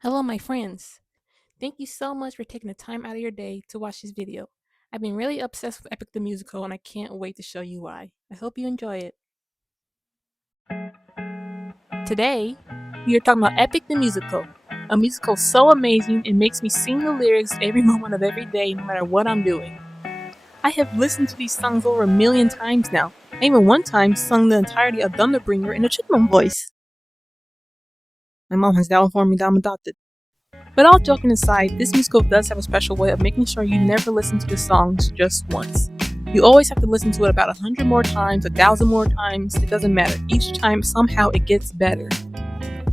Hello, my friends. Thank you so much for taking the time out of your day to watch this video. I've been really obsessed with Epic the Musical and I can't wait to show you why. I hope you enjoy it. Today, we are talking about Epic the Musical, a musical so amazing it makes me sing the lyrics every moment of every day no matter what I'm doing. I have listened to these songs over 1,000,000 times now. I even one time sung the entirety of Thunderbringer in a chipmunk voice. My mom has that one for me that I'm adopted. But all joking aside, this musical does have a special way of making sure you never listen to the songs just once. You always have to listen to it about 100 more times, 1,000 more times, it doesn't matter. Each time, somehow, it gets better.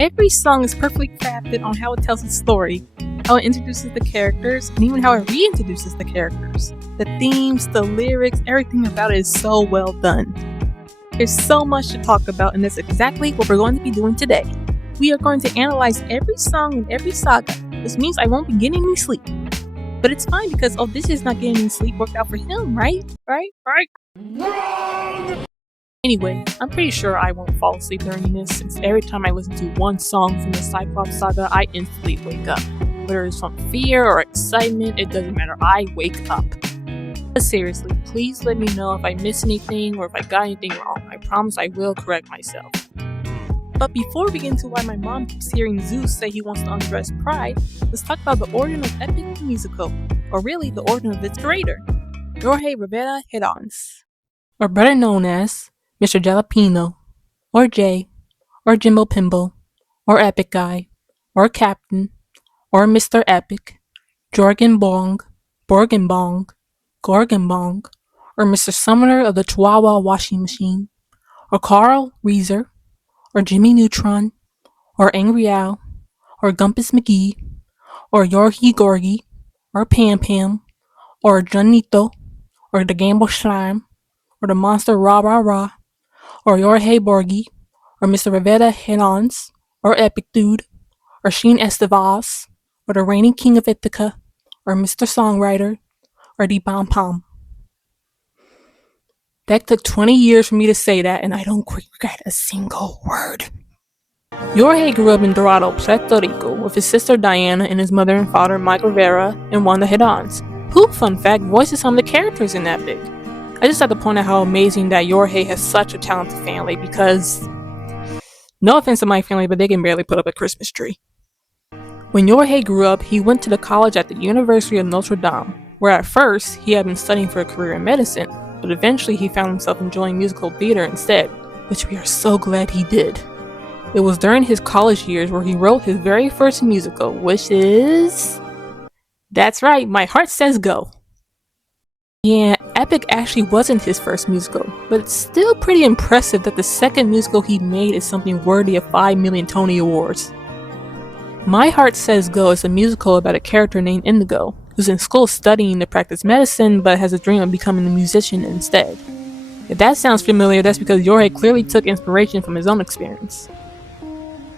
Every song is perfectly crafted on how it tells its story, how it introduces the characters, and even how it reintroduces the characters. The themes, the lyrics, everything about it is so well done. There's so much to talk about, and that's exactly what we're going to be doing today. We are going to analyze every song and every saga. This means I won't be getting any sleep. But it's fine because Odysseus not getting any sleep worked out for him, right? Right? Anyway, I'm pretty sure I won't fall asleep during this since every time I listen to one song from the Cyclops saga, I instantly wake up. Whether it's from fear or excitement, it doesn't matter, I wake up. But seriously, please let me know if I missed anything or if I got anything wrong. I promise I will correct myself. But before we get into why my mom keeps hearing Zeus say he wants to undress Pride, let's talk about the origin of Epic the Musical, or really the origin of its creator, Jorge Rivera Hedons, or better known as Mr. Jalapeno, or Jay, or Jimbo Pimbo, or Epic Guy, or Captain, or Mr. Epic, Jorgen Bong, Borgen Bong, Gorgon Bong, or Mr. Summoner of the Chihuahua Washing Machine, or Carl Reezer, or Jimmy Neutron, or Angry Al, or Gumpus McGee, or Yorgi Gorgie, or Pam Pam, or Junito, or the Gamble Slime, or the Monster Rah Rah Rah, or Jorge Borgie, or Mr. Rivera Hedons, or Epic Dude, or Sheen Estevaz, or the Reigning King of Ithaca, or Mr. Songwriter, or the Pom Pom. That took 20 years for me to say that, and I don't regret a single word. Jorge grew up in Dorado, Puerto Rico, with his sister Diana and his mother and father Mike Rivera and Wanda Hedons, who, fun fact, voices some of the characters in Epic. I just have to point out how amazing that Jorge has such a talented family because, no offense to my family, but they can barely put up a Christmas tree. When Jorge grew up, he went to the college at the University of Notre Dame, where at first he had been studying for a career in medicine, but eventually he found himself enjoying musical theater instead, which we are so glad he did. It was during his college years where he wrote his very first musical, which is... That's right, My Heart Says Go. Yeah, Epic actually wasn't his first musical, but it's still pretty impressive that the second musical he made is something worthy of 5 million Tony Awards. My Heart Says Go is a musical about a character named Indigo, who's in school studying to practice medicine but has a dream of becoming a musician instead. If that sounds familiar, that's because Jorge clearly took inspiration from his own experience.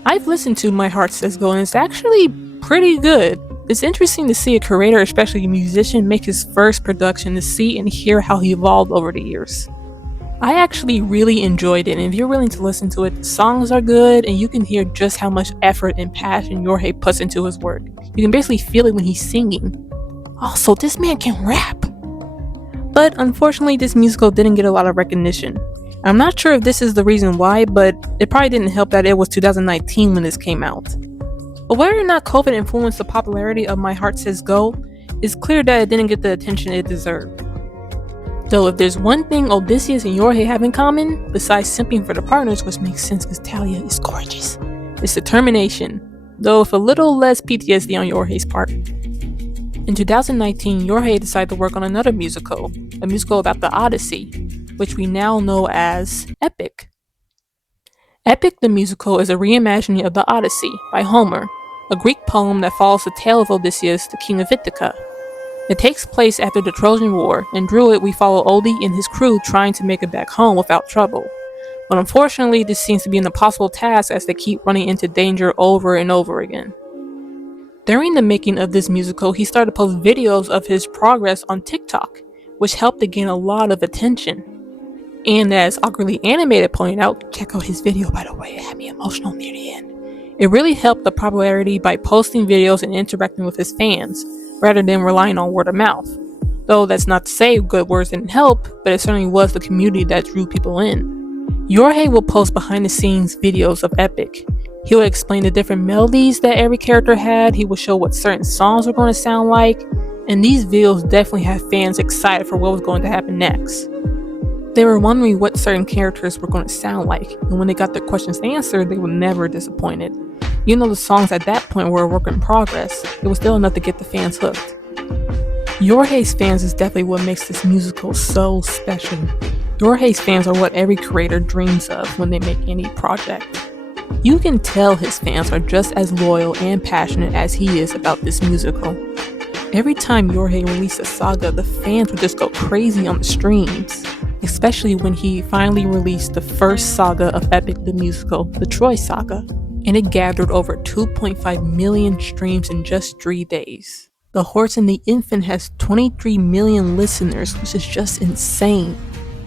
I've listened to My Heart Says Go and it's actually pretty good. It's interesting to see a creator, especially a musician, make his first production to see and hear how he evolved over the years. I actually really enjoyed it, and if you're willing to listen to it, the songs are good and you can hear just how much effort and passion Jorge puts into his work. You can basically feel it when he's singing. Also, this man can rap! But unfortunately, this musical didn't get a lot of recognition. I'm not sure if this is the reason why, but it probably didn't help that it was 2019 when this came out. But whether or not COVID influenced the popularity of My Heart Says Go, it's clear that it didn't get the attention it deserved. Though if there's one thing Odysseus and Jorge have in common, besides simping for the partners, which makes sense because Talia is gorgeous, it's determination, though with a little less PTSD on Jorge's part. In 2019, Jorge decided to work on another musical, a musical about the Odyssey, which we now know as Epic. Epic the Musical is a reimagining of the Odyssey by Homer, a Greek poem that follows the tale of Odysseus, the king of Ithaca. It takes place after the Trojan War, and through it we follow Odie and his crew trying to make it back home without trouble. But unfortunately, this seems to be an impossible task as they keep running into danger over and over again. During the making of this musical, he started to post videos of his progress on TikTok, which helped to gain a lot of attention. And as Awkwardly Animated pointed out, check out his video by the way, it had me emotional near the end. It really helped the popularity by posting videos and interacting with his fans, rather than relying on word of mouth. Though that's not to say good words didn't help, but it certainly was the community that drew people in. Yorhei will post behind the scenes videos of Epic. He would explain the different melodies that every character had, he would show what certain songs were going to sound like, and these videos definitely had fans excited for what was going to happen next. They were wondering what certain characters were going to sound like, and when they got their questions answered, they were never disappointed. Even though the songs at that point were a work in progress, it was still enough to get the fans hooked. Yorhei's fans is definitely what makes this musical so special. Yorhei's fans are what every creator dreams of when they make any project. You can tell his fans are just as loyal and passionate as he is about this musical. Every time Yorhei released a saga, the fans would just go crazy on the streams. Especially when he finally released the first saga of Epic the Musical, the Troy Saga, and it gathered over 2.5 million streams in just 3 days. The Horse and the Infant has 23 million listeners, which is just insane.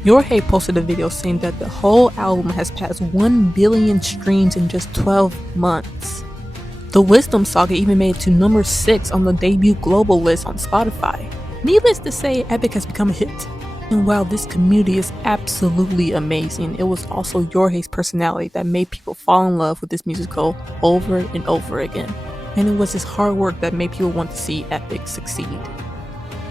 Yorhei posted a video saying that the whole album has passed 1 billion streams in just 12 months. The Wisdom Saga even made it to number 6 on the debut global list on Spotify. Needless to say, Epic has become a hit. And while this community is absolutely amazing, it was also Yorhei's personality that made people fall in love with this musical over and over again. And it was his hard work that made people want to see Epic succeed.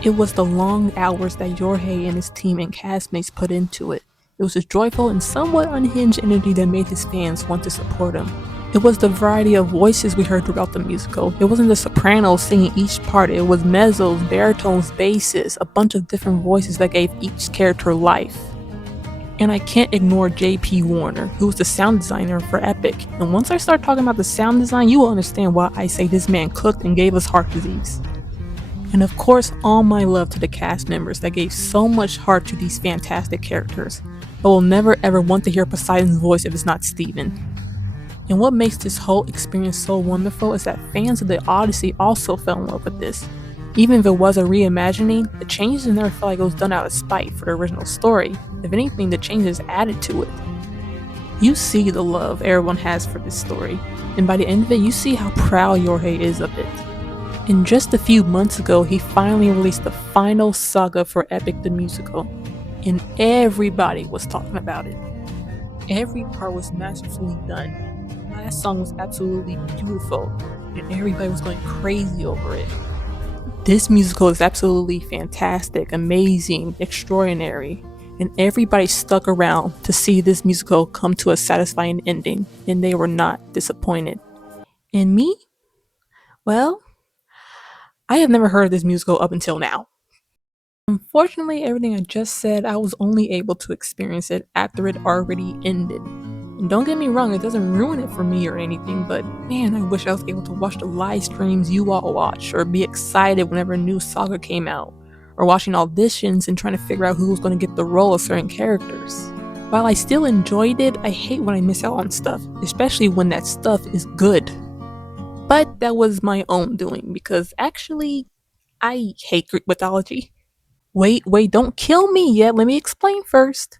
It was the long hours that Yorhei and his team and castmates put into it. It was his joyful and somewhat unhinged energy that made his fans want to support him. It was the variety of voices we heard throughout the musical. It wasn't the sopranos singing each part, it was mezzos, baritones, basses, a bunch of different voices that gave each character life. And I can't ignore J.P. Warner, who was the sound designer for Epic. And once I start talking about the sound design, you will understand why I say this man cooked and gave us heart disease. And of course, all my love to the cast members that gave so much heart to these fantastic characters. I will never ever want to hear Poseidon's voice if it's not Steven. And what makes this whole experience so wonderful is that fans of the Odyssey also fell in love with this. Even if it was a reimagining, the changes never felt like it was done out of spite for the original story. If anything, the changes added to it. You see the love everyone has for this story, and by the end of it, you see how proud Yorhei is of it. And just a few months ago, he finally released the final saga for Epic the Musical, and everybody was talking about it. Every part was masterfully done. The last song was absolutely beautiful, and everybody was going crazy over it. This musical is absolutely fantastic, amazing, extraordinary, and everybody stuck around to see this musical come to a satisfying ending, and they were not disappointed. And me? Well, I have never heard of this musical up until now. Unfortunately, everything I just said, I was only able to experience it after it already ended. And don't get me wrong, it doesn't ruin it for me or anything, but man, I wish I was able to watch the live streams you all watch, or be excited whenever a new saga came out, or watching auditions and trying to figure out who was going to get the role of certain characters. While I still enjoyed it, I hate when I miss out on stuff, especially when that stuff is good. But that was my own doing, because actually, I hate Greek mythology. Wait, don't kill me yet, let me explain first.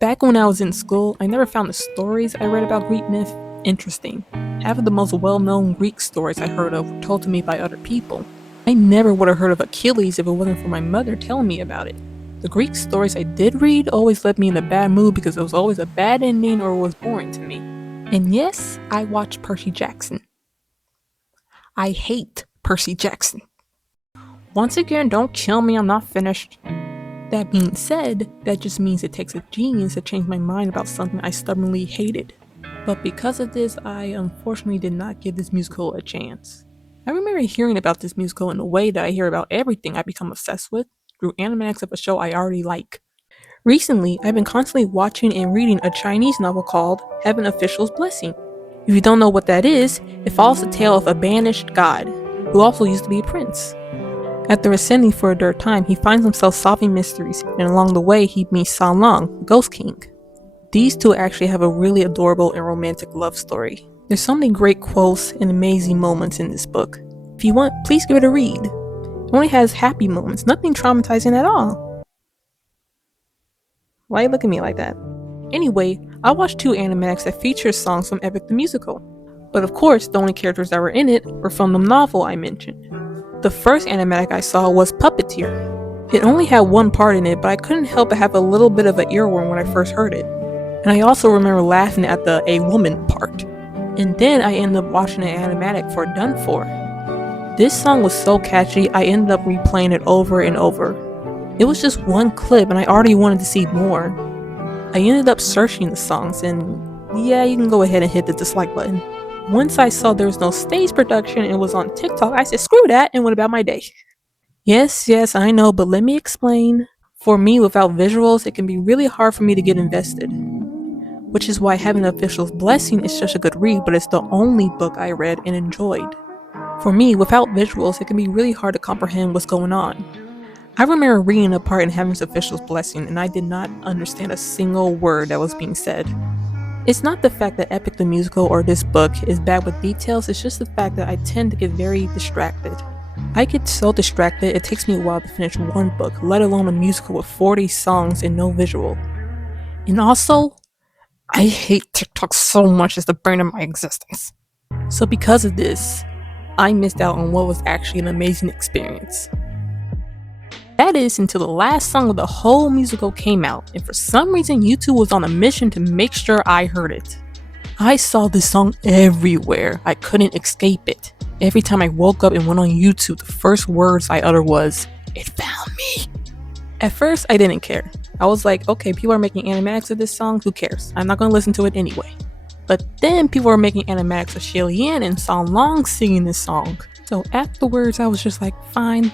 Back when I was in school, I never found the stories I read about Greek myth interesting. Half of the most well-known Greek stories I heard of were told to me by other people. I never would have heard of Achilles if it wasn't for my mother telling me about it. The Greek stories I did read always left me in a bad mood because it was always a bad ending or it was boring to me. And yes, I watched Percy Jackson. I hate Percy Jackson. Once again, don't kill me, I'm not finished. That being said, that just means it takes a genius to change my mind about something I stubbornly hated. But because of this, I unfortunately did not give this musical a chance. I remember hearing about this musical in a way that I hear about everything I become obsessed with, through animatics of a show I already like. Recently, I've been constantly watching and reading a Chinese novel called Heaven Official's Blessing. If you don't know what that is, it follows the tale of a banished god, who also used to be a prince. After ascending for a third time, he finds himself solving mysteries, and along the way he meets San Lang, the Ghost King. These two actually have a really adorable and romantic love story. There's so many great quotes and amazing moments in this book. If you want, please give it a read. It only has happy moments, nothing traumatizing at all. Why you look at me like that? Anyway, I watched 2 animatics that feature songs from Epic the Musical. But of course, the only characters that were in it were from the novel I mentioned. The first animatic I saw was Puppeteer. It only had one part in it, but I couldn't help but have a little bit of an earworm when I first heard it. And I also remember laughing at the "a woman" part. And then I ended up watching an animatic for Done For. This song was so catchy, I ended up replaying it over and over. It was just one clip and I already wanted to see more. I ended up searching the songs, and yeah, you can go ahead and hit the dislike button. Once I saw there was no stage production and it was on TikTok, I said screw that and went about my day. Yes, I know, but let me explain. For me, without visuals, it can be really hard for me to get invested. Which is why Having the Official's Blessing is such a good read, but it's the only book I read and enjoyed. For me, without visuals, it can be really hard to comprehend what's going on. I remember reading a part in Heaven's Official's Blessing, and I did not understand a single word that was being said. It's not the fact that Epic the Musical or this book is bad with details, it's just the fact that I tend to get very distracted. I get so distracted, it takes me a while to finish one book, let alone a musical with 40 songs and no visual. And also, I hate TikTok so much as the brain of my existence. So because of this, I missed out on what was actually an amazing experience. That is until the last song of the whole musical came out, and for some reason YouTube was on a mission to make sure I heard it. I saw this song everywhere, I couldn't escape it. Every time I woke up and went on YouTube, the first words I uttered was, "It found me." At first, I didn't care. I was like, okay, people are making animatics of this song, who cares? I'm not gonna listen to it anyway. But then people were making animatics of Shilian and Song Long singing this song. So afterwards, I was just like, fine,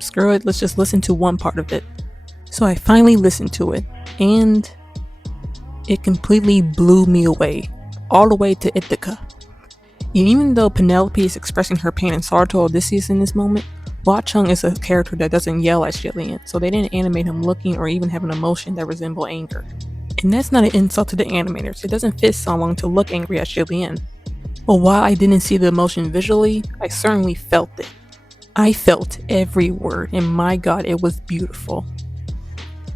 screw it, let's just listen to one part of it. So I finally listened to it, and it completely blew me away, all the way to Ithaca. And even though Penelope is expressing her pain and sorrow to Odysseus in this moment, Hua Chung is a character that doesn't yell at Shilian, so they didn't animate him looking or even have an emotion that resembled anger. And that's not an insult to the animators, it doesn't fit Song Long to look angry at Shilian. But while I didn't see the emotion visually, I certainly felt it. I felt every word, and my god, it was beautiful.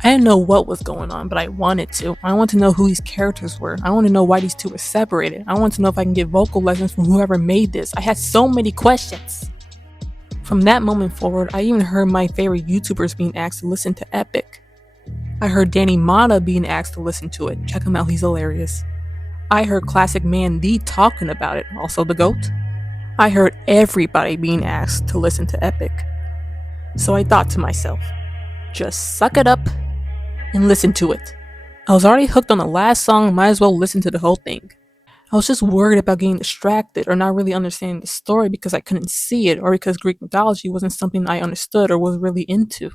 I didn't know what was going on, but I wanted to. I wanted to know who these characters were. I wanted to know why these two were separated. I wanted to know if I can get vocal lessons from whoever made this. I had so many questions. From that moment forward, I even heard my favorite YouTubers being asked to listen to Epic. I heard Danny Mata being asked to listen to it. Check him out, he's hilarious. I heard Classic Man D talking about it, also the GOAT. I heard everybody being asked to listen to Epic. So I thought to myself, just suck it up and listen to it. I was already hooked on the last song, might as well listen to the whole thing. I was just worried about getting distracted or not really understanding the story because I couldn't see it or because Greek mythology wasn't something I understood or was really into.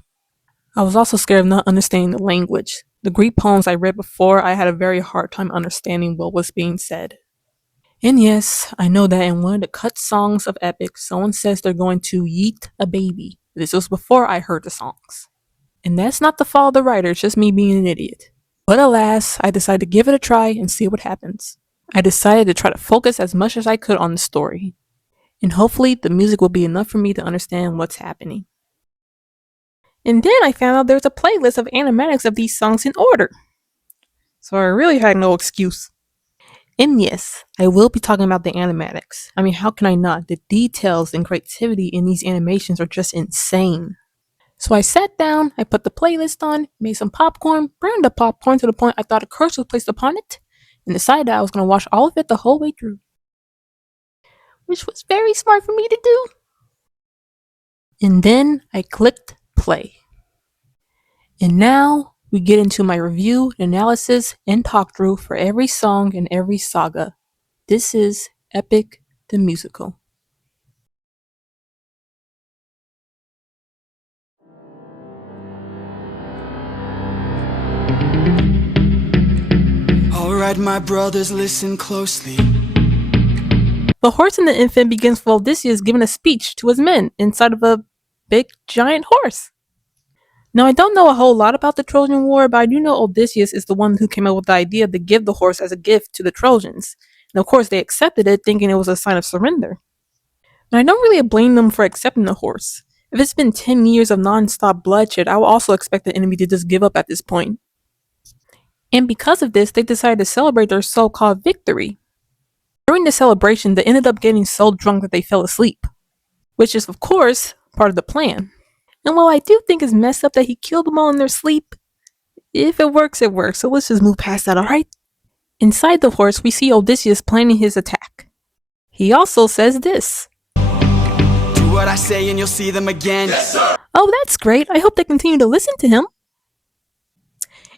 I was also scared of not understanding the language. The Greek poems I read before, I had a very hard time understanding what was being said. And yes, I know that in one of the cut songs of Epic, someone says they're going to yeet a baby. This was before I heard the songs. And that's not the fault of the writer, it's just me being an idiot. But alas, I decided to give it a try and see what happens. I decided to try to focus as much as I could on the story. And hopefully the music will be enough for me to understand what's happening. And then I found out there's a playlist of animatics of these songs in order. So I really had no excuse. And yes, I will be talking about the animatics. I mean, how can I not? The details and creativity in these animations are just insane. So I sat down, I put the playlist on, made some popcorn, burned the popcorn to the point I thought a curse was placed upon it, and decided I was going to watch all of it the whole way through. Which was very smart for me to do. And then I clicked play. And now we get into my review, analysis, and talk through for every song and every saga. This is Epic the Musical. Alright, my brothers, listen closely. The Horse and the Infant begins with Odysseus giving a speech to his men inside of a big giant horse. Now, I don't know a whole lot about the Trojan War, but I do know Odysseus is the one who came up with the idea to give the horse as a gift to the Trojans. And of course, they accepted it, thinking it was a sign of surrender. And I don't really blame them for accepting the horse. If it's been 10 years of non-stop bloodshed, I will also expect the enemy to just give up at this point. And because of this, they decided to celebrate their so-called victory. During the celebration, they ended up getting so drunk that they fell asleep, which is, of course, part of the plan. And while I do think it's messed up that he killed them all in their sleep, if it works, it works. So let's just move past that, alright? Inside the horse, we see Odysseus planning his attack. He also says this. Do what I say and you'll see them again. Yes, sir. Oh, that's great. I hope they continue to listen to him.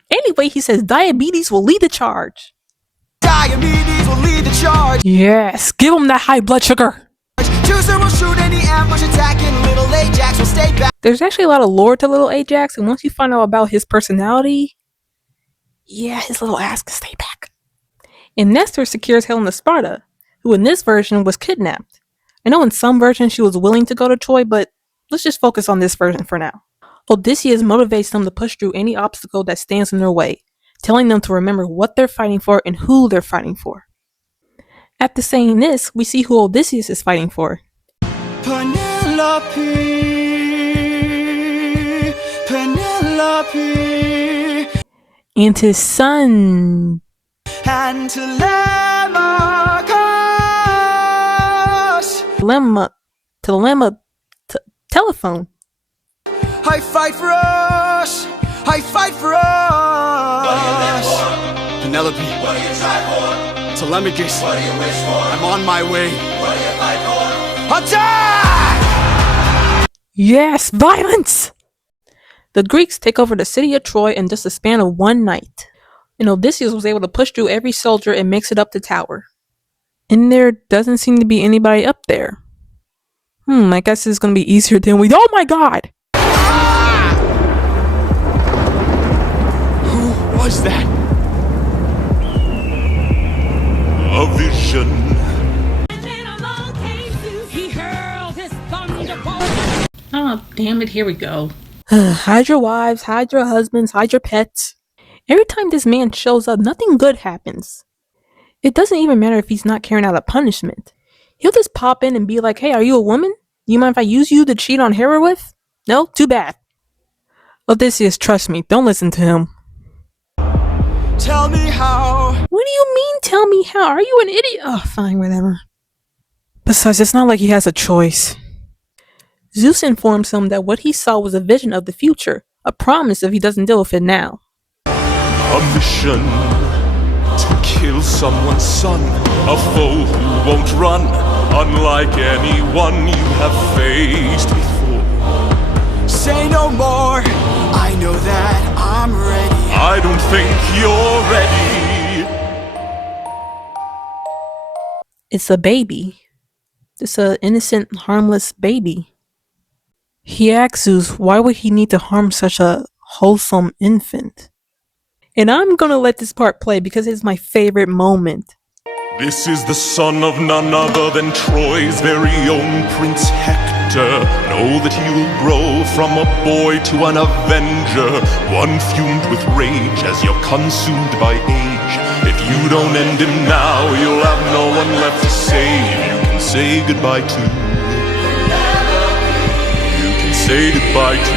Anyway, he says Diomedes will lead the charge. Diomedes will lead the charge. Yes, give him that high blood sugar. Teucer will shoot any ambush attack and little Ajax will stay back. There's actually a lot of lore to little Ajax, and once you find out about his personality, yeah, his little ass can stay back. And Nestor secures Helen of Sparta, who in this version was kidnapped. I know in some versions she was willing to go to Troy, but let's just focus on this version for now. Odysseus motivates them to push through any obstacle that stands in their way, telling them to remember what they're fighting for and who they're fighting for. After saying this, we see who Odysseus is fighting for. Penelope, Penelope, And his son. and Telemachus. Telephone. I fight for us. I fight for us. Penelope. What do you try for? Telemachus. What do you wish for? I'm on my way. What do you fight for? Attack! Yes, violence! The Greeks take over the city of Troy in just a span of one night. And Odysseus was able to push through every soldier and makes it up the tower. And there doesn't seem to be anybody up there. I guess it's gonna be easier than we. Oh my god! Who was that? A vision. Oh, damn it, here we go. Hide your wives, hide your husbands, hide your pets. Every time this man shows up, nothing good happens. It doesn't even matter if he's not carrying out a punishment. He'll just pop in and be like, hey, are you a woman? You mind if I use you to cheat on Hera with? No? Too bad. Odysseus, trust me, don't listen to him. Tell me how. What do you mean, tell me how? Are you an idiot? Oh, fine, whatever. Besides, it's not like he has a choice. Zeus informs him that what he saw was a vision of the future, a promise if he doesn't deal with it now. A mission to kill someone's son, a foe who won't run, unlike anyone you have faced before. Say no more. I know that I'm ready. I don't think you're ready. It's a baby. It's an innocent, harmless baby. He asks Zeus why would he need to harm such a wholesome infant? And I'm gonna let this part play because it's my favorite moment. This is the son of none other than Troy's very own Prince Hector. Know that he will grow from a boy to an avenger, one fumed with rage as you're consumed by age. If you don't end him now, you'll have no one left to save. You can say goodbye to. You can say goodbye to.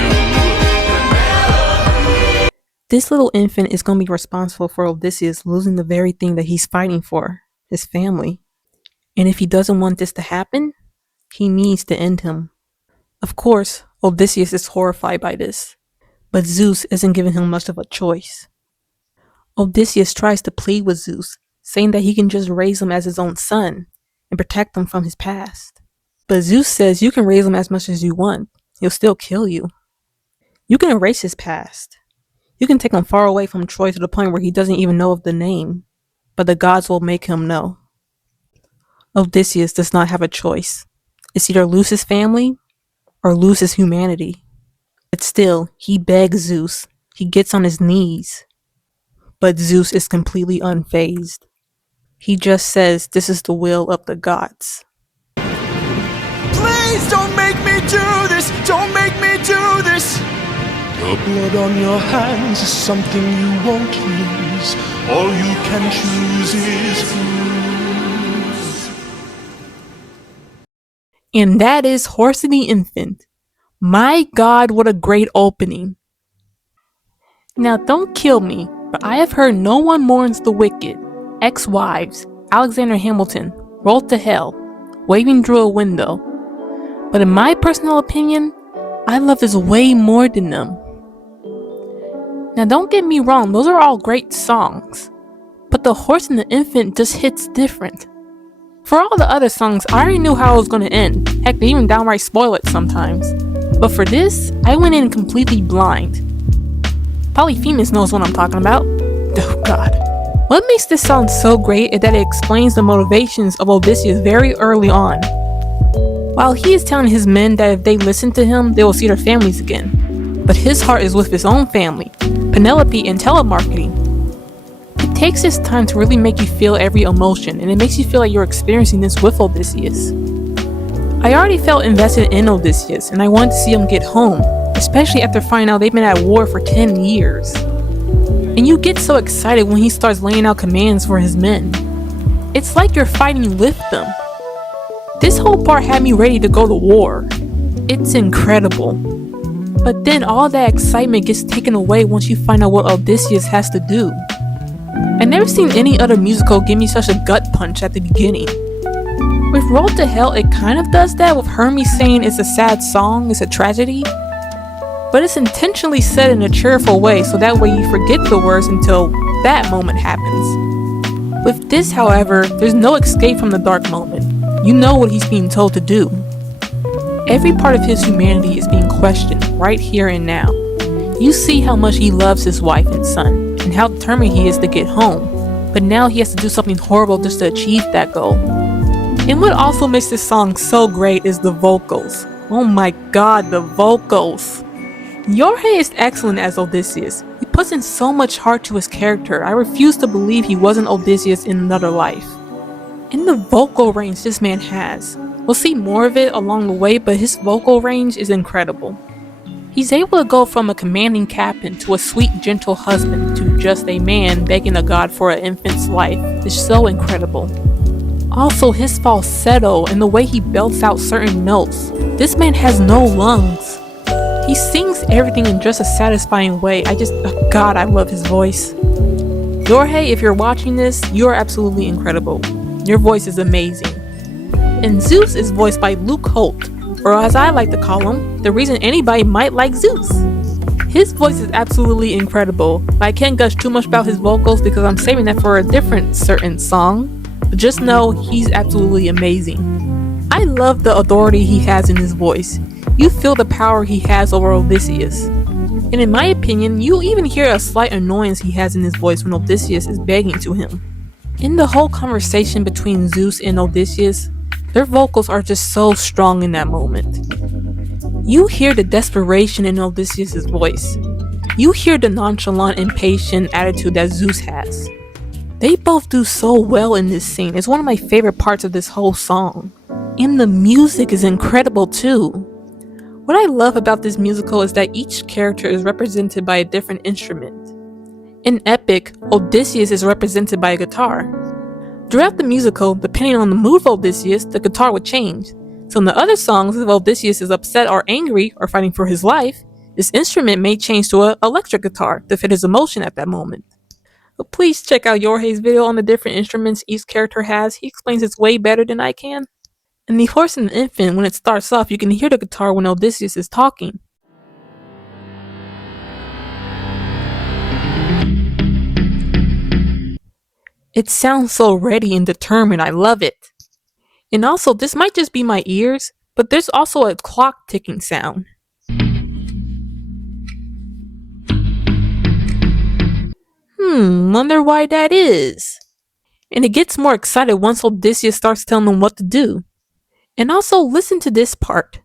This little infant is going to be responsible for Odysseus losing the very thing that he's fighting for, his family. And if he doesn't want this to happen, he needs to end him. Of course, Odysseus is horrified by this, but Zeus isn't giving him much of a choice. Odysseus tries to plead with Zeus, saying that he can just raise him as his own son and protect him from his past. But Zeus says you can raise him as much as you want, he'll still kill you. You can erase his past. You can take him far away from Troy to the point where he doesn't even know of the name, but the gods will make him know. Odysseus does not have a choice. It's either lose his family or lose his humanity. But still, he begs Zeus. He gets on his knees. But Zeus is completely unfazed. He just says this is the will of the gods. Please don't make me do this. Don't make me do this. The blood on your hands is something you won't lose. All you can choose is lose. And that is Horse and the Infant. My God, what a great opening. Now don't kill me, but I have heard no one mourns the wicked, ex-wives, Alexander Hamilton, Road to Hell, Waving Through a Window. But in my personal opinion, I Love is way more than them. Now don't get me wrong, those are all great songs, but The Horse and the Infant just hits different. For all the other songs, I already knew how it was going to end. Heck, they even downright spoil it sometimes. But for this, I went in completely blind. Polyphemus knows what I'm talking about. Oh god. What makes this song so great is that it explains the motivations of Odysseus very early on. While he is telling his men that if they listen to him, they will see their families again. But his heart is with his own family, Penelope and telemarketing. It takes its time to really make you feel every emotion, and it makes you feel like you're experiencing this with Odysseus. I already felt invested in Odysseus, and I wanted to see him get home, especially after finding out they've been at war for 10 years. And you get so excited when he starts laying out commands for his men. It's like you're fighting with them. This whole part had me ready to go to war. It's incredible. But then all that excitement gets taken away once you find out what Odysseus has to do. I've never seen any other musical give me such a gut punch at the beginning. With Road to Hell, it kind of does that with Hermes saying it's a sad song, it's a tragedy. But it's intentionally said in a cheerful way so that way you forget the words until that moment happens. With this, however, there's no escape from the dark moment. You know what he's being told to do. Every part of his humanity is being questioned right here and now. You see how much he loves his wife and son, and how determined he is to get home, but now he has to do something horrible just to achieve that goal. And what also makes this song so great is the vocals. Oh my god, the vocals! Yorhei is excellent as Odysseus. He puts in so much heart to his character. I refuse to believe he wasn't Odysseus in another life. And the vocal range this man has. We'll see more of it along the way, but his vocal range is incredible. He's able to go from a commanding captain to a sweet, gentle husband to just a man begging a god for an infant's life is so incredible. Also, his falsetto and the way he belts out certain notes. This man has no lungs. He sings everything in just a satisfying way. God, I love his voice. Yorhei, if you're watching this, you are absolutely incredible. Your voice is amazing. And Zeus is voiced by Luke Holt, or as I like to call him, the reason anybody might like Zeus. His voice is absolutely incredible, but I can't gush too much about his vocals because I'm saving that for a different certain song, but just know he's absolutely amazing. I love the authority he has in his voice. You feel the power he has over Odysseus. And in my opinion, you even hear a slight annoyance he has in his voice when Odysseus is begging to him. In the whole conversation between Zeus and Odysseus, their vocals are just so strong in that moment. You hear the desperation in Odysseus' voice. You hear the nonchalant, impatient attitude that Zeus has. They both do so well in this scene. It's one of my favorite parts of this whole song. And the music is incredible too. What I love about this musical is that each character is represented by a different instrument. In Epic, Odysseus is represented by a guitar. Throughout the musical, depending on the mood of Odysseus, the guitar would change. So in the other songs, if Odysseus is upset or angry or fighting for his life, this instrument may change to an electric guitar to fit his emotion at that moment. But please check out Yorhei's video on the different instruments each character has. He explains it way better than I can. In The Horse and the Infant, when it starts off, you can hear the guitar when Odysseus is talking. It sounds so ready and determined, I love it. And also, this might just be my ears, but there's also a clock ticking sound. Wonder why that is. And it gets more excited once Odysseus starts telling them what to do. And also, listen to this part.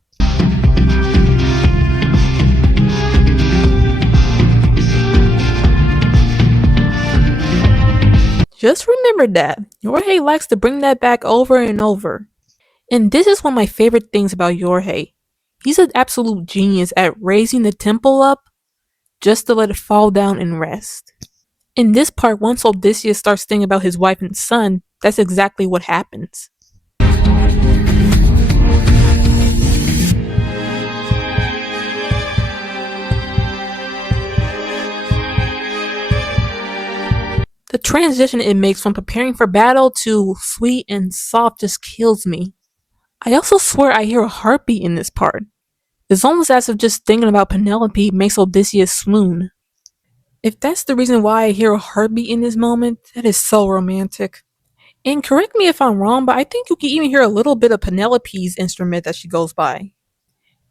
Just remember that. Yorhei likes to bring that back over and over. And this is one of my favorite things about Yorhei. He's an absolute genius at raising the tempo up just to let it fall down and rest. In this part, once Odysseus starts thinking about his wife and son, that's exactly what happens. The transition it makes from preparing for battle to sweet and soft just kills me. I also swear I hear a heartbeat in this part. It's almost as if just thinking about Penelope makes Odysseus swoon. If that's the reason why I hear a heartbeat in this moment, that is so romantic. And correct me if I'm wrong, but I think you can even hear a little bit of Penelope's instrument that she goes by.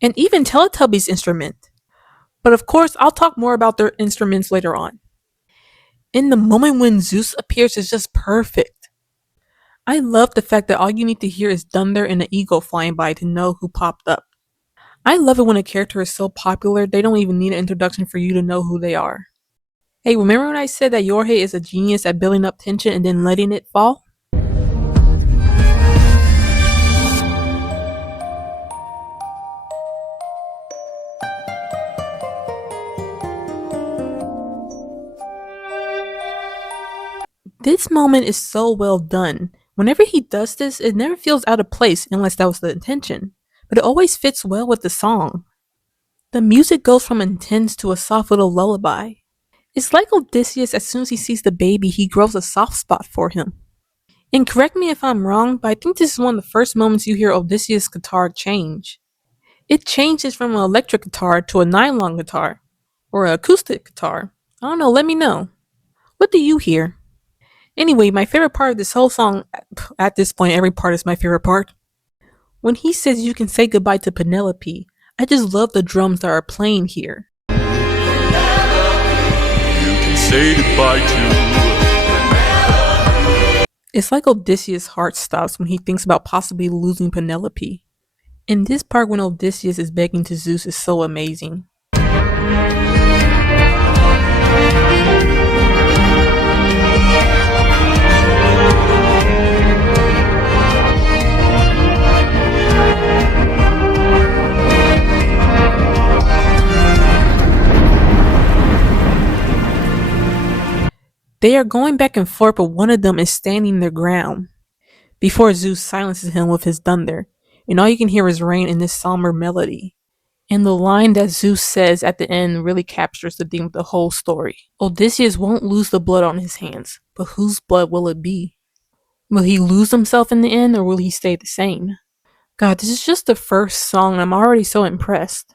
And even Teletubby's instrument. But of course, I'll talk more about their instruments later on. And the moment when Zeus appears is just perfect. I love the fact that all you need to hear is thunder and an eagle flying by to know who popped up. I love it when a character is so popular they don't even need an introduction for you to know who they are. Hey, remember when I said that Yorhei is a genius at building up tension and then letting it fall? This moment is so well done. Whenever he does this, it never feels out of place unless that was the intention, but it always fits well with the song. The music goes from intense to a soft little lullaby. It's like Odysseus, as soon as he sees the baby, he grows a soft spot for him. And correct me if I'm wrong, but I think this is one of the first moments you hear Odysseus' guitar change. It changes from an electric guitar to a nylon guitar, or an acoustic guitar. I don't know, let me know. What do you hear? Anyway, my favorite part of this whole song, at this point, every part is my favorite part. When he says you can say goodbye to Penelope, I just love the drums that are playing here. You can say goodbye to. It's like Odysseus' heart stops when he thinks about possibly losing Penelope. And this part when Odysseus is begging to Zeus is so amazing. They are going back and forth, but one of them is standing their ground before Zeus silences him with his thunder, and all you can hear is rain in this somber melody. And the line that Zeus says at the end really captures the theme of the whole story. Odysseus won't lose the blood on his hands, but whose blood will it be? Will he lose himself in the end, or will he stay the same? God, this is just the first song, and I'm already so impressed.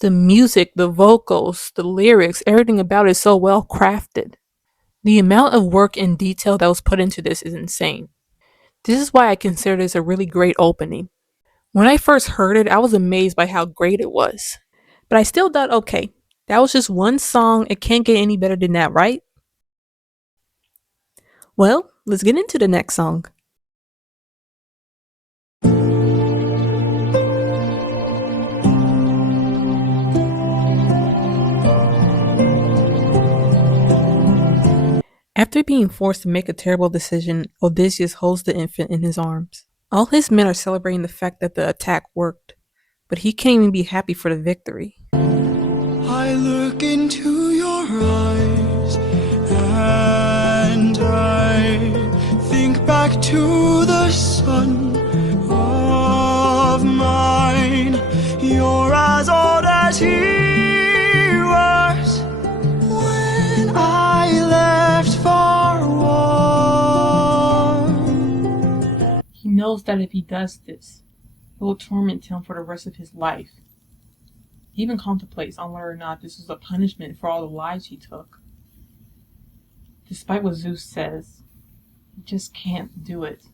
The music, the vocals, the lyrics, everything about it is so well crafted. The amount of work and detail that was put into this is insane. This is why I consider this a really great opening. When I first heard it, I was amazed by how great it was. But I still thought, okay, that was just one song, it can't get any better than that, right? Well, let's get into the next song. After being forced to make a terrible decision, Odysseus holds the infant in his arms. All his men are celebrating the fact that the attack worked, but he can't even be happy for the victory. I look into your eyes and I think back to the son of mine. You're as old as he was when I left for war. He knows that if he does this, it will torment him for the rest of his life. He even contemplates on whether or not this was a punishment for all the lives he took. Despite what Zeus says, he just can't do it.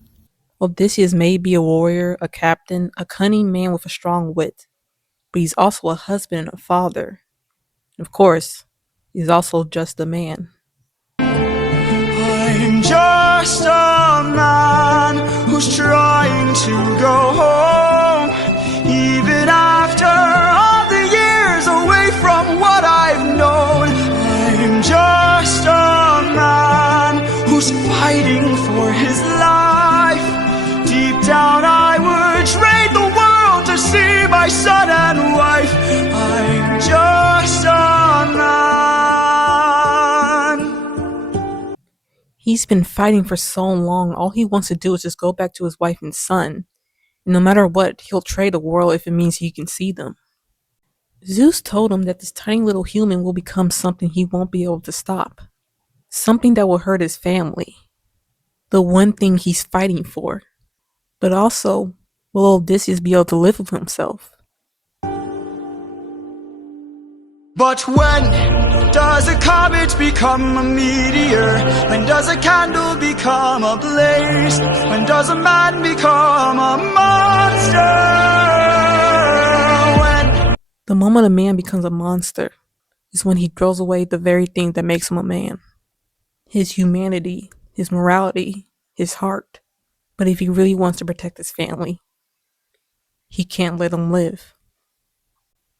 Odysseus may be a warrior, a captain, a cunning man with a strong wit, but he's also a husband and a father. And of course, he's also just a man. I'm just a man who's trying to go home, even after all the years away from what I've known. I'm just a man who's fighting for his life. Deep down I would trade the world to see my son and wife. I'm just a man. He's been fighting for so long, all he wants to do is just go back to his wife and son. And no matter what, he'll trade the world if it means he can see them. Zeus told him that this tiny little human will become something he won't be able to stop. something that will hurt his family, the one thing he's fighting for. But also, will Odysseus be able to live with himself? But when does a comet become a meteor? When does a candle become a blaze? When does a man become a monster? When The moment a man becomes a monster is when he throws away the very thing that makes him a man. His humanity, his morality, his heart. But if he really wants to protect his family, he can't let them live.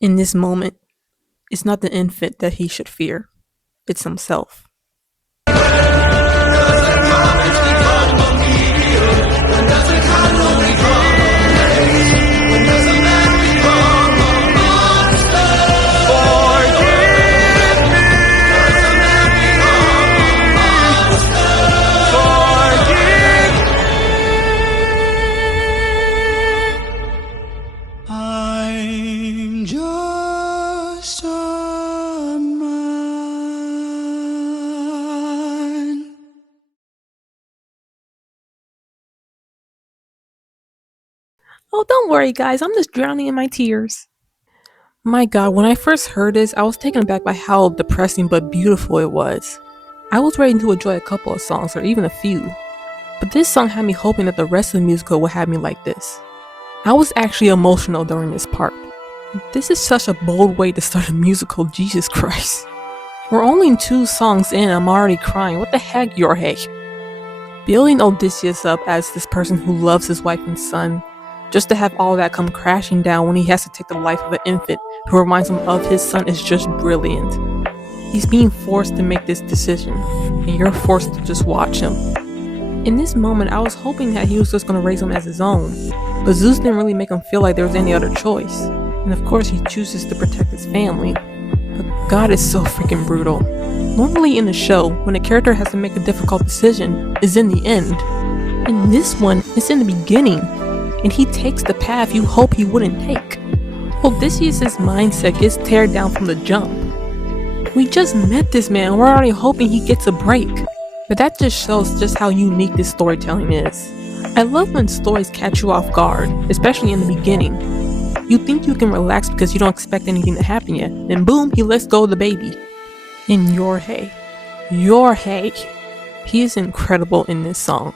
In this moment, it's not the infant that he should fear, it's himself. I'm just a man. Oh, don't worry, guys, I'm just drowning in my tears. My god, when I first heard this, I was taken aback by how depressing but beautiful it was. I was ready to enjoy a couple of songs, or even a few, but this song had me hoping that the rest of the musical would have me like this. I was actually emotional during this part. This is such a bold way to start a musical, Jesus Christ. We're only 2 songs in and I'm already crying. What the heck, Yorhei? Building Odysseus up as this person who loves his wife and son, just to have all that come crashing down when he has to take the life of an infant who reminds him of his son is just brilliant. He's being forced to make this decision, and you're forced to just watch him. In this moment, I was hoping that he was just going to raise him as his own, but Zeus didn't really make him feel like there was any other choice. And of course, he chooses to protect his family. But God is so freaking brutal. Normally in a show, when a character has to make a difficult decision, is in the end. In this one, it's in the beginning, and he takes the path you hope he wouldn't take. Odysseus' mindset gets teared down from the jump. We just met this man, we're already hoping he gets a break. But that just shows just how unique this storytelling is. I love when stories catch you off guard, especially in the beginning. You think you can relax because you don't expect anything to happen yet, and boom, he lets go of the baby. In Yorhei, he is incredible in this song.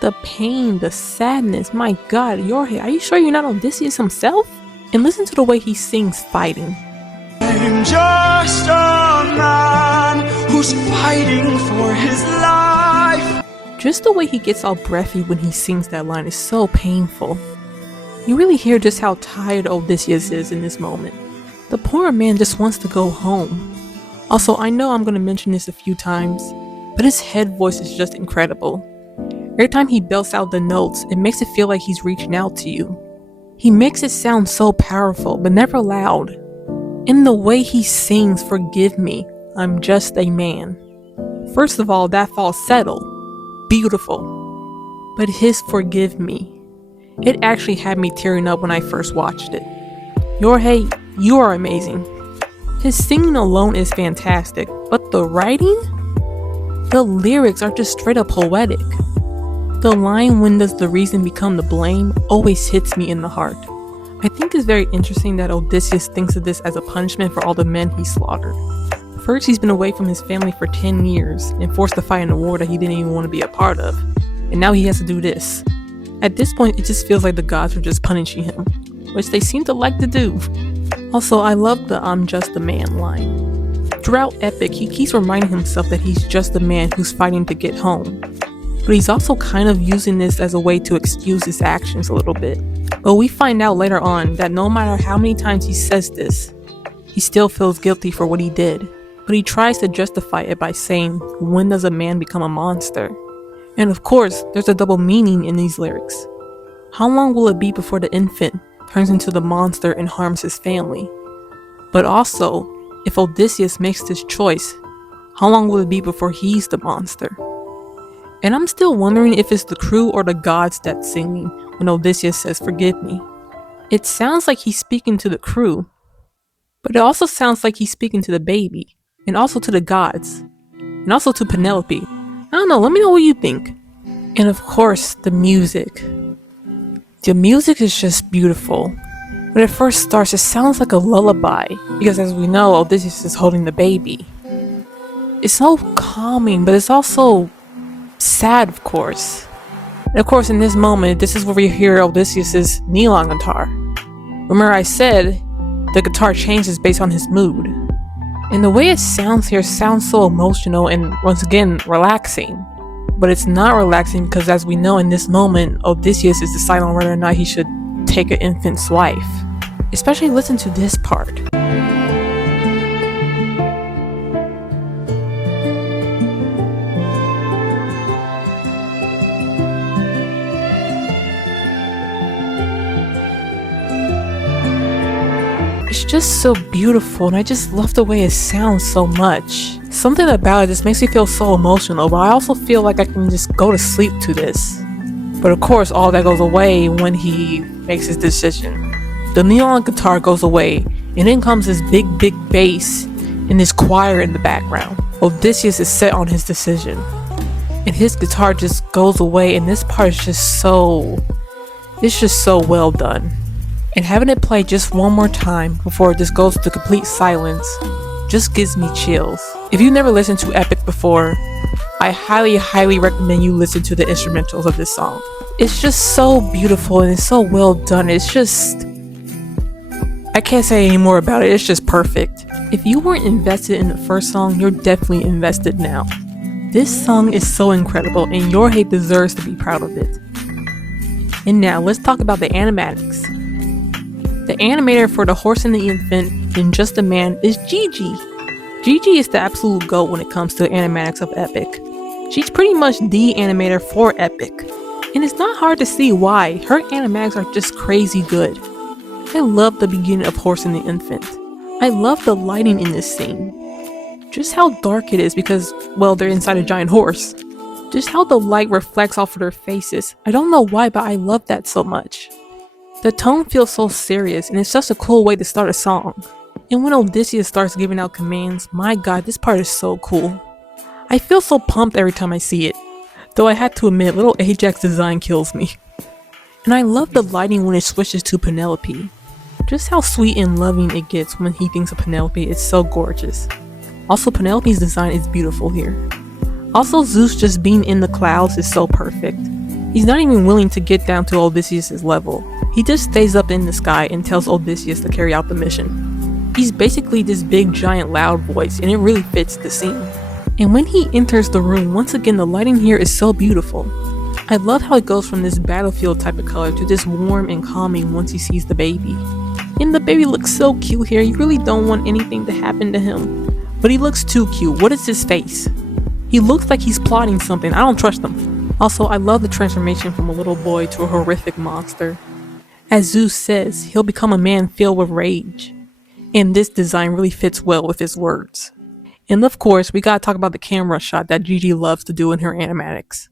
The pain, the sadness, my god, Yorhei, are you sure you're not Odysseus himself? And listen to the way he sings fighting. I'm just a man who's fighting for his life. Just the way he gets all breathy when he sings that line is so painful. You really hear just how tired Odysseus is in this moment. The poor man just wants to go home. Also, I know I'm going to mention this a few times, but his head voice is just incredible. Every time he belts out the notes, it makes it feel like he's reaching out to you. He makes it sound so powerful, but never loud. In the way he sings, "Forgive me, I'm just a man." First of all, that falsetto, beautiful. But his "forgive me," it actually had me tearing up when I first watched it. Yorhei, you are amazing. His singing alone is fantastic, but the writing? The lyrics are just straight up poetic. The line, "When does the reason become the blame?" always hits me in the heart. I think it's very interesting that Odysseus thinks of this as a punishment for all the men he slaughtered. First, he's been away from his family for 10 years and forced to fight in a war that he didn't even want to be a part of. And now he has to do this. At this point, it just feels like the gods are just punishing him, which they seem to like to do. Also, I love the "I'm just a man" line. Throughout Epic, he keeps reminding himself that he's just a man who's fighting to get home. But he's also kind of using this as a way to excuse his actions a little bit. But we find out later on that no matter how many times he says this, he still feels guilty for what he did. But he tries to justify it by saying, "When does a man become a monster?" And of course, there's a double meaning in these lyrics. How long will it be before the infant turns into the monster and harms his family? But also, if Odysseus makes this choice, how long will it be before he's the monster? And I'm still wondering if it's the crew or the gods that's singing when Odysseus says, "Forgive me." It sounds like he's speaking to the crew, but it also sounds like he's speaking to the baby, and also to the gods. and also to Penelope. I don't know, let me know what you think. And of course, the music. The music is just beautiful. When it first starts, it sounds like a lullaby, because as we know, Odysseus is holding the baby. It's so calming, but it's also sad, of course. And of course, in this moment, this is where we hear Odysseus' nylon guitar. Remember I said the guitar changes based on his mood. And the way it sounds here sounds so emotional and, once again, relaxing. But it's not relaxing because, as we know, in this moment, Odysseus is deciding on whether or not he should take an infant's life. Especially listen to this part. It's just so beautiful, and I just love the way it sounds so much. Something about it just makes me feel so emotional, but I also feel like I can just go to sleep to this. But of course, all that goes away when he makes his decision. The nylon guitar goes away, and in comes this big bass and this choir in the background. Odysseus is set on his decision, and his guitar just goes away, and this part is just so well done. And having it play just one more time before it just goes to complete silence just gives me chills. If you've never listened to Epic before, I highly recommend you listen to the instrumentals of this song. It's just so beautiful and it's so well done. It's just, I can't say any more about it. It's just perfect. If you weren't invested in the first song, you're definitely invested now. This song is so incredible, and Jorge deserves to be proud of it. And now let's talk about the animatics. The animator for The Horse and the Infant and Just a Man is Gigi. Gigi is the absolute GOAT when it comes to the animatics of Epic. She's pretty much the animator for Epic. And it's not hard to see why. Her animatics are just crazy good. I love the beginning of Horse and the Infant. I love the lighting in this scene. Just how dark it is because, well, they're inside a giant horse. Just how the light reflects off of their faces. I don't know why, but I love that so much. The tone feels so serious, and it's just a cool way to start a song. And when Odysseus starts giving out commands, my god, this part is so cool. I feel so pumped every time I see it. Though I had to admit, little Ajax design kills me. And I love the lighting when it switches to Penelope. Just how sweet and loving it gets when he thinks of Penelope is so gorgeous. Also, Penelope's design is beautiful here. Also, Zeus just being in the clouds is so perfect. He's not even willing to get down to Odysseus' level. He just stays up in the sky and tells Odysseus to carry out the mission. He's basically this big giant loud voice, and it really fits the scene. And when he enters the room, once again the lighting here is so beautiful. I love how it goes from this battlefield type of color to this warm and calming once he sees the baby. And the baby looks so cute here, you really don't want anything to happen to him. But he looks too cute. What is his face? He looks like he's plotting something. I don't trust him. Also, I love the transformation from a little boy to a horrific monster. As Zeus says, he'll become a man filled with rage. And this design really fits well with his words. And of course, we gotta talk about the camera shot that Gigi loves to do in her animatics.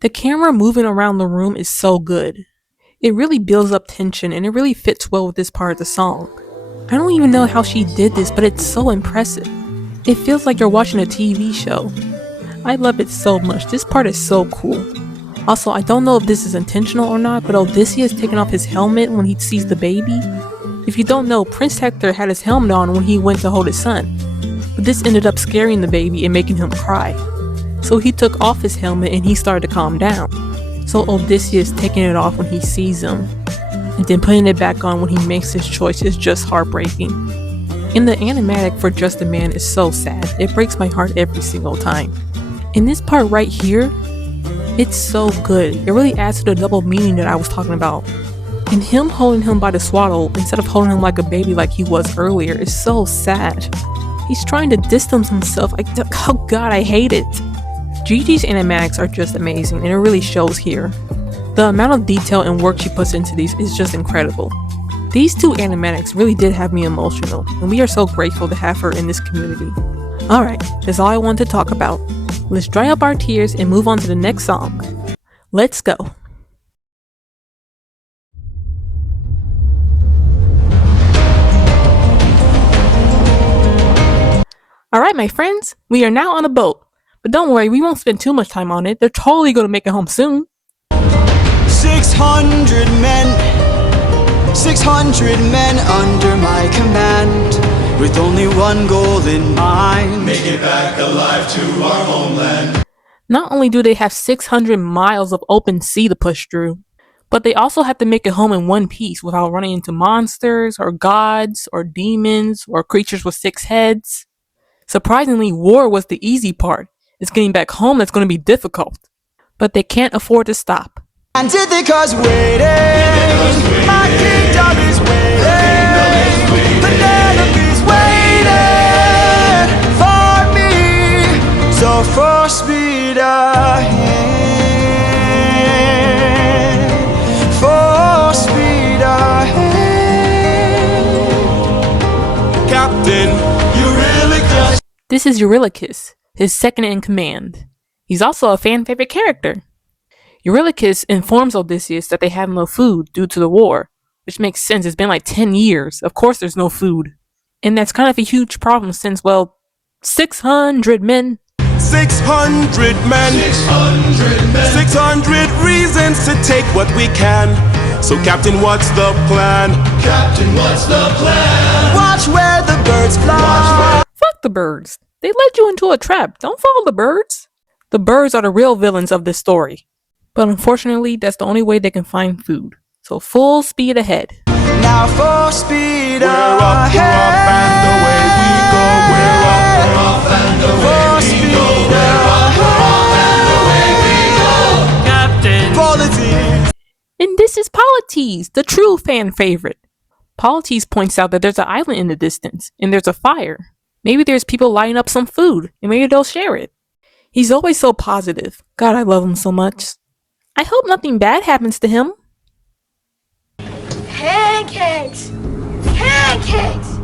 The camera moving around the room is so good. It really builds up tension and it really fits well with this part of the song. I don't even know how she did this, but it's so impressive. It feels like you're watching a TV show. I love it so much. This part is so cool. Also, I don't know if this is intentional or not, but Odysseus taking off his helmet when he sees the baby. If you don't know, Prince Hector had his helmet on when he went to hold his son. But this ended up scaring the baby and making him cry. So he took off his helmet and he started to calm down. So Odysseus taking it off when he sees him, and then putting it back on when he makes his choice is just heartbreaking. And the animatic for Just a Man is so sad. It breaks my heart every single time. In this part right here, it's so good. It really adds to the double meaning that I was talking about. And him holding him by the swaddle instead of holding him like a baby like he was earlier is so sad. He's trying to distance himself. Oh god, I hate it. Gigi's animatics are just amazing, and it really shows here. The amount of detail and work she puts into these is just incredible. These two animatics really did have me emotional, and we are so grateful to have her in this community. Alright, that's all I wanted to talk about. Let's dry up our tears and move on to the next song. Let's go. Alright my friends, we are now on a boat. But don't worry, we won't spend too much time on it. They're totally gonna make it home soon. 600 men, 600 men under my command, with only one goal in mind: make it back alive to our homeland. Not only do they have 600 miles of open sea to push through, but they also have to make it home in one piece without running into monsters or gods or demons or creatures with 6 heads. Surprisingly, war was the easy part. It's getting back home that's going to be difficult. But they can't afford to stop. And Ithaca's waiting, my kingdom is waiting, Penelope's waiting for me, so full speed ahead, full speed ahead. Captain, Eurylochus. This is Eurylochus, his second in command. He's also a fan favorite character. Eurylochus informs Odysseus that they have no food due to the war, which makes sense. It's been like 10 years. Of course there's no food. And that's kind of a huge problem since, well, 600 men. 600 men. 600 reasons to take what we can. So Captain, what's the plan? Captain, what's the plan? Watch where the birds fly. Fuck the birds. They led you into a trap. Don't follow the birds. The birds are the real villains of this story. But unfortunately, that's the only way they can find food. So full speed ahead. Now full speed We're up and away we go. We're up and away we go. We're up and away we go. Captain Polites. And this is Polites, the true fan favorite. Polites points out that there's an island in the distance, and there's a fire. Maybe there's people lighting up some food, and maybe they'll share it. He's always so positive. God, I love him so much. I hope nothing bad happens to him. Pancakes! Pancakes!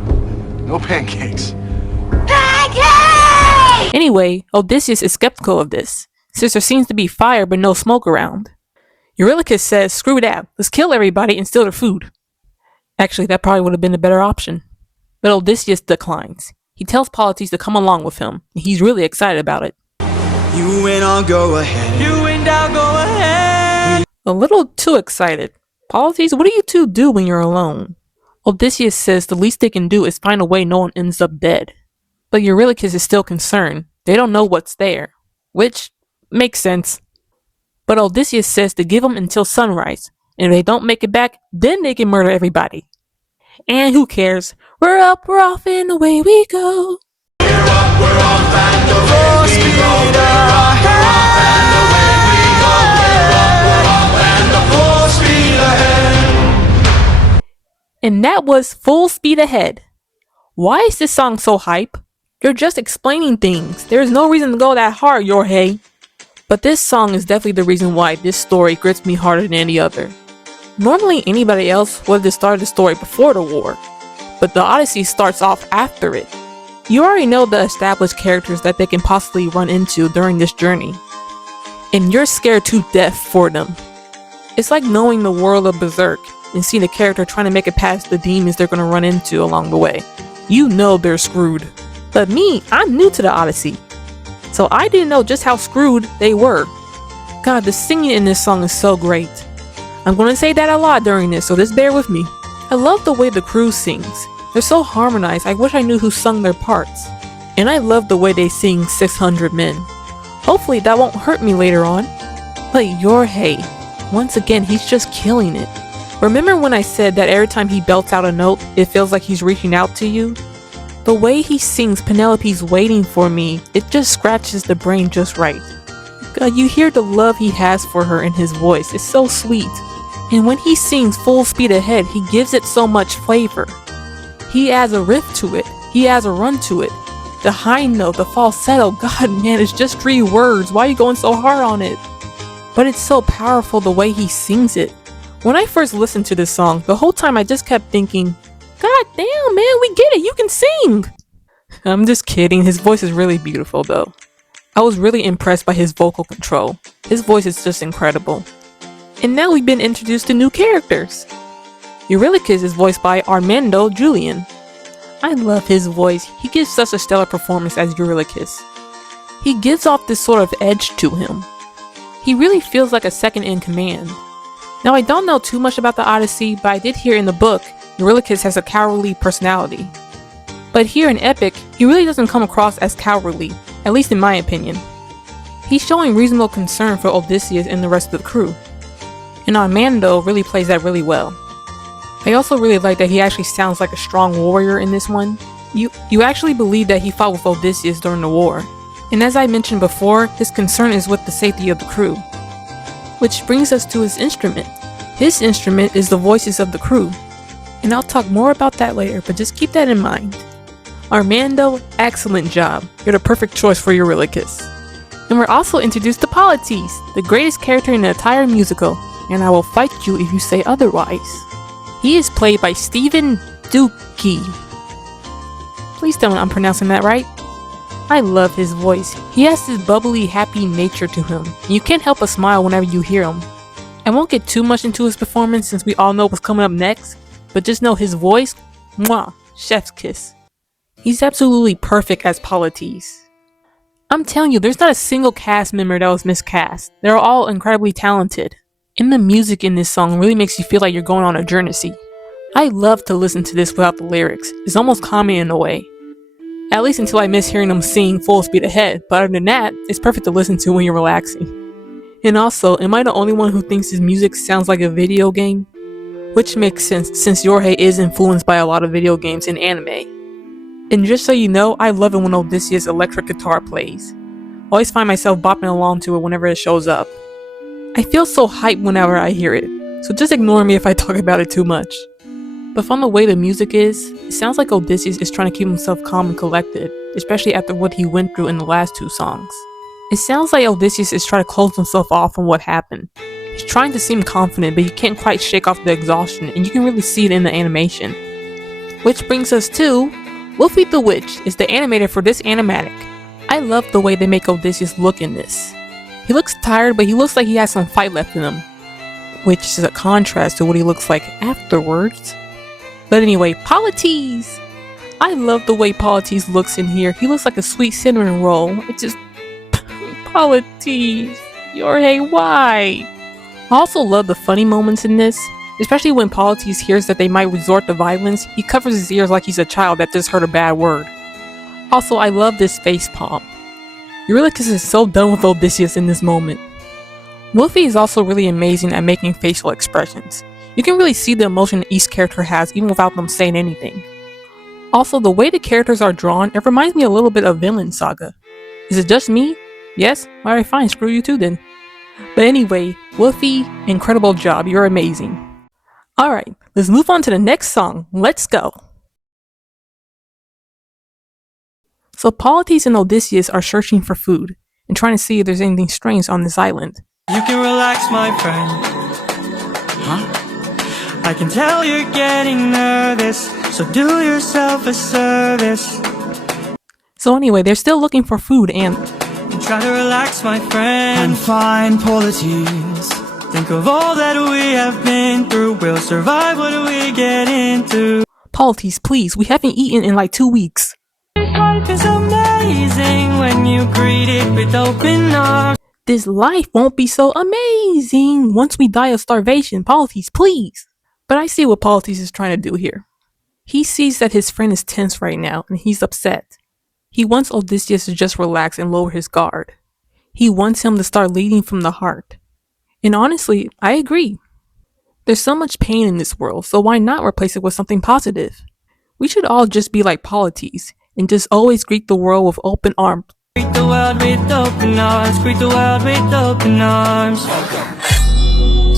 No pancakes. Pancakes! Anyway, Odysseus is skeptical of this, since there seems to be fire but no smoke around. Eurylochus says, screw that, let's kill everybody and steal their food. Actually, that probably would have been a better option. But Odysseus declines. He tells Polites to come along with him, and he's really excited about it. You and I'll go ahead. You and I'll go ahead. A little too excited. Polites, what do you two do when you're alone? Odysseus says the least they can do is find a way no one ends up dead. But Eurylochus is still concerned. They don't know what's there. Which makes sense. But Odysseus says to give them until sunrise. And if they don't make it back, then they can murder everybody. And who cares? We're up, we're off, and away we go. We're up, we're off and away we go. We're up, we're off and away we go. We're up, we're off and full speed ahead. And that was Full Speed Ahead. Why is this song so hype? You're just explaining things. There's no reason to go that hard, Yorhei. But this song is definitely the reason why this story grits me harder than any other. Normally anybody else would have started the story before the war, but the Odyssey starts off after it. You already know the established characters that they can possibly run into during this journey, and you're scared to death for them. It's like knowing the world of Berserk and seeing a character trying to make it past the demons they're going to run into along the way. You know they're screwed. But me, I'm new to the Odyssey, so I didn't know just how screwed they were. God, the singing in this song is so great. I'm going to say that a lot during this, so just bear with me. I love the way the crew sings. They're so harmonized, I wish I knew who sung their parts. And I love the way they sing 600 men. Hopefully that won't hurt me later on. But Yorhei, once again, he's just killing it. Remember when I said that every time he belts out a note, it feels like he's reaching out to you? The way he sings Penelope's Waiting for Me, it just scratches the brain just right. God, you hear the love he has for her in his voice, it's so sweet. And when he sings Full Speed Ahead, he gives it so much flavor. He adds a riff to it, he adds a run to it. The high note, the falsetto, God man, it's just 3 words, why are you going so hard on it? But it's so powerful the way he sings it. When I first listened to this song, the whole time I just kept thinking, God damn man, we get it, you can sing! I'm just kidding, his voice is really beautiful though. I was really impressed by his vocal control. His voice is just incredible. And now we've been introduced to new characters. Eurylochus is voiced by Armando Julian. I love his voice, he gives such a stellar performance as Eurylochus. He gives off this sort of edge to him. He really feels like a second in command. Now I don't know too much about the Odyssey, but I did hear in the book, Eurylochus has a cowardly personality. But here in Epic, he really doesn't come across as cowardly, at least in my opinion. He's showing reasonable concern for Odysseus and the rest of the crew. And Mando really plays that really well. I also really like that he actually sounds like a strong warrior in this one. You actually believe that he fought with Odysseus during the war. And as I mentioned before, his concern is with the safety of the crew. Which brings us to his instrument. His instrument is the voices of the crew. And I'll talk more about that later, but just keep that in mind. Armando, excellent job. You're the perfect choice for Eurylochus. And we're also introduced to Polites, the greatest character in the entire musical, and I will fight you if you say otherwise. He is played by Stephen Dookie. Please tell me I'm pronouncing that right. I love his voice. He has this bubbly, happy nature to him. And you can't help but smile whenever you hear him. I won't get too much into his performance since we all know what's coming up next, but just know his voice, mwah, chef's kiss. He's absolutely perfect as Polites. I'm telling you, there's not a single cast member that was miscast. They're all incredibly talented. And the music in this song really makes you feel like you're going on a journey. I love to listen to this without the lyrics. It's almost calming in a way. At least until I miss hearing them sing full speed ahead, but other than that, it's perfect to listen to when you're relaxing. And also, am I the only one who thinks his music sounds like a video game? Which makes sense since Yorhei is influenced by a lot of video games and anime. And just so you know, I love it when Odysseus' electric guitar plays. I always find myself bopping along to it whenever it shows up. I feel so hyped whenever I hear it, so just ignore me if I talk about it too much. But from the way the music is, it sounds like Odysseus is trying to keep himself calm and collected, especially after what he went through in the last two songs. It sounds like Odysseus is trying to close himself off from what happened. He's trying to seem confident, but he can't quite shake off the exhaustion, and you can really see it in the animation. Which brings us to Wolfie the Witch is the animator for this animatic. I love the way they make Odysseus look in this. He looks tired, but he looks like he has some fight left in him, which is a contrast to what he looks like afterwards. But anyway, Polites! I love the way Polites looks in here. He looks like a sweet cinnamon roll. It just... Polites! Yorhei, why? I also love the funny moments in this, especially when Polites hears that they might resort to violence. He covers his ears like he's a child that just heard a bad word. Also, I love this face palm. Eurylochus is so done with Odysseus in this moment. Wolfie is also really amazing at making facial expressions. You can really see the emotion each character has even without them saying anything. Also, the way the characters are drawn, it reminds me a little bit of Vinland Saga. Is it just me? Yes? Alright, fine, screw you too then. But anyway, Wolfie, incredible job, you're amazing. Alright, let's move on to the next song. Let's go! So Polites and Odysseus are searching for food and trying to see if there's anything strange on this island. You can relax, my friend. Huh? I can tell you're getting nervous, so do yourself a service. So anyway, they're still looking for food and Try to relax, my friend. I'm fine, Polites. Think of all that we have been through. We'll survive what we get into. Polites, please, we haven't eaten in like 2 weeks. Life is amazing when you greet it with open arms. This life won't be so amazing once we die of starvation. Polites, please. But I see what Polites is trying to do here. He sees that his friend is tense right now and he's upset. He wants Odysseus to just relax and lower his guard. He wants him to start leading from the heart. And honestly, I agree. There's so much pain in this world, so why not replace it with something positive? We should all just be like Polites and just always greet the world with open arms. Greet the world with open arms. Greet the world with open arms.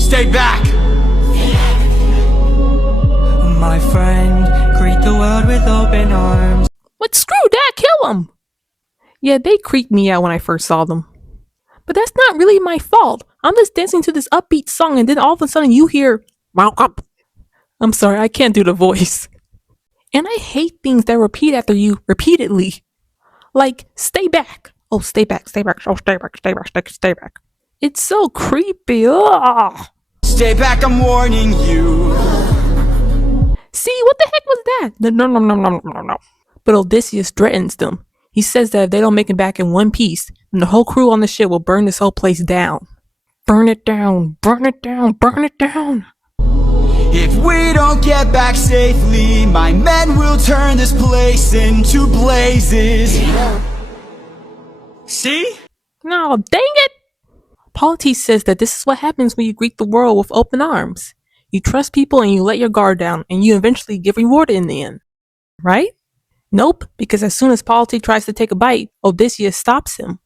Stay back! My friend, greet the world with open arms. What? Screw that! Kill them! Yeah, they creeped me out when I first saw them. But that's not really my fault. I'm just dancing to this upbeat song and then all of a sudden you hear... I'm sorry, I can't do the voice. And I hate things that repeat after you repeatedly. Like, stay back. Oh, stay back, stay back. Oh, stay back, stay back, stay back. It's so creepy. Ugh. Stay back, I'm warning you. See, what the heck was that? No. But Odysseus threatens them. He says that if they don't make it back in one piece, then the whole crew on the ship will burn this whole place down. Burn it down, burn it down, burn it down. If we don't get back safely, my men will turn this place into blazes. See? No, dang it! Polites says that this is what happens when you greet the world with open arms. You trust people and you let your guard down, and you eventually get rewarded in the end. Right? Nope, because as soon as Polites tries to take a bite, Odysseus stops him.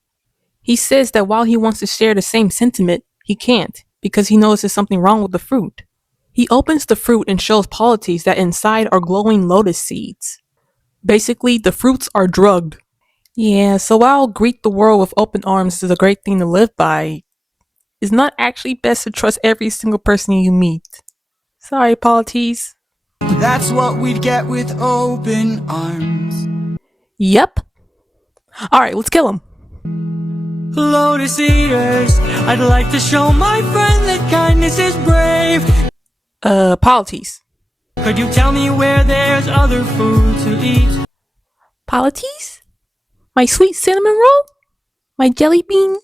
He says that while he wants to share the same sentiment, he can't, because he knows there's something wrong with the fruit. He opens the fruit and shows Polites that inside are glowing lotus seeds. Basically, the fruits are drugged. Yeah, so while greet the world with open arms is a great thing to live by, it's not actually best to trust every single person you meet. Sorry, Polites. That's what we'd get with open arms. Yep. Alright, let's kill him. Lotus eaters, I'd like to show my friend that kindness is brave. Polites. Could you tell me where there's other food to eat? Polites? My sweet cinnamon roll? My jelly bean?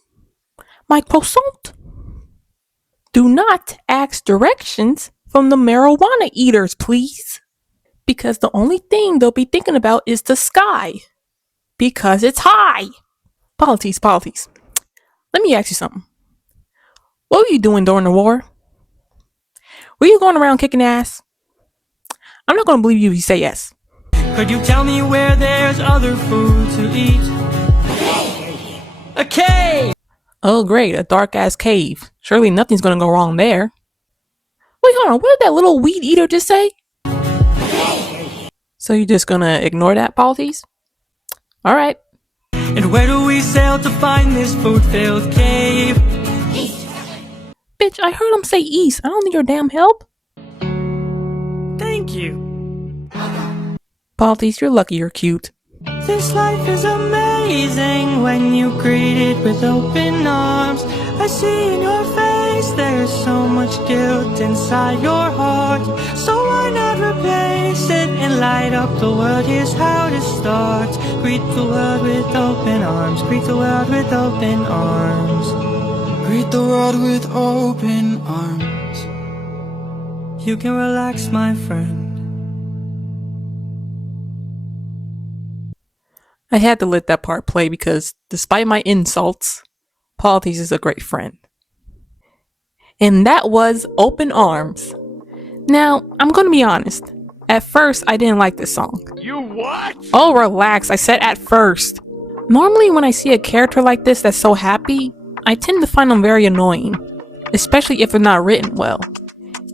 My croissant? Do not ask directions from the marijuana eaters, please. Because the only thing they'll be thinking about is the sky. Because it's high. Polites. Let me ask you something. What were you doing during the war? Were you going around kicking ass? I'm not going to believe you if you say yes. Could you tell me where there's other food to eat? A cave! Oh great, a dark ass cave. Surely nothing's going to go wrong there. Wait, hold on, what did that little weed eater just say? So you're just going to ignore that, Polites? Alright. And where do we sail to find this food-filled cave? Bitch, I heard him say east. I don't need your damn help. Thank you. Polites, you're lucky you're cute. This life is amazing when you greet it with open arms. I see in your face there's so much guilt inside your heart. So why not replace it and light up the world? Here's how to start. Greet the world with open arms. Greet the world with open arms. Greet the world with open arms. You can relax, my friend. I had to let that part play because, despite my insults, Polites is a great friend. And that was Open Arms. Now, I'm gonna be honest. At first, I didn't like this song. You what? Oh, relax. I said at first. Normally, when I see a character like this that's so happy, I tend to find them very annoying. Especially if they're not written well.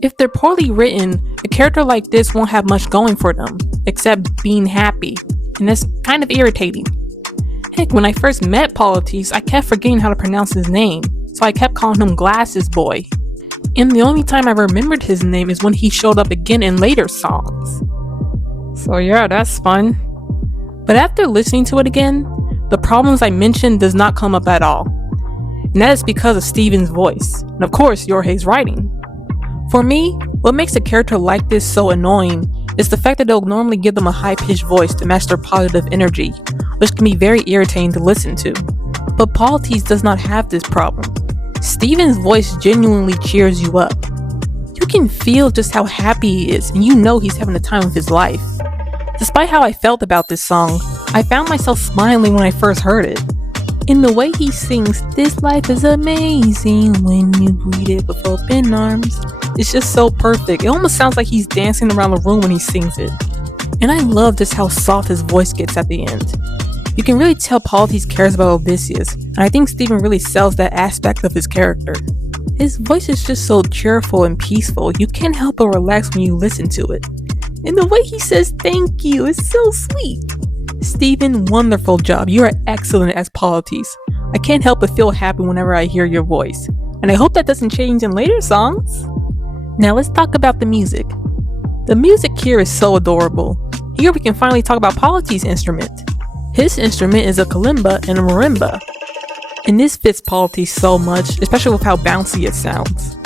If they're poorly written, a character like this won't have much going for them, except being happy. And that's kind of irritating. Heck, when I first met Polites, I kept forgetting how to pronounce his name, so I kept calling him Glasses Boy. And the only time I remembered his name is when he showed up again in later songs. So yeah, that's fun. But after listening to it again, the problems I mentioned does not come up at all. And that is because of Steven's voice, and of course, Jorge's writing. For me, what makes a character like this so annoying is the fact that they'll normally give them a high-pitched voice to match their positive energy, which can be very irritating to listen to. But Polites does not have this problem. Steven's voice genuinely cheers you up. You can feel just how happy he is, and you know he's having the time of his life. Despite how I felt about this song, I found myself smiling when I first heard it. In the way he sings, "This life is amazing when you greet it with open arms," it's just so perfect. It almost sounds like he's dancing around the room when he sings it. And I love just how soft his voice gets at the end. You can really tell Polites cares about Odysseus, and I think Steven really sells that aspect of his character. His voice is just so cheerful and peaceful, you can't help but relax when you listen to it. And the way he says thank you is so sweet. Steven, wonderful job. You are excellent as Polites. I can't help but feel happy whenever I hear your voice. And I hope that doesn't change in later songs. Now let's talk about the music. The music here is so adorable. Here we can finally talk about Polites' instrument. His instrument is a kalimba and a marimba. And this fits Polites so much, especially with how bouncy it sounds.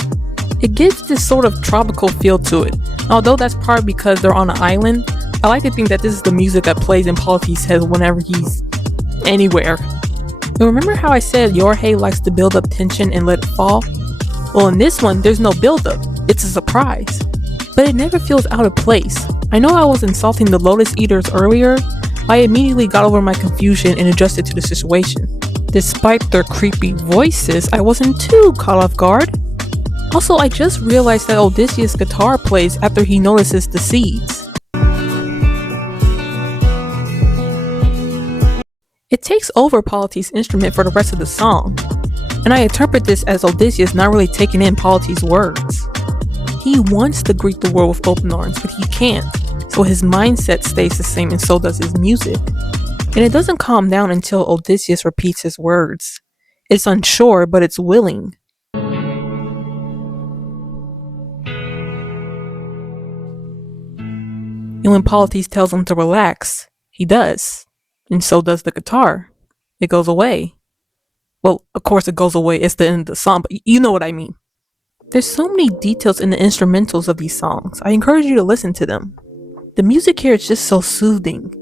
It gives this sort of tropical feel to it. Although that's probably because they're on an island, I like to think that this is the music that plays in Polites' head whenever he's anywhere. And remember how I said Yorhei likes to build up tension and let it fall? Well, in this one, there's no build up. It's a surprise. But it never feels out of place. I know I was insulting the Lotus Eaters earlier, but I immediately got over my confusion and adjusted to the situation. Despite their creepy voices, I wasn't too caught off guard. Also, I just realized that Odysseus' guitar plays after he notices the seeds. It takes over Polity's instrument for the rest of the song, and I interpret this as Odysseus not really taking in Polity's words. He wants to greet the world with open arms, but he can't, so his mindset stays the same and so does his music. And it doesn't calm down until Odysseus repeats his words. It's unsure, but it's willing. And when Polites tells him to relax, he does. And so does the guitar. It goes away. Well, of course it goes away. It's the end of the song, but you know what I mean. There's so many details in the instrumentals of these songs. I encourage you to listen to them. The music here is just so soothing.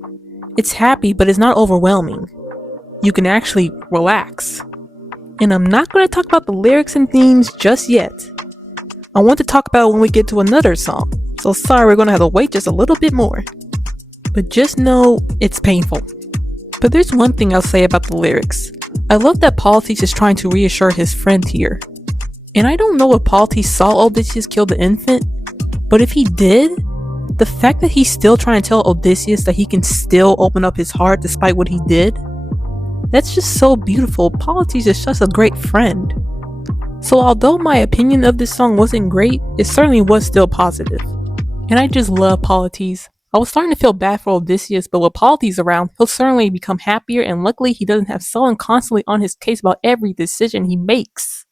It's happy, but it's not overwhelming. You can actually relax. And I'm not going to talk about the lyrics and themes just yet. I want to talk about it when we get to another song. So sorry, we're going to have to wait just a little bit more. But just know it's painful. But there's one thing I'll say about the lyrics. I love that Polites is trying to reassure his friend here. And I don't know if Polites saw Odysseus kill the infant, but if he did, the fact that he's still trying to tell Odysseus that he can still open up his heart despite what he did, that's just so beautiful. Polites is just a great friend. So although my opinion of this song wasn't great, it certainly was still positive. And I just love Polites. I was starting to feel bad for Odysseus, but with Polites around, he'll certainly become happier, and luckily he doesn't have someone constantly on his case about every decision he makes.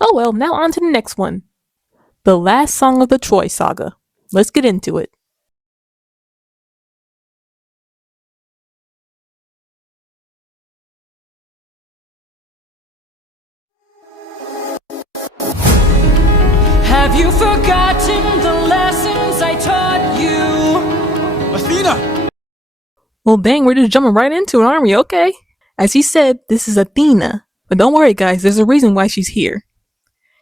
Oh well, now on to the next one. The last song of the Troy saga. Let's get into it. Have you forgotten the lessons I taught you? Athena! Well dang, we're just jumping right into it, aren't we? Okay. As he said, this is Athena. But don't worry guys, there's a reason why she's here.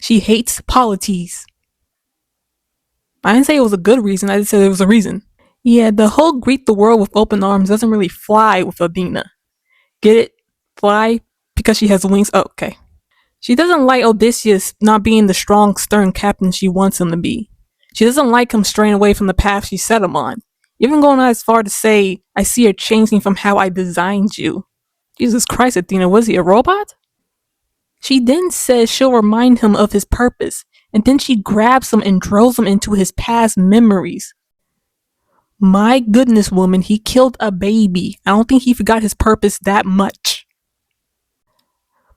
She hates Polites. I didn't say it was a good reason, I just said there was a reason. Yeah, the whole greet the world with open arms doesn't really fly with Athena. Get it? Fly? Because she has wings? Oh, okay. She doesn't like Odysseus not being the strong, stern captain she wants him to be. She doesn't like him straying away from the path she set him on. Even going as far to say, I see her changing from how I designed you. Jesus Christ, Athena, was he a robot? She then says she'll remind him of his purpose, and then she grabs him and drills him into his past memories. My goodness, woman, he killed a baby. I don't think he forgot his purpose that much.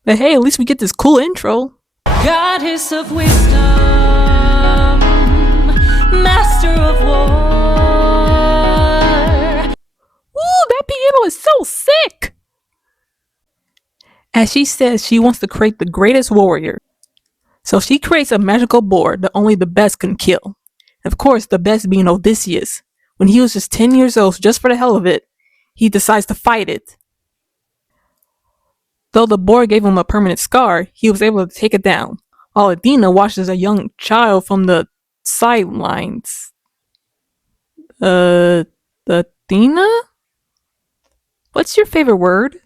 But hey, at least we get this cool intro. Goddess of wisdom, master of war. Ooh, that piano is so sick! As she says, she wants to create the greatest warrior. So she creates a magical boar that only the best can kill. Of course, the best being Odysseus. When he was just 10 years old, just for the hell of it, he decides to fight it. Though the boar gave him a permanent scar, he was able to take it down, while Athena watches a young child from the sidelines. Athena? What's your favorite word?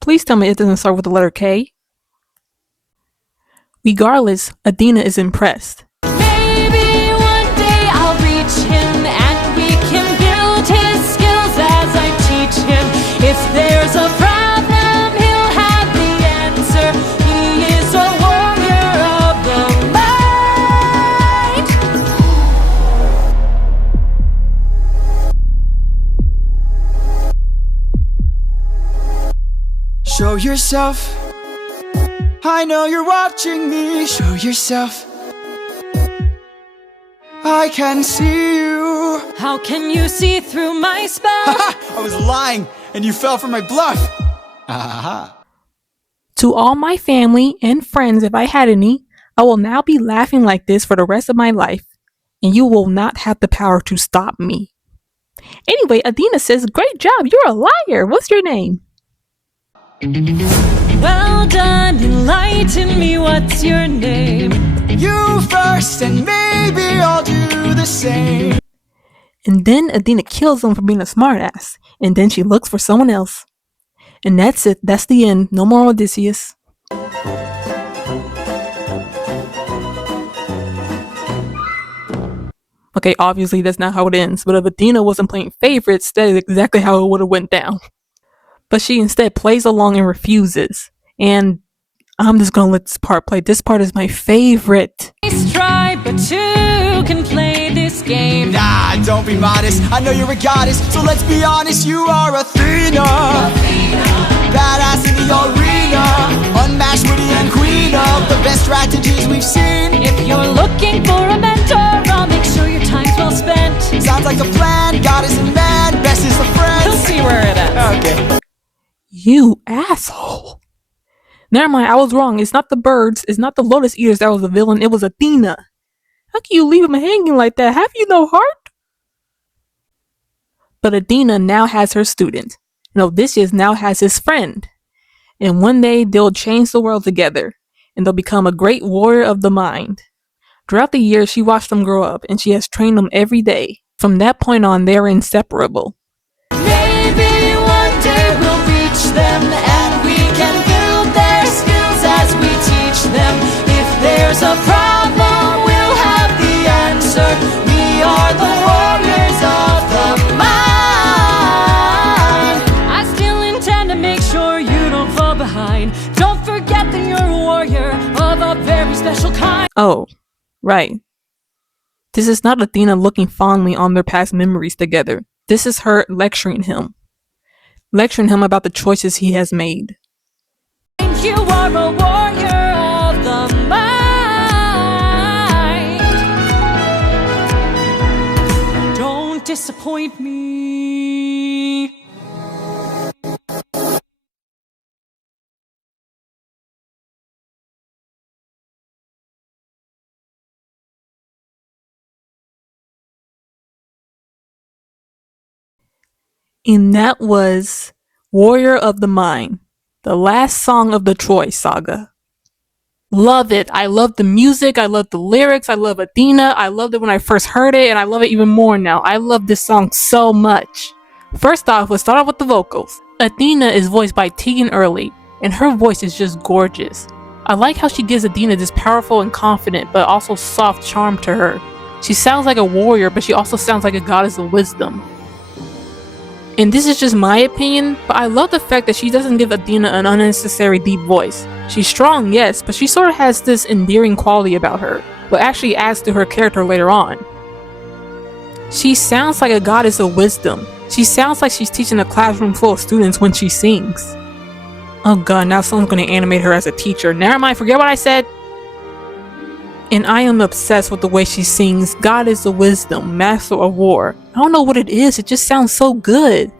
Please tell me it doesn't start with the letter K. Regardless, Athena is impressed. Maybe one day I'll reach him and we can build his skills as I teach him. If there's a problem, he'll have the answer. He is a warrior of the mind. Show yourself. I know you're watching me. Show yourself. I can see you. How can you see through my spell? I was lying and you fell for my bluff. To all my family and friends, if I had any, I will now be laughing like this for the rest of my life, and you will not have the power to stop me. Anyway, Athena says, "Great job, you're a liar. What's your name?" Well done, enlighten me, what's your name? You first, and maybe I'll do the same. And then Athena kills him for being a smartass, and then she looks for someone else. And that's it, that's the end. No more Odysseus. Okay, obviously that's not how it ends, but if Athena wasn't playing favorites, that is exactly how it would have went down. But she instead plays along and refuses. And I'm just gonna let this part play. This part is my favorite. Nice try, but two can play this game. Nah, don't be modest, I know you're a goddess, so let's be honest, you are Athena. Badass in the arena, unmatched, witty and queen of the best strategies we've seen. If you're looking for a mentor, I'll make sure your time's well spent. Sounds like a plan, goddess and man, best is the friends. You'll see where it ends. Okay. You asshole. Never mind, I was wrong. It's not the birds, it's not the lotus eaters that was the villain, it was Athena. How can you leave him hanging like that? Have you no heart? But Athena now has her student. And Odysseus now has his friend. And one day they'll change the world together. And they'll become a great warrior of the mind. Throughout the years, she watched them grow up. And she has trained them every day. From that point on, they're inseparable. Maybe one day we'll reach them, and we can build their skills as we teach them. If there's a problem, we'll have the answer. We are the warriors of the mind. I still intend to make sure you don't fall behind. Don't forget that you're a warrior of a very special kind. Oh, right. This is not Athena looking fondly on their past memories together. This is her lecturing him. Lecturing him about the choices he has made. You are a warrior of the mind. Don't disappoint me. And that was Warrior of the Mind, the last song of the Troy saga. Love it. I love the music. I love the lyrics. I love Athena. I loved it when I first heard it, and I love it even more now. I love this song so much. First off, let's start off with the vocals. Athena is voiced by Tegan Early, and her voice is just gorgeous. I like how she gives Athena this powerful and confident, but also soft charm to her. She sounds like a warrior, but she also sounds like a goddess of wisdom. And this is just my opinion, but I love the fact that she doesn't give Athena an unnecessary deep voice. She's strong, yes, but she sort of has this endearing quality about her, but actually adds to her character later on. She sounds like a goddess of wisdom. She sounds like she's teaching a classroom full of students when she sings. Oh god, now someone's gonna animate her as a teacher. Never mind, forget what I said. And I am obsessed with the way she sings Goddess of Wisdom, Master of War. I don't know what it is, it just sounds so good.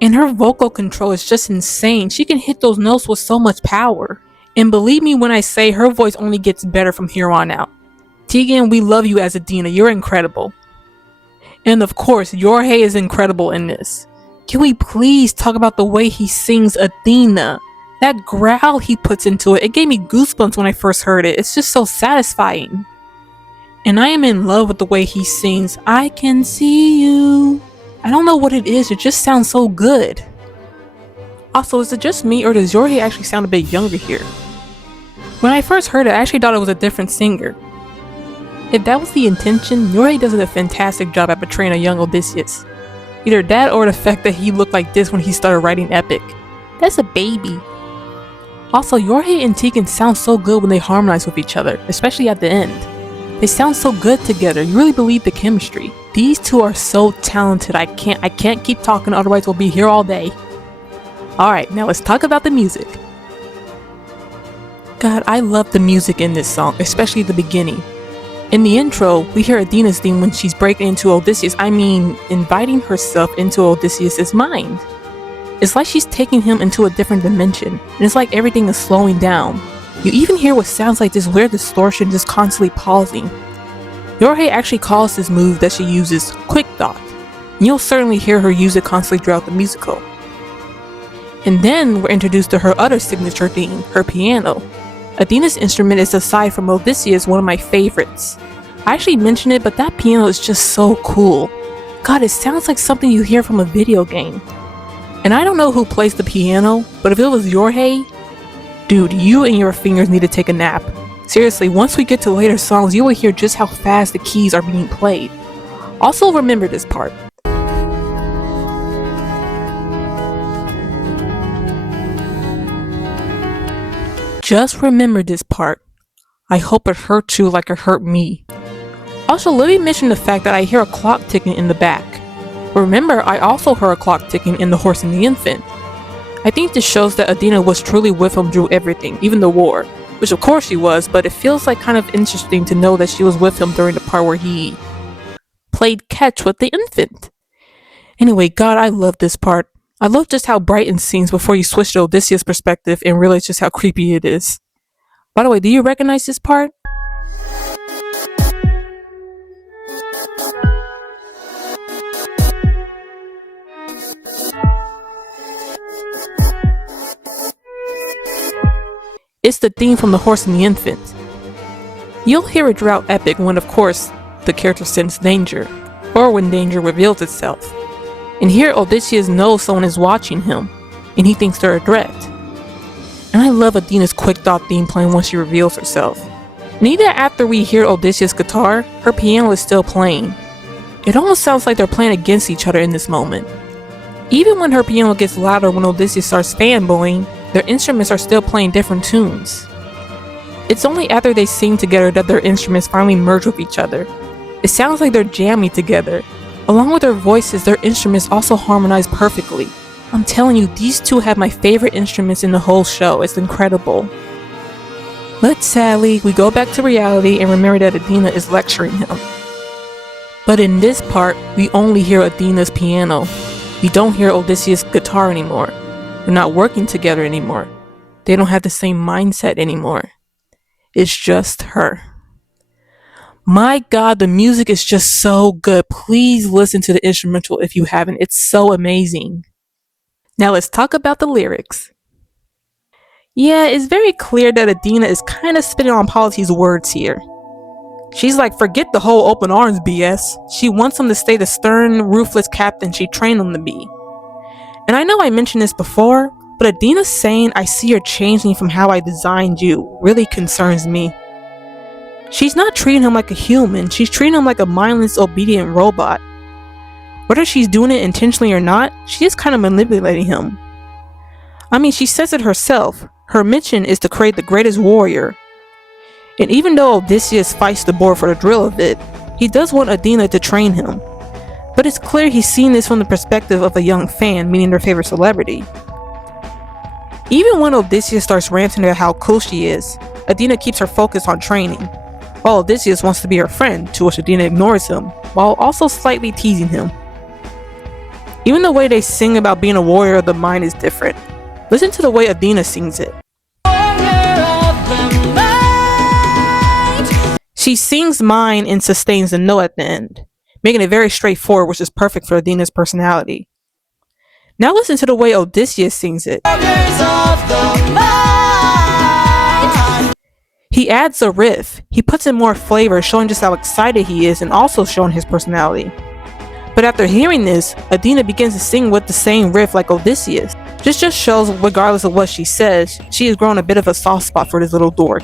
And her vocal control is just insane. She can hit those notes with so much power. And believe me when I say her voice only gets better from here on out. Tegan, we love you as Athena, you're incredible. And of course, Yorhei is incredible in this. Can we please talk about the way he sings Athena? That growl he puts into it, it gave me goosebumps when I first heard it. It's just so satisfying. And I am in love with the way he sings, I can see you. I don't know what it is, it just sounds so good. Also, is it just me or does Yorhei actually sound a bit younger here? When I first heard it, I actually thought it was a different singer. If that was the intention, Yorhei does a fantastic job at portraying a young Odysseus. Either that or the fact that he looked like this when he started writing epic. That's a baby. Also, Yorhei and Tegan sound so good when they harmonize with each other, especially at the end. They sound so good together, you really believe the chemistry. These two are so talented, I can't keep talking, otherwise we'll be here all day. Alright, now let's talk about the music. God, I love the music in this song, especially the beginning. In the intro, we hear Athena's theme when she's breaking into Odysseus, inviting herself into Odysseus' mind. It's like she's taking him into a different dimension, and it's like everything is slowing down. You even hear what sounds like this weird distortion just constantly pausing. Yorhei actually calls this move that she uses Quick Thought. and you'll certainly hear her use it constantly throughout the musical. And then we're introduced to her other signature theme, her piano. Athena's instrument is, aside from Odysseus, one of my favorites. I actually mentioned it, but that piano is just so cool. God, it sounds like something you hear from a video game. And I don't know who plays the piano, but if it was Jorge, dude, you and your fingers need to take a nap. Seriously, once we get to later songs, you will hear just how fast the keys are being played. Also remember this part. Just remember this part. I hope it hurt you like it hurt me. Also, let me mention the fact that I hear a clock ticking in the back. Remember, I also heard a clock ticking in The Horse and the Infant. I think this shows that Athena was truly with him through everything, even the war. Which of course she was, but it feels like kind of interesting to know that she was with him during the part where he played catch with the infant. Anyway, God, I love this part. I love just how Brighton sings before you switch to Odysseus' perspective and realize just how creepy it is. By the way, do you recognize this part? It's the theme from The Horse and the Infant. You'll hear it throughout Epic when, of course, the character senses danger, or when danger reveals itself. And here Odysseus knows someone is watching him, and he thinks they're a threat. And I love Athena's quick thought theme playing once she reveals herself. And even after we hear Odysseus' guitar, her piano is still playing. It almost sounds like they're playing against each other in this moment. Even when her piano gets louder when Odysseus starts fanboying, their instruments are still playing different tunes. It's only after they sing together that their instruments finally merge with each other. It sounds like they're jamming together. Along with their voices, their instruments also harmonize perfectly. I'm telling you, these two have my favorite instruments in the whole show. It's incredible. But sadly, we go back to reality and remember that Athena is lecturing him. But in this part, we only hear Athena's piano. We don't hear Odysseus' guitar anymore. They're not working together anymore. They don't have the same mindset anymore. It's just her. My God, the music is just so good. Please listen to the instrumental if you haven't. It's so amazing. Now let's talk about the lyrics. Yeah, it's very clear that Athena is kind of spitting on Polity's words here. She's like, forget the whole open arms BS. She wants him to stay the stern, ruthless captain she trained him to be. And I know I mentioned this before, but Athena's saying, I see you're changing from how I designed you, really concerns me. She's not treating him like a human, she's treating him like a mindless, obedient robot. Whether she's doing it intentionally or not, she is kind of manipulating him. I mean, she says it herself. Her mission is to create the greatest warrior. And even though Odysseus fights the boar for the thrill of it, he does want Athena to train him. But it's clear he's seeing this from the perspective of a young fan, meaning their favorite celebrity. Even when Odysseus starts ranting about how cool she is, Athena keeps her focus on training, while Odysseus wants to be her friend, to which Athena ignores him, while also slightly teasing him. Even the way they sing about being a warrior of the mind is different. Listen to the way Athena sings it. She sings mine and sustains the note at the end, making it very straightforward, which is perfect for Athena's personality. Now listen to the way Odysseus sings it. He adds a riff. He puts in more flavor, showing just how excited he is and also showing his personality. But after hearing this, Athena begins to sing with the same riff like Odysseus. This just shows, regardless of what she says, she has grown a bit of a soft spot for this little dork.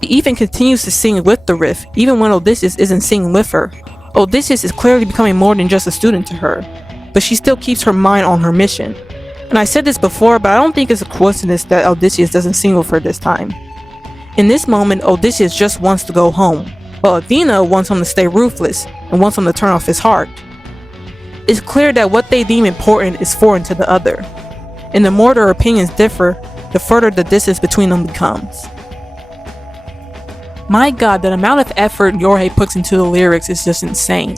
He even continues to sing with the riff, even when Odysseus isn't singing with her. Odysseus is clearly becoming more than just a student to her, but she still keeps her mind on her mission. And I said this before, but I don't think it's a coincidence that Odysseus doesn't sing with her this time. In this moment, Odysseus just wants to go home, while Athena wants him to stay ruthless and wants him to turn off his heart. It's clear that what they deem important is foreign to the other, and the more their opinions differ, the further the distance between them becomes. My God, the amount of effort Jorge puts into the lyrics is just insane.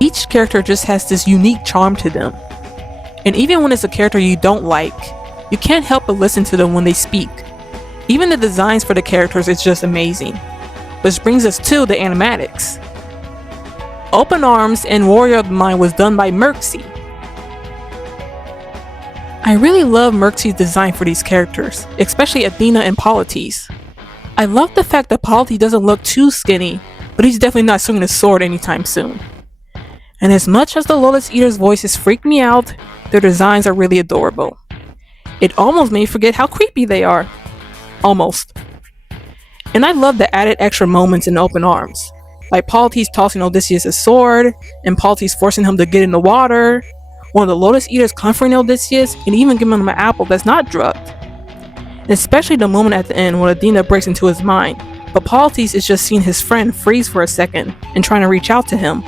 Each character just has this unique charm to them. And even when it's a character you don't like, you can't help but listen to them when they speak. Even the designs for the characters is just amazing. Which brings us to the animatics. Open Arms and Warrior of the Mind was done by Merxy. I really love Merxy's design for these characters, especially Athena and Polites. I love the fact that Polites doesn't look too skinny, but he's definitely not swinging a sword anytime soon. And as much as the Lotus Eater's voices freak me out, their designs are really adorable. It almost made me forget how creepy they are. Almost. And I love the added extra moments in Open Arms, like Polites tossing Odysseus a sword, and Polites forcing him to get in the water, one of the Lotus Eaters comforting Odysseus, and even giving him an apple that's not drugged. And especially the moment at the end when Athena breaks into his mind, but Polites is just seeing his friend freeze for a second and trying to reach out to him.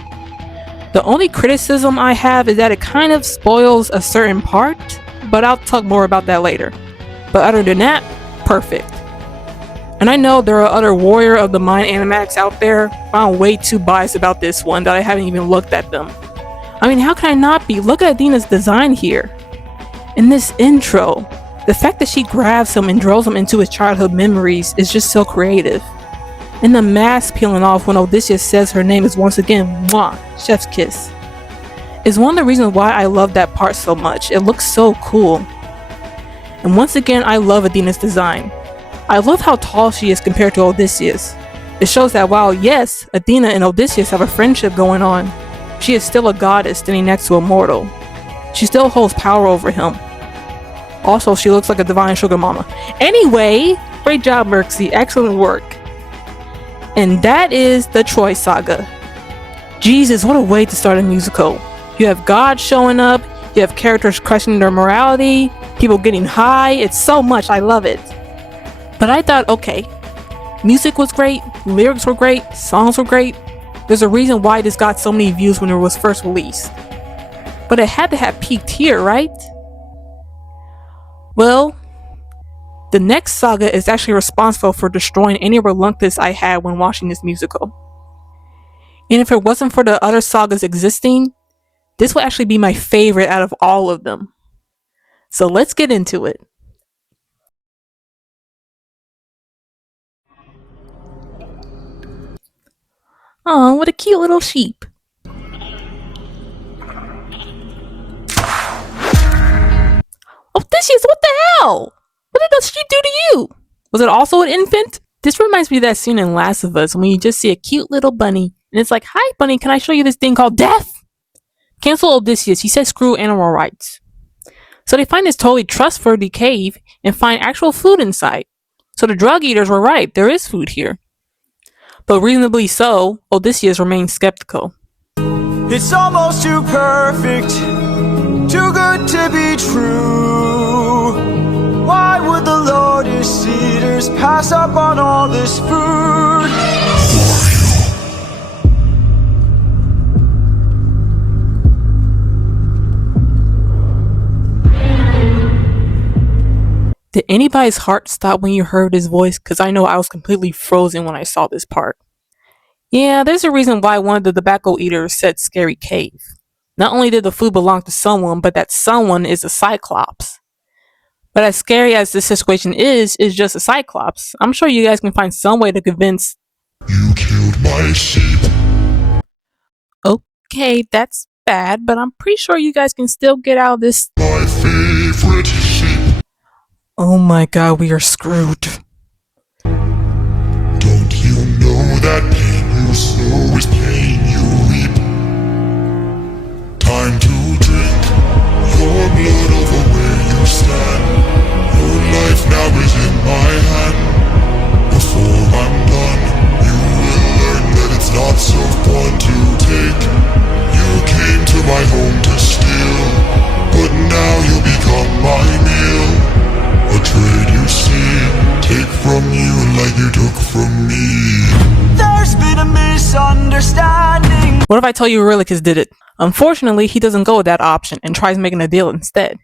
The only criticism I have is that it kind of spoils a certain part, but I'll talk more about that later. But other than that, perfect. And I know there are other Warrior of the Mind animatics out there, but I'm way too biased about this one that I haven't even looked at them. I mean, how can I not be? Look at Athena's design here. In this intro, the fact that she grabs him and drills him into his childhood memories is just so creative. And the mask peeling off when Odysseus says her name is once again, mwah, chef's kiss. Is one of the reasons why I love that part so much. It looks so cool. And once again, I love Athena's design. I love how tall she is compared to Odysseus. It shows that while yes, Athena and Odysseus have a friendship going on, she is still a goddess standing next to a mortal. She still holds power over him. Also, she looks like a divine sugar mama. Anyway, great job, Merxy. Excellent work. And that is the Troy Saga. Jesus, what a way to start a musical. You have God showing up, you have characters questioning their morality, people getting high. It's so much. I love it. But I thought, okay, music was great, lyrics were great, songs were great. There's a reason why this got so many views when it was first released. But it had to have peaked here, right? Well, the next saga is actually responsible for destroying any reluctance I had when watching this musical. And if it wasn't for the other sagas existing, this would actually be my favorite out of all of them. So let's get into it. Oh, what a cute little sheep. Odysseus, what the hell? What did the sheep do to you? Was it also an infant? This reminds me of that scene in Last of Us when you just see a cute little bunny and it's like, hi bunny, can I show you this thing called death? Cancel Odysseus, he said screw animal rights. So they find this totally trustworthy cave and find actual food inside. So the drug eaters were right, there is food here. But reasonably so, Odysseus remains skeptical. It's almost too perfect, too good to be true. Why would the Lotus Eaters pass up on all this food? Did anybody's heart stop when you heard his voice? Because I know I was completely frozen when I saw this part. Yeah, there's a reason why one of the tobacco eaters said scary cave. Not only did the food belong to someone, but that someone is a Cyclops. But as scary as this situation is just a Cyclops. I'm sure you guys can find some way to convince... You killed my sheep. Okay, that's bad, but I'm pretty sure you guys can still get out of this... My favorite sheep. Oh my god, we are screwed. Don't you know that pain you sow is pain you reap? Time to drink your blood over where you stand. Your life now is in my hand. Before I'm done, you will learn that it's not so fun to take. You came to my home to steal, but now you become my meal. A trade you see, take from you like you took from me. There's been a misunderstanding. What if I tell you Eurylochus did it? Unfortunately, he doesn't go with that option and tries making a deal instead.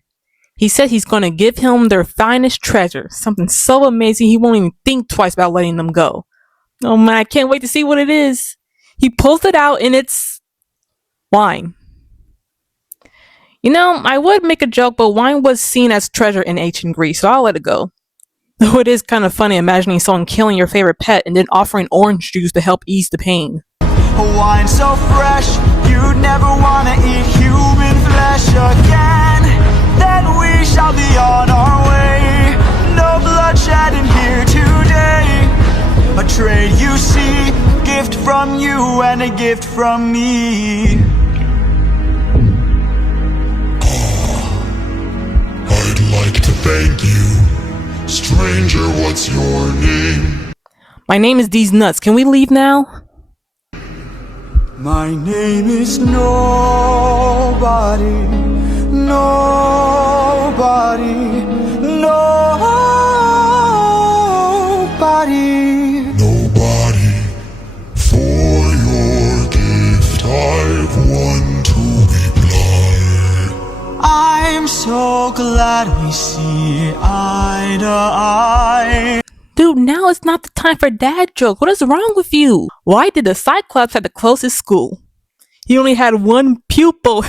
He said he's going to give him their finest treasure, something so amazing he won't even think twice about letting them go. Oh man, I can't wait to see what it is. He pulls it out and it's... wine. You know, I would make a joke, but wine was seen as treasure in ancient Greece, so I'll let it go. Though it is kind of funny imagining someone killing your favorite pet and then offering orange juice to help ease the pain. a wine so fresh you'd never wanna eat human flesh again. Then we shall be on our way. No bloodshed in here today. A trade you see, gift from you and a gift from me. I'd like to thank you. Stranger, what's your name? My name is These Nuts. Can we leave now? My name is Nobody. Nobody. Nobody. Nobody. For your gift, I've won to reply. I'm so glad we see eye to eye. Dude, now is not the time for dad jokes. What is wrong with you? Why did the Cyclops have to close his school? He only had one pupil.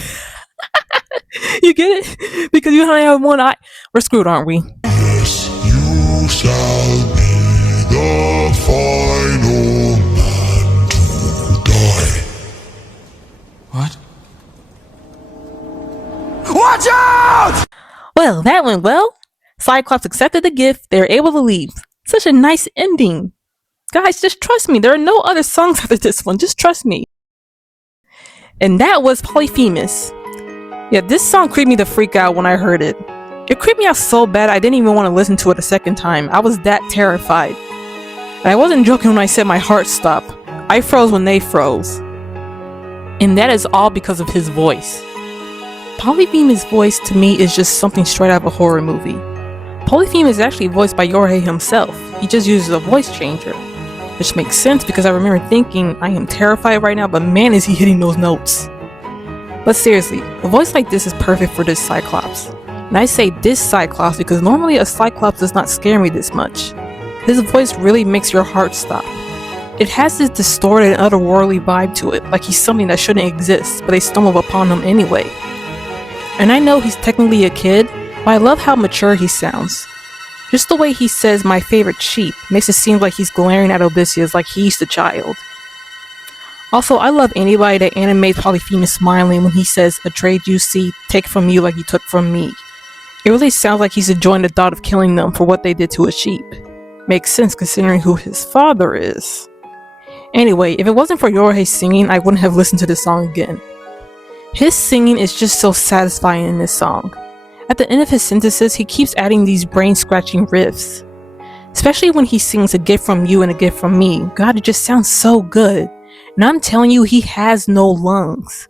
You get it? Because you only have one eye. We're screwed, aren't we? Yes, you shall be the final man to die. What? Watch out! Well, that went well. Cyclops accepted the gift. They were able to leave. Such a nice ending. Guys, just trust me. There are no other songs after this one. Just trust me. And that was Polyphemus. Yeah, this song creeped me the freak out when I heard it. It creeped me out so bad I didn't even want to listen to it a second time. I was that terrified. And I wasn't joking when I said my heart stopped. I froze when they froze. And that is all because of his voice. Polyphemus' voice to me is just something straight out of a horror movie. Polyphemus is actually voiced by Jorge himself. He just uses a voice changer. Which makes sense because I remember thinking, I am terrified right now, but man is he hitting those notes. But seriously, a voice like this is perfect for this Cyclops. And I say this Cyclops because normally a Cyclops does not scare me this much. His voice really makes your heart stop. It has this distorted and otherworldly vibe to it, like he's something that shouldn't exist, but they stumble upon him anyway. And I know he's technically a kid, but I love how mature he sounds. Just the way he says my favorite sheep makes it seem like he's glaring at Odysseus like he's the child. Also, I love anybody that animates Polyphemus smiling when he says, a trade you see, take from you like you took from me. It really sounds like he's enjoying the thought of killing them for what they did to a sheep. Makes sense considering who his father is. Anyway, if it wasn't for Jorge's singing, I wouldn't have listened to this song again. His singing is just so satisfying in this song. At the end of his sentences, he keeps adding these brain-scratching riffs. Especially when he sings a gift from you and a gift from me. God, it just sounds so good. And I'm telling you, he has no lungs.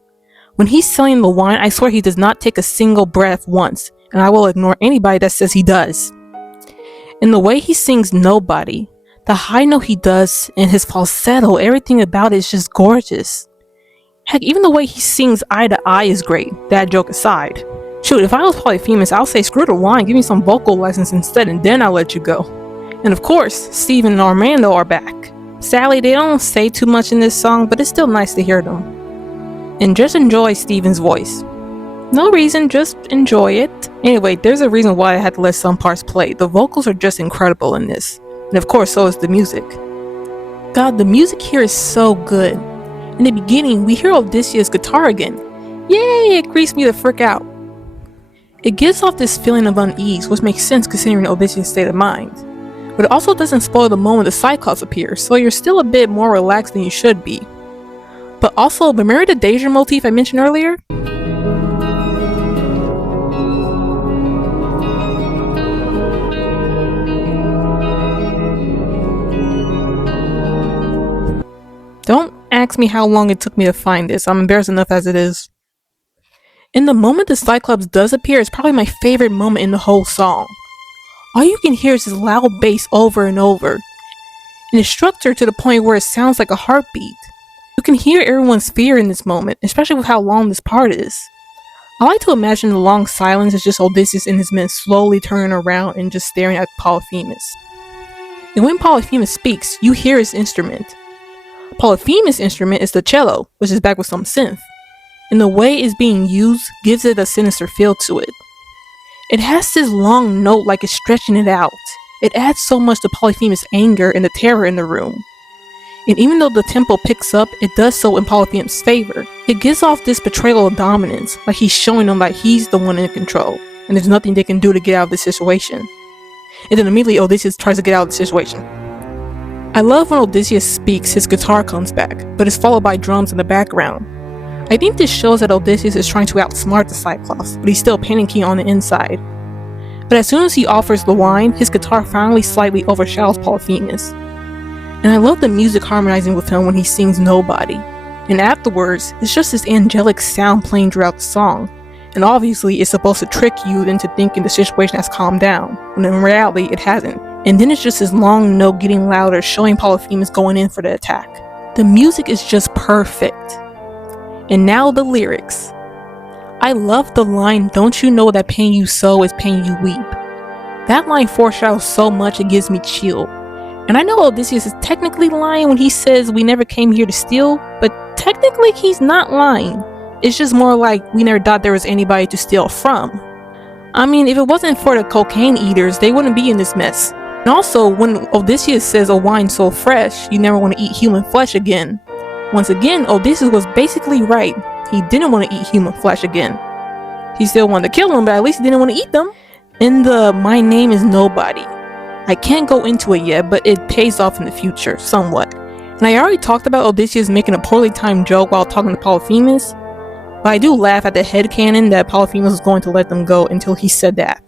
When he's selling the wine, I swear he does not take a single breath once, and I will ignore anybody that says he does. And the way he sings Nobody, the high note he does, and his falsetto, everything about it is just gorgeous. Heck, even the way he sings Eye to Eye is great, that joke aside. Shoot, if I was Polyphemus, I'll say screw the wine, give me some vocal lessons instead, and then I'll let you go. And of course, Steven and Armando are back. Sadly, they don't say too much in this song, but it's still nice to hear them. And just enjoy Steven's voice. No reason, just enjoy it. Anyway, there's a reason why I had to let some parts play. The vocals are just incredible in this. And of course, so is the music. God, the music here is so good. In the beginning, we hear Odysseus' guitar again. Yay, it creeps me the frick out. It gives off this feeling of unease, which makes sense considering Odysseus' state of mind. But it also doesn't spoil the moment the Cyclops appears, so you're still a bit more relaxed than you should be. But also, remember the Deja motif I mentioned earlier? Don't ask me how long it took me to find this, I'm embarrassed enough as it is. In the moment the Cyclops does appear, it's probably my favorite moment in the whole song. All you can hear is his loud bass over and over, and it's structured to the point where it sounds like a heartbeat. You can hear everyone's fear in this moment, especially with how long this part is. I like to imagine the long silence is just Odysseus and his men slowly turning around and just staring at Polyphemus. And when Polyphemus speaks, you hear his instrument. Polyphemus' instrument is the cello, which is back with some synth. And the way it's being used gives it a sinister feel to it. It has this long note like it's stretching it out. It adds so much to Polyphemus' anger and the terror in the room. And even though the tempo picks up, it does so in Polyphemus' favor. It gives off this betrayal of dominance, like he's showing them that he's the one in control, and there's nothing they can do to get out of this situation. And then immediately Odysseus tries to get out of the situation. I love when Odysseus speaks, his guitar comes back, but is followed by drums in the background. I think this shows that Odysseus is trying to outsmart the Cyclops, but he's still panicking on the inside. But as soon as he offers the wine, his guitar finally slightly overshadows Polyphemus. And I love the music harmonizing with him when he sings Nobody. And afterwards, it's just this angelic sound playing throughout the song. And obviously, it's supposed to trick you into thinking the situation has calmed down, when in reality, it hasn't. And then it's just this long note getting louder, showing Polyphemus going in for the attack. The music is just perfect. And now the lyrics. I love the line, "Don't you know that pain you sow is pain you weep?" That line foreshadows so much it gives me chill. And I know Odysseus is technically lying when he says we never came here to steal, but technically he's not lying. It's just more like we never thought there was anybody to steal from. I mean, if it wasn't for the cocaine eaters, they wouldn't be in this mess. And also, when Odysseus says a wine so fresh, you never want to eat human flesh again. Once again, Odysseus was basically right. He didn't want to eat human flesh again. He still wanted to kill them, but at least he didn't want to eat them. In the "My name is Nobody," I can't go into it yet, but it pays off in the future, somewhat. And I already talked about Odysseus making a poorly timed joke while talking to Polyphemus, but I do laugh at the headcanon that Polyphemus was going to let them go until he said that.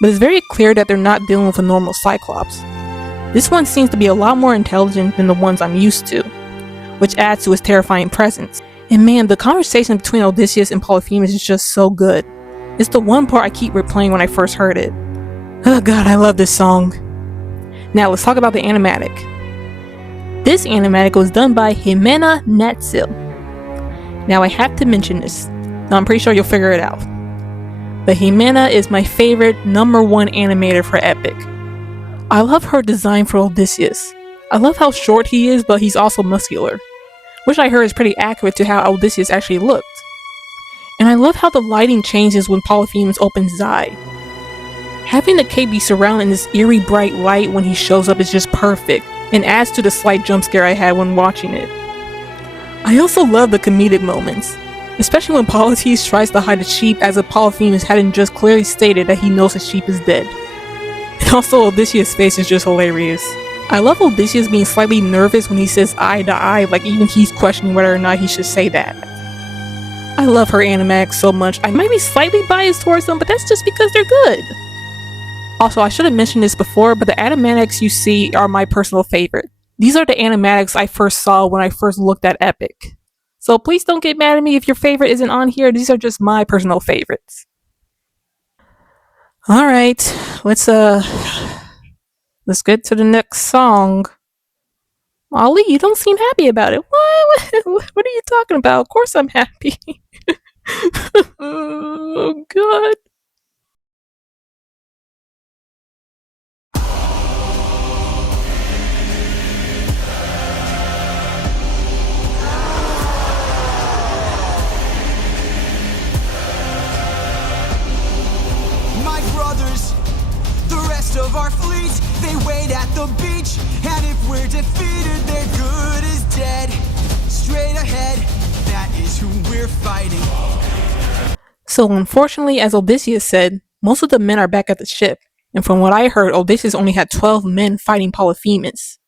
But it's very clear that they're not dealing with a normal Cyclops. This one seems to be a lot more intelligent than the ones I'm used to, which adds to his terrifying presence. And man, the conversation between Odysseus and Polyphemus is just so good. It's the one part I keep replaying when I first heard it. Oh god, I love this song. Now let's talk about the animatic. This animatic was done by Jimena Netzel. Now I have to mention this. Now I'm pretty sure you'll figure it out. But Jimena is my favorite #1 animator for Epic. I love her design for Odysseus. I love how short he is, but he's also muscular, which I heard is pretty accurate to how Odysseus actually looked. And I love how the lighting changes when Polyphemus opens his eye. Having the cape be surrounded in this eerie bright light when he shows up is just perfect, and adds to the slight jump scare I had when watching it. I also love the comedic moments, especially when Polyphemus tries to hide a sheep as if Polyphemus hadn't just clearly stated that he knows his sheep is dead. And also Odysseus' face is just hilarious. I love Odysseus being slightly nervous when he says eye to eye, like even he's questioning whether or not he should say that. I love her animatics so much. I might be slightly biased towards them, but that's just because they're good. Also, I should have mentioned this before, but the animatics you see are my personal favorite. These are the animatics I first saw when I first looked at Epic. So please don't get mad at me if your favorite isn't on here. These are just my personal favorites. Alright, let's get to the next song. Ollie, you don't seem happy about it. What are you talking about? Of course I'm happy. Oh god. My brothers, the rest of our fleet, they wait at the beach. And if we're defeated, their good is dead. Straight ahead, that is who we're fighting. So unfortunately, as Odysseus said, most of the men are back at the ship. And from what I heard, Odysseus only had 12 men fighting Polyphemus.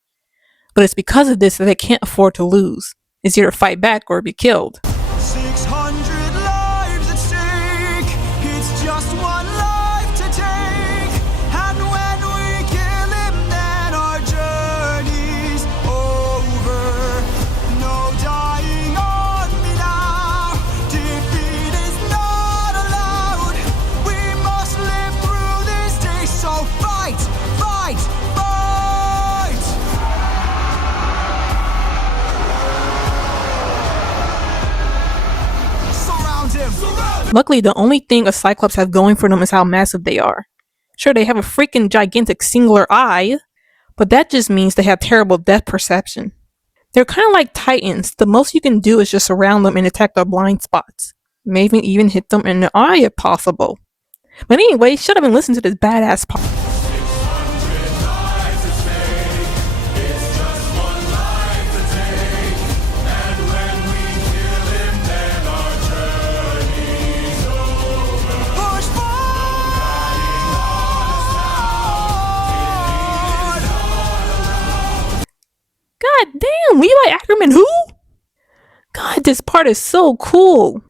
But it's because of this that they can't afford to lose. It's either fight back or be killed. 600 lives at stake. It's just one life to take. And when we kill him, then our journey's over. No dying on me now. Defeat is not allowed. We must live through this day. So fight, fight, fight. Surround him. Luckily, the only thing a Cyclops have going for them is how massive they are. Sure, they have a freaking gigantic singular eye, but that just means they have terrible depth perception. They're kind of like Titans. The most you can do is just surround them and attack their blind spots. Maybe even hit them in the eye if possible. But anyway, shut up and listen to this badass part. Damn, Levi Ackerman, who? God, this part is so cool.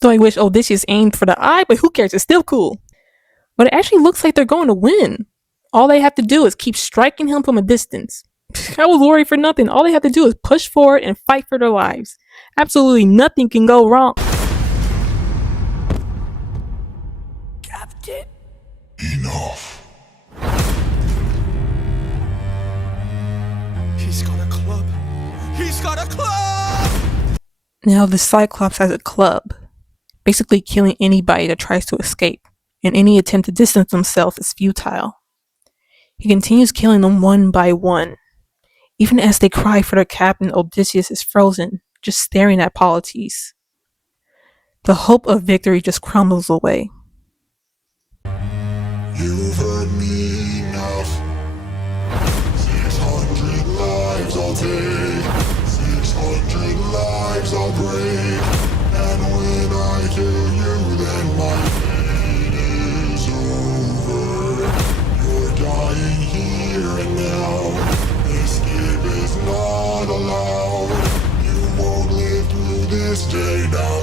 Though I wish Odysseus aimed for the eye, but who cares, it's still cool. But it actually looks like they're going to win. All they have to do is keep striking him from a distance. I was worried for nothing. All they have to do is push forward and fight for their lives. Absolutely nothing can go wrong. Captain. Enough. He's got a club. He's got a club! Now the Cyclops has a club, basically killing anybody that tries to escape, and any attempt to distance himself is futile. He continues killing them one by one. Even as they cry for their captain, Odysseus is frozen, just staring at Polites. The hope of victory just crumbles away. You've heard me enough. 600 lives I'll take. 600 lives I'll break. And when I kill you, then my fate is over. You're dying here and now. Escape is not allowed. You won't live through this day now.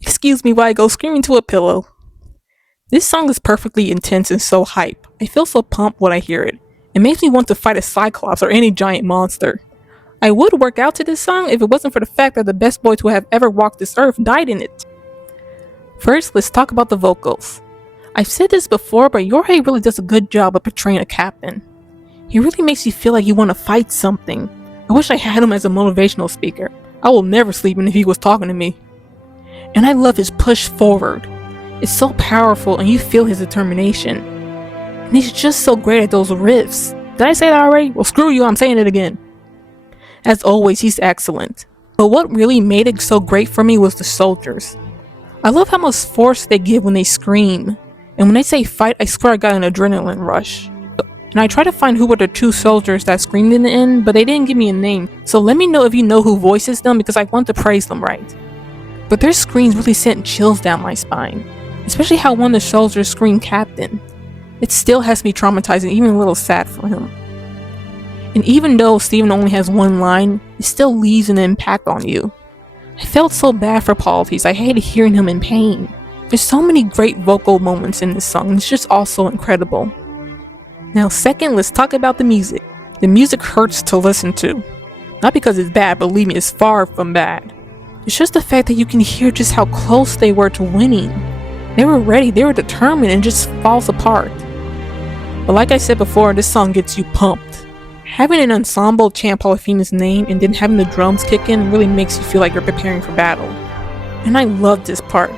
Excuse me while I go screaming to a pillow. This song is perfectly intense and so hype. I feel so pumped when I hear it. It makes me want to fight a Cyclops or any giant monster. I would work out to this song if it wasn't for the fact that the best boy to have ever walked this earth died in it. First, let's talk about the vocals. I've said this before, but Yorhei really does a good job of portraying a captain. He really makes you feel like you want to fight something. I wish I had him as a motivational speaker. I will never sleep in if he was talking to me. And I love his push forward. It's so powerful and you feel his determination. And he's just so great at those riffs. Did I say that already? Well, screw you, I'm saying it again. As always, he's excellent. But what really made it so great for me was the soldiers. I love how much force they give when they scream. And when they say fight, I swear I got an adrenaline rush. And I tried to find who were the two soldiers that screamed in the end, but they didn't give me a name. So let me know if you know who voices them because I want to praise them right. But their screams really sent chills down my spine. Especially how one of the soldiers screamed Captain. It still has me traumatized and even a little sad for him. And even though Steven only has one line, it still leaves an impact on you. I felt so bad for Polites. I hated hearing him in pain. There's so many great vocal moments in this song. It's just all so incredible. Now second, let's talk about the music. The music hurts to listen to. Not because it's bad, believe me, it's far from bad. It's just the fact that you can hear just how close they were to winning. They were ready, they were determined, and it just falls apart. But like I said before, this song gets you pumped. Having an ensemble chant Polyphemus' name and then having the drums kick in really makes you feel like you're preparing for battle. And I love this part.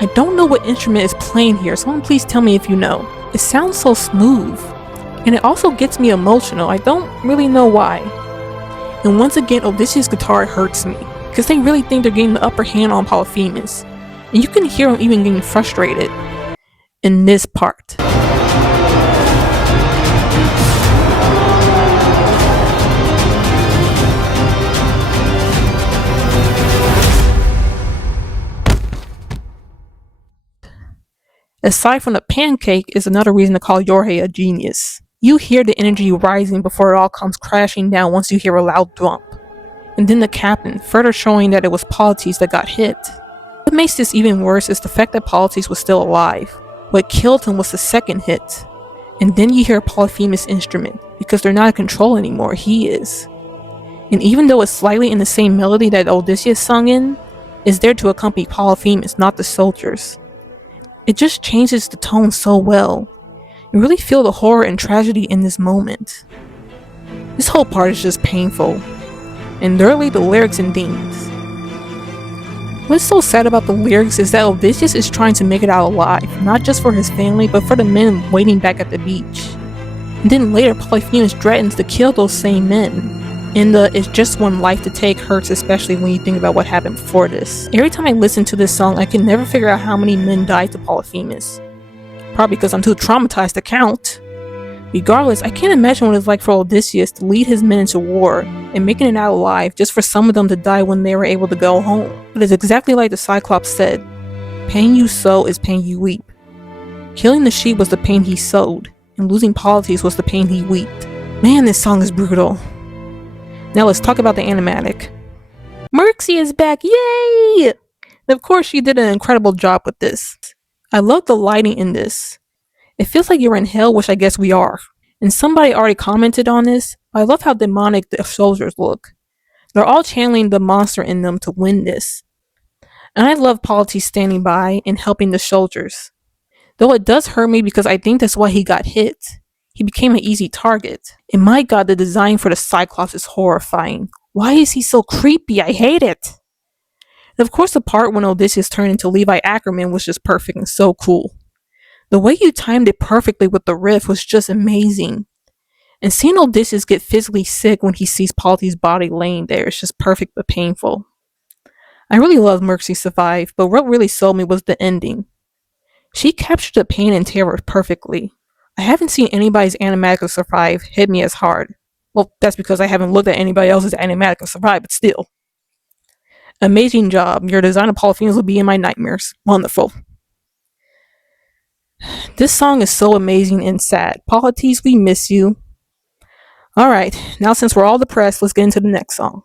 I don't know what instrument is playing here, someone please tell me if you know. It sounds so smooth. And it also gets me emotional, I don't really know why. And once again, Odysseus' guitar hurts me, because they really think they're getting the upper hand on Polyphemus. And you can hear him even getting frustrated in this part. Aside from the pancake is another reason to call Yorhei a genius. You hear the energy rising before it all comes crashing down once you hear a loud thump. And then the captain, further showing that it was Polites that got hit. What makes this even worse is the fact that Polites was still alive. What killed him was the second hit. And then you hear Polyphemus' instrument, because they're not in control anymore, he is. And even though it's slightly in the same melody that Odysseus sung in, it's there to accompany Polyphemus, not the soldiers. It just changes the tone so well. You really feel the horror and tragedy in this moment. This whole part is just painful. And thirdly, the lyrics and themes. What's so sad about the lyrics is that Odysseus is trying to make it out alive, not just for his family, but for the men waiting back at the beach. And then later, Polyphemus threatens to kill those same men. And the "it's just one life to take" hurts, especially when you think about what happened before this. Every time I listen to this song, I can never figure out how many men died to Polyphemus. Probably because I'm too traumatized to count. Regardless, I can't imagine what it's like for Odysseus to lead his men into war and making it out alive just for some of them to die when they were able to go home. But it's exactly like the Cyclops said, pain you sow is pain you reap. Killing the sheep was the pain he sowed, and losing Polites was the pain he wept. Man, this song is brutal. Now let's talk about the animatic. Merxie is back, yay! And of course she did an incredible job with this. I love the lighting in this. It feels like you're in hell, which I guess we are. And somebody already commented on this, but I love how demonic the soldiers look. They're all channeling the monster in them to win this. And I love Polites standing by and helping the soldiers. Though it does hurt me because I think that's why he got hit. He became an easy target. And my god, the design for the Cyclops is horrifying. Why is he so creepy? I hate it. And of course the part when Odysseus turned into Levi Ackerman was just perfect and so cool. The way you timed it perfectly with the riff was just amazing. And seeing Odysseus get physically sick when he sees Polites' body laying there is just perfect but painful. I really love Merxie Survive, but what really sold me was the ending. She captured the pain and terror perfectly. I haven't seen anybody's animatic of Survive hit me as hard. Well, that's because I haven't looked at anybody else's animatic of Survive, but still. Amazing job. Your design of Polyphemus will be in my nightmares. Wonderful. This song is so amazing and sad. Polites, we miss you. Alright, now since we're all depressed, let's get into the next song.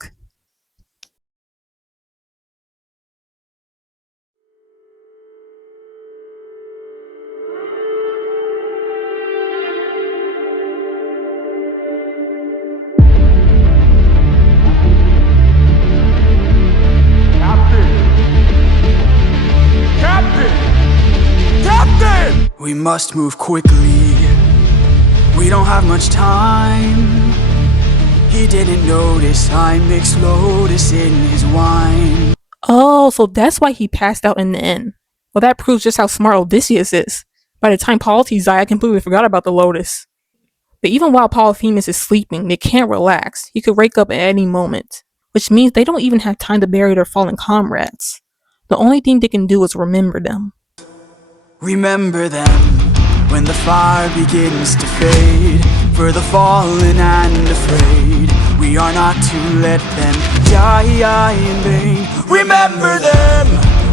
We must move quickly. We don't have much time. He didn't notice I mixed Lotus in his wine. Oh, so that's why he passed out in the end. Well, that proves just how smart Odysseus is. By the time Polites died, I completely forgot about the Lotus. But even while Polyphemus is sleeping, they can't relax. He could wake up at any moment. Which means they don't even have time to bury their fallen comrades. The only thing they can do is remember them. Remember them when the fire begins to fade. For the fallen and afraid, we are not to let them die in vain. Remember them,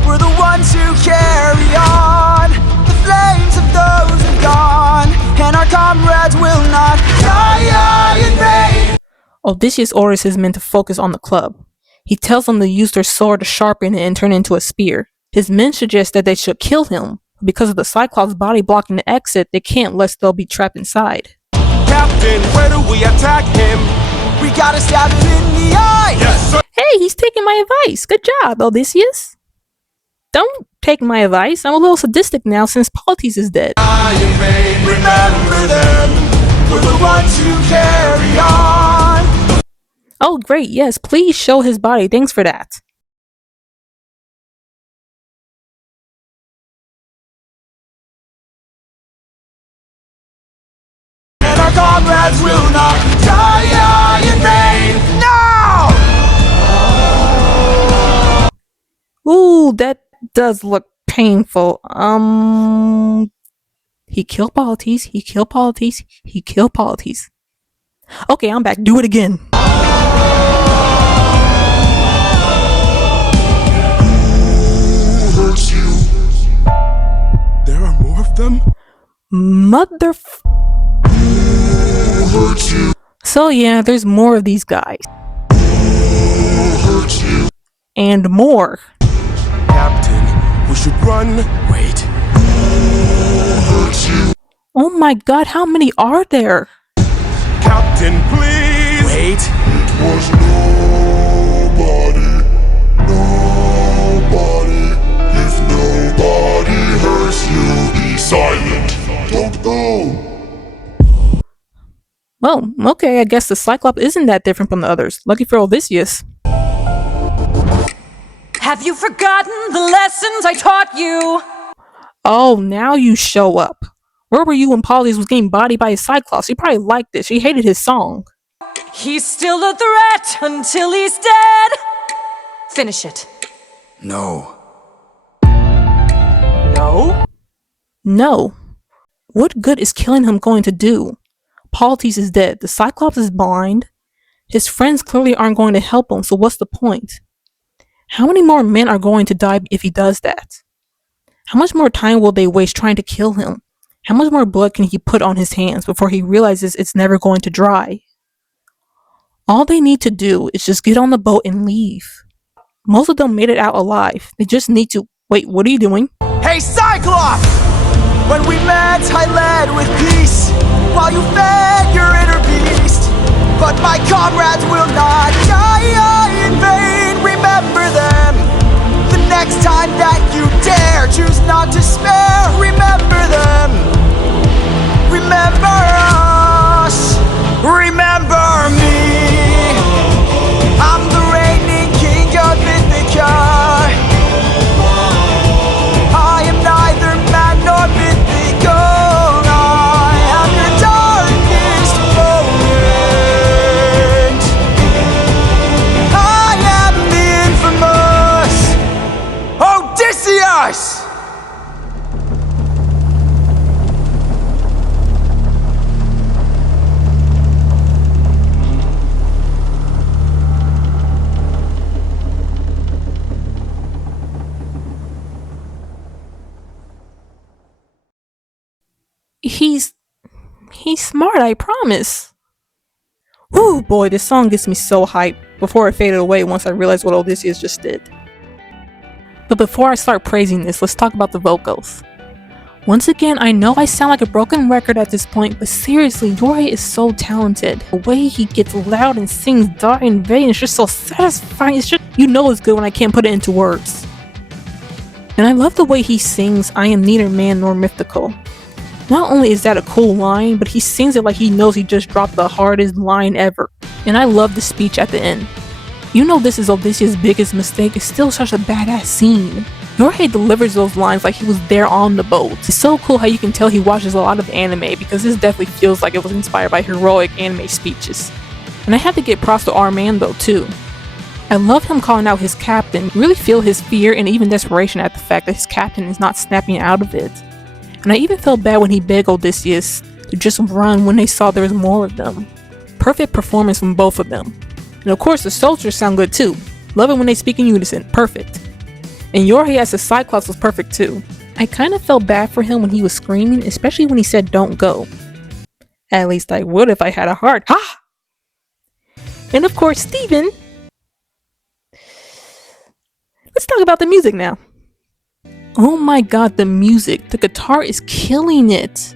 we're the ones who carry on. The flames of those have gone, and our comrades will not die in vain. Odysseus orders his men to focus on the club. He tells them to use their sword to sharpen it and turn it into a spear. His men suggest that they should kill him. Because of the Cyclops' body blocking the exit, they can't lest they'll be trapped inside. Captain, where do we attack him? We gotta stab him in the eye! Yes, sir! Hey, he's taking my advice. Good job, Odysseus. Don't take my advice. I'm a little sadistic now since Polites is dead. Remember them, we're the ones who carry on. Oh, great. Yes, please show his body. Thanks for that. Our comrades will not die in vain. No! Ooh, that does look painful. He killed Polites. He killed Polites. He killed Polites. Okay, I'm back. Do it again. Who hurts you? There are more of them? So yeah, there's more of these guys. And more. Captain, we should run. Wait. Oh my god, how many are there? Captain, please. Wait. It was nobody. If nobody hurts you, be silent. Don't go. Well, okay, I guess the Cyclops isn't that different from the others. Lucky for Odysseus. Have you forgotten the lessons I taught you? Oh, now you show up. Where were you when Polyus was getting bodied by his Cyclops? She probably liked it. She hated his song. He's still a threat until he's dead. Finish it. No. No? No. What good is killing him going to do? Polyus is dead. The Cyclops is blind. His friends clearly aren't going to help him, so what's the point? How many more men are going to die if he does that? How much more time will they waste trying to kill him? How much more blood can he put on his hands before he realizes it's never going to dry? All they need to do is just get on the boat and leave. Most of them made it out alive. They just need to... Wait, what are you doing? Hey, Cyclops! When we met, I led with peace, while you fed your inner beast. But my comrades will not die in vain. Remember them. The next time that you dare, choose not to spare. Remember them. Remember us. Remember me. I'm the reigning king of Ithaca. I am neither man nor mythical. I am your darkest moment. I am the infamous Odysseus! He's smart, I promise. Whew, boy, this song gets me so hyped before it faded away once I realized what Odysseus just did. But before I start praising this, let's talk about the vocals. Once again, I know I sound like a broken record at this point, but seriously, Yorhei is so talented. The way he gets loud and sings Die in Vain is just so satisfying. It's just, you know it's good when I can't put it into words. And I love the way he sings I am neither man nor mythical. Not only is that a cool line, but he sings it like he knows he just dropped the hardest line ever. And I love the speech at the end. You know this is Odysseus' biggest mistake, it's still such a badass scene. Yorhei delivers those lines like he was there on the boat. It's so cool how you can tell he watches a lot of anime, because this definitely feels like it was inspired by heroic anime speeches. And I have to get props to Armando too. I love him calling out his captain, you really feel his fear and even desperation at the fact that his captain is not snapping out of it. And I even felt bad when he begged Odysseus to just run when they saw there was more of them. Perfect performance from both of them. And of course the soldiers sound good too. Love it when they speak in unison, perfect. And Yorhei as the Cyclops was perfect too. I kind of felt bad for him when he was screaming, especially when he said don't go. At least I would if I had a heart, ha! And of course Steven. Let's talk about the music now. Oh my god, the music, the guitar is killing it.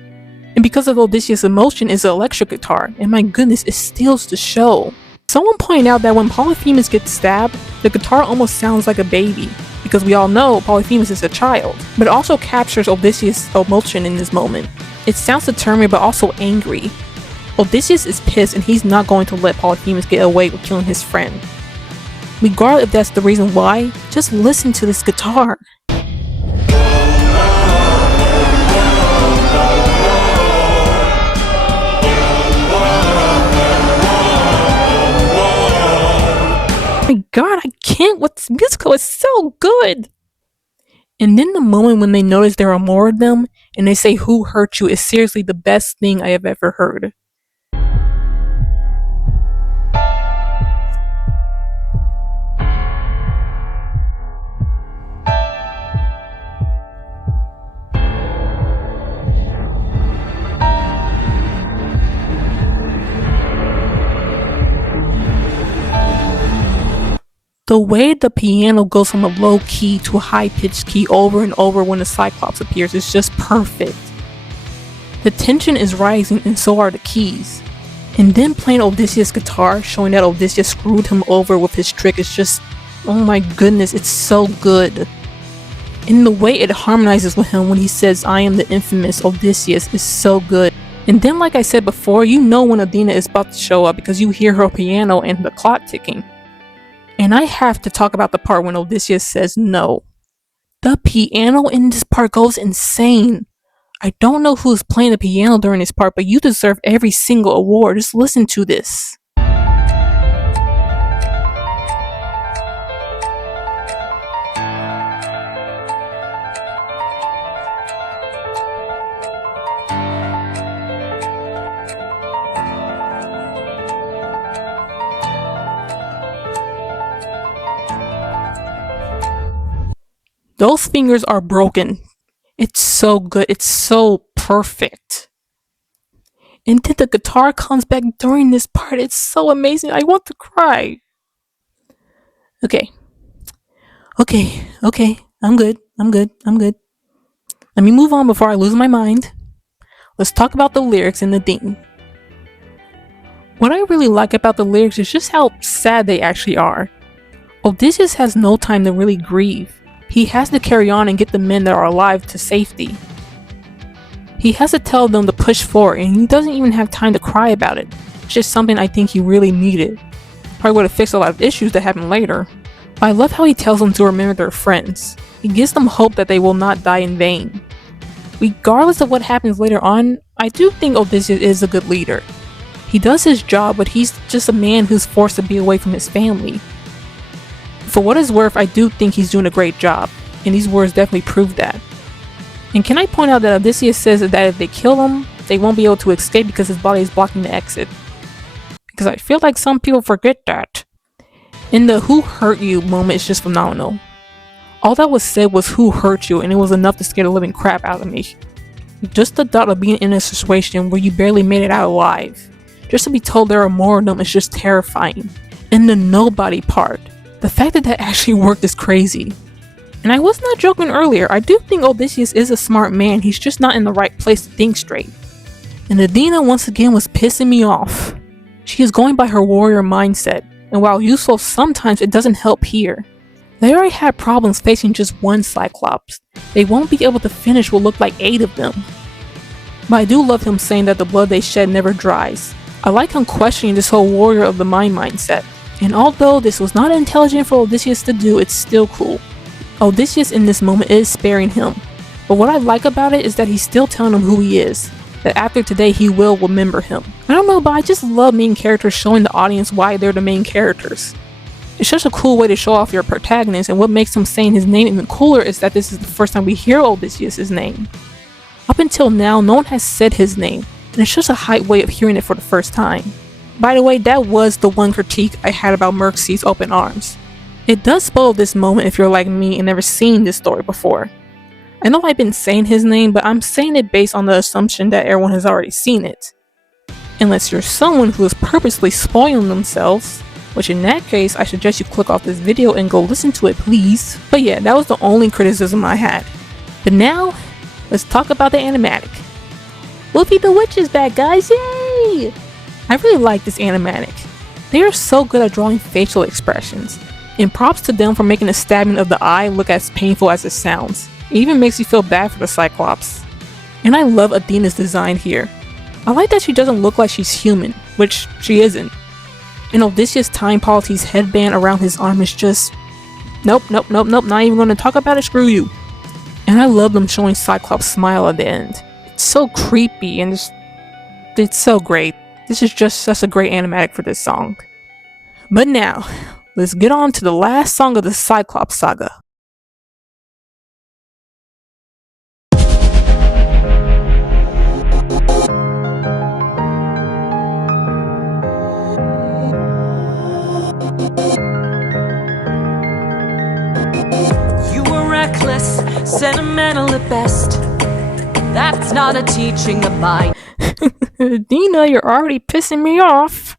And because of Odysseus' emotion, it's an electric guitar, and my goodness, it steals the show. Someone pointed out that when Polyphemus gets stabbed, the guitar almost sounds like a baby, because we all know Polyphemus is a child, but it also captures Odysseus' emotion in this moment. It sounds determined but also angry. Odysseus is pissed and he's not going to let Polyphemus get away with killing his friend. Regardless if that's the reason why, just listen to this guitar. My god, I can't with this musical, it's so good! And then the moment when they notice there are more of them, and they say who hurt you is seriously the best thing I have ever heard. The way the piano goes from a low key to a high pitched key over and over when the Cyclops appears is just perfect. The tension is rising and so are the keys. And then playing Odysseus' guitar, showing that Odysseus screwed him over with his trick is just, oh my goodness, it's so good. And the way it harmonizes with him when he says I am the infamous Odysseus is so good. And then like I said before, you know when Athena is about to show up because you hear her piano and the clock ticking. And I have to talk about the part when Odysseus says no. The piano in this part goes insane. I don't know who's playing the piano during this part, but you deserve every single award. Just listen to this. Those fingers are broken. It's so good. It's so perfect. And then the guitar comes back during this part. It's so amazing. I want to cry. Okay. I'm good. Let me move on before I lose my mind. Let's talk about the lyrics and the theme. What I really like about the lyrics is just how sad they actually are. Odysseus has no time to really grieve. He has to carry on and get the men that are alive to safety. He has to tell them to push forward, and he doesn't even have time to cry about it. It's just something I think he really needed. Probably would have fixed a lot of issues that happen later. But I love how he tells them to remember their friends. He gives them hope that they will not die in vain. Regardless of what happens later on, I do think Odysseus is a good leader. He does his job, but he's just a man who's forced to be away from his family. For what it's worth, I do think he's doing a great job, and these words definitely prove that. And can I point out that Odysseus says that if they kill him, they won't be able to escape because his body is blocking the exit. Because I feel like some people forget that. And the "who hurt you" moment is just phenomenal. All that was said was "who hurt you," and it was enough to scare the living crap out of me. Just the thought of being in a situation where you barely made it out alive. Just to be told there are more of them is just terrifying. And the nobody part. The fact that actually worked is crazy. And I was not joking earlier, I do think Odysseus is a smart man, he's just not in the right place to think straight. And Athena once again was pissing me off. She is going by her warrior mindset, and while useful sometimes, it doesn't help here. They already had problems facing just one Cyclops. They won't be able to finish what look like 8 of them. But I do love him saying that the blood they shed never dries. I like him questioning this whole warrior of the mind mindset. And although this was not intelligent for Odysseus to do, it's still cool. Odysseus in this moment is sparing him. But what I like about it is that he's still telling him who he is. That after today he will remember him. I don't know, but I just love main characters showing the audience why they're the main characters. It's such a cool way to show off your protagonist, and what makes him saying his name even cooler is that this is the first time we hear Odysseus' name. Up until now, no one has said his name, and it's just a hype way of hearing it for the first time. By the way, that was the one critique I had about Xerxes' open arms. It does spoil this moment if you're like me and never seen this story before. I know I've been saying his name, but I'm saying it based on the assumption that everyone has already seen it. Unless you're someone who is purposely spoiling themselves, which in that case, I suggest you click off this video and go listen to it, please. But yeah, that was the only criticism I had. But now, let's talk about the animatic. Wolfie the Witch is back, guys, yay! I really like this animatic. They are so good at drawing facial expressions, and props to them for making the stabbing of the eye look as painful as it sounds. It even makes you feel bad for the Cyclops. And I love Athena's design here. I like that she doesn't look like she's human, which she isn't. And Odysseus tying Polites' headband around his arm is just... Nope, not even gonna talk about it, screw you. And I love them showing Cyclops smile at the end. It's so creepy and it's so great. This is just such a great animatic for this song. But now, let's get on to the last song of the Cyclops saga. You were reckless, sentimental at best. That's not a teaching of mine. Dina, you're already pissing me off.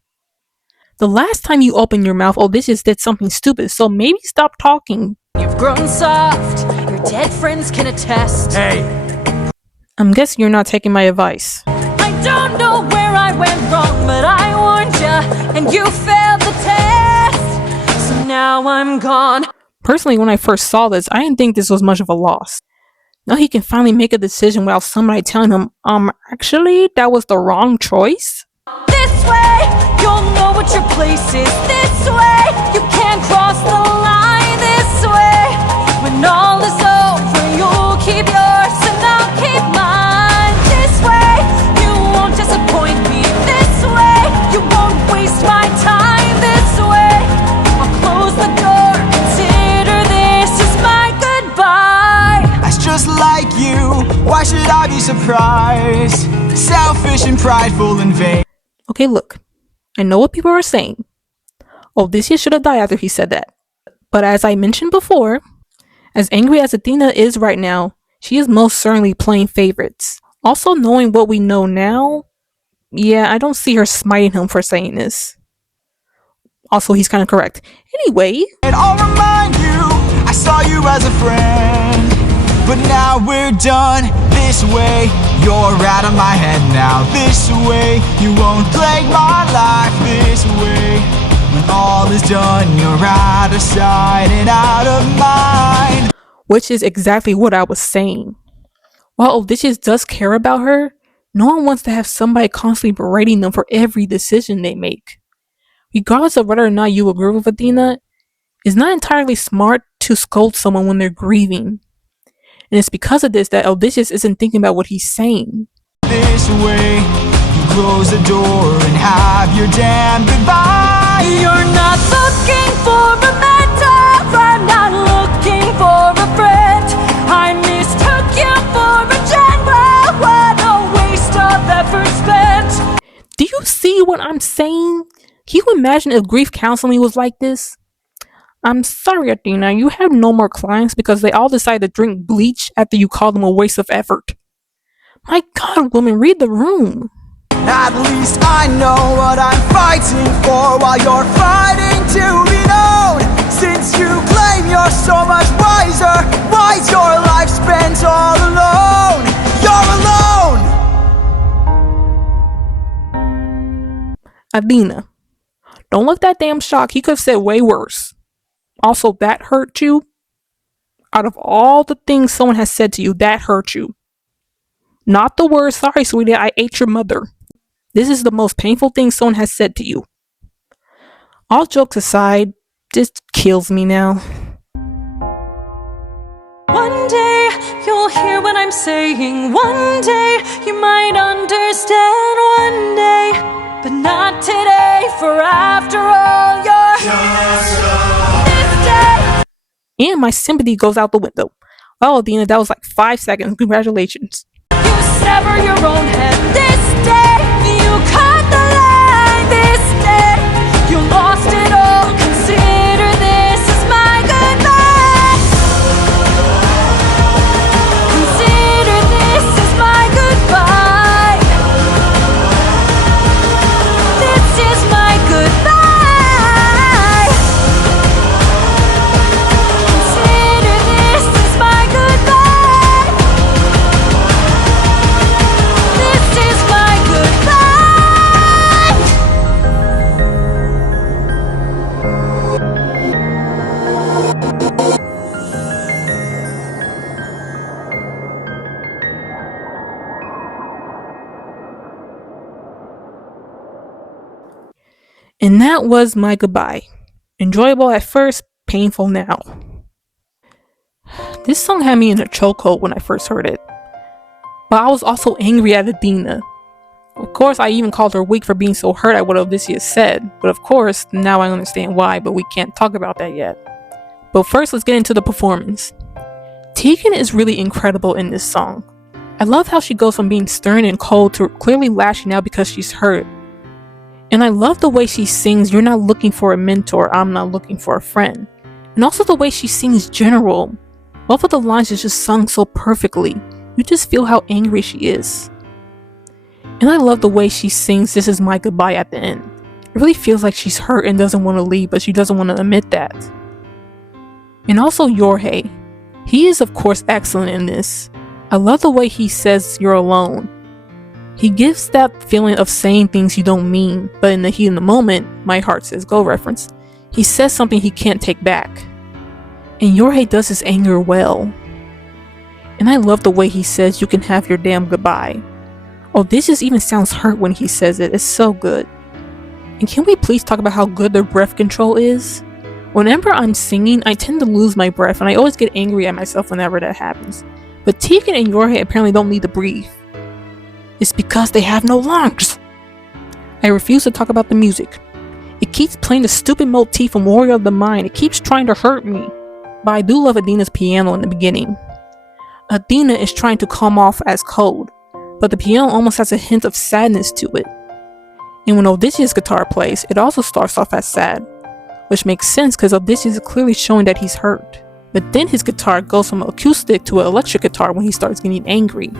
The last time you opened your mouth, Odysseus did something stupid, so maybe stop talking. You've grown soft, your dead friends can attest. Hey! I'm guessing you're not taking my advice. I don't know where I went wrong, but I warned ya, and you failed the test. So now I'm gone. Personally, when I first saw this, I didn't think this was much of a loss. Now he can finally make a decision without somebody telling him, actually, that was the wrong choice? This way, you'll know what your place is. This way, you can't cross the line. This way, when all is over, you'll keep yours and I'll keep mine. This way, you won't disappoint me. This way, you won't waste my time. This way, I'll close the door. Consider this is my goodbye. That's just like you. Why should I be surprised? Selfish and prideful and vain. Okay, look. I know what people are saying. Odysseus should have died after he said that. But as I mentioned before, as angry as Athena is right now, she is most certainly playing favorites. Also, knowing what we know now, yeah, I don't see her smiting him for saying this. Also, he's kind of correct. Anyway. And I'll remind you, I saw you as a friend. But now we're done this way. You're out of my head now. This way, you won't plague my life. This way, when all is done, you're out of sight and out of mind. Which is exactly what I was saying. While Odysseus does care about her, no one wants to have somebody constantly berating them for every decision they make. Regardless of whether or not you agree with Athena, it's not entirely smart to scold someone when they're grieving. And it's because of this that Odysseus isn't thinking about what he's saying. This way, you close the door and have your damn goodbye. You're not looking for a mentor, I'm not looking for a friend. I mistook you for a general, what a waste of effort spent. Do you see what I'm saying? Can you imagine if grief counseling was like this? I'm sorry, Athena, you have no more clients because they all decided to drink bleach after you called them a waste of effort. My God, woman, read the room. At least I know what I'm fighting for while you're fighting to be known. Since you claim you're so much wiser, why's your life spent all alone? You're alone! Athena, don't look that damn shocked. He could have said way worse. Also, that hurt you? Out of all the things someone has said to you, that hurt you. Not the word, sorry, sweetie, I ate your mother. This is the most painful thing someone has said to you. All jokes aside, this kills me now. One day, you'll hear what I'm saying. One day, you might understand. One day, but not today, for after all, you're just this day. And my sympathy goes out the window. Oh, Athena, that was like 5 seconds. Congratulations. You sever your own head this day. You cut the line this day. You lost it all. Consider this as my goodbye. Consider this as my goodbye. This is my goodbye. Consider this as my goodbye. This is my goodbye. And that was my goodbye. Enjoyable at first, painful now. This song had me in a chokehold when I first heard it. But I was also angry at Athena. Of course, I even called her weak for being so hurt at what Odysseus said. But of course, now I understand why, but we can't talk about that yet. But first, let's get into the performance. Tegan is really incredible in this song. I love how she goes from being stern and cold to clearly lashing out because she's hurt. And I love the way she sings, "You're not looking for a mentor, I'm not looking for a friend." And also the way she sings general. Both of the lines are just sung so perfectly. You just feel how angry she is. And I love the way she sings "This is my goodbye" at the end. It really feels like she's hurt and doesn't want to leave, but she doesn't want to admit that. And also Yorhei. He is of course excellent in this. I love the way he says "you're alone." He gives that feeling of saying things you don't mean, but in the heat of the moment, My Heart Says Go reference, he says something he can't take back. And Yorhei does his anger well. And I love the way he says "you can have your damn goodbye." Odysseus even sounds hurt when he says it. It's so good. And can we please talk about how good their breath control is? Whenever I'm singing, I tend to lose my breath, and I always get angry at myself whenever that happens. But Tegan and Yorhe apparently don't need to breathe. It's because they have no lungs. I refuse to talk about the music. It keeps playing the stupid motif from Warrior of the Mind. It keeps trying to hurt me. But I do love Athena's piano in the beginning. Athena is trying to come off as cold, but the piano almost has a hint of sadness to it. And when Odysseus' guitar plays, it also starts off as sad, which makes sense because Odysseus is clearly showing that he's hurt. But then his guitar goes from acoustic to an electric guitar when he starts getting angry.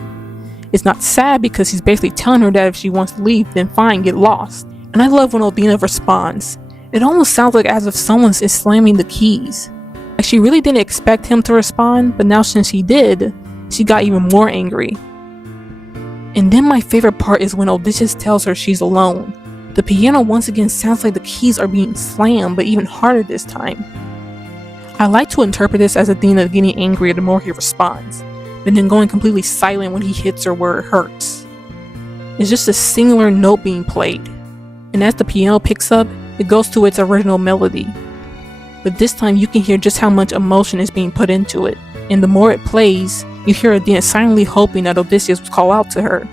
It's not sad because he's basically telling her that if she wants to leave, then fine, get lost. And I love when Athena responds. It almost sounds like as if someone is slamming the keys. Like she really didn't expect him to respond, but now since he did, she got even more angry. And then my favorite part is when Odysseus tells her she's alone. The piano once again sounds like the keys are being slammed, but even harder this time. I like to interpret this as Athena getting angrier the more he responds, but then going completely silent when he hits her where it hurts. It's just a singular note being played, and as the piano picks up, it goes to its original melody. But this time you can hear just how much emotion is being put into it, and the more it plays, you hear Athena silently hoping that Odysseus will call out to her.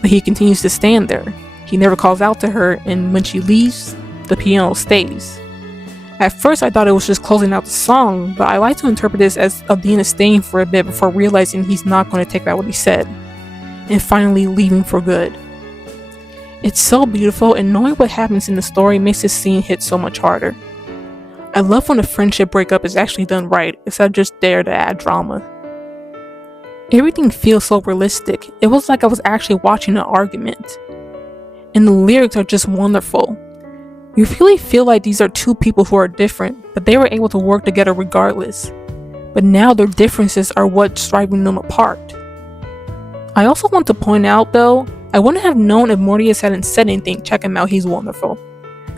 But he continues to stand there. He never calls out to her, and when she leaves, the piano stays. At first I thought it was just closing out the song, but I like to interpret this as Athena staying for a bit before realizing he's not going to take back what he said, and finally leaving for good. It's so beautiful, and knowing what happens in the story makes this scene hit so much harder. I love when a friendship breakup is actually done right, instead of just there to add drama. Everything feels so realistic. It was like I was actually watching an argument. And the lyrics are just wonderful. You really feel like these are two people who are different, but they were able to work together regardless. But now their differences are what's driving them apart. I also want to point out though, I wouldn't have known if Mortius hadn't said anything. Check him out, he's wonderful.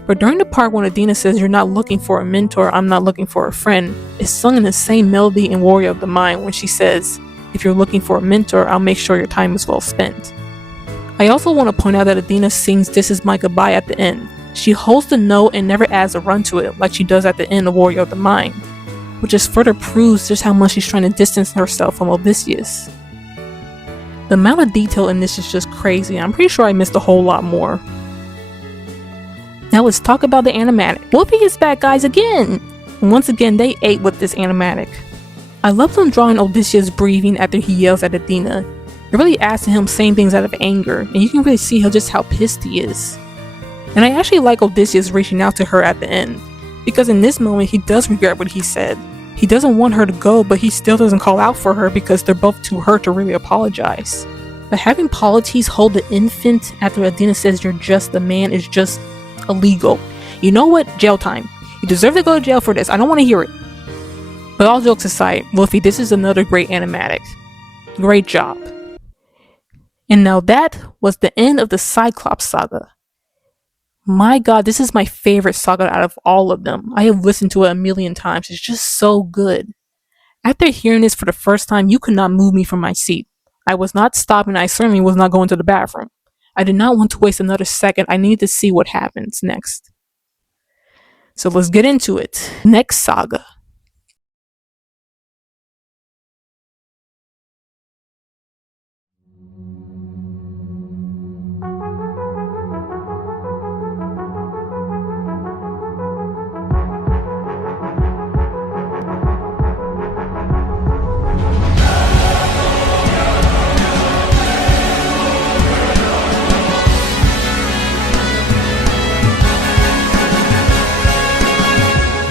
But during the part when Athena says you're not looking for a mentor, I'm not looking for a friend, it's sung in the same melody in Warrior of the Mind when she says, if you're looking for a mentor, I'll make sure your time is well spent. I also want to point out that Athena sings This Is My Goodbye at the end. She holds the note and never adds a run to it like she does at the end of Warrior of the Mind, which just further proves just how much she's trying to distance herself from Odysseus. The amount of detail in this is just crazy. I'm pretty sure I missed a whole lot more. Now let's talk about the animatic. Whoopi is back, guys, again! And once again, they ate with this animatic. I love them drawing Odysseus breathing after he yells at Athena. It really adds to him saying things out of anger, and you can really see just how pissed he is. And I actually like Odysseus reaching out to her at the end, because in this moment he does regret what he said. He doesn't want her to go, but he still doesn't call out for her because they're both too hurt to really apologize. But having Polites hold the infant after Athena says you're just the man is just illegal. You know what? Jail time. You deserve to go to jail for this. I don't want to hear it. But all jokes aside, Wolfie, this is another great animatic. Great job. And now that was the end of the Cyclops saga. My god, this is my favorite saga out of all of them. I have listened to it a million times. It's just so good. After hearing this for the first time, you could not move me from my seat. I was not stopping. I certainly was not going to the bathroom. I did not want to waste another second. I needed to see what happens next. So let's get into it. Next saga.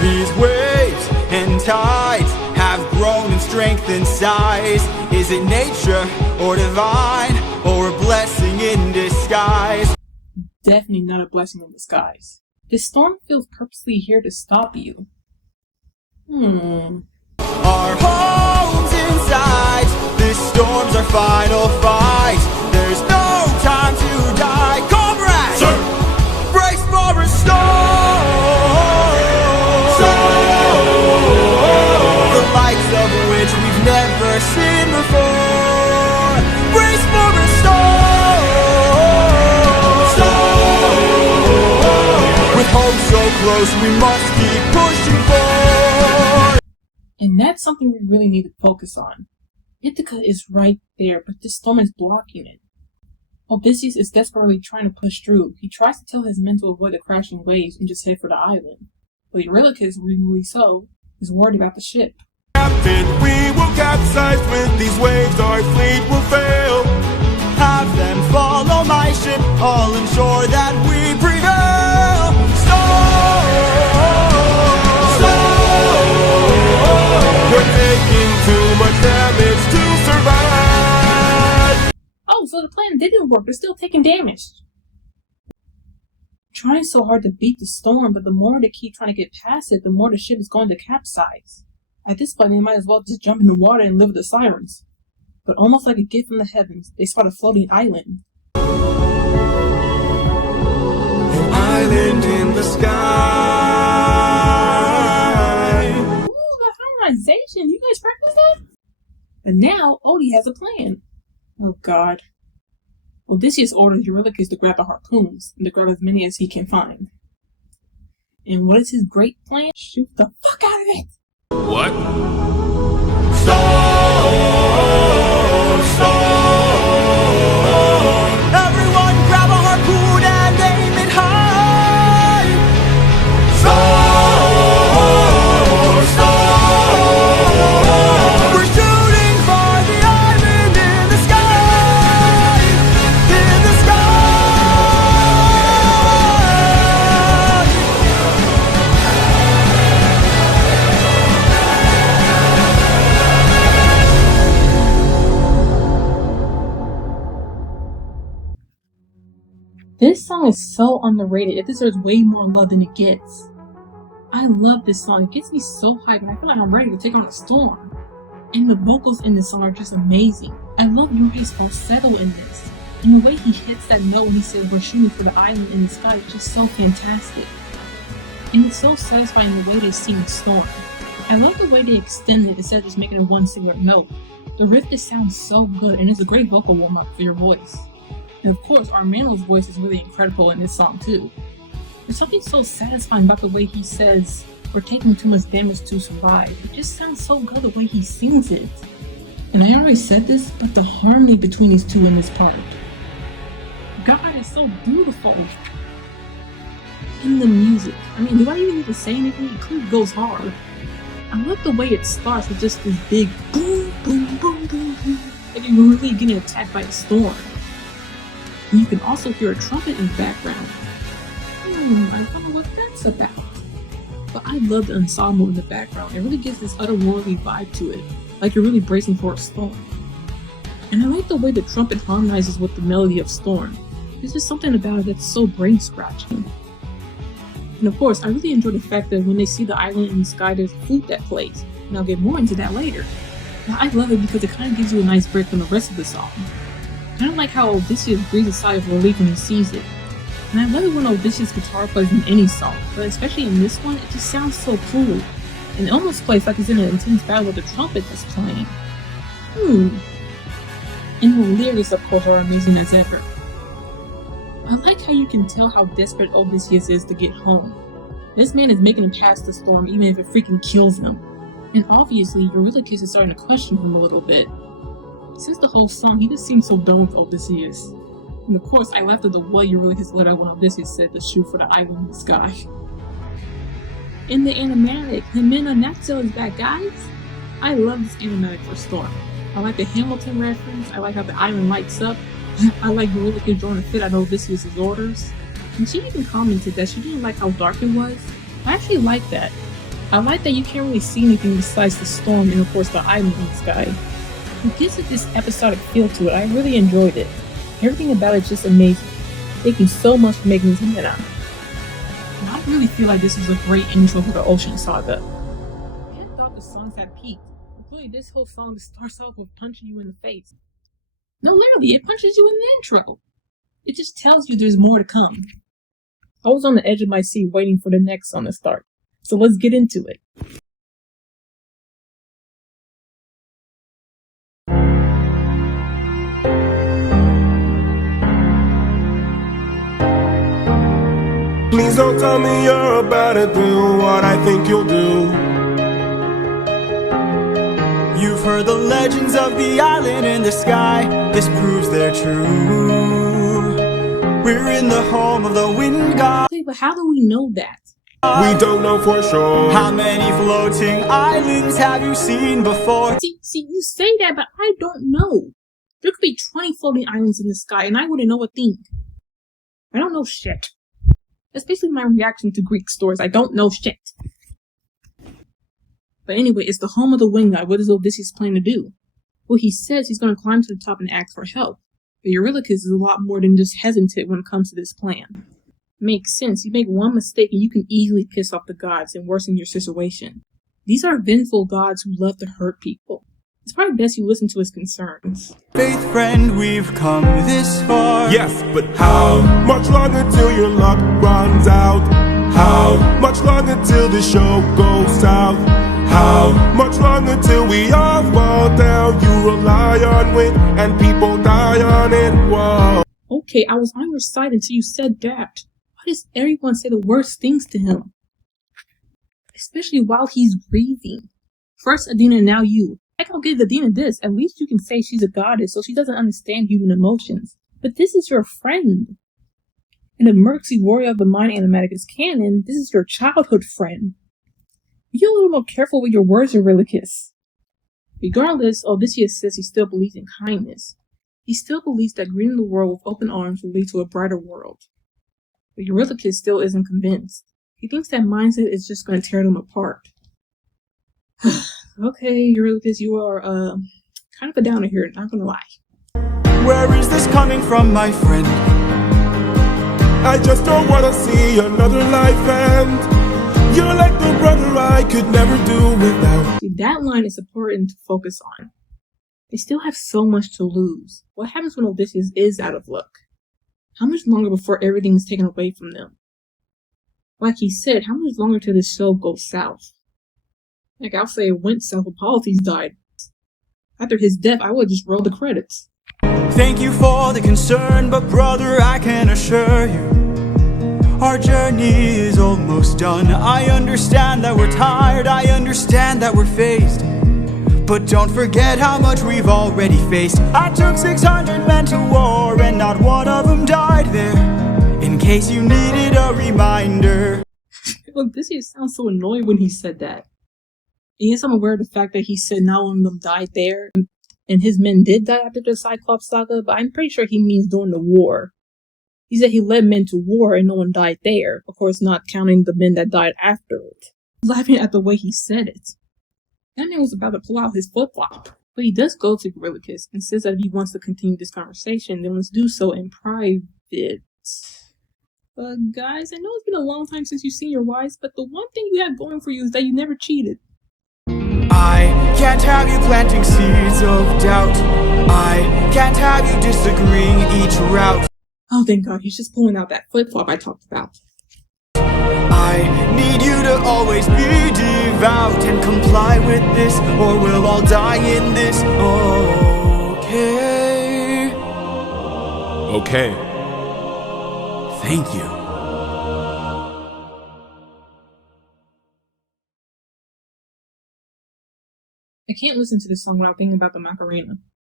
These waves and tides have grown in strength and size. Is it nature or divine or a blessing in disguise? Definitely not a blessing in disguise. This storm feels purposely here to stop you. Our homes inside. This storm's our final fight. There's no time to die. Comrades! Sir! Brace for a storm! The likes of which we've never seen before. Brace for a storm! so we must keep pushing forward. And that's something we really need to focus on. Ithaca is right there, but this storm is blocking it. Odysseus is desperately trying to push through. He tries to tell his men to avoid the crashing waves and just head for the island. But Eurylochus, reasonably so, is worried about the ship. Captain, we will capsize with these waves, our fleet will fail. Have them follow my ship, all ensure that we prevail. We're taking too much damage to survive. Oh, so the plan didn't work. They're still taking damage. Trying so hard to beat the storm, but the more they keep trying to get past it, the more the ship is going to capsize. At this point, they might as well just jump in the water and live with the sirens. But almost like a gift from the heavens, they spot a floating island. An island in the sky. Ooh, the harmonization! You guys practice that? But now, Odie has a plan. Oh god. Odysseus orders Eurylochus to grab the harpoons, and to grab as many as he can find. And what is his great plan? Shoot the fuck out of it! What? Everyone grab a harpoon and aim it high. We're shooting for the island in the sky. In the sky. This song is so underrated. It deserves way more love than it gets. I love this song. It gets me so hyped and I feel like I'm ready to take on a storm. And the vocals in this song are just amazing. I love Yuri's falsetto in this. And the way he hits that note when he says we're shooting for the island in the sky is just so fantastic. And it's so satisfying the way they sing the storm. I love the way they extend it instead of just making it one singular note. The riff just sounds so good and it's a great vocal warm-up for your voice. And of course, Armano's voice is really incredible in this song too. There's something so satisfying about the way he says, we're taking too much damage to survive. It just sounds so good the way he sings it. And I already said this, but the harmony between these two in this part. God, it's so beautiful. And the music. I mean, do I even need to say anything? It clearly goes hard. I love the way it starts with just this big boom, boom, boom, boom, boom. Like you're really getting attacked by a storm. And you can also hear a trumpet in the background. I don't know what that's about. But I love the ensemble in the background. It really gives this otherworldly vibe to it, like you're really bracing for a storm. And I like the way the trumpet harmonizes with the melody of Storm. There's just something about it that's so brain-scratching. And of course, I really enjoy the fact that when they see the island in the sky, there's a flute that plays. And I'll get more into that later. But I love it because it kind of gives you a nice break from the rest of the song. Kind of like how Odysseus breathes a sigh of relief when he sees it. And I love it when Odysseus' guitar plays in any song, but especially in this one, it just sounds so cool. And it almost plays like it's in an intense battle with the trumpet that's playing. And the lyrics, of course, are amazing as ever. I like how you can tell how desperate Odysseus is to get home. This man is making it past the storm even if it freaking kills him. And obviously, Eurylochus is starting to question him a little bit. Since the whole song, he just seems so done with Odysseus. And of course, I laughed at the way Eurylochus let out when Odysseus said to shoot for the island in the sky. In the animatic, Himena Natsu is back, guys! I love this animatic for Storm. I like the Hamilton reference, I like how the island lights up, I like Eurylochus drawing a fit out of Odysseus' orders. And she even commented that she didn't like how dark it was. I actually like that. I like that you can't really see anything besides the storm and of course the island in the sky. It gives it this episodic feel to it. I really enjoyed it. Everything about it is just amazing. Thank you so much for making this Himena. And I really feel like this is a great intro for the Ocean Saga. I thought the songs had peaked. Including this whole song that starts off with punching you in the face. No, literally, it punches you in the intro. It just tells you there's more to come. I was on the edge of my seat waiting for the next song to start. So let's get into it. Please So tell me you're about to do what I think you'll do. You've heard the legends of the island in the sky. This proves they're true. We're in the home of the wind god. Wait, but how do we know that? We don't know for sure. How many floating islands have you seen before? See, you say that, but I don't know. There could be 20 floating islands in the sky, and I wouldn't know a thing. I don't know shit. That's basically my reaction to Greek stories. I don't know shit. But anyway, it's the home of the wind god. What does Odysseus plan to do? Well, he says he's going to climb to the top and ask for help. But Eurylochus is a lot more than just hesitant when it comes to this plan. Makes sense. You make one mistake and you can easily piss off the gods and worsen your situation. These are vengeful gods who love to hurt people. It's probably best you listen to his concerns. Faith friend, we've come this far. Yes, but how much longer till your luck runs out? How much longer till the show goes south? How much longer till we all fall down? You rely on wind and people die on it. Whoa. Okay, I was on your side until you said that. Why does everyone say the worst things to him? Especially while he's breathing. First Athena, now you. Heck, I'll give Athena this. At least you can say she's a goddess, so she doesn't understand human emotions. But this is your friend. In the Mercy Warrior of the Mind Animaticus canon, this is your childhood friend. Be a little more careful with your words, Eurylochus. Regardless, Odysseus says he still believes in kindness. He still believes that greeting the world with open arms will lead to a brighter world. But Eurylochus still isn't convinced. He thinks that mindset is just going to tear them apart. Okay, Eurylochus, you are kind of a downer here, not gonna lie. Where is this coming from, my friend? I just don't want to see another life end. You're like the brother I could never do without. See, that line is important to focus on. They still have so much to lose. What happens when Odysseus is out of luck? How much longer before everything is taken away from them? Like he said, how much longer till this show goes south? Like, I'll say it went south when Polites died. After his death, I would just roll the credits. Thank you for the concern, but brother, I can assure you, our journey is almost done. I understand that we're tired, I understand that we're phased, but don't forget how much we've already faced. I took 600 men to war, and not one of them died there, in case you needed a reminder. Odysseus sounds so annoyed when he said that. Yes, I'm aware of the fact that he said not one of them died there, and his men did die after the Cyclops saga, but I'm pretty sure he means during the war. He said he led men to war and no one died there, of course not counting the men that died after it. I was laughing at the way he said it. That man was about to pull out his flip-flop. But he does go to Eurylochus and says that if he wants to continue this conversation, then let's do so in private. But guys, I know it's been a long time since you've seen your wives, but the one thing you have going for you is that you never cheated. I can't have you planting seeds of doubt. I can't have you disagreeing each route. Oh, thank God, he's just pulling out that flip-flop I talked about. I need you to always be devout and comply with this, or we'll all die in this. Okay. Okay. Thank you. I can't listen to this song without thinking about the Macarena.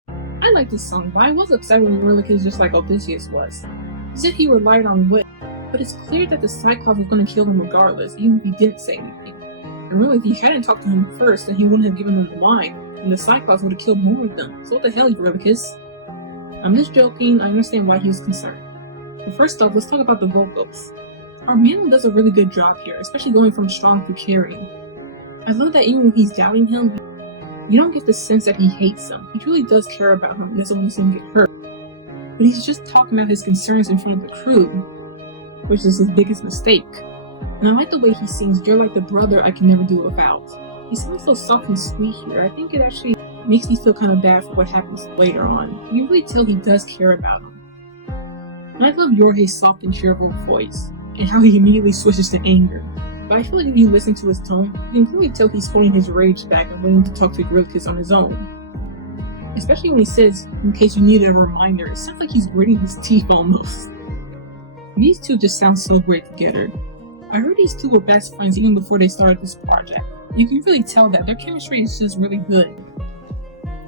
I like this song, but I was upset when Eurylochus just like Odysseus was. He said he relied on wit, but it's clear that the Cyclops was going to kill him regardless, even if he didn't say anything. And really, if he hadn't talked to him first, then he wouldn't have given them the wine, and the Cyclops would have killed more of them. So what the hell, Eurylochus? I'm just joking, I understand why he was concerned. But first off, let's talk about the vocals. Armando does a really good job here, especially going from strong to caring. I love that even when he's doubting him, you don't get the sense that he hates him. He truly does care about him and doesn't want to see him get hurt. But he's just talking about his concerns in front of the crew, which is his biggest mistake. And I like the way he sings, "You're like the brother I can never do without." He sounds so soft and sweet here. I think it actually makes me feel kind of bad for what happens later on. You really tell he does care about him. And I love Jorge's soft and cheerful voice, and how he immediately switches to anger. But I feel like if you listen to his tone, you can really tell he's holding his rage back and waiting to talk to Eurylochus on his own. Especially when he says, "in case you needed a reminder," it sounds like he's gritting his teeth almost. These two just sound so great together. I heard these two were best friends even before they started this project. You can really tell that their chemistry is just really good.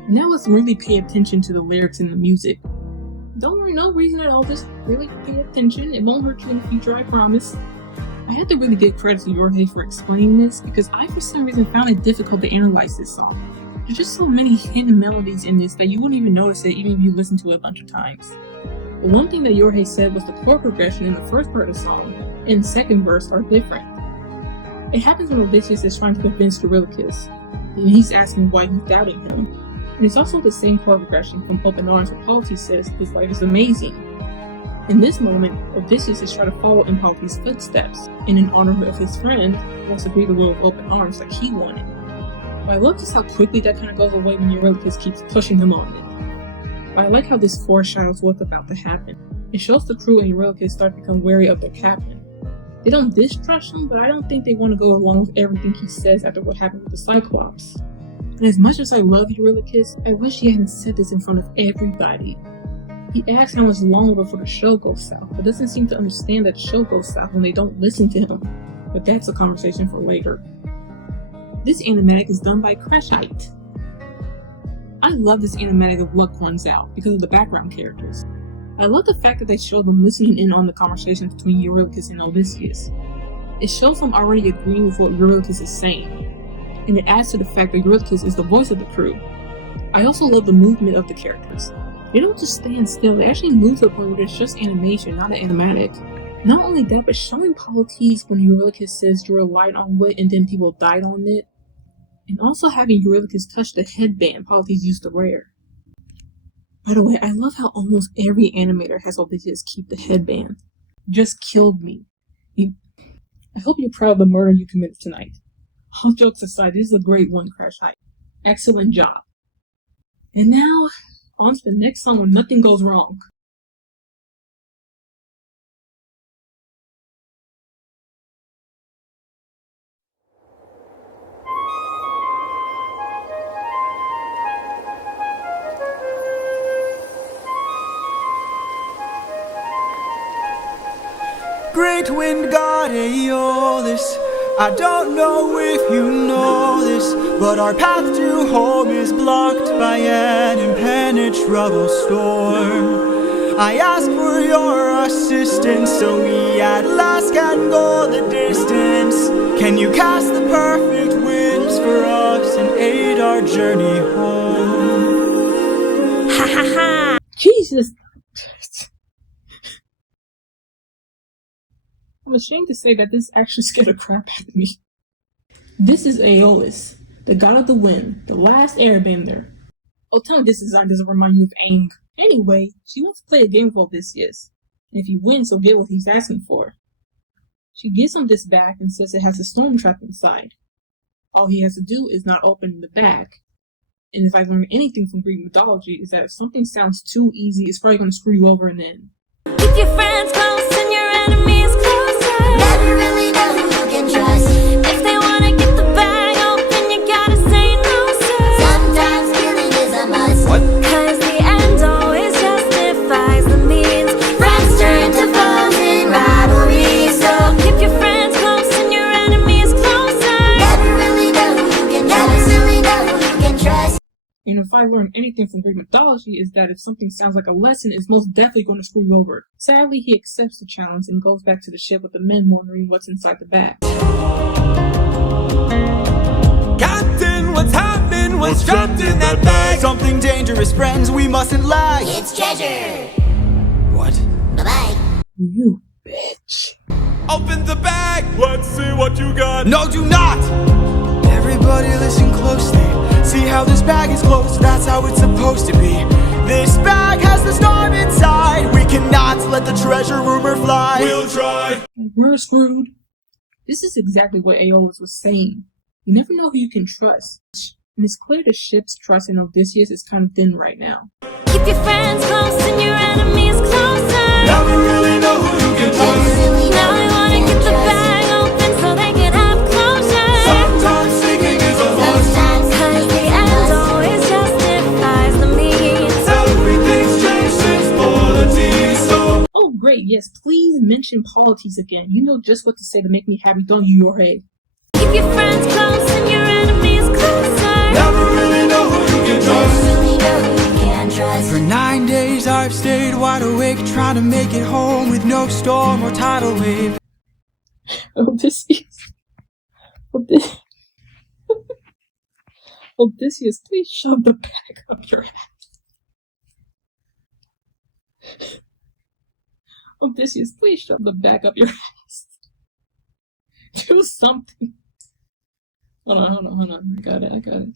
Now let's really pay attention to the lyrics and the music. Don't worry, no reason at all, just really pay attention. It won't hurt you in the future, I promise. I had to really give credit to Jorge for explaining this because I for some reason found it difficult to analyze this song. There's just so many hidden melodies in this that you wouldn't even notice it even if you listen to it a bunch of times. But one thing that Jorge said was the chord progression in the first part of the song and the second verse are different. It happens when Odysseus is trying to convince Eurylochus, and he's asking why he's doubting him. And it's also the same chord progression from Open Arms where Polites says his life is amazing. In this moment, Odysseus is trying to follow in Polites' footsteps, and in honor of his friend, wants to breathe a little open arms like he wanted. But I love just how quickly that kind of goes away when Eurylochus keeps pushing him on it. But I like how this foreshadows what's about to happen. It shows the crew and Eurylochus start to become wary of their captain. They don't distrust him, but I don't think they want to go along with everything he says after what happened with the Cyclops. And as much as I love Eurylochus, I wish he hadn't said this in front of everybody. He asks how much longer before the show goes south, but doesn't seem to understand that the show goes south when they don't listen to him. But that's a conversation for later. This animatic is done by Crashite. I love this animatic of Luck Runs Out because of the background characters. I love the fact that they show them listening in on the conversation between Eurylochus and Odysseus. It shows them already agreeing with what Eurylochus is saying, and it adds to the fact that Eurylochus is the voice of the crew. I also love the movement of the characters. They don't just stand still, they actually move to the point where it's just animation, not an animatic. Not only that, but showing Polites when Eurylochus says you're a light on wit and then people died on it, and also having Eurylochus touch the headband Polites used to wear. By the way, I love how almost every animator has Odysseus keep the headband. Just killed me. I hope you're proud of the murder you committed tonight. All jokes aside, this is a great one, Crashite. Excellent job. And now, on to the next song where nothing goes wrong. Great wind god Aeolus, I don't know if you know this, but our path to home is blocked by an impenetrable storm. I ask for your assistance so we at last can go the distance. Can you cast the perfect winds for us and aid our journey home? Ha ha ha! Jesus! I'm ashamed to say that this actually scared the crap out of me. This is Aeolus, the god of the wind, the last airbender. Oh, tell me this design doesn't remind you of Aang. Anyway, she wants to play a game with Odysseus, and if he wins, he'll get what he's asking for. She gives him this bag and says it has a storm trap inside. All he has to do is not open the bag. And if I learned anything from Greek mythology, is that if something sounds too easy, it's probably going to screw you over in the end. Keep your friends close and your enemies closer. Never really know who you can trust. If they wanna get the bag open, you gotta say no, sir. Sometimes killing is a must. What? Cause the end always justifies the means. Friends turn to foes in rivalry. So keep your friends close and your enemies closer. Never really know who you can trust. Never really know who you can trust. And if I learned anything from Greek mythology, is that if something sounds like a lesson, it's most definitely going to screw you over. Sadly, he accepts the challenge and goes back to the ship with the men wondering what's inside the bag. Captain, what's happening? What's trapped in that bag? Something dangerous, friends, we mustn't lag. It's treasure. What? Bye-bye. You bitch. Open the bag! Let's see what you got. No, do not! Everybody listen closely. See how this bag is closed, that's how it's supposed to be. This bag has the storm inside. We cannot let the treasure rumor fly. We'll try. We're screwed. This is exactly what Aeolus was saying. You never know who you can trust. And it's clear the ship's trust in Odysseus is kind of thin right now. Keep your friends close and your enemies closer. Never really know who you can trust. Now they wanna get the bag open so they can have closure. Sometimes thinking is a must. Cause the end always justifies the means. Everything's changed since Polites, so Oh great, yes, please mention politics again. You know just what to say to make me happy, don't you, Jorge? Keep your friends close and your enemies closer. Never really know who you can trust. Really know who you can trust. For 9 days I've stayed wide awake, trying to make it home with no storm or tidal wave. Odysseus, please shove the bag up your ass. Odysseus, please shove the bag up your ass. Do something. Hold on. I got it.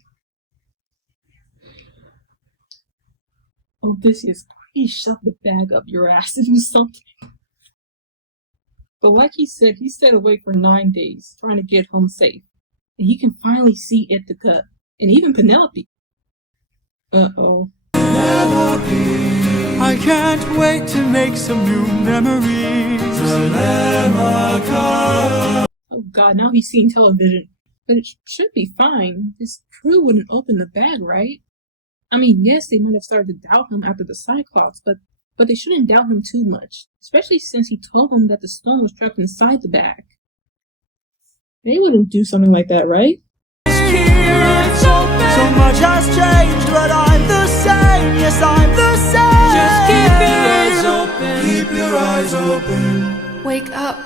Odysseus, please shove the bag up your ass and do something. But like he stayed away for 9 days, trying to get home safe. And he can finally see Ithaca, and even Penelope. Uh-oh. I can't wait to make some new memories. Oh god, now he's seeing television. But it should be fine. His crew wouldn't open the bag, right? I mean, yes, they might have started to doubt him after the Cyclops, but they shouldn't doubt him too much. Especially since he told them that the stone was trapped inside the bag. They wouldn't do something like that, right? So much has changed, but I'm the same. Yes, I'm the same. Just keep your eyes open. Keep your eyes open. Wake up.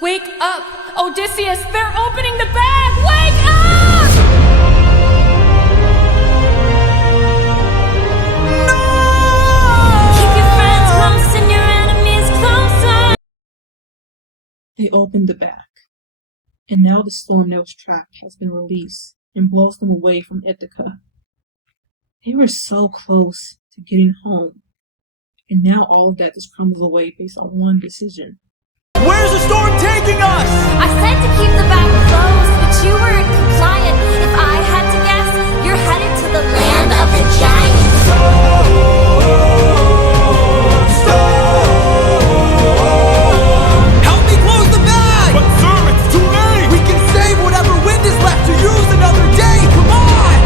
Wake up! Odysseus, they're opening the bag! Wake up! No! Keep your friends close and your enemies closer. They opened the bag. And now the storm that was trapped has been released and blows them away from Ithaca. They were so close to getting home. And now all of that just crumbles away based on one decision. Where's the storm taking us? I said to keep the bag closed, but you weren't compliant. If I had to guess, you're headed to the land of the giants. Help me close the bag! But sir, it's too late! We can save whatever wind is left to use another day! Come on!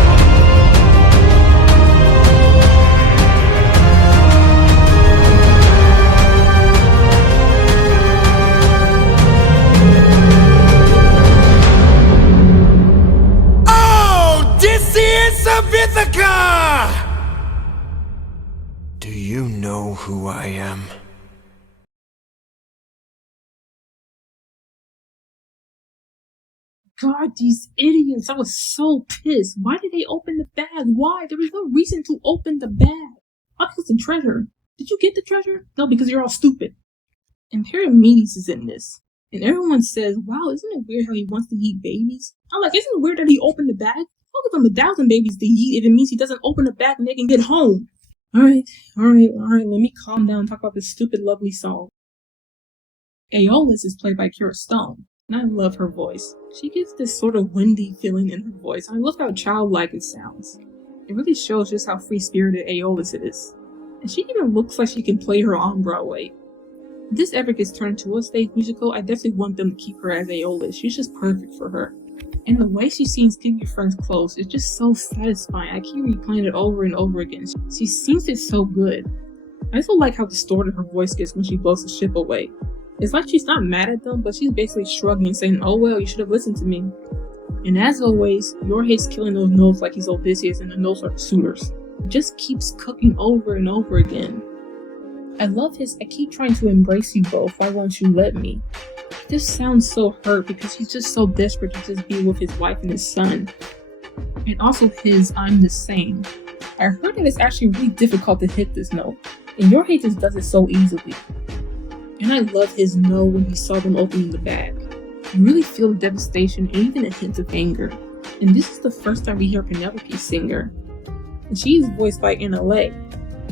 Odysseus of Ithaca! Do you know who I am? God, these idiots. I was so pissed. Why did they open the bag? Why? There was no reason to open the bag. Why? Because the treasure. Did you get the treasure? No, because you're all stupid. And Perimedes is in this. And everyone says, wow, isn't it weird how he wants to eat babies? I'm like, isn't it weird that he opened the bag? I'll give him 1,000 babies to eat if it means he doesn't open the bag and they can get home. Alright. Let me calm down and talk about this stupid, lovely song. Aeolus is played by Kira Stone. And I love her voice. She gives this sort of windy feeling in her voice. I love how childlike it sounds. It really shows just how free-spirited Aeolus is. And she even looks like she can play her on Broadway. If this ever gets turned into a stage musical, I definitely want them to keep her as Aeolus. She's just perfect for her. And the way she sings Keep Your Friends Close is just so satisfying. I keep replaying it over and over again. She sings it so good. I also like how distorted her voice gets when she blows the ship away. It's like she's not mad at them, but she's basically shrugging and saying, oh well, you should have listened to me. And as always, Jorge's killing those notes like he's Odysseus and the notes are the suitors. It just keeps cooking over and over again. I love his, I keep trying to embrace you both, why won't you let me? This sounds so hurt because he's just so desperate to just be with his wife and his son. And also his, I'm the same. I heard that it's actually really difficult to hit this note, and Jorge just does it so easily. And I love his no when he saw them opening the bag. You really feel the devastation and even a hint of anger. And this is the first time we hear Penelope sing her. And she is voiced by Anna Lay.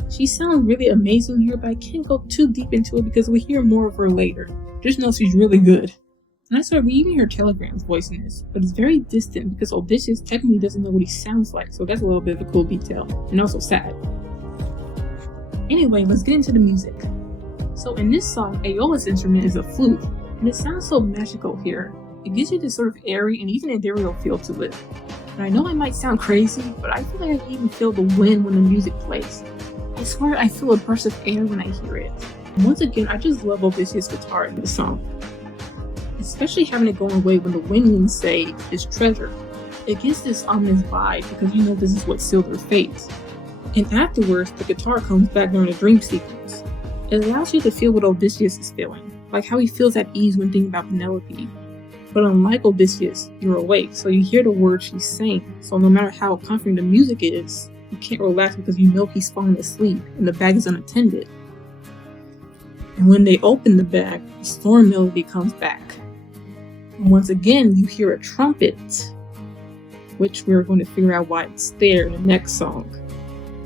She sounds really amazing here, but I can't go too deep into it because we'll hear more of her later. Just know she's really good. And I swear we even hear Telegram's voice in this, but it's very distant because Odysseus technically doesn't know what he sounds like, so that's a little bit of a cool detail, and also sad. Anyway, let's get into the music. So in this song, Aeolus' instrument is a flute, and it sounds so magical here. It gives you this sort of airy and even ethereal feel to it. And I know I might sound crazy, but I feel like I can even feel the wind when the music plays. I swear I feel a burst of air when I hear it. Once again, I just love Odysseus' guitar in this song. Especially having it going away when the Windlings say it's treasure. It gives this ominous vibe because you know this is what sealed their fates. And afterwards, the guitar comes back during the dream sequence. It allows you to feel what Odysseus is feeling, like how he feels at ease when thinking about Penelope. But unlike Odysseus, you're awake, so you hear the words she's saying, so no matter how comforting the music is, you can't relax because you know he's falling asleep and the bag is unattended. And when they open the bag, the storm melody comes back. And once again, you hear a trumpet, which we're going to figure out why it's there in the next song.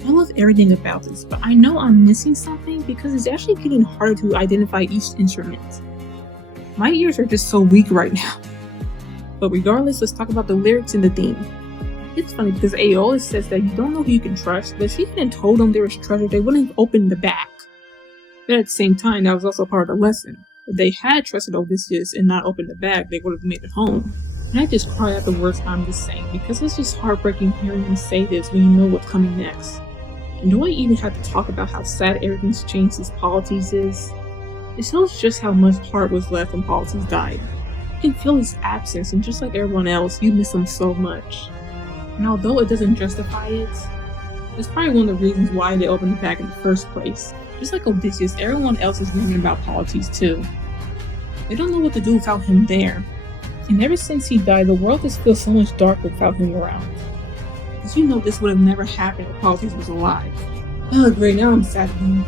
I love everything about this, but I know I'm missing something because it's actually getting harder to identify each instrument. My ears are just so weak right now. But regardless, let's talk about the lyrics and the theme. It's funny because Aeolus says that you don't know who you can trust, but if she hadn't told them there was treasure, they wouldn't have opened the bag. But at the same time, that was also part of the lesson. If they had trusted Odysseus and not opened the bag, they would have made it home. And I just cry at the words I'm just saying because it's just heartbreaking hearing him say this when you know what's coming next. And do I even have to talk about how sad everything's changed since Polites is? It shows just how much heart was left when Polites died. You can feel his absence, and just like everyone else, you miss him so much. And although it doesn't justify it, it's probably one of the reasons why they opened the bag in the first place. Just like Odysseus, everyone else is learning about Polites too. They don't know what to do without him there. And ever since he died, the world just feels so much darker without him around. Because you know this would have never happened if Polites was alive. Oh great, now I'm sad again.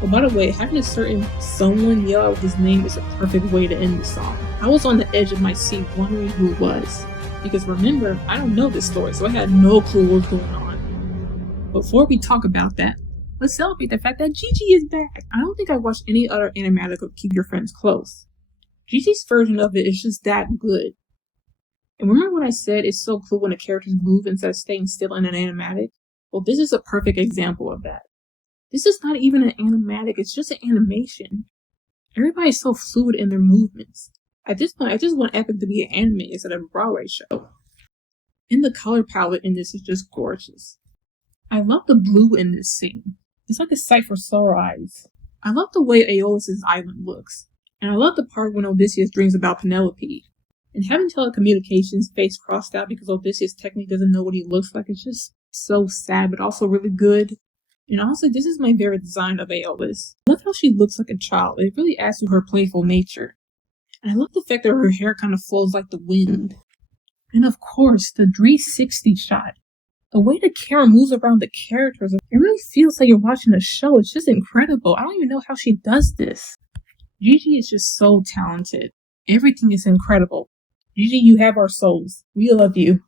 But by the way, having a certain someone yell out his name is a perfect way to end the song. I was on the edge of my seat wondering who it was. Because remember, I don't know this story, so I had no clue what was going on. Before we talk about that, let's celebrate the fact that Gigi is back. I don't think I watched any other animatic of Keep Your Friends Close. Gigi's version of it is just that good. And remember when I said it's so cool when the characters move instead of staying still in an animatic? Well, this is a perfect example of that. This is not even an animatic, it's just an animation. Everybody's so fluid in their movements. At this point, I just want Epic to be an anime instead of a Broadway show. And the color palette in this is just gorgeous. I love the blue in this scene. It's like a sight for sore eyes. I love the way Aeolus' island looks. And I love the part when Odysseus dreams about Penelope. And having telecommunications face crossed out because Odysseus technically doesn't know what he looks like is just so sad, but also really good. And honestly, this is my favorite design of Aeolus. I love how she looks like a child. It really adds to her playful nature. And I love the fact that her hair kind of flows like the wind. And of course, the 360 shot. The way the camera moves around the characters, it really feels like you're watching a show. It's just incredible. I don't even know how she does this. Gigi is just so talented. Everything is incredible. Gigi, you have our souls. We love you.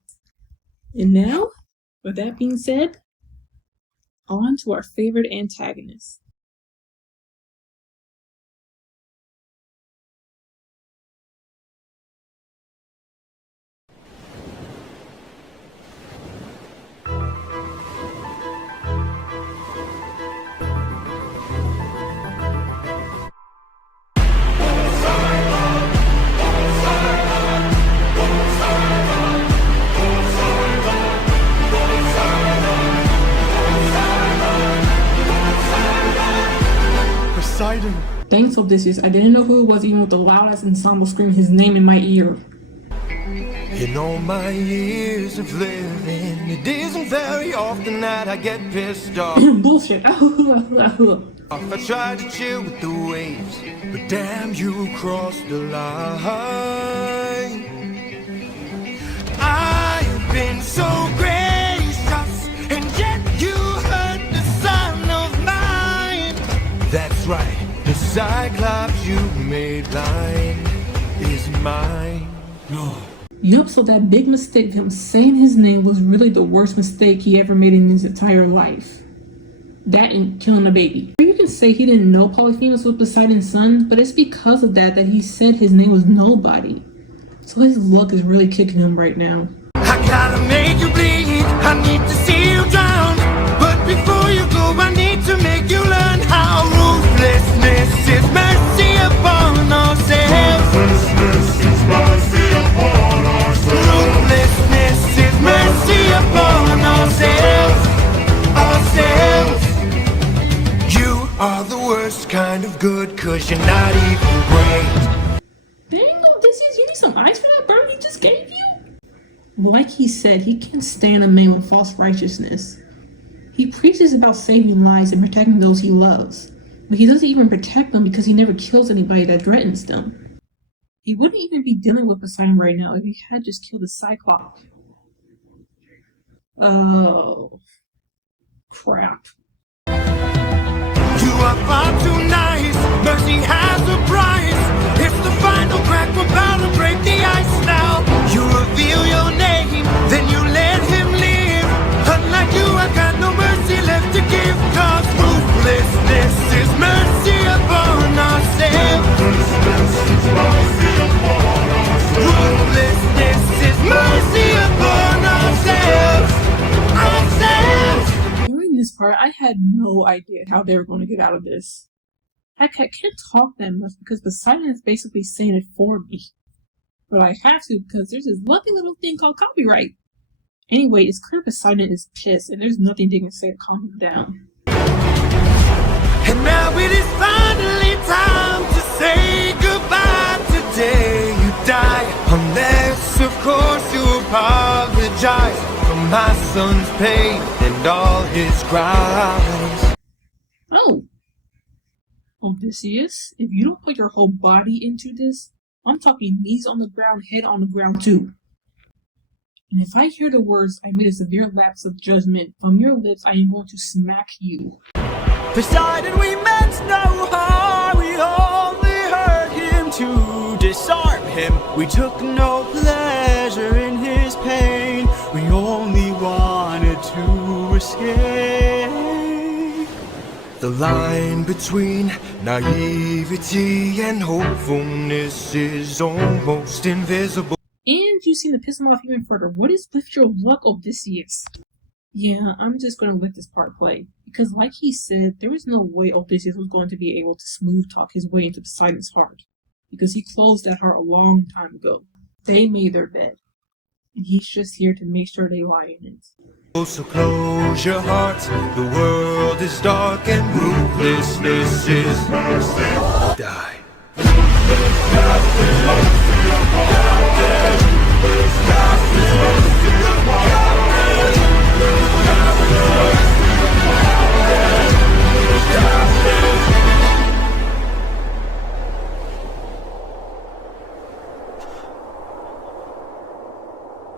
And now, with that being said, on to our favorite antagonist. Poseidon. Thanks, Odysseus. I didn't know who it was even with the loud-ass ensemble screaming his name in my ear. In all my years of living, it isn't very often that I get pissed off. Bullshit. I try to chill with the waves, but damn, you crossed the line. I've been so gracious, and yet you hurt the son of mine. That's right, the Cyclops you made blind is mine. No. Yup, so that big mistake of him saying his name was really the worst mistake he ever made in his entire life. That and killing a baby. You can say he didn't know Polyphemus was Poseidon's son, but it's because of that he said his name was nobody. So his luck is really kicking him right now. I gotta make you bleed, I need to see you drown. But before you go, I need to make you learn how ruthlessness is mercy upon ourselves. Ruthlessness is mercy upon ourselves. Ruthlessness is mercy upon ourselves. You are the worst kind of good, cause you're not even great. Dang, Odysseus, you need some ice for that burn he just gave you? Like he said, he can't stand a man with false righteousness. He preaches about saving lives and protecting those he loves, but he doesn't even protect them because he never kills anybody that threatens them. He wouldn't even be dealing with Poseidon right now if he had just killed the Cyclops. Oh, crap. You are far too nice, mercy has a price. It's the final crack, we're about to break the ice now. You reveal your name, then you let him live. Unlike you, I've got no mercy left to give, cause ruthlessness is mercy upon ourselves. Ruthlessness is mercy upon ourselves. During this part, I had no idea how they were going to get out of this. I can't talk that much because Poseidon is basically saying it for me. But I have to because there's this lovely little thing called copyright. Anyway, it's clear Poseidon is pissed and there's nothing they can say to calm him down. And now it is finally time to say goodbye. Today you die, unless of course you apologize for my son's pain and all his cries. Oh, Odysseus, if you don't put your whole body into this, I'm talking knees on the ground, head on the ground too. And if I hear the words, I made a severe lapse of judgment from your lips, I am going to smack you. Poseidon, we meant no harm, we only hurt him to disarm him. We took no pleasure in his pain, we only wanted to escape. The line between naivety and hopefulness is almost invisible. And you seem to piss him off even further. What is with your luck, Odysseus? Yeah, I'm just going to let this part play. Because like he said, there was no way Odysseus was going to be able to smooth talk his way into Poseidon's heart. Because he closed that heart a long time ago. They made their bed. And he's just here to make sure they lie in it. So close your heart, the world is dark and ruthlessness is die.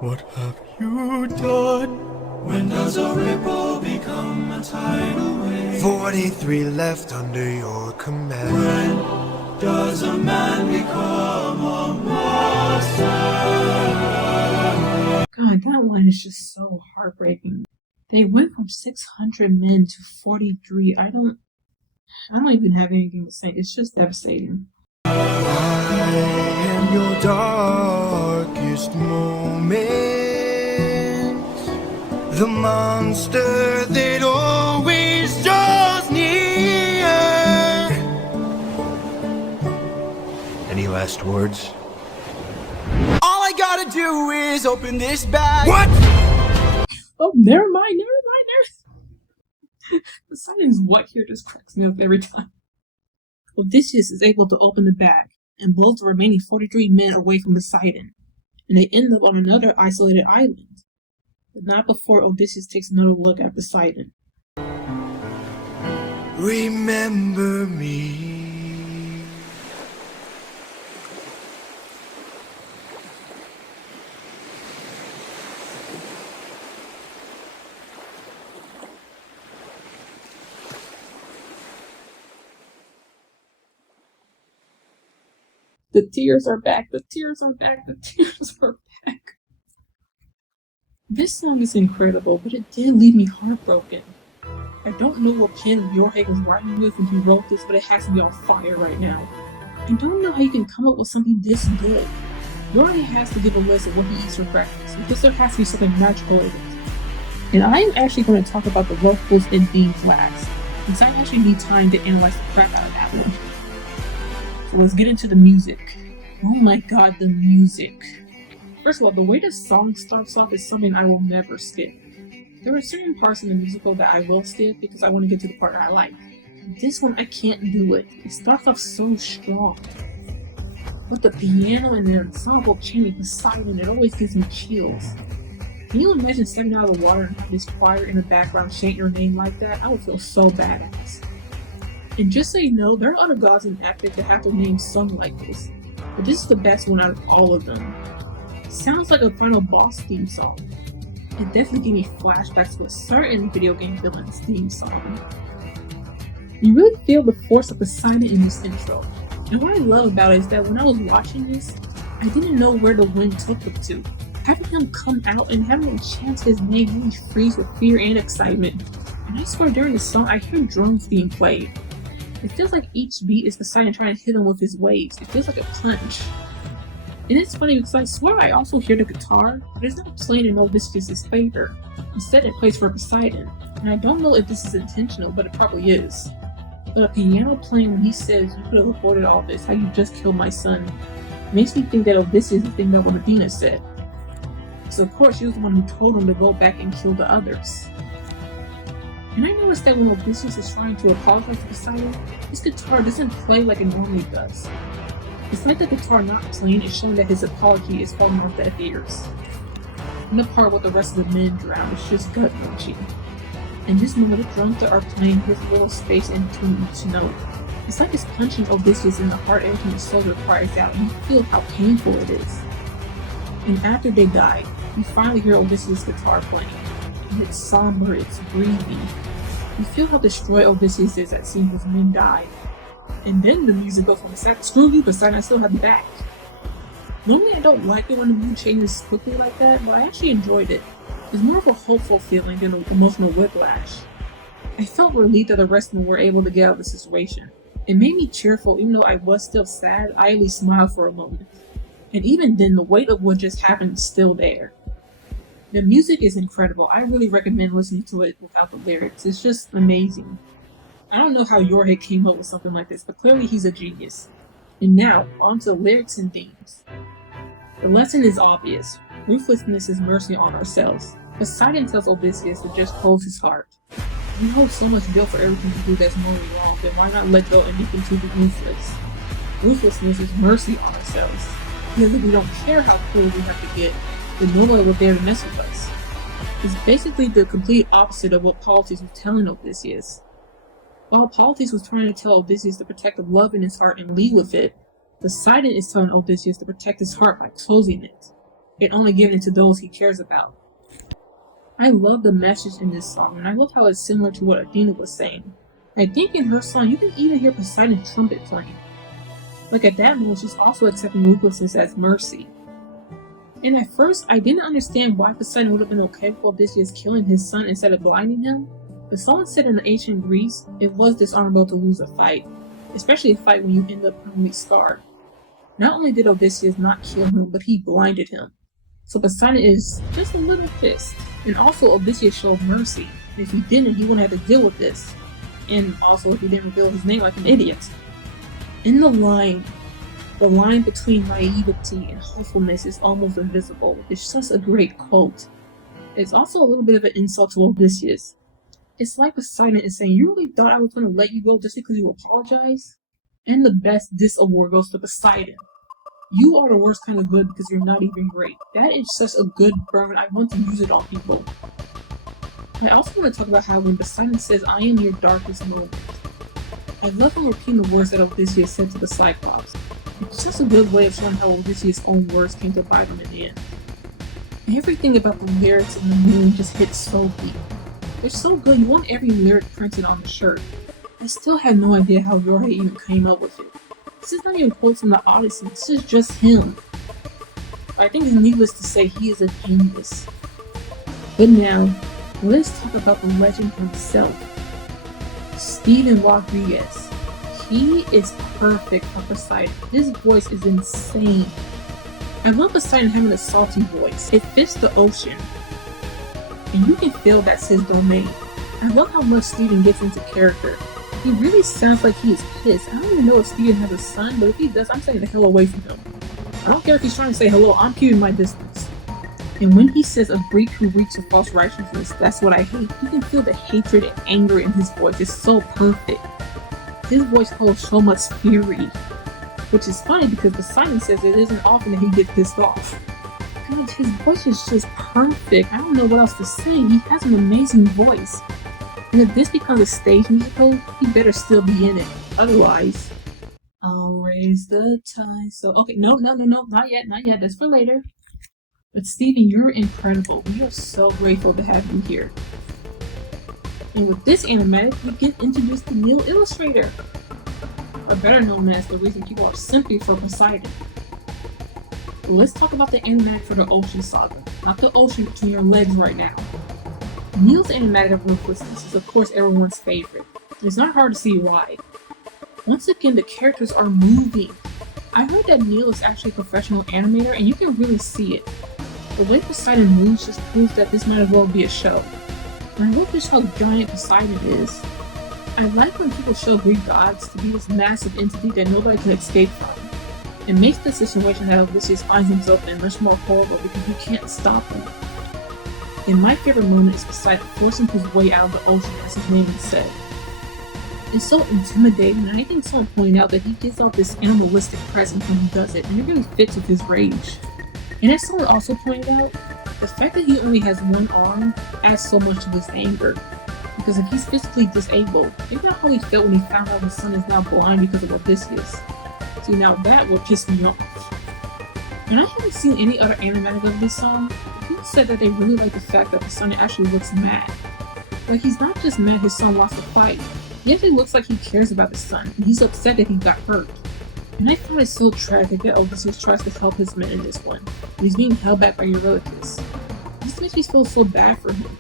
What have you done? When does a ripple become a tidal wave? 43 left under your command. When does a man become a master? God, that line is just so heartbreaking. They went from 600 men to 43. I don't even have anything to say. It's just devastating. I am your darkest moment. The monster that always draws near. Any last words? All I gotta do is open this bag. What? Oh, never mind. Poseidon's what here just cracks me up every time. Odysseus is able to open the bag and blow the remaining 43 men away from Poseidon, and they end up on another isolated island. But not before Odysseus takes another look at Poseidon. Remember me. The tears are back. The tears are back. The tears are back. This song is incredible, but it did leave me heartbroken. I don't know what pen Jorge was writing with when he wrote this, but it has to be on fire right now. I don't know how you can come up with something this good. Jorge has to give a list of what he eats for breakfast, because there has to be something magical in it. And I am actually going to talk about the Ruffles and Beans last, since I actually need time to analyze the crap out of that one. So let's get into the music. Oh my god, the music. First of all, the way the song starts off is something I will never skip. There are certain parts in the musical that I will skip because I want to get to the part that I like. This one, I can't do it. It starts off so strong. But the piano and the ensemble chanting Poseidon, it always gives me chills. Can you imagine stepping out of the water and have this choir in the background chant your name like that? I would feel so badass. And just so you know, there are other gods in Epic that have their names sung like this, but this is the best one out of all of them. Sounds like a final boss theme song. It definitely gave me flashbacks to a certain video game villain's theme song. You really feel the force of Poseidon in this intro. And what I love about it is that when I was watching this, I didn't know where the wind took them to. Having him come out and having him chant his name really frees with fear and excitement. And I swear during the song I hear drums being played. It feels like each beat is Poseidon trying to hit him with his waves. It feels like a punch. And it's funny because I swear I also hear the guitar, but it's not playing in Odysseus' favor. Instead it plays for Poseidon. And I don't know if this is intentional, but it probably is. But a piano playing when he says, "You could have avoided all this, how you just killed my son," makes me think that Odysseus is the thing that what Athena said. So of course she was the one who told him to go back and kill the others. And I noticed that when Odysseus is trying to apologize to Poseidon, his guitar doesn't play like it normally does. It's like the guitar not playing is showing that his apology is falling on deaf ears. And the part where the rest of the men drown is just gut-wrenching. And this moment the drums that are playing his little space in between each note. It's like it's punching Odysseus in the heart every time the soldier cries out, and you feel how painful it is. And after they die, you finally hear Odysseus' guitar playing. And it's somber, it's breathy. You feel how destroyed Odysseus is at seeing his men die. And then the music goes from "Screw you, Poseidon, I still have you back." Normally I don't like it when the mood changes quickly like that, but I actually enjoyed it. It's more of a hopeful feeling than an emotional whiplash. I felt relieved that the rest of them were able to get out of the situation. It made me cheerful even though I was still sad. I at least smiled for a moment. And even then, the weight of what just happened is still there. The music is incredible. I really recommend listening to it without the lyrics. It's just amazing. I don't know how Yorhead came up with something like this, but clearly he's a genius. And now, on to the lyrics and themes. The lesson is obvious. Ruthlessness is mercy on ourselves. Poseidon tells Odysseus to just close his heart. You hold so much guilt for everything you do that's morally wrong, then why not let go and be completely ruthless? Ruthlessness is mercy on ourselves. Because if we don't care how cool we have to get, then nobody will dare to mess with us. It's basically the complete opposite of what Polites was telling Odysseus. While Polites was trying to tell Odysseus to protect the love in his heart and lead with it, Poseidon is telling Odysseus to protect his heart by closing it, and only giving it to those he cares about. I love the message in this song, and I love how it's similar to what Athena was saying. I think in her song you can even hear Poseidon's trumpet playing. Like at that moment she's also accepting ruthlessness as mercy. And at first I didn't understand why Poseidon would have been okay with Odysseus killing his son instead of blinding him, but someone said in ancient Greece it was dishonorable to lose a fight, especially a fight when you end up permanently scarred. Not only did Odysseus not kill him, but he blinded him. So Poseidon is just a little pissed. And also Odysseus showed mercy. If he didn't, he wouldn't have to deal with this. And also if he didn't reveal his name like an idiot. In the line between naivety and hopefulness is almost invisible. It's just a great quote. It's also a little bit of an insult to Odysseus. It's like Poseidon is saying, you really thought I was going to let you go just because you apologize? And the best diss award goes to Poseidon. You are the worst kind of good because you're not even great. That is such a good burn. I want to use it on people. I also want to talk about how when Poseidon says, I am your darkest moment. I love him repeating the words that Odysseus said to the Cyclops. It's just a good way of showing how Odysseus' own words came to bite him in the end. Everything about the lyrics and the moon just hits so deep. They're so good, you want every lyric printed on the shirt. I still have no idea how Yorhead even came up with it. This is not even quotes from the Odyssey, this is just him. I think it's needless to say he is a genius. But now, let's talk about the legend himself. Steven Rodriguez. He is perfect for Poseidon. His voice is insane. I love Poseidon having a salty voice. It fits the ocean. And you can feel that's his domain. I love how much Steven gets into character. He really sounds like he is pissed. I don't even know if Steven has a son, but if he does, I'm staying the hell away from him. I don't care if he's trying to say hello, I'm keeping my distance. And when he says a Greek who reaches false righteousness, that's what I hate. You can feel the hatred and anger in his voice. It's so perfect. his voice holds so much fury. Which is funny because Poseidon says it isn't often that he gets pissed off. God, his voice is just perfect. I don't know what else to say. He has an amazing voice. And if this becomes a stage musical, he better still be in it. Otherwise, I'll raise the tide. So, okay, no, not yet. That's for later. But Steven, you're incredible. We are so grateful to have you here. And with this animatic, we get introduced to Neil Illustrator, or better known as the reason people are simply for Poseidon. But let's talk about the animatic for the Ocean Saga, not the ocean between your legs right now. Neil's animatic of Ruthlessness is of course everyone's favorite. It's not hard to see why. Once again, the characters are moving. I heard that Neil is actually a professional animator, and you can really see it. The way Poseidon moves just proves that this might as well be a show. And I love just how giant Poseidon is. I like when people show Greek gods to be this massive entity that nobody can escape from. It makes the situation that Odysseus finds himself in much more horrible because you can't stop him. And my favorite moment is Poseidon forcing his way out of the ocean, as his name is said. It's so intimidating, and I think someone pointed out that he gives off this animalistic presence when he does it, and it really fits with his rage. And as someone also pointed out, the fact that he only has one arm adds so much to his anger. Because if he's physically disabled, think about how he felt when he found out his son is now blind because of Odysseus. See, now that will piss me off. And I haven't seen any other animatic of this song. People said that they really like the fact that the son actually looks mad. Like, he's not just mad his son lost the fight. He actually looks like he cares about his son, and he's upset that he got hurt. And I find it so tragic that Odysseus tries to help his men in this one, and he's being held back by Eurylochus. This makes me feel so bad for him.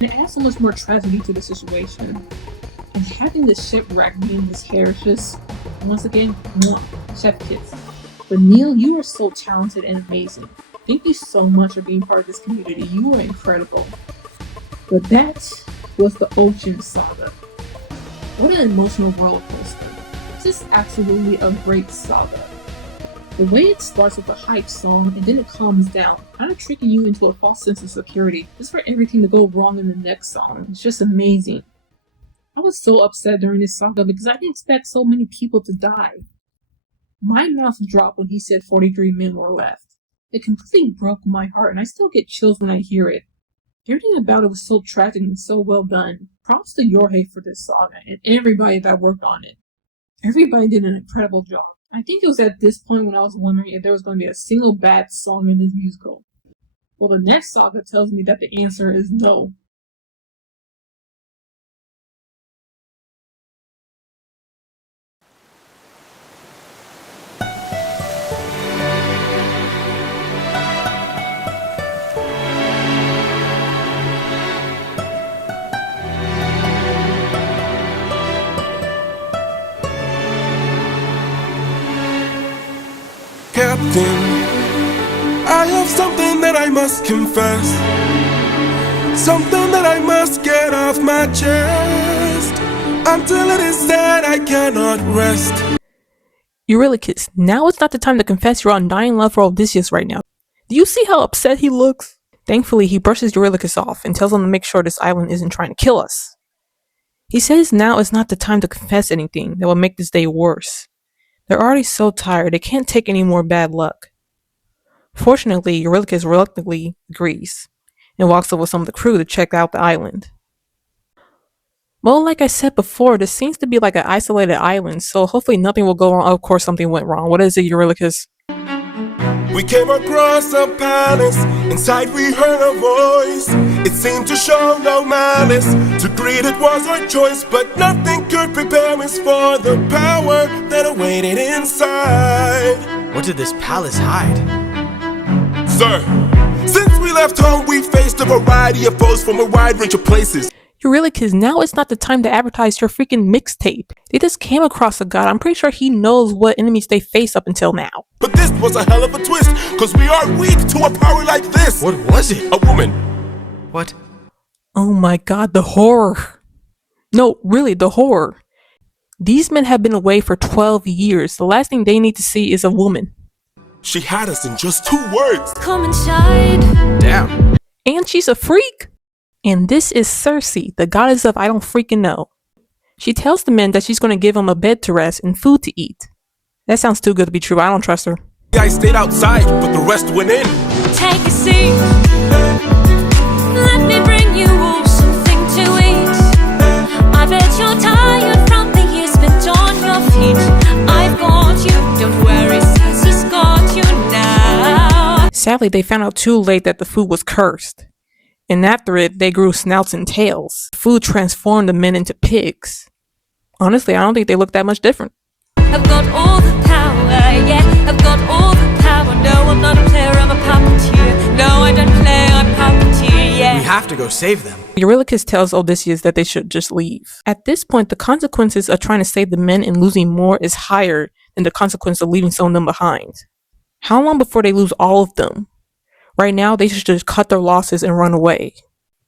And it adds so much more tragedy to the situation. And having the shipwreck be in his hair is just, once again, chef kiss. But Neil, you are so talented and amazing. Thank you so much for being part of this community. You are incredible. But that was the Ocean Saga. What an emotional roller coaster. This is absolutely a great saga. The way it starts with a hype song and then it calms down, kind of tricking you into a false sense of security, just for everything to go wrong in the next song. It's just amazing. I was so upset during this saga because I didn't expect so many people to die. My mouth dropped when he said 43 men were left. It completely broke my heart, and I still get chills when I hear it. Everything about it was so tragic and so well done. Props to Jorge for this saga and everybody that worked on it. Everybody did an incredible job. I think it was at this point when I was wondering if there was going to be a single bad song in this musical. Well, the next saga tells me that the answer is no. Captain, I have something that I must confess, something that I must get off my chest. Until it is said, I cannot rest. Eurylochus, now is not the time to confess your undying love for Odysseus right now. Do you see how upset he looks? Thankfully, he brushes Eurylochus off and tells him to make sure this island isn't trying to kill us. He says now is not the time to confess anything that will make this day worse. They're already so tired, they can't take any more bad luck. Fortunately, Eurylochus reluctantly agrees, and walks up with some of the crew to check out the island. Well, like I said before, this seems to be like an isolated island, so hopefully nothing will go wrong. Of course something went wrong. What is it, Eurylochus? We came across a palace, inside we heard a voice. It seemed to show no malice, to greet it was our choice. But nothing could prepare us for the power that awaited inside. What did this palace hide? Sir, since we left home we faced a variety of foes from a wide range of places. Eurylochus, now is not the time to advertise your freaking mixtape. They just came across a god. I'm pretty sure he knows what enemies they face up until now. But this was a hell of a twist, cause we are weak to a power like this. What was it? A woman. What? Oh my god, the horror. No, really, the horror. These men have been away for 12 years. The last thing they need to see is a woman. She had us in just 2 words. Come inside. Damn. And she's a freak. And this is Circe, the goddess of I don't freaking know. She tells the men that she's going to give them a bed to rest and food to eat. That sounds too good to be true. I don't trust her. I stayed outside, but the rest went in. Take a seat. Let me bring you all something to eat. I bet you're tired from the years spent on your feet. I've got you, don't worry, Sassy's got you now. Sadly, they found out too late that the food was cursed. And after it, they grew snouts and tails. Food transformed the men into pigs. Honestly, I don't think they look that much different. I've got all the power, yeah, I've got all the power. No, I'm not a player, I'm a puppeteer. No, I don't play, I'm puppeteer, yeah. We have to go save them. Eurylochus tells Odysseus that they should just leave. At this point, the consequences of trying to save the men and losing more is higher than the consequence of leaving some of them behind. How long before they lose all of them? Right now, they should just cut their losses and run away.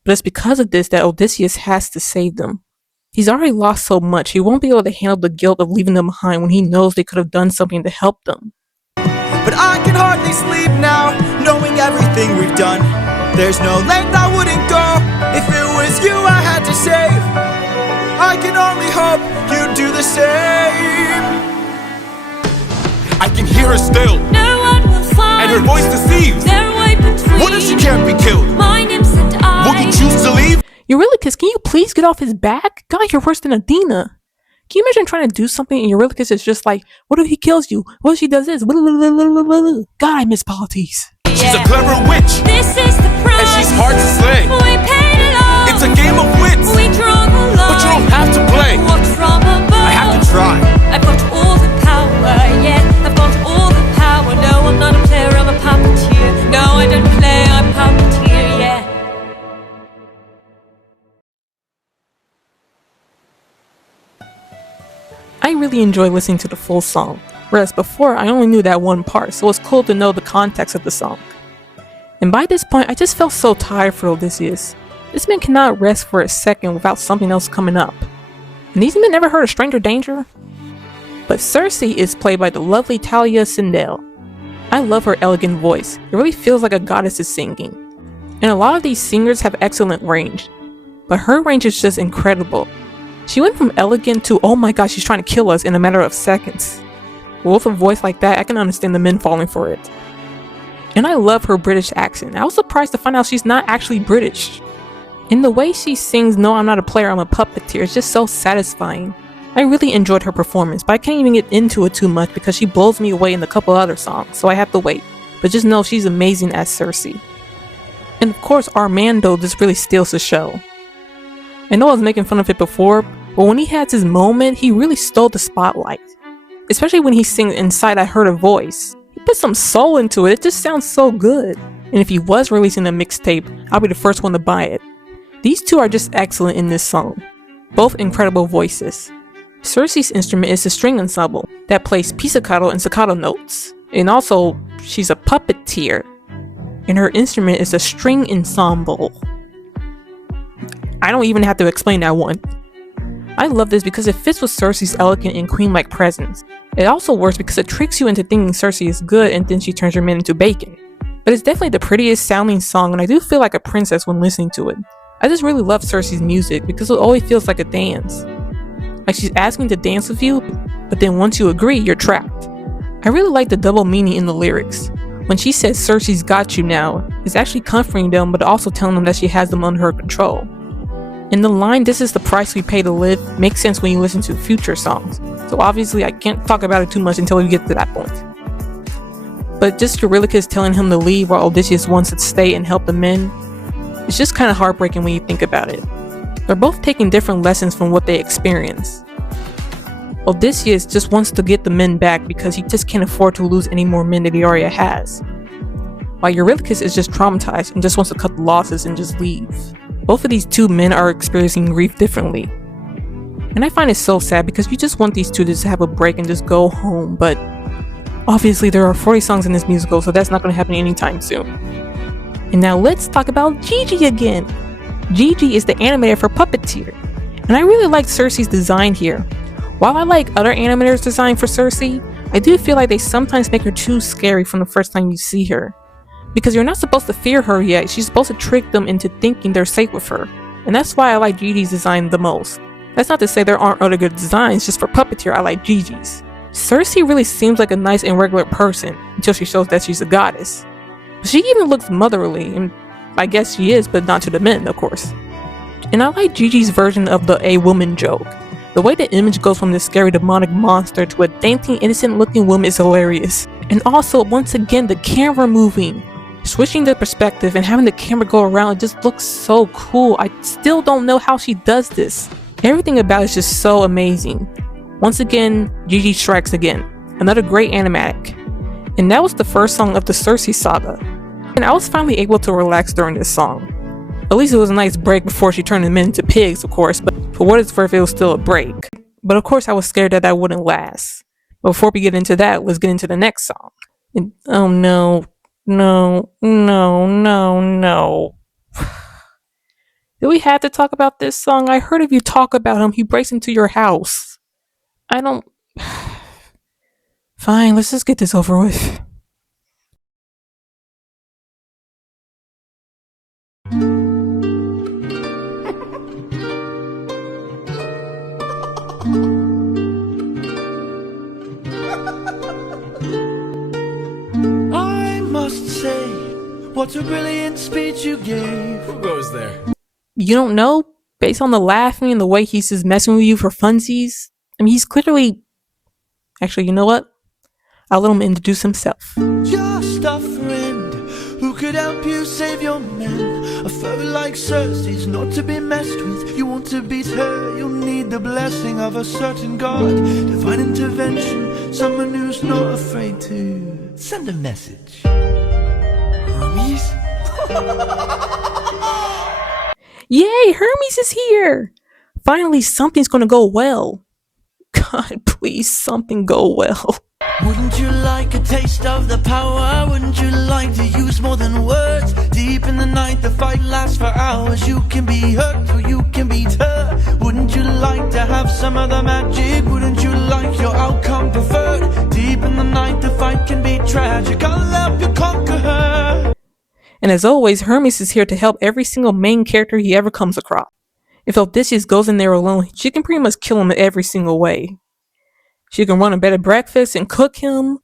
But it's because of this that Odysseus has to save them. He's already lost so much, he won't be able to handle the guilt of leaving them behind when he knows they could have done something to help them. But I can hardly sleep now, knowing everything we've done. There's no length I wouldn't go if it was you I had to save. I can only hope you'd do the same. I can hear her still, No one will find. and her voice deceives. Their way between. What if she can't be killed? My name's and I. Would you choose to leave? Eurylochus, can you please get off his back? God, you're worse than Athena. Can you imagine trying to do something and Eurylochus is just like, what if he kills you? What if she does this? God, I miss Polites. She's a clever witch, This is the price. and she's hard to slay. We paid it all. It's a game of wits, We draw the line. but you don't have to play. Watch from above. I have to try. I've got all the power, yeah. I've got all the power. No, I'm not a player, I'm a puppeteer. No, I don't play, I'm puppeteer, yeah. I really enjoy listening to the full song, whereas before I only knew that one part, so it's cool to know the context of the song. And by this point, I just felt so tired for Odysseus. This man cannot rest for a second without something else coming up. And these men never heard of Stranger Danger? But Circe is played by the lovely Talia Sindel. I love her elegant voice. It really feels like a goddess is singing. And a lot of these singers have excellent range, but her range is just incredible. She went from elegant to, oh my gosh, she's trying to kill us in a matter of seconds. With a voice like that, I can understand the men falling for it. And I love her British accent. I was surprised to find out she's not actually British. And the way she sings, no, I'm not a player, I'm a puppeteer, is just so satisfying. I really enjoyed her performance, but I can't even get into it too much because she blows me away in a couple other songs, so I have to wait. But just know she's amazing as Circe. And of course, Armando just really steals the show. I know I was making fun of it before, but when he has his moment, he really stole the spotlight. Especially when he sings Inside I Heard a Voice. He put some soul into it, it just sounds so good. And if he was releasing a mixtape, I'll be the first one to buy it. These two are just excellent in this song. Both incredible voices. Circe's instrument is a string ensemble that plays pizzicato and staccato notes. And also, she's a puppeteer. And her instrument is a string ensemble. I don't even have to explain that one. I love this because it fits with Circe's elegant and queen-like presence. It also works because it tricks you into thinking Circe is good and then she turns your men into bacon. But it's definitely the prettiest sounding song and I do feel like a princess when listening to it. I just really love Circe's music because it always feels like a dance. Like she's asking to dance with you, but then once you agree, you're trapped. I really like the double meaning in the lyrics. When she says Circe's got you now, it's actually comforting them but also telling them that she has them under her control. And the line, this is the price we pay to live, makes sense when you listen to future songs. So obviously I can't talk about it too much until we get to that point. But just Eurylochus telling him to leave while Odysseus wants to stay and help the men, it's just kind of heartbreaking when you think about it. They're both taking different lessons from what they experience. Odysseus just wants to get the men back because he just can't afford to lose any more men that he already has. While Eurylochus is just traumatized and just wants to cut the losses and just leave. Both of these two men are experiencing grief differently. And I find it so sad because you just want these two to just have a break and just go home, but obviously there are 40 songs in this musical, so that's not going to happen anytime soon. And now let's talk about Gigi again. Gigi is the animator for Puppeteer, and I really like Circe's design here. While I like other animators' design for Circe, I do feel like they sometimes make her too scary from the first time you see her. Because you're not supposed to fear her yet, she's supposed to trick them into thinking they're safe with her. And that's why I like Gigi's design the most. That's not to say there aren't other good designs, just for puppeteer I like Gigi's. Cersei really seems like a nice and regular person until she shows that she's a goddess. But she even looks motherly, and I guess she is, but not to the men, of course. And I like Gigi's version of the "a woman" joke. The way the image goes from this scary demonic monster to a dainty, innocent looking woman is hilarious. And also, once again, the camera moving. Switching the perspective and having the camera go around, it just looks so cool. I still don't know how she does this. Everything about it is just so amazing. Once again, Gigi strikes again. Another great animatic. And that was the first song of the Cersei saga. And I was finally able to relax during this song. At least it was a nice break before she turned them into pigs, of course, but for what it's worth, it was still a break. But of course, I was scared that that wouldn't last. But before we get into that, let's get into the next song. And, oh no. No. Do we have to talk about this song? I heard if you talk about him, he breaks into your house. I don't... Fine, let's just get this over with. I must say, what a brilliant speech you gave. Who goes there? You don't know? Based on the laughing and the way he's just messing with you for funsies? I mean, he's clearly... Actually, you know what? I'll let him introduce himself. Just a friend who could help you save your men. A foe like Cersei's not to be messed with. You want to beat her, you'll need the blessing of a certain god. Divine intervention, someone who's not afraid to send a message. Hermes? Yay, Hermes is here! Finally, something's gonna go well. God, please, something go well. Wouldn't you like a taste of the power? Wouldn't you like to use more than words? Deep in the night, the fight lasts for hours. You can be hurt or you can beat her. Wouldn't you like to have some of the magic? Wouldn't you like your outcome preferred? Deep in the night, the fight can be tragic. I'll help you conquer her. And as always, Hermes is here to help every single main character he ever comes across. If Odysseus goes in there alone, she can pretty much kill him in every single way. She can run a better breakfast and cook him.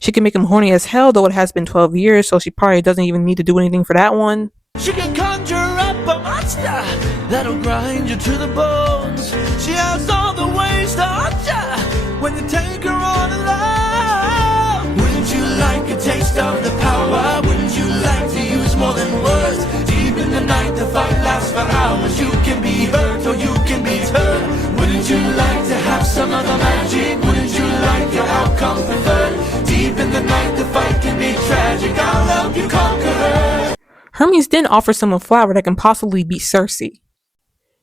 She can make him horny as hell, though it has been 12 years, so she probably doesn't even need to do anything for that one. She can conjure up a monster that'll grind you to the bones. She has all the ways to haunt you when you take her on alone. Wouldn't you like a taste of the power? Wouldn't you like to use more than words? Deep in the night, the fight lasts for hours. You can be hurt or you can be turned. Wouldn't you like to have some of the magic? Wouldn't you like your outcome preferred? Deep in the night, the fight can be tragic. I'll help you conquer her. Hermes then offers him a flower that can possibly beat Cersei.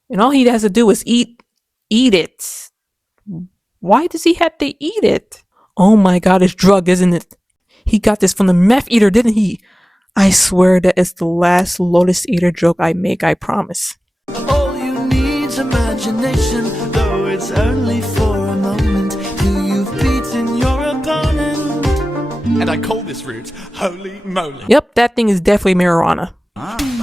And all he has to do is eat it. Why does he have to eat it? Oh my god, it's drugged, isn't it? He got this from the meth eater, didn't he? I swear that it's the last Lotus Eater joke I make, I promise. All you need's imagination, though it's only for a moment, till you've beaten your opponent. And I call this root Holy Moly. Yep, that thing is definitely marijuana. Wouldn't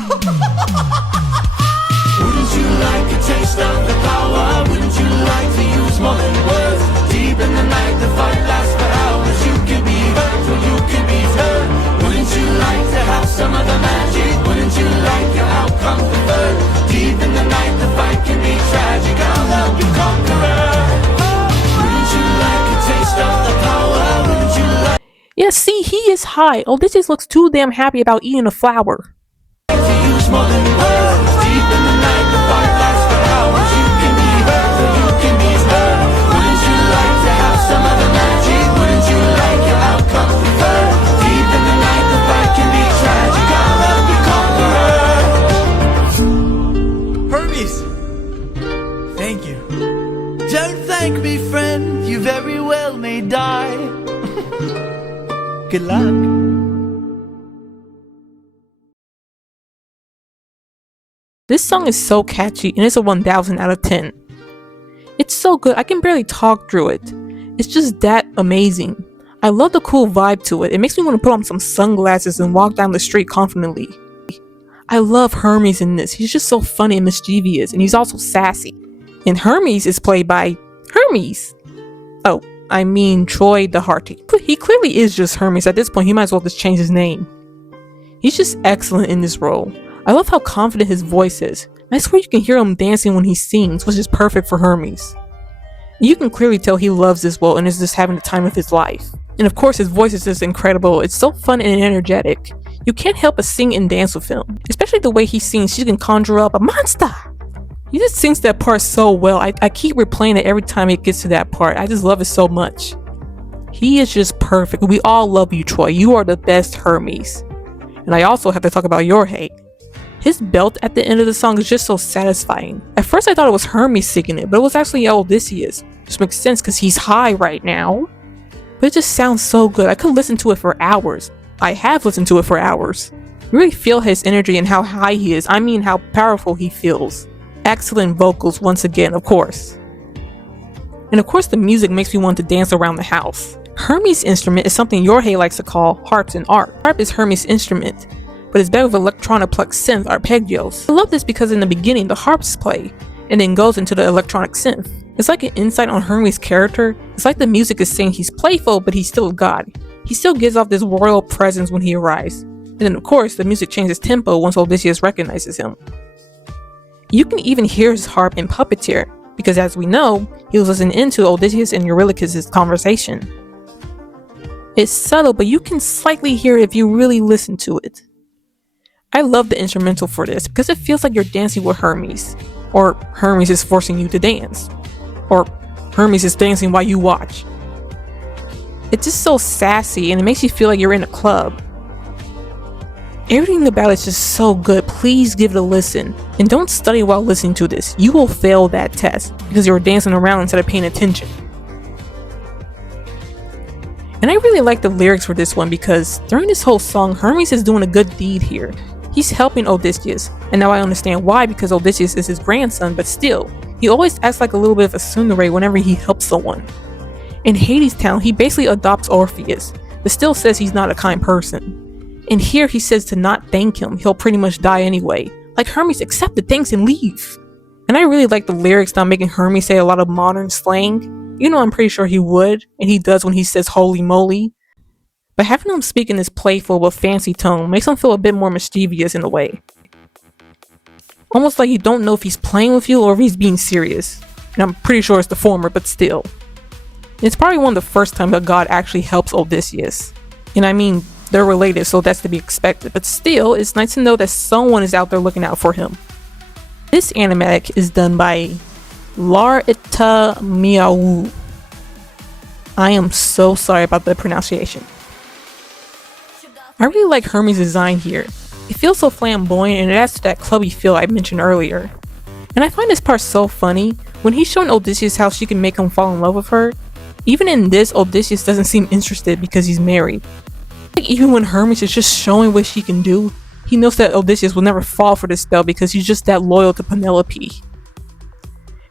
you like a taste of the power? Wouldn't you like to use more than words? Deep in the night, the fight lasts for hours. You can be hurt or you can be hurt. Wouldn't you like to have some of the magic? Wouldn't you like your outcome preferred? Deep in the night, the fight can be tragic. I'll help you conquer her. Wouldn't you like a taste of the power? Wouldn't you like Yeah, see, he is high. Odysseus looks too damn happy about eating a flower. to use more than words? Deep in the night, the fight lasts for hours. You can be hurt or you can be hurt. Wouldn't you like to have some of the magic? Wouldn't you like your outcome preferred? Deep in the night, the fight can be tragic. I'll help you conquer her. Hermes! Thank you. Don't thank me, friend. You very well may die. Good luck. This song is so catchy and it's a 1000 out of 10. It's so good, I can barely talk through it. It's just that amazing. I love the cool vibe to it. It makes me want to put on some sunglasses and walk down the street confidently. I love Hermes in this. He's just so funny and mischievous, and he's also sassy. And Hermes is played by Hermes. Oh, I mean Troy DeHarty. He clearly is just Hermes. At this point, he might as well just change his name. He's just excellent in this role. I love how confident his voice is. I swear you can hear him dancing when he sings, which is perfect for Hermes. You can clearly tell he loves this role and is just having the time of his life. And of course his voice is just incredible. It's so fun and energetic. You can't help but sing and dance with him. Especially the way he sings, she can conjure up a monster. He just sings that part so well. I keep replaying it every time it gets to that part. I just love it so much. He is just perfect. We all love you, Troy. You are the best Hermes. And I also have to talk about Jorge. His belt at the end of the song is just so satisfying. At first I thought it was Hermes singing it, but it was actually Odysseus. Which makes sense because he's high right now. But it just sounds so good. I could listen to it for hours. I have listened to it for hours. You really feel his energy and how high he is. I mean how powerful he feels. Excellent vocals once again, of course. And of course the music makes me want to dance around the house. Hermes' instrument is something Jorge likes to call harps in art. Harp is Hermes' instrument, but it's better with electronic plucked synth arpeggios. I love this because in the beginning the harps play, and then goes into the electronic synth. It's like an insight on Hermes' character. It's like the music is saying he's playful, but he's still a god. He still gives off this royal presence when he arrives. And then of course the music changes tempo once Odysseus recognizes him. You can even hear his harp in Puppeteer, because as we know, he was listening into Odysseus and Eurylochus' conversation. It's subtle, but you can slightly hear it if you really listen to it. I love the instrumental for this, because it feels like you're dancing with Hermes, or Hermes is forcing you to dance, or Hermes is dancing while you watch. It's just so sassy, and it makes you feel like you're in a club. Everything about it's just so good. Please give it a listen. And don't study while listening to this. You will fail that test because you're dancing around instead of paying attention. And I really like the lyrics for this one because during this whole song, Hermes is doing a good deed here. He's helping Odysseus. And now I understand why, because Odysseus is his grandson, but still, he always acts like a little bit of a tsundere whenever he helps someone. In Hades Town, he basically adopts Orpheus, but still says he's not a kind person. And here he says to not thank him, he'll pretty much die anyway. Like Hermes, accept the thanks and leave. And I really like the lyrics not making Hermes say a lot of modern slang. You know, I'm pretty sure he would, and he does when he says holy moly. But having him speak in this playful but fancy tone makes him feel a bit more mischievous in a way. Almost like you don't know if he's playing with you or if he's being serious. And I'm pretty sure it's the former, but still. It's probably one of the first times a god actually helps Odysseus. And I mean, they're related, so that's to be expected, but still, it's nice to know that someone is out there looking out for him. This animatic is done by Larita Miawu. I am so sorry about the pronunciation. I really like Hermes' design here. It feels so flamboyant and it adds to that clubby feel I mentioned earlier. And I find this part so funny. When he's showing Odysseus how she can make him fall in love with her, even in this, Odysseus doesn't seem interested because he's married. Like even when Hermes is just showing what she can do, he knows that Odysseus will never fall for this spell because he's just that loyal to Penelope.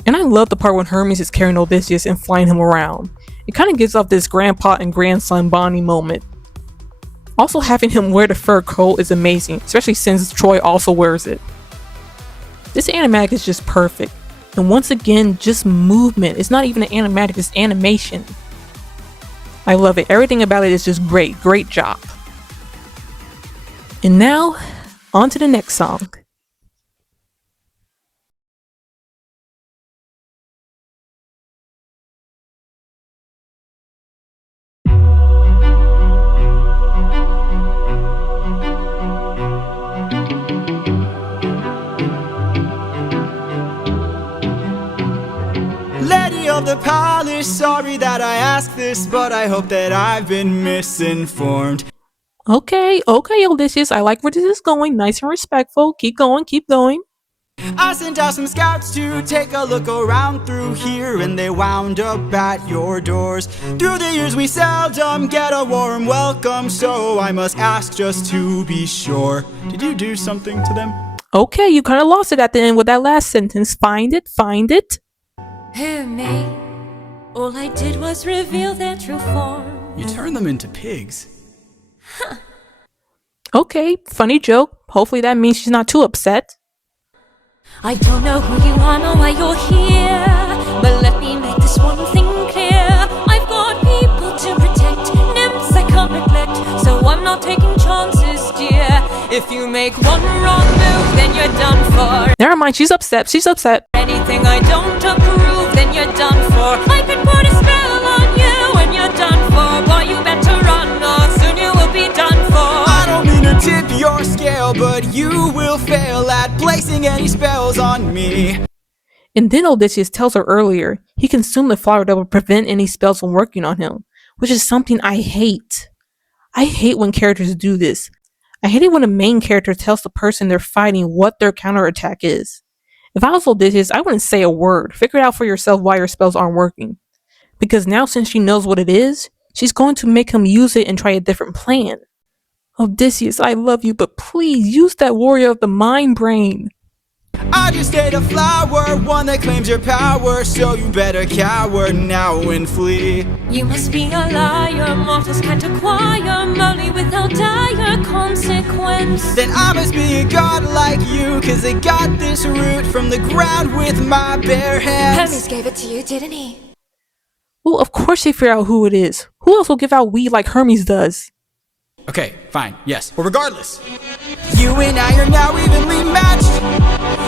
And I love the part when Hermes is carrying Odysseus and flying him around. It kind of gives off this grandpa and grandson bonding moment. Also having him wear the fur coat is amazing, especially since Troy also wears it. This animatic is just perfect. And once again, just movement. It's not even an animatic, it's animation. I love it. Everything about it is just great. Great job. And now, on to the next song. Lady of the palace, sorry that I ask this, but I hope that I've been misinformed. Okay, Odysseus, I like where this is going. Nice and respectful. Keep going, keep going. I sent out some scouts to take a look around through here, and they wound up at your doors. Through the years we seldom get a warm welcome, so I must ask just to be sure. Did you do something to them? Okay, you kind of lost it at the end with that last sentence. Find it, find it. Who, me? All I did was reveal their true form. You turned them into pigs. Okay, funny joke. Hopefully that means she's not too upset. I don't know who you are nor why you're here, but let me make this one thing clear. I've got people to protect, nymphs I can't neglect, so I'm not taking chances, dear. If you make one wrong move, then you're done for. Never mind, she's upset. She's upset. Anything I don't approve, then you're done for. I could put a spell on you and you're done for. Boy, you better run or soon you will be done for. I don't mean to tip your scale, but you will fail at placing any spells on me. And then Odysseus tells her earlier he consumed the flower that would prevent any spells from working on him, which is something I hate. I hate when characters do this. I hate it when a main character tells the person they're fighting what their counterattack is. If I was Odysseus, I wouldn't say a word. Figure it out for yourself why your spells aren't working. Because now since she knows what it is, she's going to make him use it and try a different plan. Odysseus, I love you, but please use that warrior of the mind brain. I just ate a flower, one that claims your power, so you better cower now and flee. You must be a liar, mortals can't acquire money without dire consequence. Then I must be a god like you, cause I got this root from the ground with my bare hands. Hermes gave it to you, didn't he? Well, of course they figure out who it is. Who else will give out weed like Hermes does? Okay, fine, yes. Well, regardless, you and I are now evenly matched.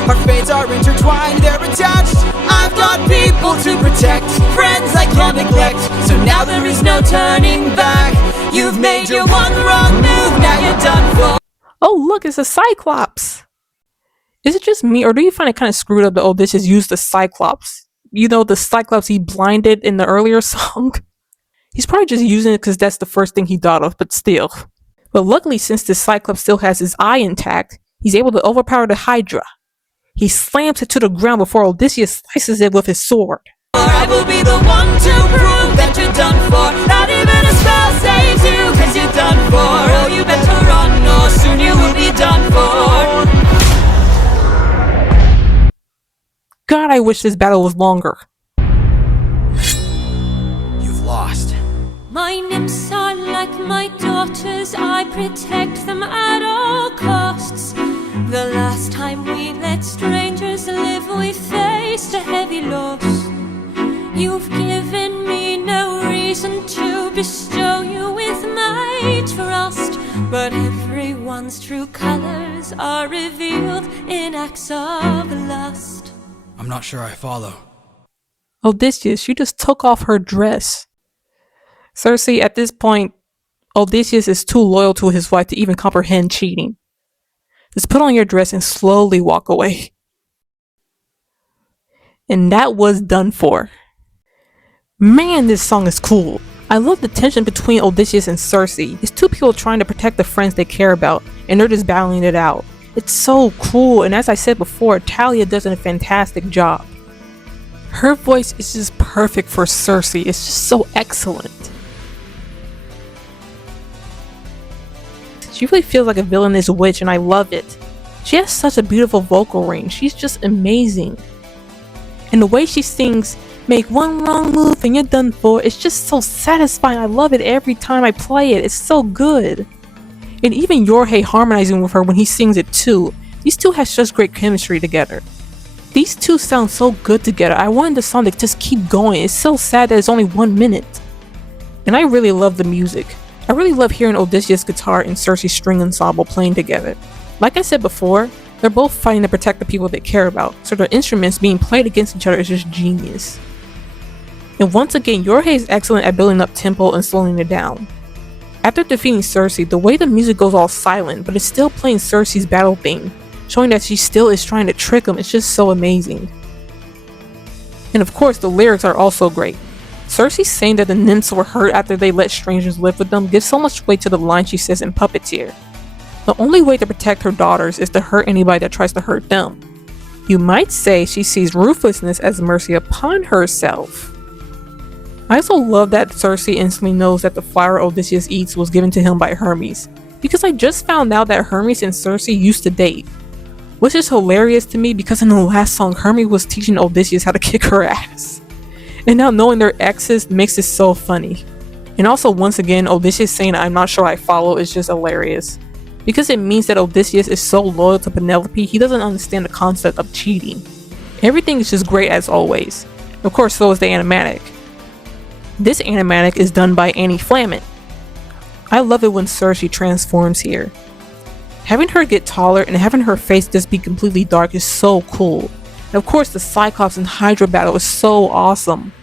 Our fates are intertwined, they're attached. I've got people to protect, friends I can't neglect. So now there is no turning back. You've made your one wrong move, now you're done for. Oh look, it's a Cyclops! Is it just me, or do you find it kind of screwed up that Odysseus used the Cyclops? You know, the Cyclops he blinded in the earlier song? He's probably just using it because that's the first thing he thought of, but still. But luckily, since the Cyclops still has his eye intact, he's able to overpower the Hydra. He slams it to the ground before Odysseus slices it with his sword. Or I will be the one to prove that you're done for. Not even a spell saves you, cause you're done for. Oh, you better run or soon you will be done for. God, I wish this battle was longer. You've lost. My nymphs are like my daughters, I protect them at all costs. The last time we let strangers live, we faced a heavy loss. You've given me no reason to bestow you with my trust, but everyone's true colors are revealed in acts of lust. I'm not sure I follow. Odysseus, she just took off her dress. Cersei, at this point, Odysseus is too loyal to his wife to even comprehend cheating. Just put on your dress and slowly walk away. And that was done for. Man, this song is cool. I love the tension between Odysseus and Cersei. It's two people trying to protect the friends they care about, and they're just battling it out. It's so cool, and as I said before, Talia does a fantastic job. Her voice is just perfect for Cersei. It's just so excellent. She really feels like a villainous witch, and I love it. She has such a beautiful vocal range. She's just amazing. And the way she sings, "Make one wrong move and you're done for," it's just so satisfying. I love it every time I play it. It's so good. And even Yorhei harmonizing with her when he sings it too. These two have such great chemistry together. These two sound so good together. I wanted the song to just keep going. It's so sad that it's only 1 minute. And I really love the music. I really love hearing Odysseus' guitar and Cersei's string ensemble playing together. Like I said before, they're both fighting to protect the people they care about, so their instruments being played against each other is just genius. And once again, Yorhei is excellent at building up tempo and slowing it down. After defeating Cersei, the way the music goes all silent, but it's still playing Cersei's battle theme, showing that she still is trying to trick him. It's just so amazing. And of course, the lyrics are also great. Cersei saying that the nymphs were hurt after they let strangers live with them gives so much weight to the line she says in Puppeteer. The only way to protect her daughters is to hurt anybody that tries to hurt them. You might say she sees ruthlessness as mercy upon herself. I also love that Cersei instantly knows that the flower Odysseus eats was given to him by Hermes, because I just found out that Hermes and Cersei used to date. Which is hilarious to me because in the last song, Hermes was teaching Odysseus how to kick her ass. And now knowing they're exes makes it so funny. And also once again, Odysseus saying "I'm not sure I follow" is just hilarious. because it means that Odysseus is so loyal to Penelope, he doesn't understand the concept of cheating. Everything is just great as always. Of course, so is the animatic. This animatic is done by Annie Flamant. I love it when Circe transforms here. Having her get taller and having her face just be completely dark is so cool. And of course, the Cyclops and Hydra battle is so awesome.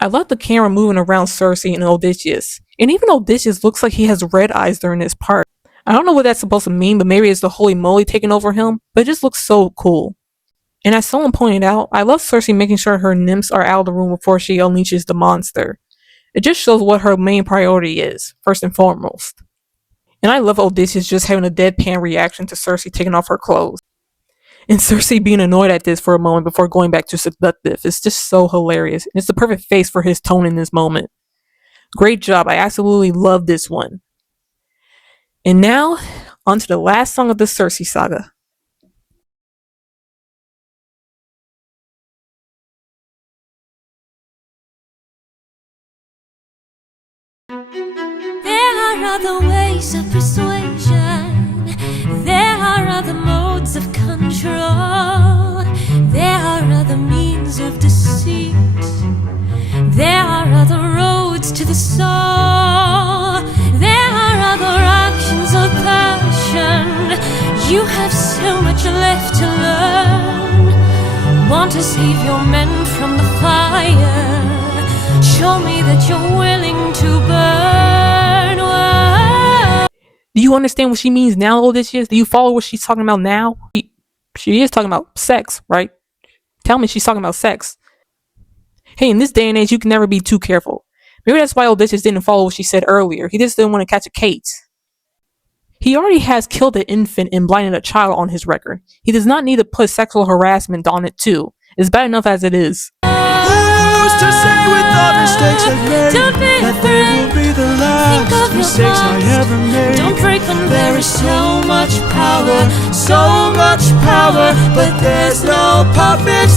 I love the camera moving around Circe and Odysseus. And even Odysseus looks like he has red eyes during this part. I don't know what that's supposed to mean, but maybe it's the holy moly taking over him, but it just looks so cool. And as someone pointed out, I love Circe making sure her nymphs are out of the room before she unleashes the monster. It just shows what her main priority is, first and foremost. And I love Odysseus just having a deadpan reaction to Circe taking off her clothes. And Circe being annoyed at this for a moment before going back to seductive. It's just so hilarious. And it's the perfect face for his tone in this moment. Great job, I absolutely love this one. And now, on to the last song of the Circe saga. There are other ways of persuasion. There are other modes of control. There are other means of deceit. There are other roads to the soul. There are other actions of passion. You have so much left to learn. Want to save your men from the fire? Show me that you're willing to burn. Whoa. Do you understand what she means now, Odysseus? Do you follow what she's talking about now? She is talking about sex, right? Tell me she's talking about sex. Hey, in this day and age, you can never be too careful. Maybe that's why Odysseus didn't follow what she said earlier. He just didn't want to catch a case. He already has killed an infant and blinded a child on his record. He does not need to put sexual harassment on it too. It's bad enough as it is. Who's to say with all mistakes I've made Don't be that they will afraid. be the Think last of your mistakes I past. ever made? Don't break when There is so much power, so much power, but there's no puppet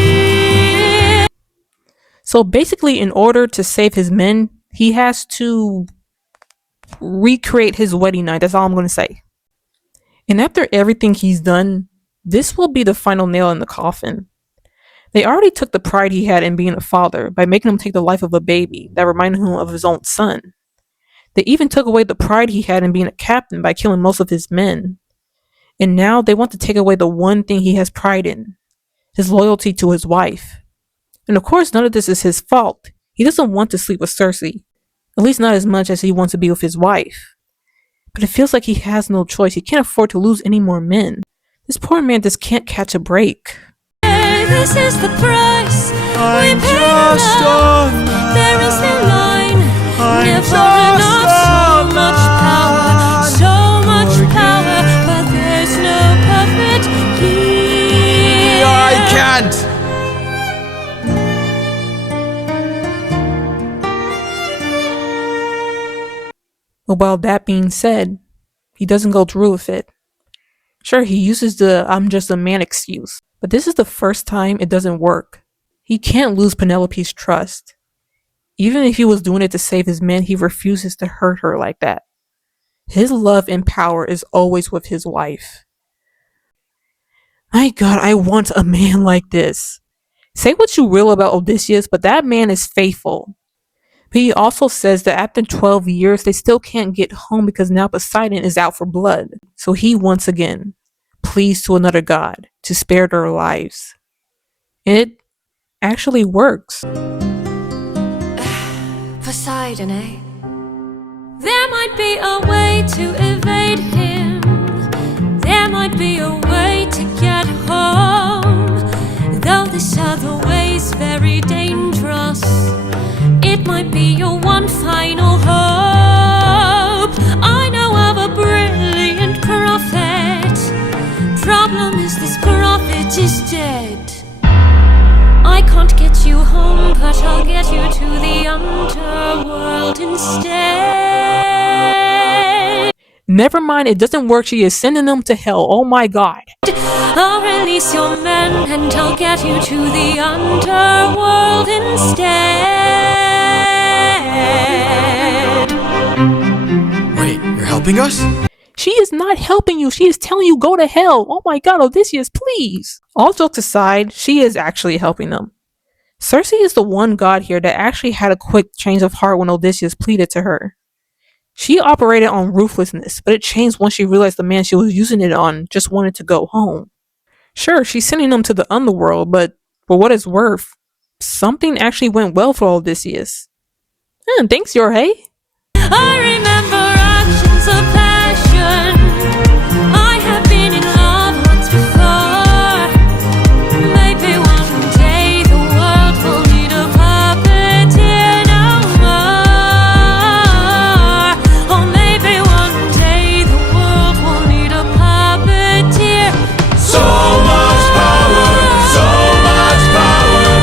here. So basically, in order to save his men, he has to recreate his wedding night. That's all I'm going to say. And after everything he's done, this will be the final nail in the coffin. They already took the pride he had in being a father by making him take the life of a baby that reminded him of his own son. They even took away the pride he had in being a captain by killing most of his men. And now they want to take away the one thing he has pride in, his loyalty to his wife. And of course, none of this is his fault. He doesn't want to sleep with Circe, at least not as much as he wants to be with his wife. But it feels like he has no choice. He can't afford to lose any more men. This poor man just can't catch a break. This is the price I'm we pay just for a love. man. There is no line. I'm Never just enough. So a much power, so much power, but there's no puppet here. I can't! But while that being said, he doesn't go through with it. Sure, he uses the "I'm just a man" excuse, but this is the first time it doesn't work. He can't lose Penelope's trust. Even if he was doing it to save his men, he refuses to hurt her like that. His love and power is always with his wife. My God, I want a man like this. Say what you will about Odysseus, but that man is faithful. But he also says that after 12 years, they still can't get home because now Poseidon is out for blood. So he once again pleads to another god to spare their lives. It actually works. Poseidon, eh? There might be a way to evade him. There might be a way to get home. Though this other way's very dangerous, it might be your one final hope. I know of a brilliant prophet. Problem is this prophet is dead. I can't get you home, but I'll get you to the underworld instead. Never mind, it doesn't work. She is sending them to hell. Oh my God. I'll release your men and I'll get you to the underworld instead. Wait, you're helping helping us? She is not helping you. She is telling you go to hell. Oh my god, Odysseus, please. All jokes aside, she is actually helping them. Circe is the one god here that actually had a quick change of heart when Odysseus pleaded to her. She operated on ruthlessness, but it changed once she realized the man she was using it on just wanted to go home. Sure, she's sending him to the underworld, but for what it's worth, something actually went well for Odysseus. Thanks, Yorhei. I remember actions of passion. I have been in love once before. Maybe one day the world will need a puppeteer no more. Or maybe one day the world will need a puppeteer. So much power,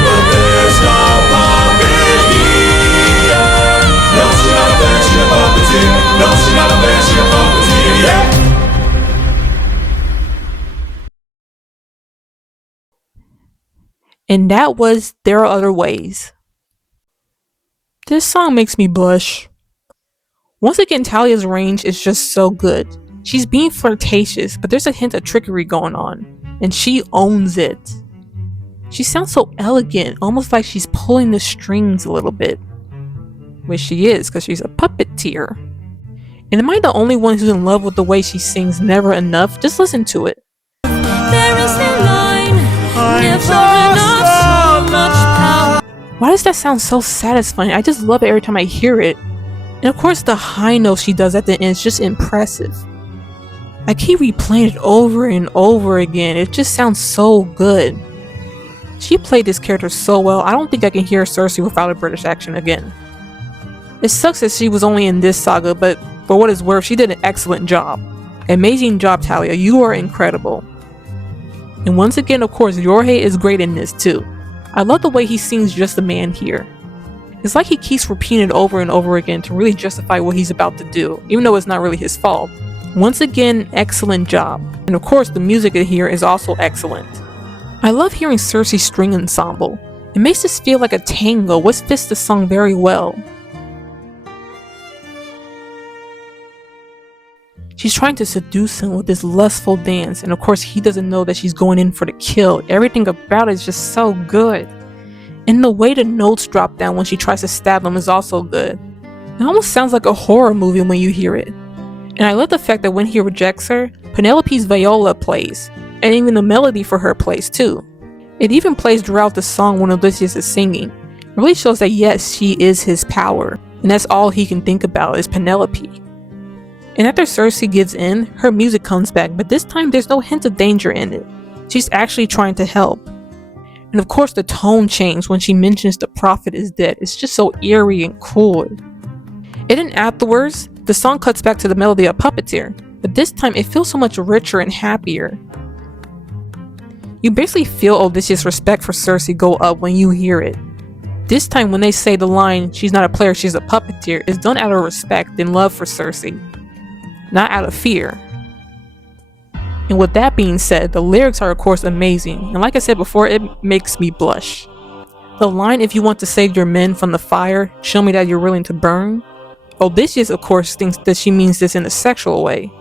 but there's no puppet here. No, she's not a bitch, she's a puppeteer. No, she's not a bitch, she's a puppeteer, yeah. And that was There Are Other Ways. This song makes me blush. Once again, Talia's range is just so good. She's being flirtatious, but there's a hint of trickery going on, and she owns it. She sounds so elegant, almost like she's pulling the strings a little bit. Which she is, because she's a puppeteer. And am I the only one who's in love with the way she sings Never Enough? Just listen to it. There is no line, never enough, so much power. Why does that sound so satisfying? I just love it every time I hear it. And of course the high note she does at the end is just impressive. I keep replaying it over and over again. It just sounds so good. She played this character so well, I don't think I can hear Circe without a British accent again. It sucks that she was only in this saga, but for what it's worth, she did an excellent job. Amazing job, Talia. You are incredible. And once again, of course, Yorhei is great in this too. I love the way he sings Just a Man here. It's like he keeps repeating it over and over again to really justify what he's about to do, even though it's not really his fault. Once again, excellent job. And of course, the music in here is also excellent. I love hearing Circe's string ensemble. It makes this feel like a tango, which fits the song very well. She's trying to seduce him with this lustful dance, and of course he doesn't know that she's going in for the kill. Everything about it is just so good. And the way the notes drop down when she tries to stab him is also good. It almost sounds like a horror movie when you hear it. And I love the fact that when he rejects her, Penelope's viola plays, and even the melody for her plays too. It even plays throughout the song when Odysseus is singing. It really shows that yes, she is his power, and that's all he can think about is Penelope. And after Circe gives in, her music comes back, but this time there's no hint of danger in it. She's actually trying to help. And of course the tone change when she mentions the prophet is dead. It's just so eerie and cool. And then afterwards, the song cuts back to the melody of Puppeteer, but this time it feels so much richer and happier. You basically feel Odysseus' respect for Circe go up when you hear it. This time when they say the line, she's not a player, she's a puppeteer, it's done out of respect and love for Circe, not out of fear. And with that being said, the lyrics are of course amazing, and like I said before, it makes me blush. The line, if you want to save your men from the fire, show me that you're willing to burn. Odysseus of course thinks that she means this in a sexual way,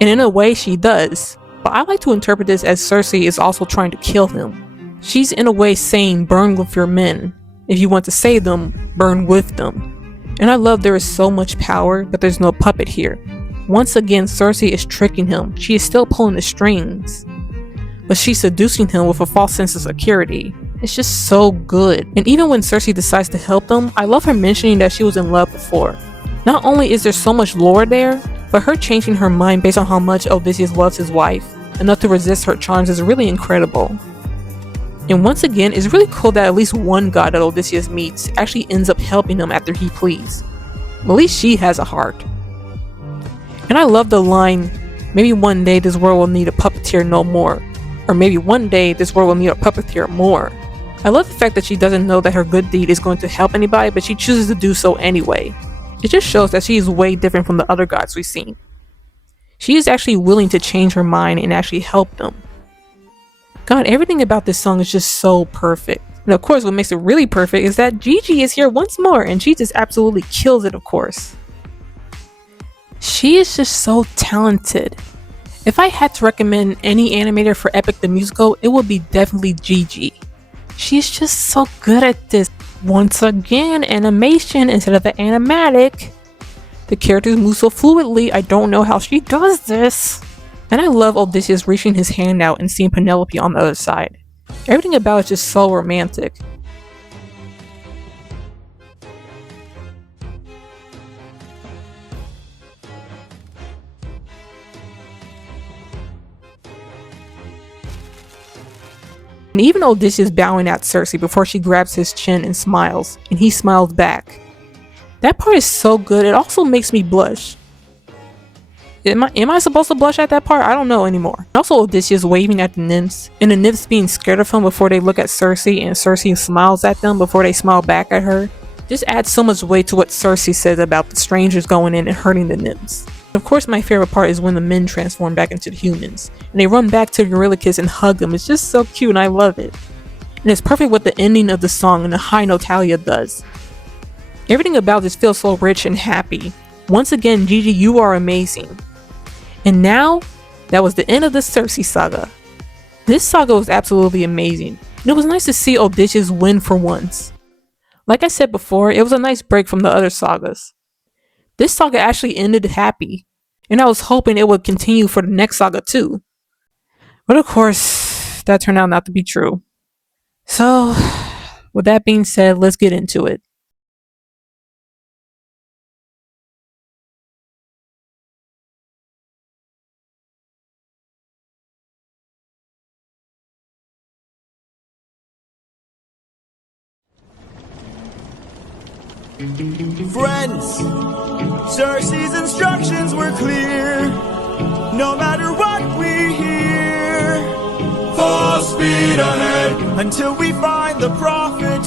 and in a way she does, but I like to interpret this as Circe is also trying to kill him. She's in a way saying burn with your men, if you want to save them, burn with them. And I love there is so much power, but there's no puppet here. Once again, Circe is tricking him. She is still pulling the strings, but she's seducing him with a false sense of security. It's just so good. And even when Circe decides to help them, I love her mentioning that she was in love before. Not only is there so much lore there, but her changing her mind based on how much Odysseus loves his wife, enough to resist her charms, is really incredible. And once again, it's really cool that at least one god that Odysseus meets actually ends up helping him after he pleads. At least she has a heart. And I love the line, maybe one day this world will need a puppeteer no more. Or maybe one day this world will need a puppeteer more. I love the fact that she doesn't know that her good deed is going to help anybody, but she chooses to do so anyway. It just shows that she is way different from the other gods we've seen. She is actually willing to change her mind and actually help them. God, everything about this song is just so perfect. And of course, what makes it really perfect is that Gigi is here once more, and she just absolutely kills it, of course. She is just so talented. If I had to recommend any animator for Epic the Musical, it would be definitely Gigi. She's just so good at this. Once again, animation instead of the animatic. The characters move so fluidly, I don't know how she does this. And I love Odysseus reaching his hand out and seeing Penelope on the other side. Everything about it is just so romantic. And even Odysseus bowing at Circe before she grabs his chin and smiles, and he smiles back. That part is so good, it also makes me blush. Am I supposed to blush at that part? I don't know anymore. Also Odysseus waving at the nymphs, and the nymphs being scared of him before they look at Circe, and Circe smiles at them before they smile back at her. This adds so much weight to what Circe says about the strangers going in and hurting the nymphs. Of course, my favorite part is when the men transform back into the humans, and they run back to Eurylochus and hug him. It's just so cute and I love it. And it's perfect with the ending of the song and the high note Thalia does. Everything about this feels so rich and happy. Once again, Gigi, you are amazing. And now, that was the end of the Circe saga. This saga was absolutely amazing, and it was nice to see Odysseus win for once. Like I said before, it was a nice break from the other sagas. This saga actually ended happy, and I was hoping it would continue for the next saga too. But of course, that turned out not to be true. So, with that being said, let's get into it. Friends, Circe's instructions were clear. No matter what we hear, full speed ahead until we find the prophet.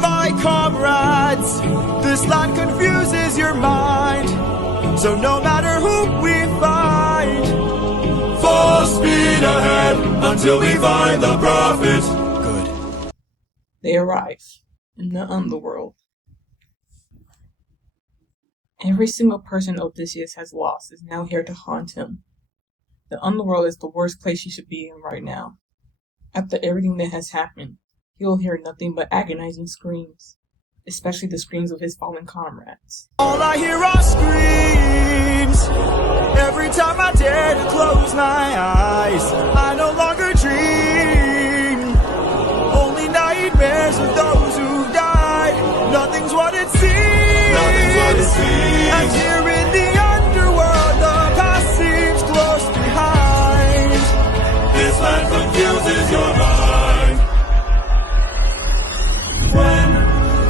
My comrades, this land confuses your mind. So no matter who we find, full speed ahead until we find the prophet. Good. They arrive in the underworld. Every single person Odysseus has lost is now here to haunt him. The underworld is the worst place he should be in right now. After everything that has happened, he will hear nothing but agonizing screams, especially the screams of his fallen comrades. All I hear are screams. Every time I dare to close my eyes, I no longer dream. Only nightmares of those who died. Nothing's what it seems. Nothing's what it seems. And here in the underworld, the past seems close behind. This land confuses your mind. When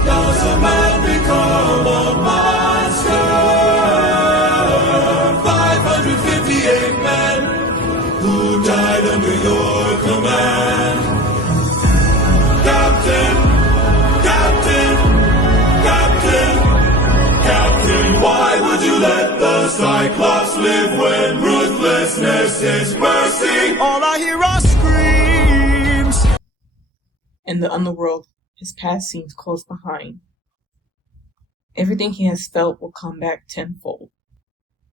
does a man become a monster? 558 men who died under your command. Captain, Captain, Captain, Captain, why would you let the Cyclops live when ruthlessness is mercy? All I hear are screams. In the underworld, his past seems close behind. Everything he has felt will come back tenfold.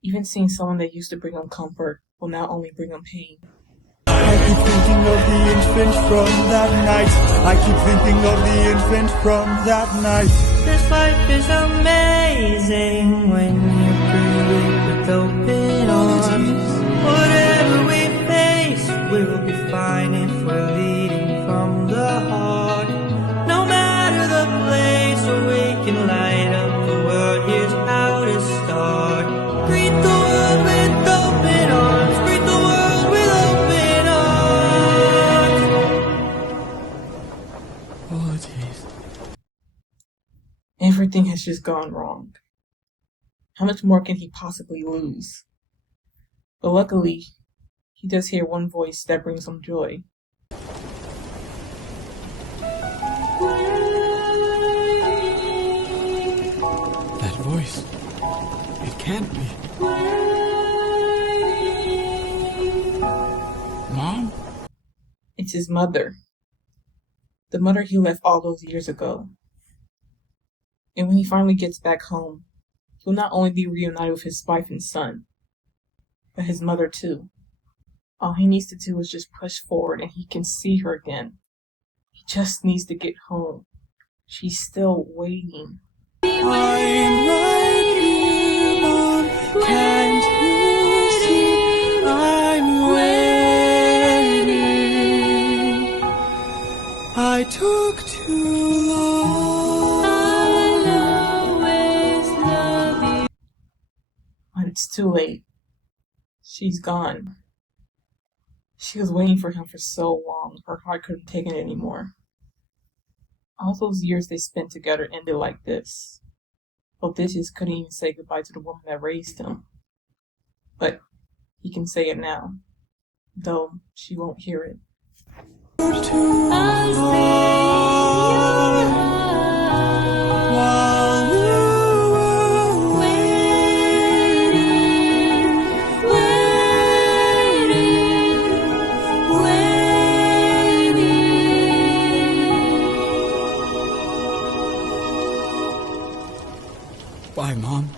Even seeing someone that used to bring him comfort will now only bring him pain. I keep thinking of the infant from that night. I keep thinking of the infant from that night. This life is amazing when you're greeted with open arms. Whatever we face, we'll be fine if we're leading from the heart. No matter the place where we can light up the world, here's how to start. Greet the world with open arms. Greet the world with open arms. Oh, jeez. Everything has just gone wrong. How much more can he possibly lose? But luckily, he does hear one voice that brings him joy. That voice. It can't be. Mom? It's his mother. The mother he left all those years ago. And when he finally gets back home, will not only be reunited with his wife and son, but his mother too. All he needs to do is just push forward and he can see her again. He just needs to get home. She's still waiting. I'm right here, Mom. Can't you see? I'm waiting. I took too long. I'll always love you. But it's too late. She's gone. She was waiting for him for so long, her heart couldn't take it anymore. All those years they spent together ended like this. Odysseus couldn't even say goodbye to the woman that raised him. But he can say it now, though she won't hear it. I'll stay in your heart while you were waiting, waiting. Bye, Mom.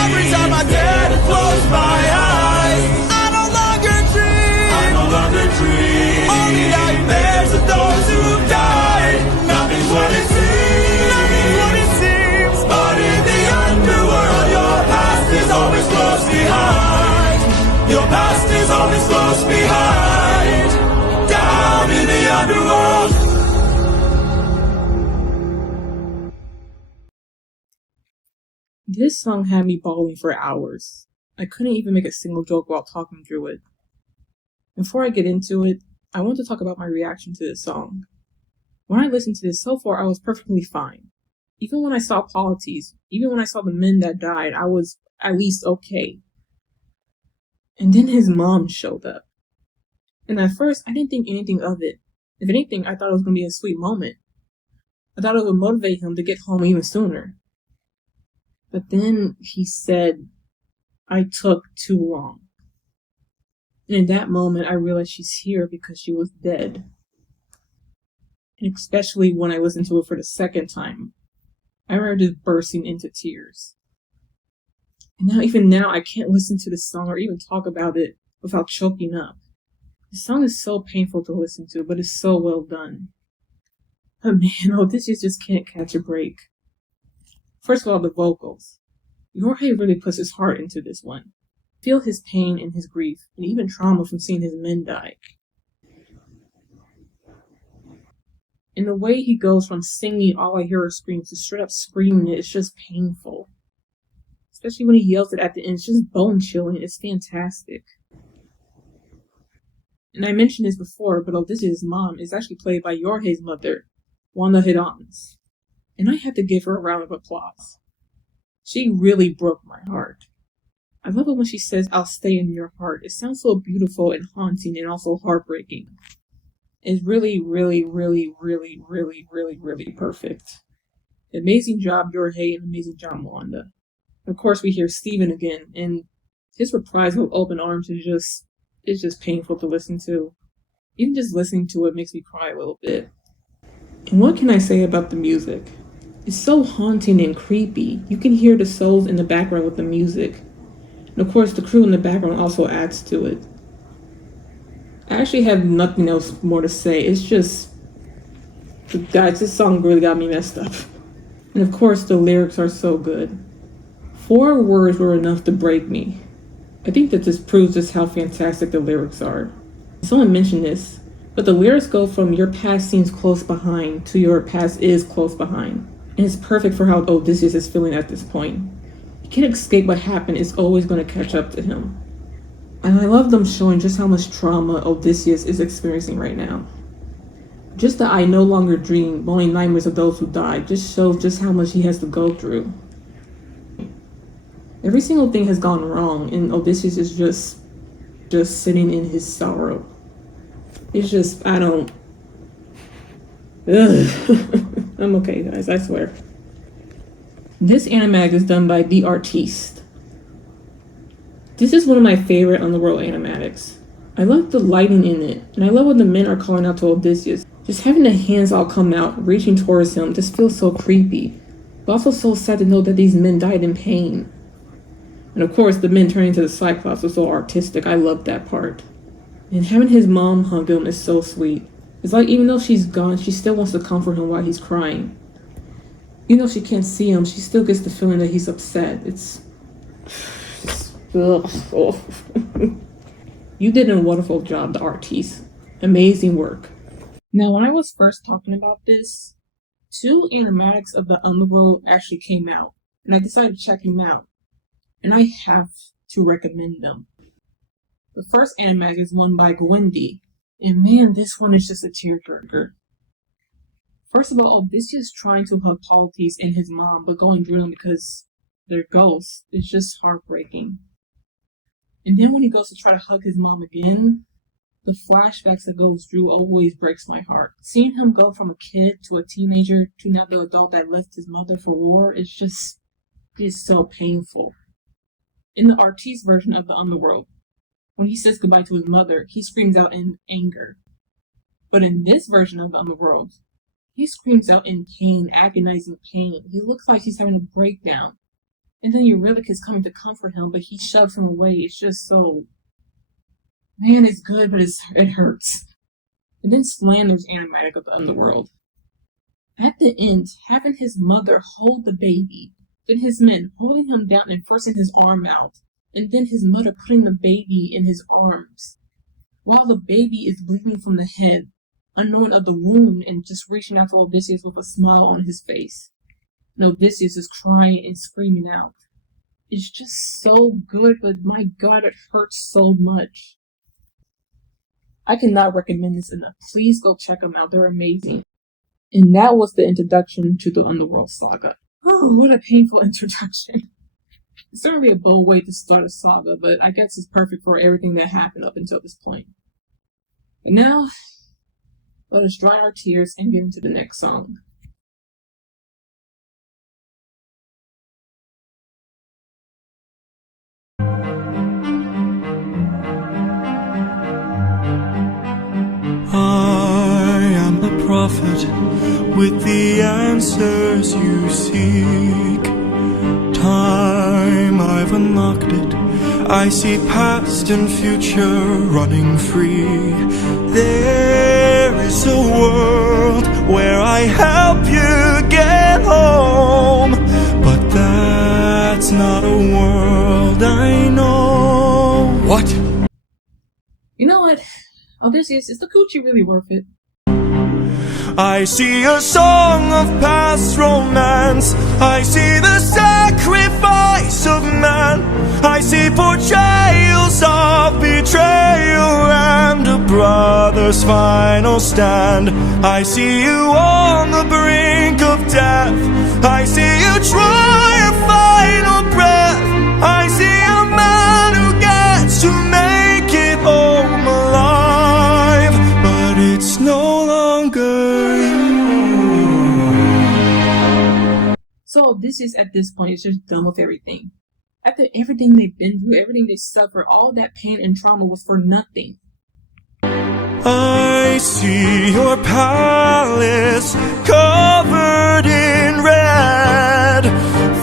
Every time I dare to close my eyes, I no longer dream. Only nightmares of those who've died. Nothing's what it seems. But in the underworld, your past is always close behind. Your past is always close behind. Down in the underworld. This song had me bawling for hours. I couldn't even make a single joke while talking through it. Before I get into it, I want to talk about my reaction to this song. When I listened to this so far, I was perfectly fine. Even when I saw Polites, even when I saw the men that died, I was at least okay. And then his mom showed up. And at first, I didn't think anything of it. If anything, I thought it was going to be a sweet moment. I thought it would motivate him to get home even sooner. But then he said, I took too long. And in that moment, I realized she's here because she was dead. And especially when I listened to it for the second time, I remember just bursting into tears. And even now, I can't listen to this song or even talk about it without choking up. The song is so painful to listen to, but it's so well done. But man, Odysseus just can't catch a break. First of all, the vocals. Jorge really puts his heart into this one. Feel his pain and his grief, and even trauma from seeing his men die. And the way he goes from singing All I Hear Are Screams to straight up screaming it is just painful. Especially when he yells it at the end, it's just bone chilling. It's fantastic. And I mentioned this before, but Odysseus' mom is actually played by Jorge's mother, Wanda Hidans. And I had to give her a round of applause. She really broke my heart. I love it when she says, I'll stay in your heart. It sounds so beautiful and haunting and also heartbreaking. It's really, really, really, really, really, really, really perfect. Amazing job, Jorge, and amazing job, Wanda. Of course, we hear Steven again, and his reprisal of Open Arms is just painful to listen to. Even just listening to it makes me cry a little bit. And what can I say about the music? It's so haunting and creepy. You can hear the souls in the background with the music. And of course, the crew in the background also adds to it. I actually have nothing else more to say. It's just, guys, this song really got me messed up. And of course, the lyrics are so good. 4 words were enough to break me. I think that this proves just how fantastic the lyrics are. Someone mentioned this, but the lyrics go from your past seems close behind to your past is close behind. And it's perfect for how Odysseus is feeling at this point. He can't escape what happened, it's always going to catch up to him. And I love them showing just how much trauma Odysseus is experiencing right now. Just the I no longer dream, only nightmares of those who died, just shows just how much he has to go through. Every single thing has gone wrong, and Odysseus is just sitting in his sorrow. It's just, ugh. I'm okay, guys, I swear. This animatic is done by The Artiste. This is one of my favorite Underworld animatics. I love the lighting in it, and I love when the men are calling out to Odysseus. Just having the hands all come out, reaching towards him, just feels so creepy. But also so sad to know that these men died in pain. And of course, the men turning to the Cyclops was so artistic. I loved that part. And having his mom hug him is so sweet. It's like even though she's gone, she still wants to comfort him while he's crying. Even though she can't see him, she still gets the feeling that he's upset. You did a wonderful job, the artiste. Amazing work. Now, when I was first talking about this, 2 animatics of the Underworld actually came out, and I decided to check them out. And I have to recommend them. The first animatic is one by Gwendy, and man, this one is just a tearjerker. First of all, Odysseus trying to hug Polites and his mom, but going through them because they're ghosts. It's just heartbreaking. And then when he goes to try to hug his mom again, the flashbacks that goes through always breaks my heart. Seeing him go from a kid to a teenager to now the adult that left his mother for war is just, it's so painful. In the artiste version of the Underworld, when he says goodbye to his mother, he screams out in anger. But in this version of the Underworld, he screams out in pain, agonizing pain. He looks like he's having a breakdown. And then Eurylochus is coming to comfort him, but he shoves him away. It's just so... Man, it's good, but it hurts. And then Slander's animatic of the Underworld. At the end, having his mother hold the baby, then his men holding him down and forcing his arm out, and then his mother putting the baby in his arms, while the baby is bleeding from the head, unknowing of the wound, and just reaching out to Odysseus with a smile on his face. And Odysseus is crying and screaming out. It's just so good, but my God, it hurts so much. I cannot recommend this enough. Please go check them out. They're amazing. And that was the introduction to the Underworld saga. Oh, what a painful introduction. It's certainly a bold way to start a saga, but I guess it's perfect for everything that happened up until this point. And now, let us dry our tears and get into the next song. I am the prophet with the answers you seek. Time, I've unlocked it. I see past and future running free. There is a world where I help you get home, but that's not a world I know. What? You know what? Odysseus, is the coochie really worth it? I see a song of past romance. I see the sacrifice of man. I see portrayals of betrayal and a brother's final stand. I see you on the brink of death. I see you try a final breath. I see a man who gets to make it home alive, but it's no longer you. So Odysseus at this point is just done with everything. After everything they've been through, everything they suffered, all that pain and trauma was for nothing. I see your palace covered in red,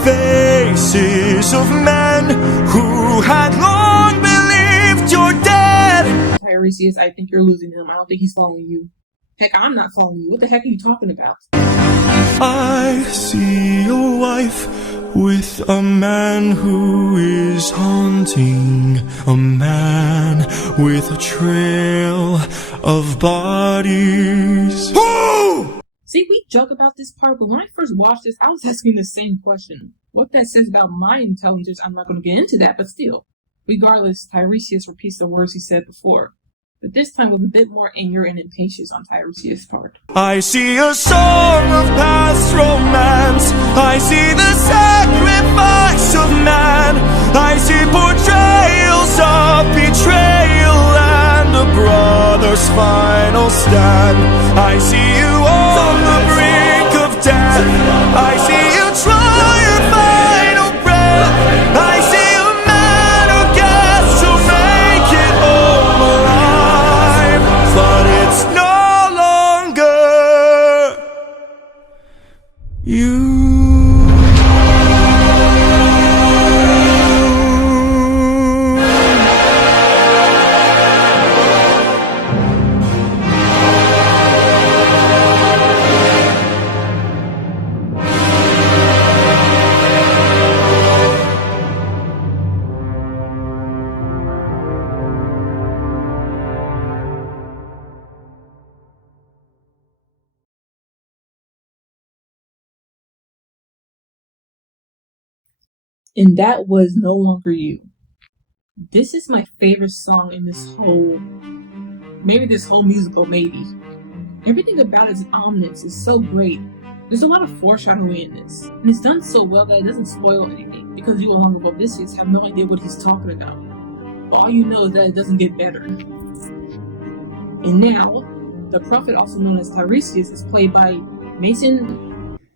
faces of men who had long believed you're dead. Tiresias, I think you're losing him. I don't think he's following you. Heck, I'm not following you. What the heck are you talking about? I see your wife with a man who is haunting, a man with a trail of bodies. Who? See, we joke about this part, but when I first watched this, I was asking the same question. What that says about my intelligence, I'm not going to get into that, but still. Regardless, Tiresias repeats the words he said before, but this time with a bit more anger and impatience on Tiresias' part. I see a song of past romance. I see the sacrifice of man. I see portrayals of betrayal and a brother's final stand. I see you on the brink of death. I see you try a final breath. I see a man who gets to make it home alive, but it's no longer And that was No Longer You. This is my favorite song in this whole musical, maybe. Everything about its ominous is so great. There's a lot of foreshadowing in this, and it's done so well that it doesn't spoil anything, because you along with Odysseus have no idea what he's talking about. But all you know is that it doesn't get better. And now, the prophet, also known as Tiresias, is played by Mason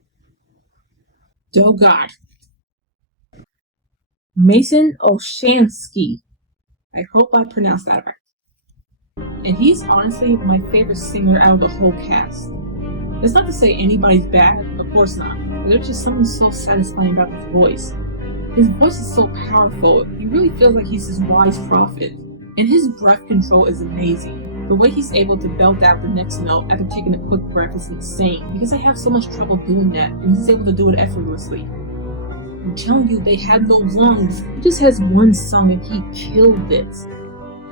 Oshansky. I hope I pronounced that right. And he's honestly my favorite singer out of the whole cast. That's not to say anybody's bad, of course not. There's just something so satisfying about his voice. His voice is so powerful, he really feels like he's this wise prophet. And his breath control is amazing. The way he's able to belt out the next note after taking a quick breath is insane, because I have so much trouble doing that, and he's able to do it effortlessly. I'm telling you, they had no lungs. He just has one song and he killed it.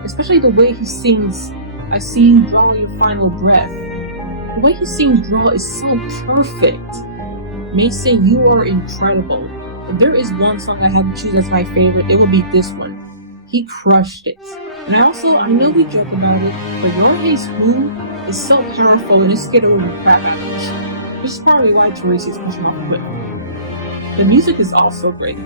Especially the way he sings, I see you draw your final breath. The way he sings Draw is so perfect. Mason, you are incredible. If there is one song I have to choose as my favorite, it will be this one. He crushed it. And I know we joke about it, but Jorge's Who is so powerful and it scared over the crap out of us. Which is probably why Tiresias pushed him off the cliff. The music is also great.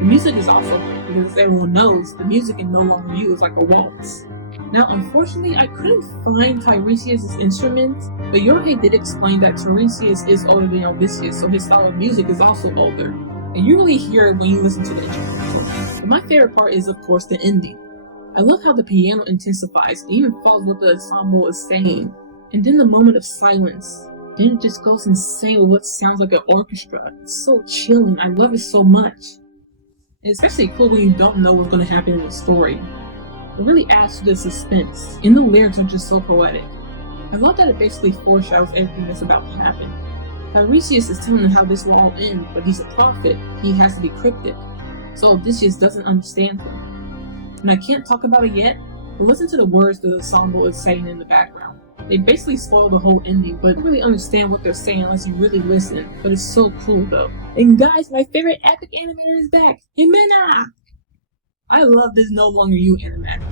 Because as everyone knows, the music in No Longer You is like a waltz. Now, unfortunately, I couldn't find Tiresias' instrument, but Jorge did explain that Tiresias is older than Odysseus, so his style of music is also older. And you really hear it when you listen to the instrumental. But my favorite part is, of course, the ending. I love how the piano intensifies and even follows what the ensemble is saying. And then the moment of silence. Then it just goes insane with what sounds like an orchestra. It's so chilling. I love it so much. And especially cool when you don't know what's going to happen in the story. It really adds to the suspense. And the lyrics are just so poetic. I love that it basically foreshadows everything that's about to happen. Tiresias is telling him how this will all end, but he's a prophet. He has to be cryptic. So Odysseus doesn't understand him. And I can't talk about it yet, but listen to the words the ensemble is saying in the background. They basically spoil the whole ending, but you don't really understand what they're saying unless you really listen. But it's so cool though. And guys, my favorite epic animator is back, Himena! I love this No Longer You animatic.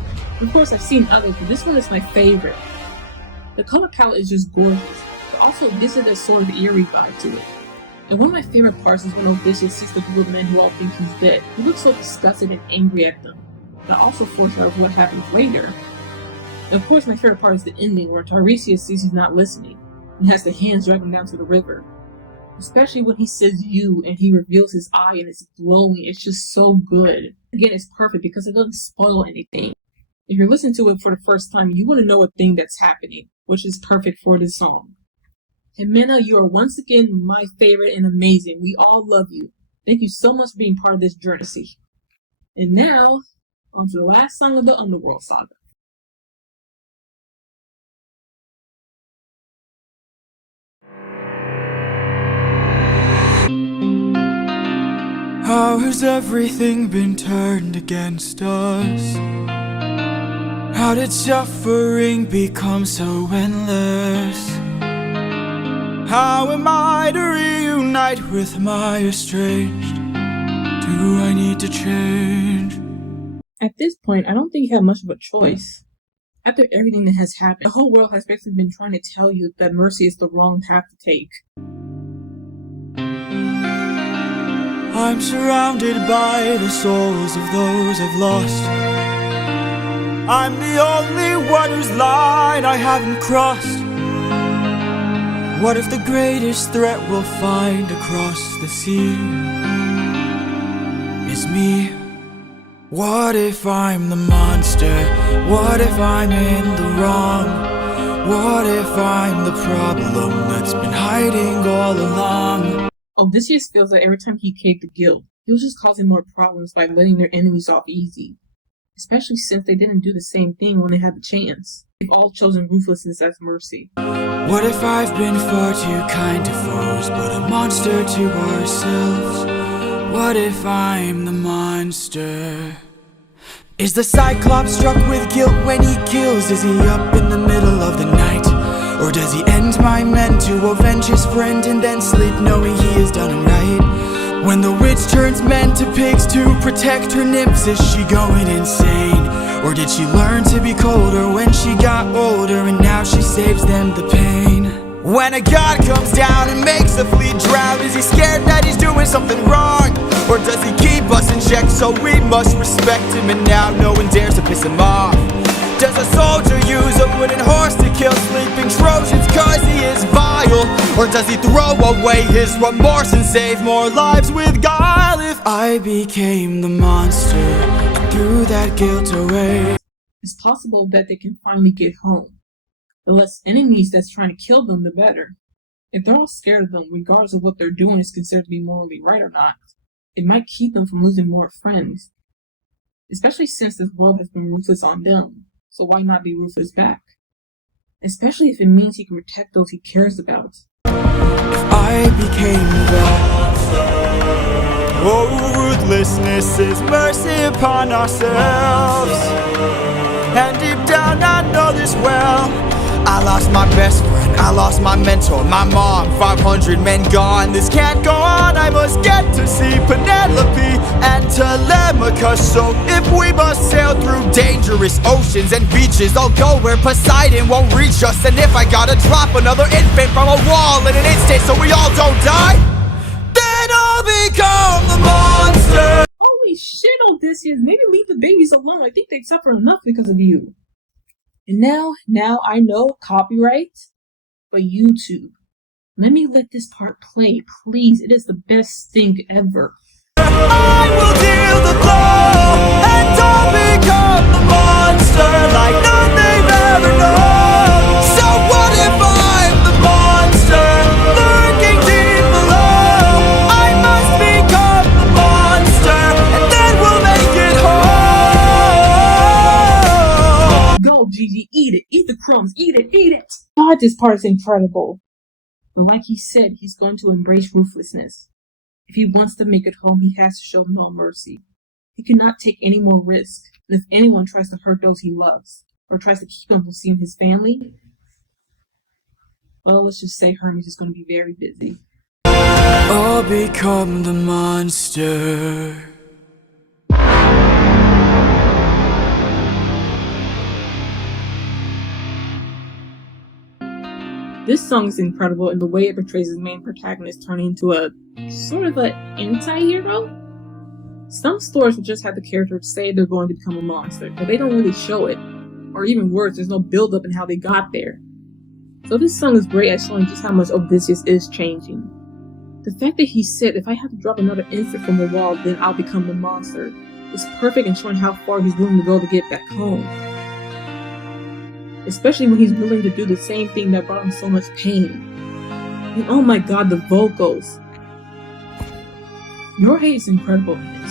Of course, I've seen others, but this one is my favorite. The color palette is just gorgeous, but also gives it a sort of eerie vibe to it. And one of my favorite parts is when Odysseus sees the group of men who all think he's dead. He looks so disgusted and angry at them, but also foreshadows what happens later. And of course, my favorite part is the ending, where Tiresias sees he's not listening, and has the hands drag him down to the river. Especially when he says you, and he reveals his eye and it's glowing. It's just so good. Again, it's perfect because it doesn't spoil anything. If you're listening to it for the first time, you want to know a thing that's happening, which is perfect for this song. Himena, you are once again my favorite and amazing. We all love you. Thank you so much for being part of this journey. And now, on to the last song of the Underworld Saga. How has everything been turned against us? How did suffering become so endless? How am I to reunite with my estranged? Do I need to change? At this point, I don't think you have much of a choice. After everything that has happened, the whole world has basically been trying to tell you that mercy is the wrong path to take. I'm surrounded by the souls of those I've lost. I'm the only one whose line I haven't crossed. What if the greatest threat we'll find across the sea is me? What if I'm the monster? What if I'm in the wrong? What if I'm the problem that's been hiding all along? Odysseus feels that every time he caved to guilt, he was just causing more problems by letting their enemies off easy. Especially since they didn't do the same thing when they had the chance. They've all chosen ruthlessness as mercy. What if I've been far too kind to foes, but a monster to ourselves? What if I'm the monster? Is the Cyclops struck with guilt when he kills? Is he up in the middle of the night? Or does he end my men to avenge his friend and then sleep knowing he has done him right? When the witch turns men to pigs to protect her nymphs, is she going insane? Or did she learn to be colder when she got older and now she saves them the pain? When a god comes down and makes a fleet drown, is he scared that he's doing something wrong? Or does he keep us in check so we must respect him and now no one dares to piss him off? Does a soldier use a wooden horse to kill sleeping Trojans cause he is vile? Or does he throw away his remorse and save more lives with guile? If I became the monster and threw that guilt away, It's possible that they can finally get home. The less enemies that's trying to kill them, the better. If they're all scared of them, regardless of what they're doing is considered to be morally right or not, it might keep them from losing more friends. Especially since this world has been ruthless on them. So why not be ruthless back? Especially if it means he can protect those he cares about. if I became the oh, ruthlessness is mercy upon ourselves. And deep down I know this well. I lost my best friend, I lost my mentor, my mom, 500 men gone. This can't go on, I must get to see Penelope and Telemachus. So if we must sail through dangerous oceans and beaches, I'll go where Poseidon won't reach us. And if I gotta drop another infant from a wall in an instant so we all don't die, then I'll become the monster. Holy shit, Odysseus, maybe leave the babies alone. I think they suffer enough because of you. And now I know copyright, but YouTube. Let me let this part play, please. It is the best thing ever. I will deal the blow, and I'll become the monster like none they've ever known. So what if I'm the monster lurking deep below? I must become the monster, and then we'll make it home. Go, Gigi, eat it. Eat the crumbs. Eat it. Eat it. God, this part is incredible. But like he said, he's going to embrace ruthlessness. If he wants to make it home, he has to show no mercy. He cannot take any more risk. And if anyone tries to hurt those he loves, or tries to keep him from seeing his family, well, let's just say Hermes is going to be very busy. I'll become the monster. This song is incredible in the way it portrays his main protagonist turning into a sort of an anti-hero. Some stories will just have the character say they're going to become a monster, but they don't really show it. Or even worse, there's no build-up in how they got there. So this song is great at showing just how much Odysseus is changing. The fact that he said, if I have to drop another infant from the wall, then I'll become the monster, is perfect in showing how far he's willing to go to get back home. Especially when he's willing to do the same thing that brought him so much pain. And oh my god, the vocals. Yorhei is incredible in this.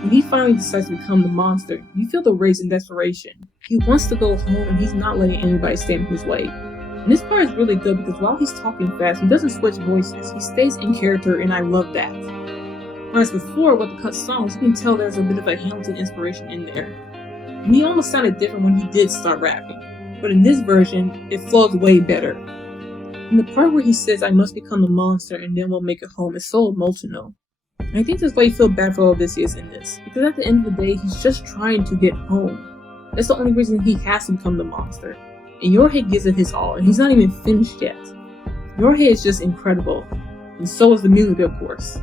When he finally decides to become the monster, you feel the rage and desperation. He wants to go home and he's not letting anybody stand in his way. And this part is really good because while he's talking fast, he doesn't switch voices. He stays in character and I love that. Whereas before, with the cut songs, you can tell there's a bit of a Hamilton inspiration in there. And he almost sounded different when he did start rapping. But in this version, it flows way better. And the part where he says, I must become the monster and then we'll make it home is so emotional. And I think that's why you feel bad for Odysseus in this. Because at the end of the day, he's just trying to get home. That's the only reason he has to become the monster. And Yorhei gives it his all, and he's not even finished yet. Yorhei is just incredible. And so is the music, of course.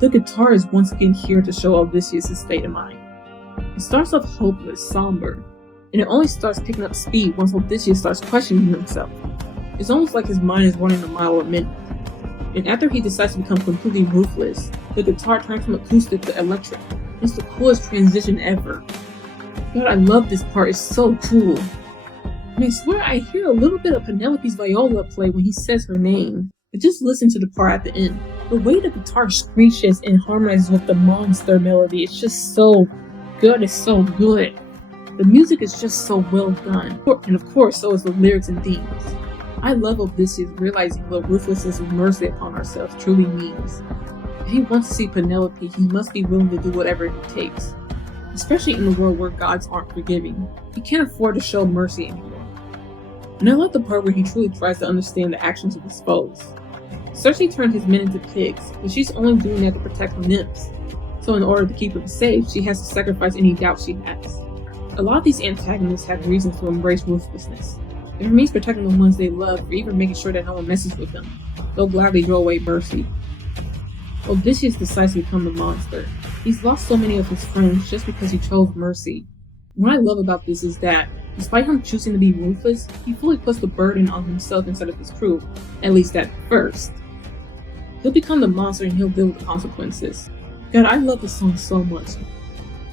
The guitar is once again here to show Odysseus' state of mind. It starts off hopeless, somber. And it only starts picking up speed once Odysseus starts questioning himself. It's almost like his mind is running a mile a minute. And after he decides to become completely ruthless, the guitar turns from acoustic to electric. It's the coolest transition ever. God, I love this part, it's so cool. And I swear I hear a little bit of Penelope's viola play when he says her name. But just listen to the part at the end. The way the guitar screeches and harmonizes with the monster melody, it's just so good, it's so good. The music is just so well done. And of course, so is the lyrics and themes. I love Odysseus realizing what ruthlessness and mercy upon ourselves truly means. If he wants to see Penelope, he must be willing to do whatever it takes. Especially in a world where gods aren't forgiving. He can't afford to show mercy anymore. And I love the part where he truly tries to understand the actions of his foes. Cersei turned his men into pigs, but she's only doing that to protect the nymphs. So in order to keep them safe, she has to sacrifice any doubt she has. A lot of these antagonists have reasons to embrace ruthlessness. If it means protecting the ones they love, or even making sure that no one messes with them, they'll gladly throw away mercy. Odysseus decides to become the monster. He's lost so many of his friends just because he chose mercy. What I love about this is that, despite him choosing to be ruthless, he fully puts the burden on himself instead of his crew, at least at first. He'll become the monster and he'll deal with the consequences. God, I love this song so much.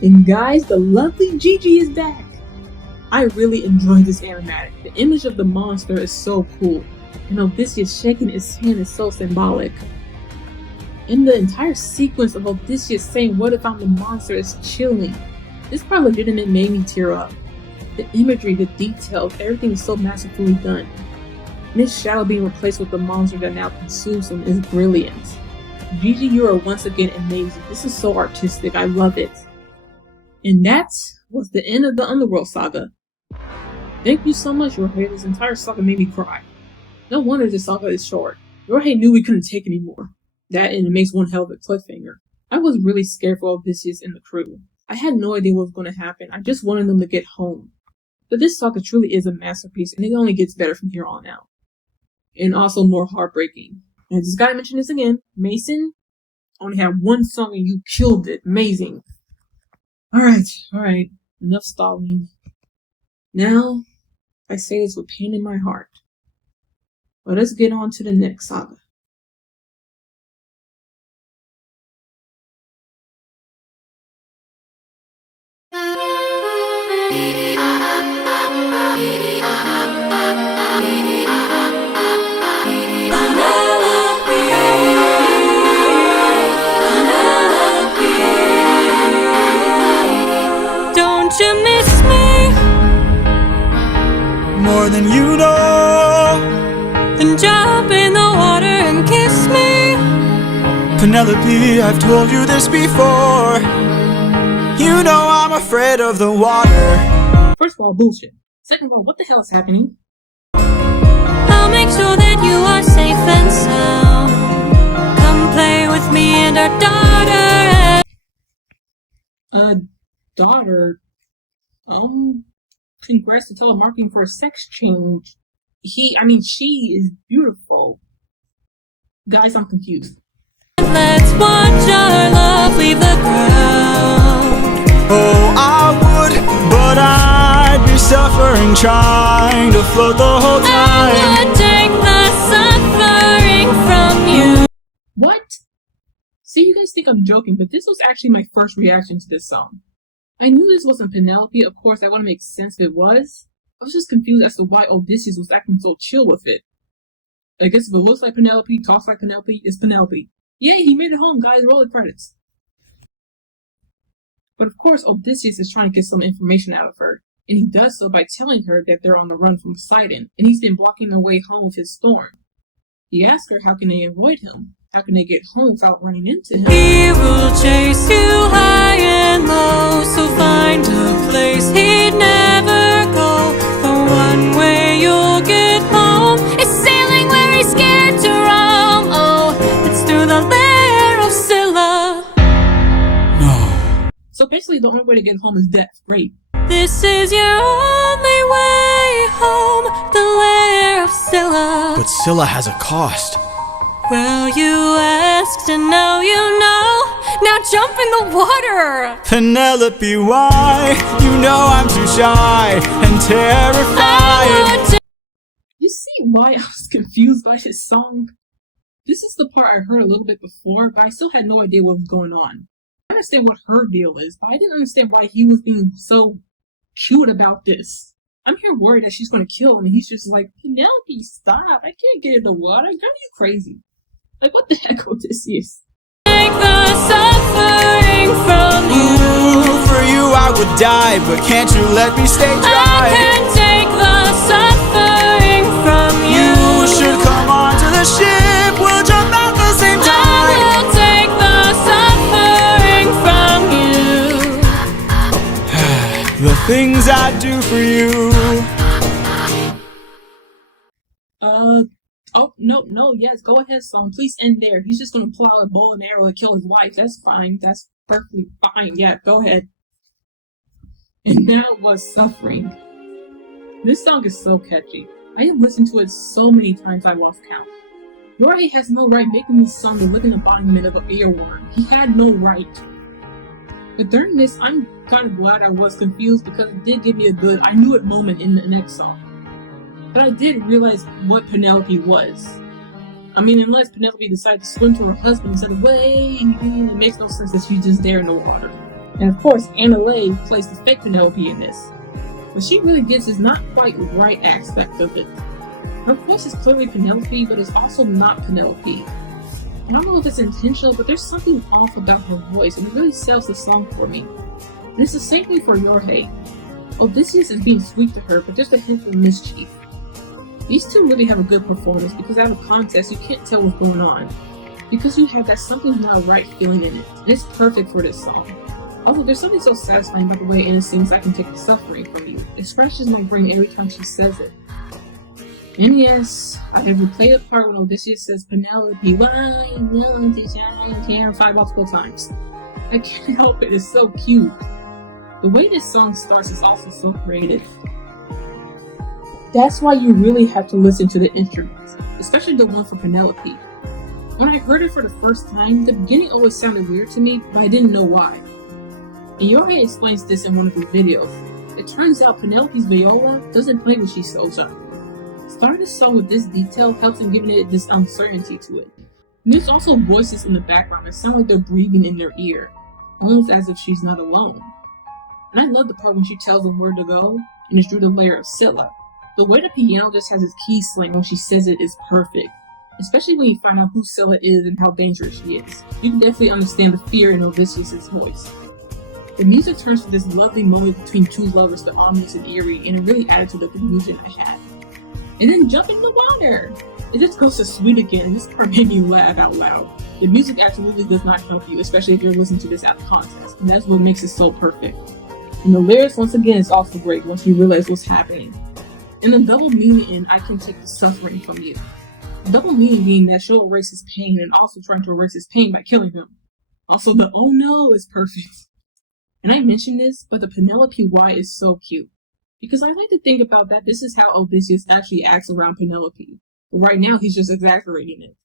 And guys, the lovely Gigi is back! I really enjoyed this animatic. The image of the monster is so cool, and Odysseus shaking his hand is so symbolic. And the entire sequence of Odysseus saying, "What if I'm the monster?" is chilling. This part legitimately made me tear up. The imagery, the details, everything is so masterfully done. And his shadow being replaced with the monster that now consumes him is brilliant. Gigi, you are once again amazing. This is so artistic, I love it. And that was the end of the Underworld saga. Thank you so much, Yorhei. This entire saga made me cry. No wonder this saga is short. Yorhei knew we couldn't take anymore. That and it makes one hell of a cliffhanger. I was really scared for Odysseus and the crew. I had no idea what was going to happen. I just wanted them to get home. But this saga truly is a masterpiece, and it only gets better from here on out. And also more heartbreaking. And I just gotta mention this again. Mason only had one song and you killed it. Amazing. Alright. Enough stalling. Now, I say this with pain in my heart. Let us get on to the next saga. Don't you miss me More than you know. then jump in the water and kiss me. Penelope, I've told you this before. You know I'm afraid of the water. First of all, bullshit. Second of all, what the hell is happening? I'll make sure that you are safe and sound. Come play with me and our daughter. Daughter. Congrats to telemarketing for a sex change. She is beautiful. Guys, I'm confused. Let's watch our love leave the ground. Oh, I would, but I'd be suffering trying to float the whole I time. would take the suffering from you. What? See, you guys think I'm joking, but this was actually my first reaction to this song. I knew this wasn't Penelope, of course that wouldn't make sense if it was. I was just confused as to why Odysseus was acting so chill with it. I guess if it looks like Penelope, talks like Penelope, it's Penelope. Yay, he made it home, guys, roll the credits. But of course, Odysseus is trying to get some information out of her, and he does so by telling her that they're on the run from Poseidon, and he's been blocking their way home with his storm. He asks her how can they avoid him? How can they get home without running into him? He will chase you high and low, so find a place he'd never go. The one way you'll get home is sailing where he's scared to roam. Oh, it's through the lair of Scylla. So basically the only way to get home is death. Great. This is your only way home, the lair of Scylla. But Scylla has a cost. Well, you asked and now you know. Now jump in the water. Penelope, why? You know I'm too shy and terrified. You see why I was confused by this song? This is the part I heard a little bit before, but I still had no idea what was going on. I understand what her deal is, but I didn't understand why he was being so cute about this. I'm here worried that she's going to kill him, and he's just like, Penelope, stop. I can't get in the water. Are you crazy? Like, what the heck, Odysseus? Take the suffering from you. For you I would die, but can't you let me stay dry? I can take the suffering from you. You should come on to the ship. We'll jump out the same time. I will take the suffering from you. The things I do for you. Oh, no, yes, go ahead, son. Please end there. He's just gonna pull out a bow and arrow to kill his wife. That's fine. That's perfectly fine. Yeah, go ahead. And now was Suffering. This song is so catchy. I have listened to it so many times I lost count. Yorhei has no right making this song the living embodiment of an earworm. He had no right. But during this, I'm kind of glad I was confused because it did give me a good I knew it moment in the next song. But I did realize what Penelope was. I mean, unless Penelope decided to swim to her husband instead of way, it makes no sense that she's just there in the water. And of course, Anna Lay plays the fake Penelope in this. What she really gives is not quite the right aspect of it. Her voice is clearly Penelope, but it's also not Penelope. I don't know if it's intentional, but there's something off about her voice, and it really sells the song for me. And it's the same thing for Yorhei. Odysseus is being sweet to her, but there's a hint of mischief. These two really have a good performance because out of context you can't tell what's going on. Because you have that something's not right feeling in it, and it's perfect for this song. Also, there's something so satisfying about the way Anna sings I Can Take the Suffering From You. It scratches my brain every time she says it. And yes, I have replayed the part when Odysseus says Penelope, why won't you shine 5 multiple times. I can't help it, it's so cute. The way this song starts is also so creative. That's why you really have to listen to the instruments, especially the one for Penelope. When I heard it for the first time, the beginning always sounded weird to me, but I didn't know why. And Yorhei explains this in one of his videos. It turns out Penelope's viola doesn't play when she sews up. Starting the song with this detail helps in giving it this uncertainty to it. And there's also voices in the background that sound like they're breathing in their ear, almost as if she's not alone. And I love the part when she tells them where to go, and it's through the layer of Scylla. The way the piano just has its keys slang when she says it is perfect, especially when you find out who Scylla is and how dangerous she is. You can definitely understand the fear in Odysseus' voice. The music turns to this lovely moment between two lovers, the ominous and eerie, and it really added to the confusion I had. And then jump in the water! It just goes to sweet again. This part made me laugh out loud. The music absolutely does not help you, especially if you're listening to this out of context, and that's what makes it so perfect. And the lyrics, once again, is also great once you realize what's happening. And the double meaning in I Can Take the Suffering From You. The double meaning being that she'll erase his pain and also trying to erase his pain by killing him. Also, the oh no is perfect. And I mentioned this, but the Penelope Y is so cute. Because I like to think about that this is how Odysseus actually acts around Penelope. But right now he's just exaggerating it.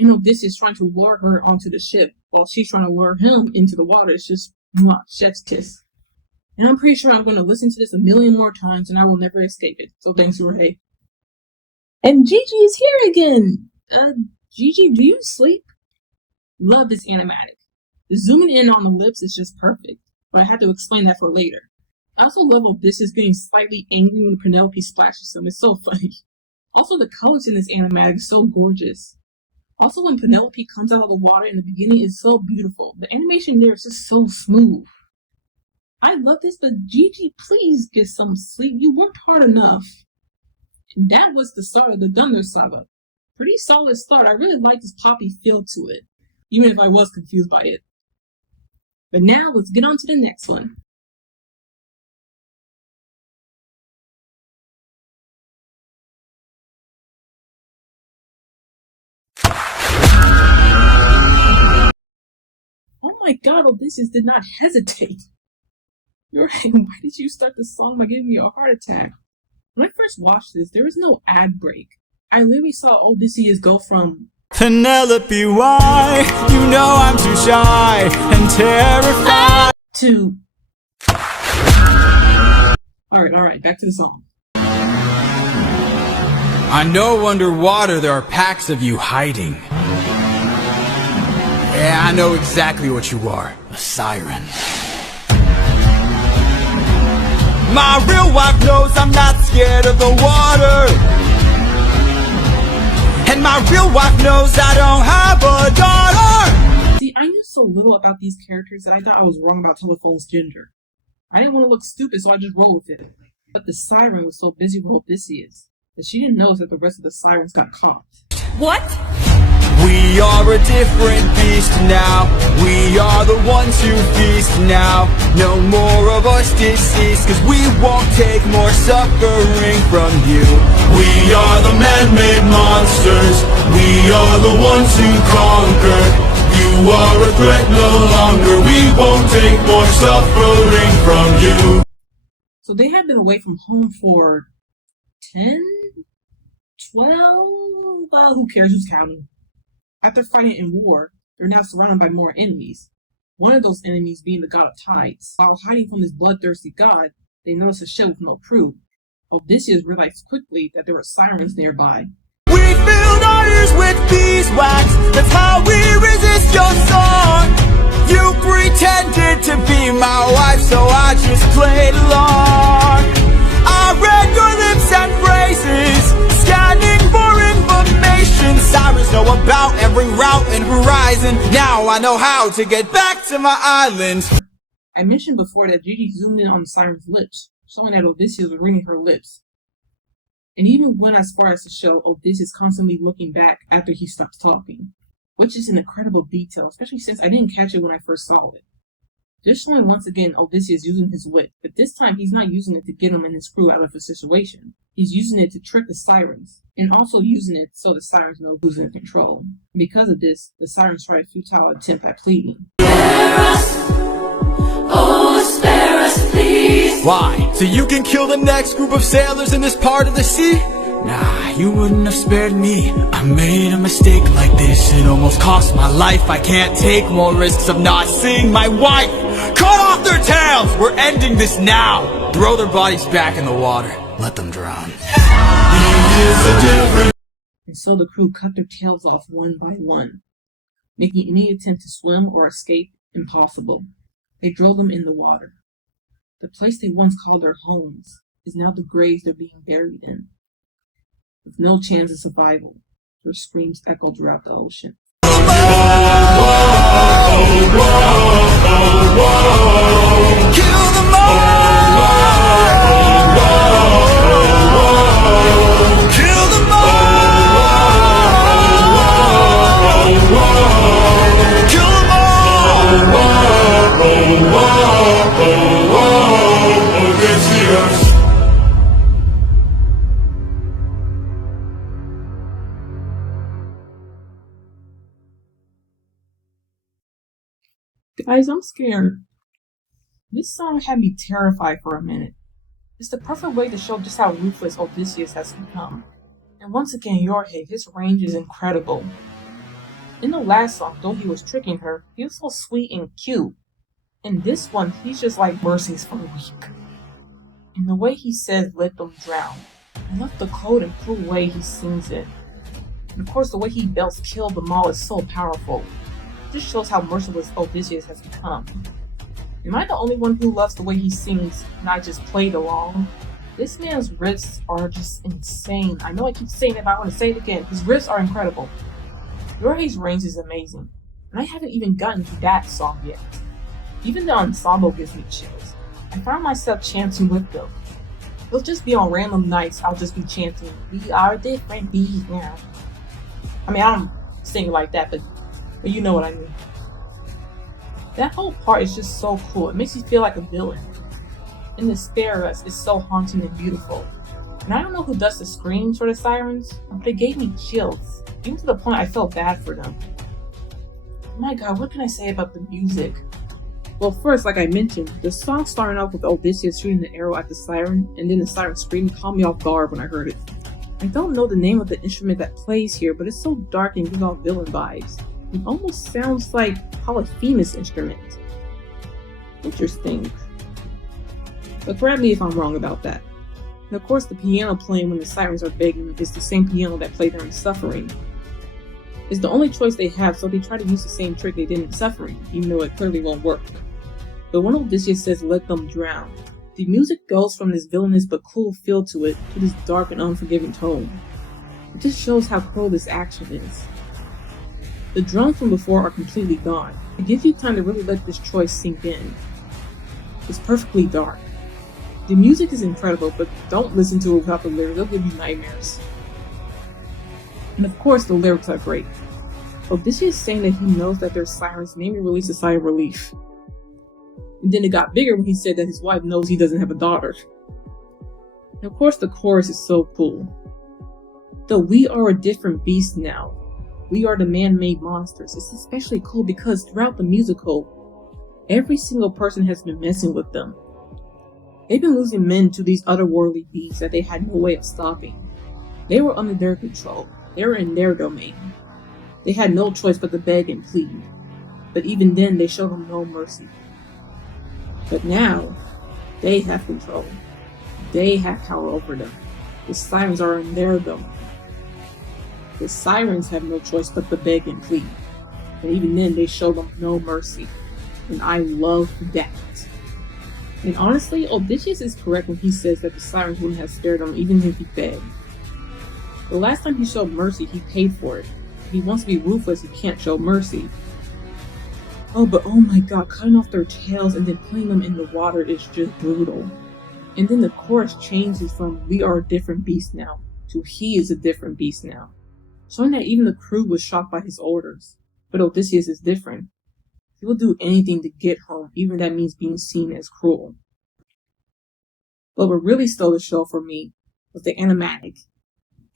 And Odysseus trying to lure her onto the ship while she's trying to lure him into the water. It's just chef's kiss. And I'm pretty sure I'm going to listen to this a million more times and I will never escape it. So thanks, Yorhei. And Gigi is here again! Gigi, do you sleep? Love this animatic. The zooming in on the lips is just perfect, but I had to explain that for later. I also love Odysseus getting slightly angry when Penelope splashes him. It's so funny. Also, the colors in this animatic is so gorgeous. Also, when Penelope comes out of the water in the beginning, it's so beautiful. The animation there is just so smooth. I love this, but Gigi, please get some sleep. You worked hard enough. And that was the start of the Thunder Saga. Pretty solid start. I really like this poppy feel to it, even if I was confused by it. But now, let's get on to the next one. Oh my god, Odysseus did not hesitate. Yorhei, why did you start the song by giving me a heart attack? When I first watched this, there was no ad break. I literally saw Odysseus go from Penelope, why? You know I'm too shy and terrified. To Alright, back to the song. I know underwater there are packs of you hiding. Yeah, I know exactly what you are. A siren. My real wife knows I'm not scared of the water. And my real wife knows I don't have a daughter. See, I knew so little about these characters that I thought I was wrong about Telephone's gender. I didn't want to look stupid, so I just rolled with it. But the siren was so busy with Odysseus that she didn't notice that the rest of the sirens got caught. What? We are a different beast now. We are the ones who feast now. No more of us deceased, cause we won't take more suffering from you. We are the man-made monsters. We are the ones who conquer. You are a threat no longer. We won't take more suffering from you. So they have been away from home for 10, 12, well, who cares who's counting? After fighting in war, they're now surrounded by more enemies. One of those enemies being the god of tides. While hiding from this bloodthirsty god, they notice a ship with no crew. Odysseus realized quickly that there were sirens nearby. We filled our ears with beeswax. That's how we resist your song. You pretended to be my wife, so I just played along. I read your lips and phrases, scanning for information. Sirens know about every route and horizon. Now I know how to get back to my island. I mentioned before that Gigi zoomed in on the siren's lips, showing that Odysseus was reading her lips. And even went as far as to show Odysseus constantly looking back after he stops talking, which is an incredible detail, especially since I didn't catch it when I first saw it. Just showing once again Odysseus using his wit, but this time he's not using it to get him and his crew out of a situation. He's using it to trick the sirens, and also using it so the sirens know who's in control. Because of this, the sirens try a futile attempt at pleading. Spare us, oh spare us please. Why? So you can kill the next group of sailors in this part of the sea? Nah, you wouldn't have spared me. I made a mistake like this, it almost cost my life. I can't take more risks of not seeing my wife. Cut off their tails! We're ending this now. Throw their bodies back in the water. Let them drown. And so the crew cut their tails off one by one, making any attempt to swim or escape impossible. They drove them in the water. The place they once called their homes is now the graves they're being buried in. With no chance of survival, their screams echo throughout the ocean. Kill them Guys, I'm scared. This song had me terrified for a minute. It's the perfect way to show just how ruthless Odysseus has become. And once again, Yorhe, his range is incredible. In the last song, though he was tricking her, he was so sweet and cute. In this one, he's just like mercies for the weak. And the way he says, let them drown. I love the cold and cruel way he sings it. And of course, the way he belts kill them all is so powerful. This shows how merciless Odysseus has become. Am I the only one who loves the way he sings, not just played along? This man's riffs are just insane. I know I keep saying it, but I want to say it again. His riffs are incredible. Yorhe's range is amazing, and I haven't even gotten to that song yet. Even the ensemble gives me chills. I found myself chanting with them. It'll just be on random nights, I'll just be chanting, we are different bees now. I mean, I don't sing like that, but you know what I mean. That whole part is just so cool. It makes you feel like a villain. And the Spare Us is so haunting and beautiful. And I don't know who does the screams for the sirens, but they gave me chills. Even to the point I felt bad for them. My god, what can I say about the music? Well, first, like I mentioned, the song starting off with Odysseus shooting the arrow at the siren, and then the siren screaming caught me off guard when I heard it. I don't know the name of the instrument that plays here, but it's so dark and gives off villain vibes. It almost sounds like Polyphemus' instrument. Interesting. But correct me if I'm wrong about that. And of course, the piano playing when the sirens are begging is the same piano that played during Suffering. It's the only choice they have, so they try to use the same trick they did in Suffering, even though it clearly won't work. But when Odysseus says, let them drown, the music goes from this villainous but cool feel to it to this dark and unforgiving tone. It just shows how cruel this action is. The drums from before are completely gone. It gives you time to really let this choice sink in. It's perfectly dark. The music is incredible, but don't listen to it without the lyrics, they'll give you nightmares. And of course, the lyrics are great. Odysseus is saying that he knows that there's sirens made me release a sigh of relief. And then it got bigger when he said that his wife knows he doesn't have a daughter. And of course the chorus is so cool. Though we are a different beast now. We are the man-made monsters. It's especially cool because throughout the musical, every single person has been messing with them. They've been losing men to these otherworldly beings that they had no way of stopping. They were under their control. They were in their domain. They had no choice but to beg and plead. But even then, they showed them no mercy. But now, they have control. They have power over them. The sirens are in their domain. The sirens have no choice but to beg and plead. And even then, they show them no mercy. And I love that. And honestly, Odysseus is correct when he says that the sirens wouldn't have spared him even if he begged. The last time he showed mercy, he paid for it. If he wants to be ruthless, he can't show mercy. But oh my god, cutting off their tails and then putting them in the water is just brutal. And then the chorus changes from "we are a different beast now" to "he is a different beast now," showing that even the crew was shocked by his orders. But Odysseus is different. He will do anything to get home, even if that means being seen as cruel. But what really stole the show for me was the animatic.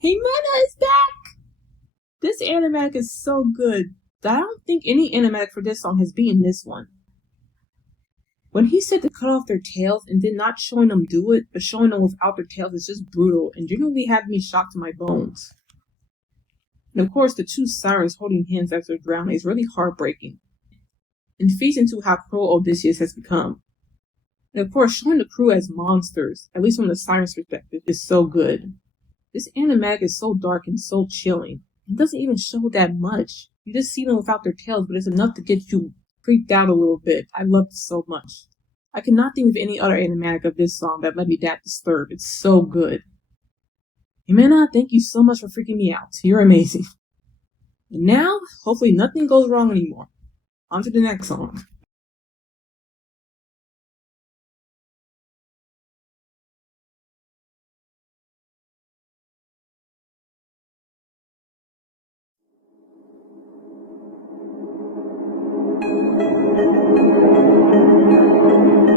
Ximena is back! This animatic is so good that I don't think any animatic for this song has beaten this one. When he said to cut off their tails and then not showing them do it, but showing them without their tails is just brutal and genuinely had me shocked to my bones. And of course, the two sirens holding hands as they're drowning is really heartbreaking. And feeds into how cruel Odysseus has become. And of course, showing the crew as monsters, at least from the sirens' perspective, is so good. This animatic is so dark and so chilling. It doesn't even show that much. You just see them without their tails, but it's enough to get you freaked out a little bit. I love it so much. I cannot think of any other animatic of this song that let me that disturbed. It's so good. Ximena, thank you so much for freaking me out. You're amazing. And now, hopefully nothing goes wrong anymore. On to the next song.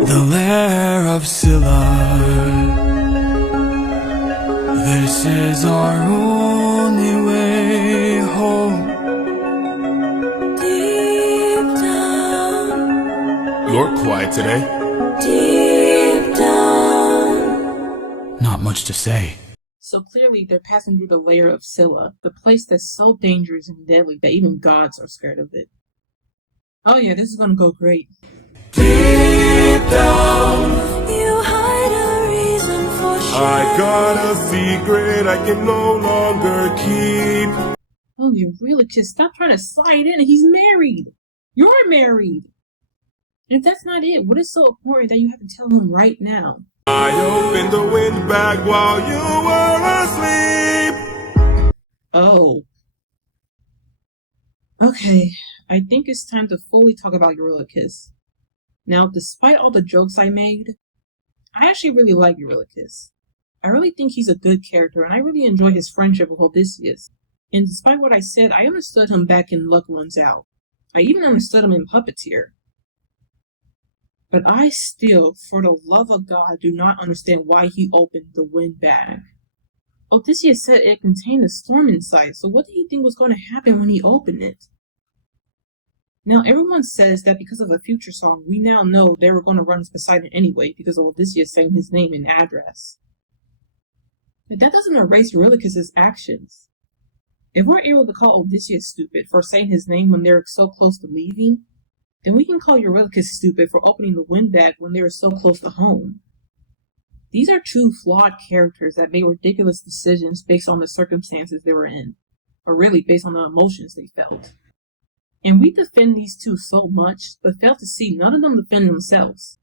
The lair of Scylla. This is our only way home. Deep down. You're quiet today. Deep down. Not much to say. So clearly they're passing through the lair of Scylla, the place that's so dangerous and deadly that even gods are scared of it. Oh yeah, this is gonna go great. Deep down, you hide a reason for shame. I got a secret I can no longer keep. Oh, Eurylochus, stop trying to slide in. He's married. You're married. And if that's not it, what is so important that you have to tell him right now? I opened the wind bag while you were asleep. Oh. Okay, I think it's time to fully talk about Eurylochus. Now, despite all the jokes I made, I actually really like Eurylochus. I really think he's a good character, and I really enjoy his friendship with Odysseus. And despite what I said, I understood him back in Luck Runs Out. I even understood him in Puppeteer. But I still, for the love of God, do not understand why he opened the wind bag. Odysseus said it contained a storm inside, so what did he think was going to happen when he opened it? Now, everyone says that because of a future song, we now know they were going to run into Poseidon anyway because of Odysseus saying his name and address. But that doesn't erase Eurylochus' actions. If we're able to call Odysseus stupid for saying his name when they're so close to leaving, then we can call Eurylochus stupid for opening the wind bag when they were so close to home. These are two flawed characters that made ridiculous decisions based on the circumstances they were in, or really based on the emotions they felt. And we defend these two so much, but fail to see none of them defend themselves.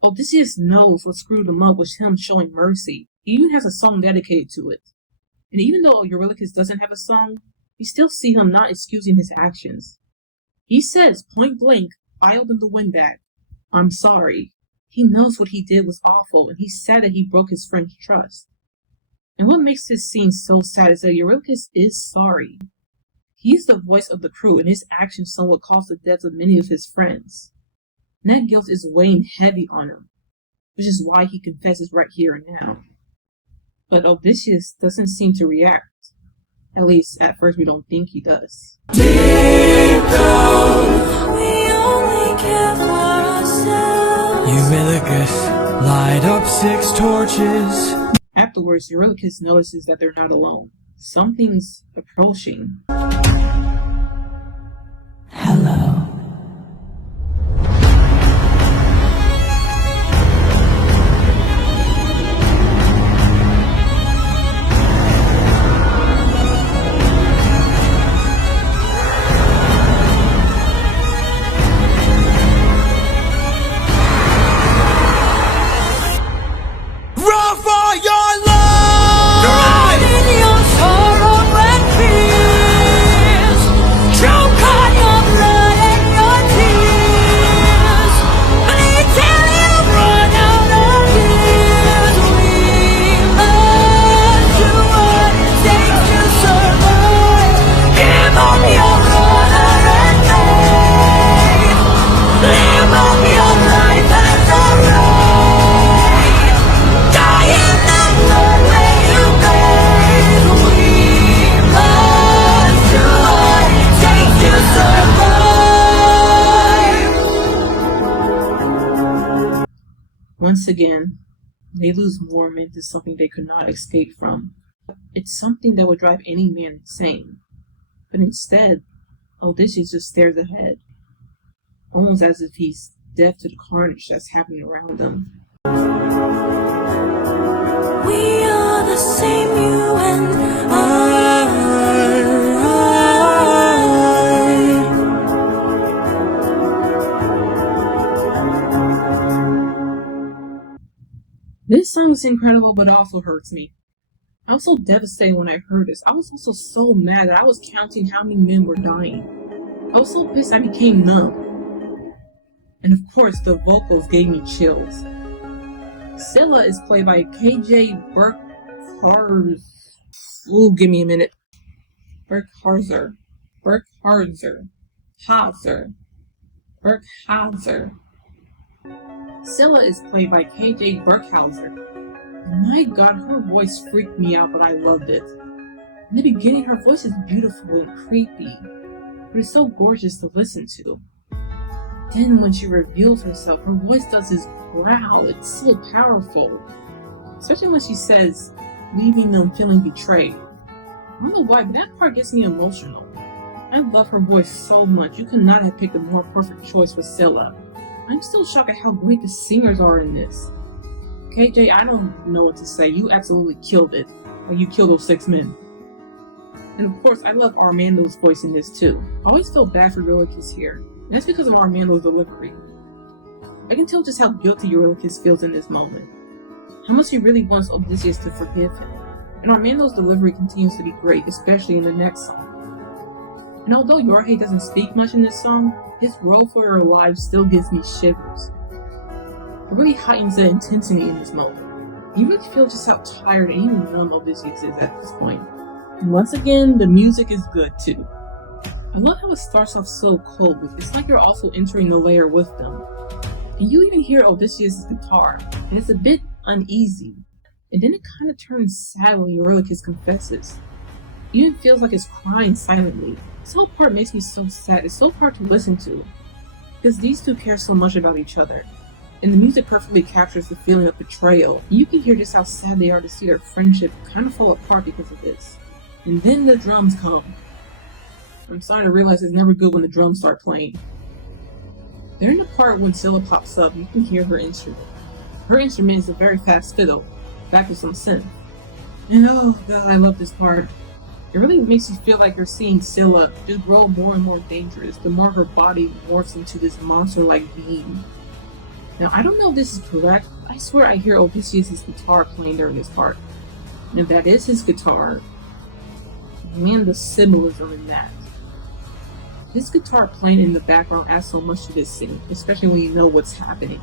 Odysseus knows what screwed him up was him showing mercy. He even has a song dedicated to it. And even though Eurylochus doesn't have a song, we still see him not excusing his actions. He says, point blank, I opened the wind bag. I'm sorry. He knows what he did was awful, and he's sad that he broke his friend's trust. And what makes this scene so sad is that Eurylochus is sorry. He is the voice of the crew, and his actions somewhat caused the deaths of many of his friends. And that guilt is weighing heavy on him, which is why he confesses right here and now. But Odysseus doesn't seem to react. At least, at first we don't think he does. Deep down, we only care for ourselves. Eurylochus, light up 6 torches. Afterwards, Eurylochus notices that they're not alone. Something's approaching. Hello. Run for your life! Ride in your sorrow and fears. Choke on your blood and your tears. Bleed till you run out of years. We must do what it takes to survive. Give up your honor and faith. Live up your life as a right. Die in the blood where you bathe. We must do what it takes to survive. Once again, they lose Moorman to something they could not escape from. It's something that would drive any man insane. But instead, Odysseus just stares ahead, almost as if he's deaf to the carnage that's happening around him. We are the same, you and I. This song is incredible, but also hurts me. I was so devastated when I heard this. I was also so mad that I was counting how many men were dying. I was so pissed I became numb. And of course, the vocals gave me chills. Scylla is played by KJ Burkhardt. Ooh, give me a minute. Burkhardt. Scylla is played by KJ Burkhauser. My god, her voice freaked me out, but I loved it. In the beginning, her voice is beautiful and creepy, but it's so gorgeous to listen to. Then when she reveals herself, her voice does this growl. It's so powerful. Especially when she says, leaving them feeling betrayed. I don't know why, but that part gets me emotional. I love her voice so much. You could not have picked a more perfect choice for Scylla. I'm still shocked at how great the singers are in this. KJ, I don't know what to say. You absolutely killed it. Like you killed those 6 men. And of course, I love Armando's voice in this too. I always feel bad for Eurylochus here. And that's because of Armando's delivery. I can tell just how guilty Eurylochus feels in this moment. How much he really wants Odysseus to forgive him. And Armando's delivery continues to be great, especially in the next song. And although Jorge doesn't speak much in this song, his Roll for Your Lives still gives me shivers. It really heightens the intensity in this moment. You really feel just how tired and even numb Odysseus is at this point. And once again, the music is good too. I love how it starts off so cold, but it's like you're also entering the layer with them. And you even hear Odysseus' guitar, and it's a bit uneasy. And then it kind of turns sad when Eurylochus confesses. It even feels like it's crying silently. This whole part makes me so sad. It's so hard to listen to, because these two care so much about each other. And the music perfectly captures the feeling of betrayal. And you can hear just how sad they are to see their friendship kind of fall apart because of this. And then the drums come. I'm starting to realize it's never good when the drums start playing. They're in the part when Scylla pops up, you can hear her instrument. Her instrument is a very fast fiddle, backed with some synth. And oh god, I love this part. It really makes you feel like you're seeing Scylla just grow more and more dangerous the more her body morphs into this monster-like being. Now, I don't know if this is correct. I swear I hear Odysseus' guitar playing during this part. And if that is his guitar, man, the symbolism in that. His guitar playing in the background adds so much to this scene, especially when you know what's happening.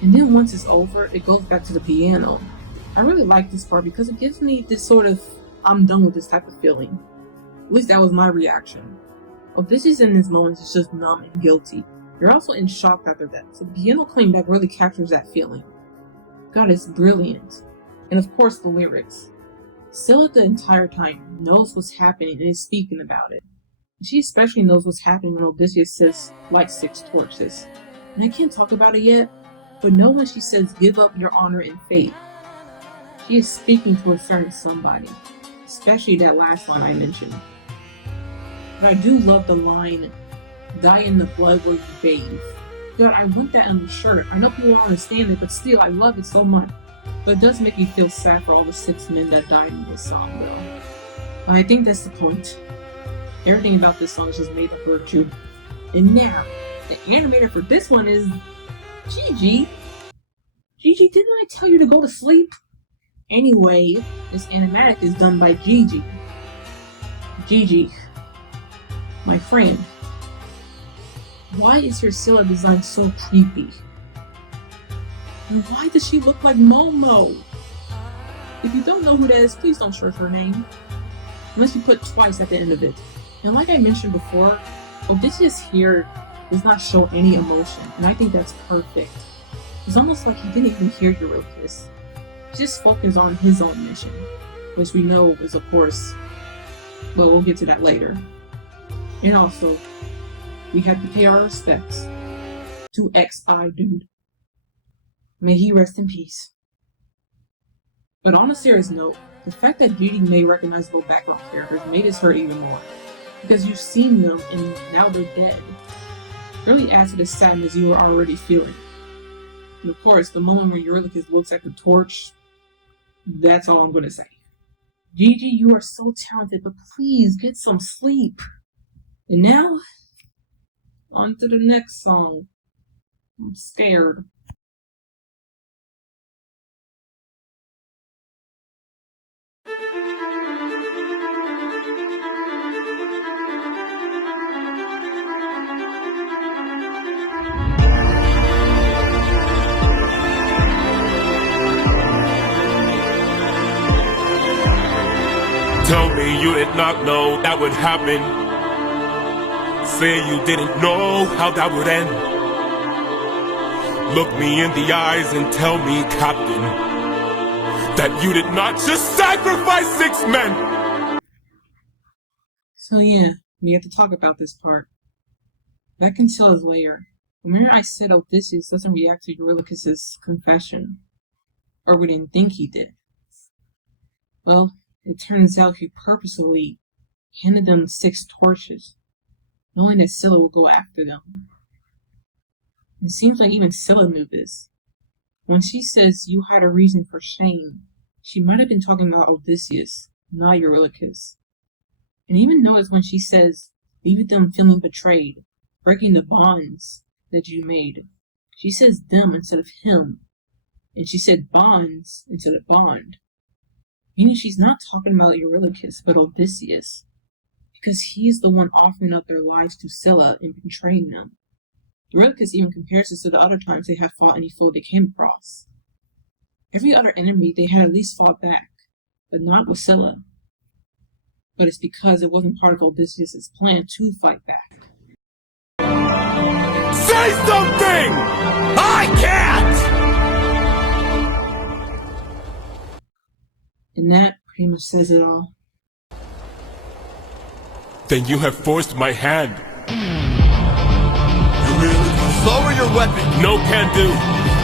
And then once it's over, it goes back to the piano. I really like this part because it gives me this sort of I'm done with this type of feeling. At least that was my reaction. Odysseus in his moments is just numb and guilty. You're also in shock after that, so the piano playing back really captures that feeling. God, it's brilliant. And of course the lyrics. Scylla the entire time knows what's happening and is speaking about it. And she especially knows what's happening when Odysseus says, light 6 torches. And I can't talk about it yet, but know when she says, give up your honor and faith. She is speaking to a certain somebody, especially that last line I mentioned. But I do love the line, die in the blood where you bathe. God, I want that on the shirt. I know people don't understand it, but still, I love it so much. But it does make me feel sad for all the 6 men that died in this song, though. But I think that's the point. Everything about this song is just made of virtue. And now, the animator for this one is Gigi. Gigi, didn't I tell you to go to sleep? Anyway, this animatic is done by Gigi. Gigi, my friend, why is your Scylla design so creepy? And why does she look like Momo? If you don't know who that is, please don't search her name. Unless you put twice at the end of it. And like I mentioned before, Odysseus here does not show any emotion, and I think that's perfect. It's almost like he didn't even hear Eurylochus. He just focused on his own mission, which we know is, of course, well, we'll get to that later. And also, we had to pay our respects to XI Dude. May he rest in peace. But on a serious note, the fact that Gigi made recognizable background characters made this hurt even more. Because you've seen them and now they're dead. Really adds to the sadness you were already feeling. And of course, the moment where Eurylochus looks at the torch, that's all I'm gonna say. Gigi, you are so talented, but please get some sleep. And now, on to the next song. I'm scared. Tell me you did not know that would happen. Say you didn't know how that would end. Look me in the eyes and tell me, Captain, that you did not just sacrifice 6 men! So yeah, we have to talk about this part. Back in Scylla's lair, remember I said Odysseus doesn't react to Eurylochus' confession. Or we didn't think he did. Well, it turns out he purposely handed them 6 torches, knowing that Scylla will go after them. It seems like even Scylla knew this. When she says you had a reason for shame, she might have been talking about Odysseus, not Eurylochus. And even notice when she says, leave them feeling betrayed, breaking the bonds that you made. She says them instead of him, and she said bonds instead of bond. Meaning she's not talking about Eurylochus, but Odysseus, because he is the one offering up their lives to Scylla and betraying them. Eurylochus even compares this to the other times they had fought any foe they came across. Every other enemy they had at least fought back, but not with Scylla. But it's because it wasn't part of Odysseus' plan to fight back. Say something! I can't! And that pretty much says it all. Then you have forced my hand. Lower your weapon! No can do.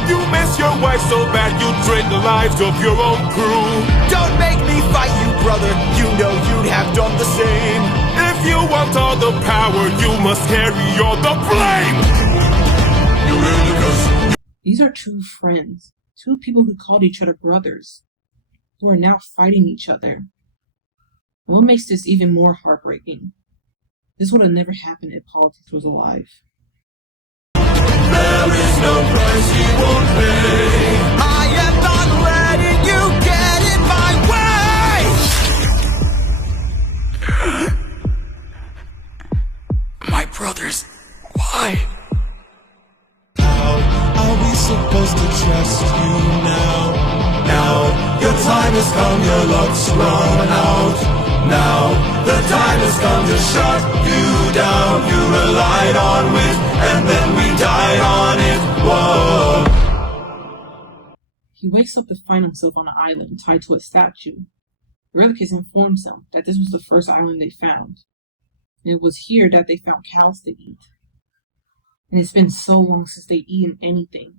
You miss your wife so bad you drain the lives of your own crew. Don't make me fight you, brother. You know you'd have done the same. If you want all the power, you must carry all the blame. These are 2 friends, 2 people who called each other brothers, who are now fighting each other. And what makes this even more heartbreaking? This would have never happened if Politics was alive. There is no price he won't pay. I am not letting you get in my way! My brothers, why? How are we supposed to trust you now? Now, your time has come, your luck's run out. Now the time has come to shut you down. You relied on wit, and then we died on it. Whoa. He wakes up to find himself on an island tied to a statue. Eurylochus informs him that this was the first island they found. And it was here that they found cows to eat. And it's been so long since they'd eaten anything.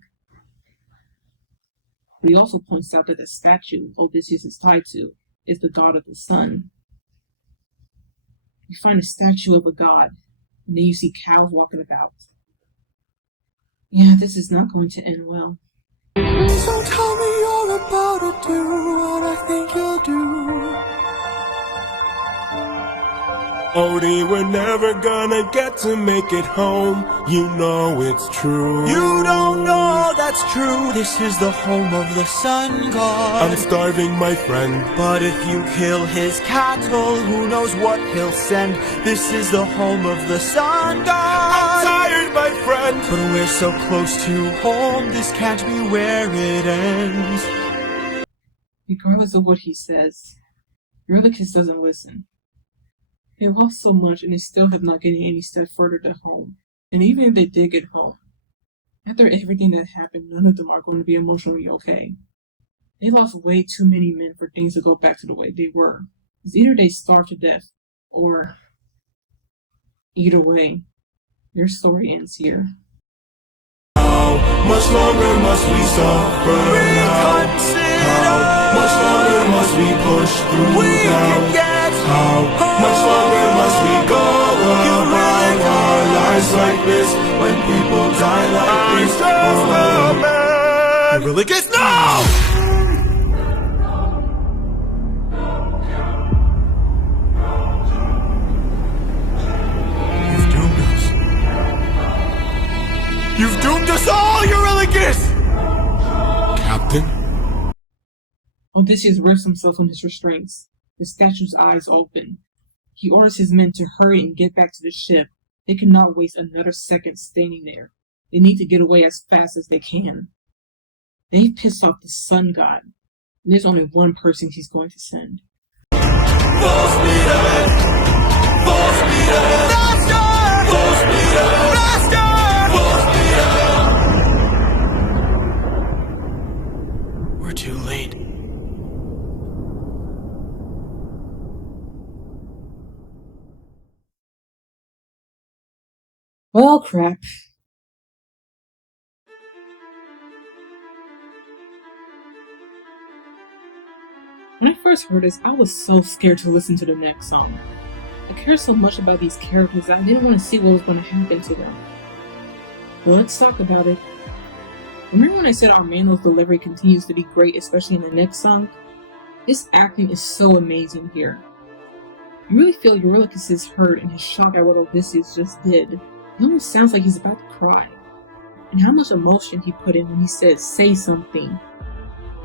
But he also points out that the statue Odysseus is tied to is the god of the sun. You find a statue of a god, and then you see cows walking about. Yeah, this is not going to end well. So tell me you're about to do what I think you'll do. Odie, we're never gonna get to make it home. You know it's true. You don't know that's true. This is the home of the sun god. I'm starving, my friend. But if you kill his cattle, who knows what he'll send. This is the home of the sun god. I'm tired, my friend. But we're so close to home, this can't be where it ends. Regardless of what he says, Eurylochus doesn't listen. They lost so much and they still have not getting any step further to home. And even if they did get home, after everything that happened, none of them are going to be emotionally okay. They lost way too many men for things to go back to the way they were. It's either they starve to death, or either way, their story ends here. How much longer must we suffer now? How much longer must we push through now? How much longer must we go about our lives like this? When people die like this, I really guess no! You've doomed us. You've doomed us all, Eurylochus! Captain? Odysseus rips himself from his restraints. The statue's eyes open. He orders his men to hurry and get back to the ship. They cannot waste another second standing there. They need to get away as fast as they can. They've pissed off the sun god. And there's only one person he's going to send. Full speed ahead! Full speed ahead! Faster! Full speed ahead! Faster! Full speed ahead! We're too late. Well, crap. When I first heard this, I was so scared to listen to the next song. I cared so much about these characters that I didn't want to see what was going to happen to them. Well, let's talk about it. Remember when I said Armando's delivery continues to be great, especially in the next song? His acting is so amazing here. You really feel Eurylochus is hurt and his shock at what Odysseus just did. It almost sounds like he's about to cry. And how much emotion he put in when he said, say something.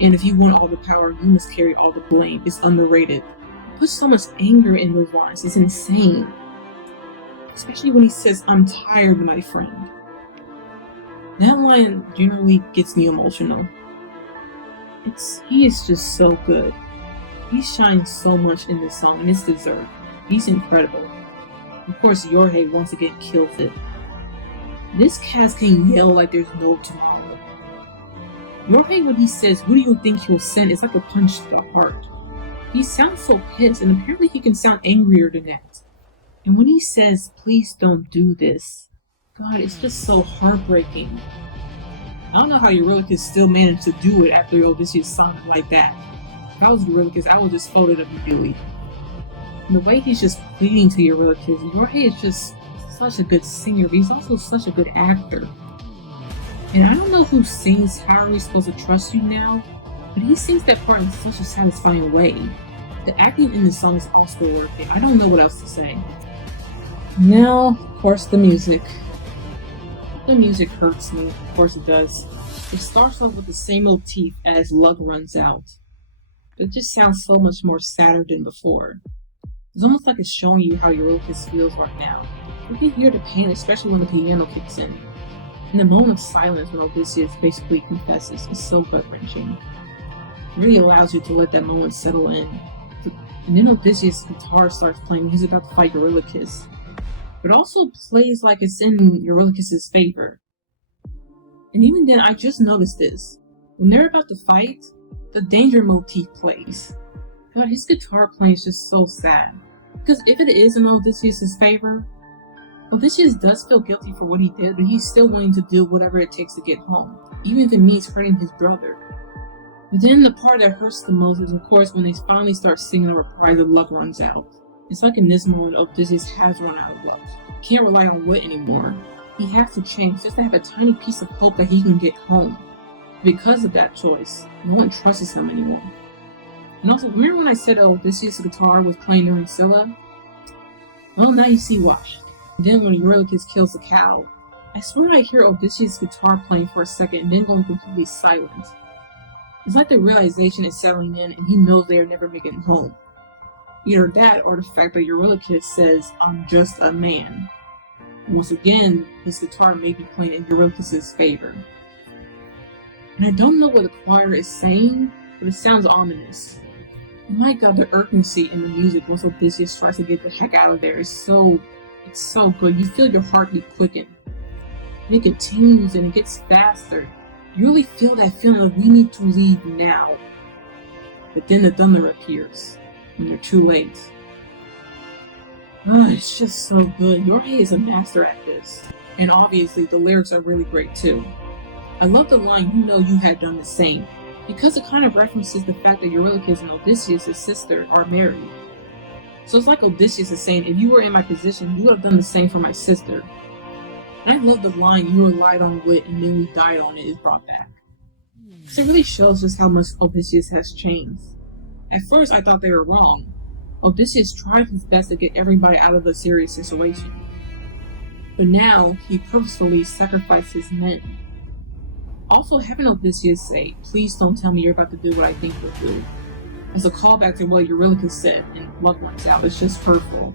And if you want all the power, you must carry all the blame. It's underrated. He puts so much anger in those lines. It's insane. Especially when he says, I'm tired, my friend. That line generally gets me emotional. He is just so good. He shines so much in this song, and it's deserved. He's incredible. Of course, Yorhe once again kills it. This cast can yell like there's no tomorrow. Yorhe, when he says, who do you think he'll send, is like a punch to the heart. He sounds so pissed, and apparently he can sound angrier than that. And when he says, please don't do this, God, it's just so heartbreaking. I don't know how Eurylochus still managed to do it after Odysseus sounded like that. If I was Eurylochus, I would just fold it immediately. And the way he's just pleading to Eurylochus, Yorhe is just such a good singer, but he's also such a good actor. And I don't know who sings How Are We Supposed to Trust You Now, but he sings that part in such a satisfying way. The acting in this song is also worth it. I don't know what else to say. Now, of course, the music. The music hurts me, of course it does. It starts off with the same motif as Luck Runs Out. But it just sounds so much more sadder than before. It's almost like it's showing you how Eurylochus feels right now. You can hear the pain, especially when the piano kicks in. And the moment of silence when Odysseus basically confesses is so gut-wrenching. It really allows you to let that moment settle in. And then Odysseus' guitar starts playing. He's about to fight Eurylochus. But it also plays like it's in Eurylochus' favor. And even then, I just noticed this. When they're about to fight, the danger motif plays. God, his guitar playing is just so sad. Because if it is in Odysseus' favor, Odysseus does feel guilty for what he did, but he's still willing to do whatever it takes to get home, even if it means hurting his brother. But then the part that hurts the most is, of course, when they finally start singing a reprise of Luck Runs Out. It's like in this moment, Odysseus has run out of luck. He can't rely on wit anymore. He has to change just to have a tiny piece of hope that he can get home. Because of that choice, no one trusts him anymore. And also, remember when I said Odysseus' guitar was playing during Scylla? Well, now you see why. And then when Eurylochus kills the cow, I swear I hear Odysseus' guitar playing for a second and then going completely silent. It's like the realization is settling in and he knows they are never making it home. Either that or the fact that Eurylochus says, "I'm just a man." And once again, his guitar may be playing in Eurylochus' favor. And I don't know what the choir is saying, but it sounds ominous. And my god, the urgency in the music once Odysseus tries to get the heck out of there is so good. You feel your heartbeat quicken. And it continues and it gets faster. You really feel that feeling of we need to leave now. But then the thunder appears, and you're too late. It's just so good. Yorhei is a master at this. And obviously the lyrics are really great too. I love the line, "You know you had done the same," because it kind of references the fact that Eurylochus and Odysseus' sister are married. So it's like Odysseus is saying, if you were in my position, you would have done the same for my sister. And I love the line, "You relied on wit and then we died on it," is brought back. Because it really shows just how much Odysseus has changed. At first I thought they were wrong. Odysseus tried his best to get everybody out of a serious situation. But now he purposefully sacrificed his men. Also, having Odysseus say, "Please don't tell me you're about to do what I think you'll do," is a callback to what Eurylochus said in Luck Runs Out. It's just hurtful.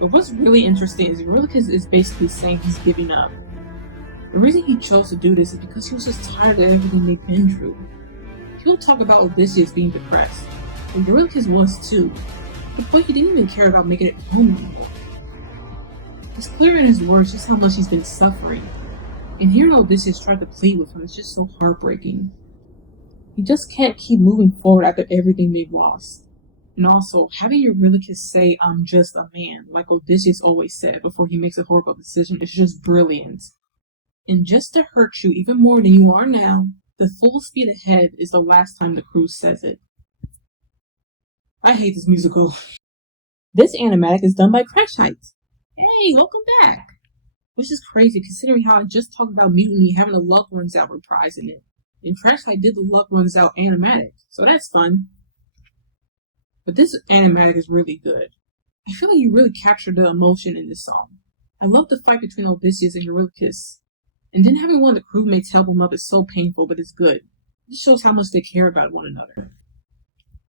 But what's really interesting is Eurylochus is basically saying he's giving up. The reason he chose to do this is because he was just tired of everything they've been through. People talk about Odysseus being depressed, and Eurylochus was too. But he didn't even care about making it home anymore. It's clear in his words just how much he's been suffering. And hearing Odysseus try to plead with him is just so heartbreaking. He just can't keep moving forward after everything they've lost. And also, having Eurylochus say, "I'm just a man," like Odysseus always said before he makes a horrible decision, is just brilliant. And just to hurt you even more than you are now, the full speed ahead is the last time the crew says it. I hate this musical. This animatic is done by Crash Heights. Hey, welcome back! Which is crazy considering how I just talked about Mutiny having a Luck Runs Out reprise in it. And Crash Heights did the Luck Runs Out animatic, so that's fun. But this animatic is really good. I feel like you really captured the emotion in this song. I love the fight between Odysseus and Eurylochus. And then having one of the crewmates help him up is so painful, but it's good. This shows how much they care about one another.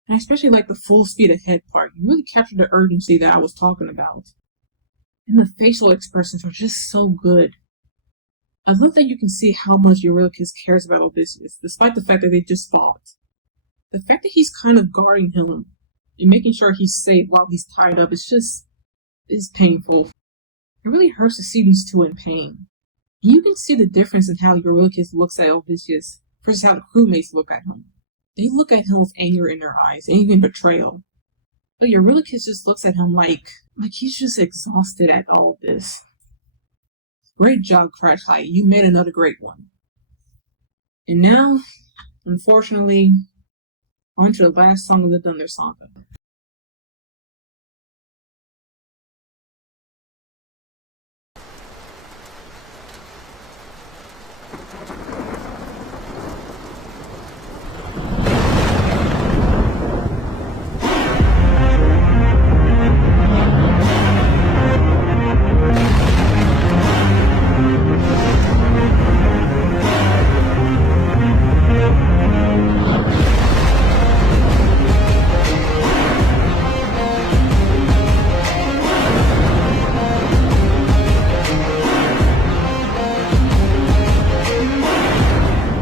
And I especially like the full speed ahead part. You really captured the urgency that I was talking about. And the facial expressions are just so good. I love that you can see how much Eurylochus cares about Odysseus, despite the fact that they just fought. The fact that he's kind of guarding him and making sure he's safe while he's tied up is painful. It really hurts to see these two in pain. And you can see the difference in how Eurylochus looks at Odysseus versus how the crewmates look at him. They look at him with anger in their eyes and even betrayal. But Eurylochus just looks at him like he's just exhausted at all of this. Great job, Crash Height. You made another great one. And now, unfortunately, on to the last song of the Thunder Saga.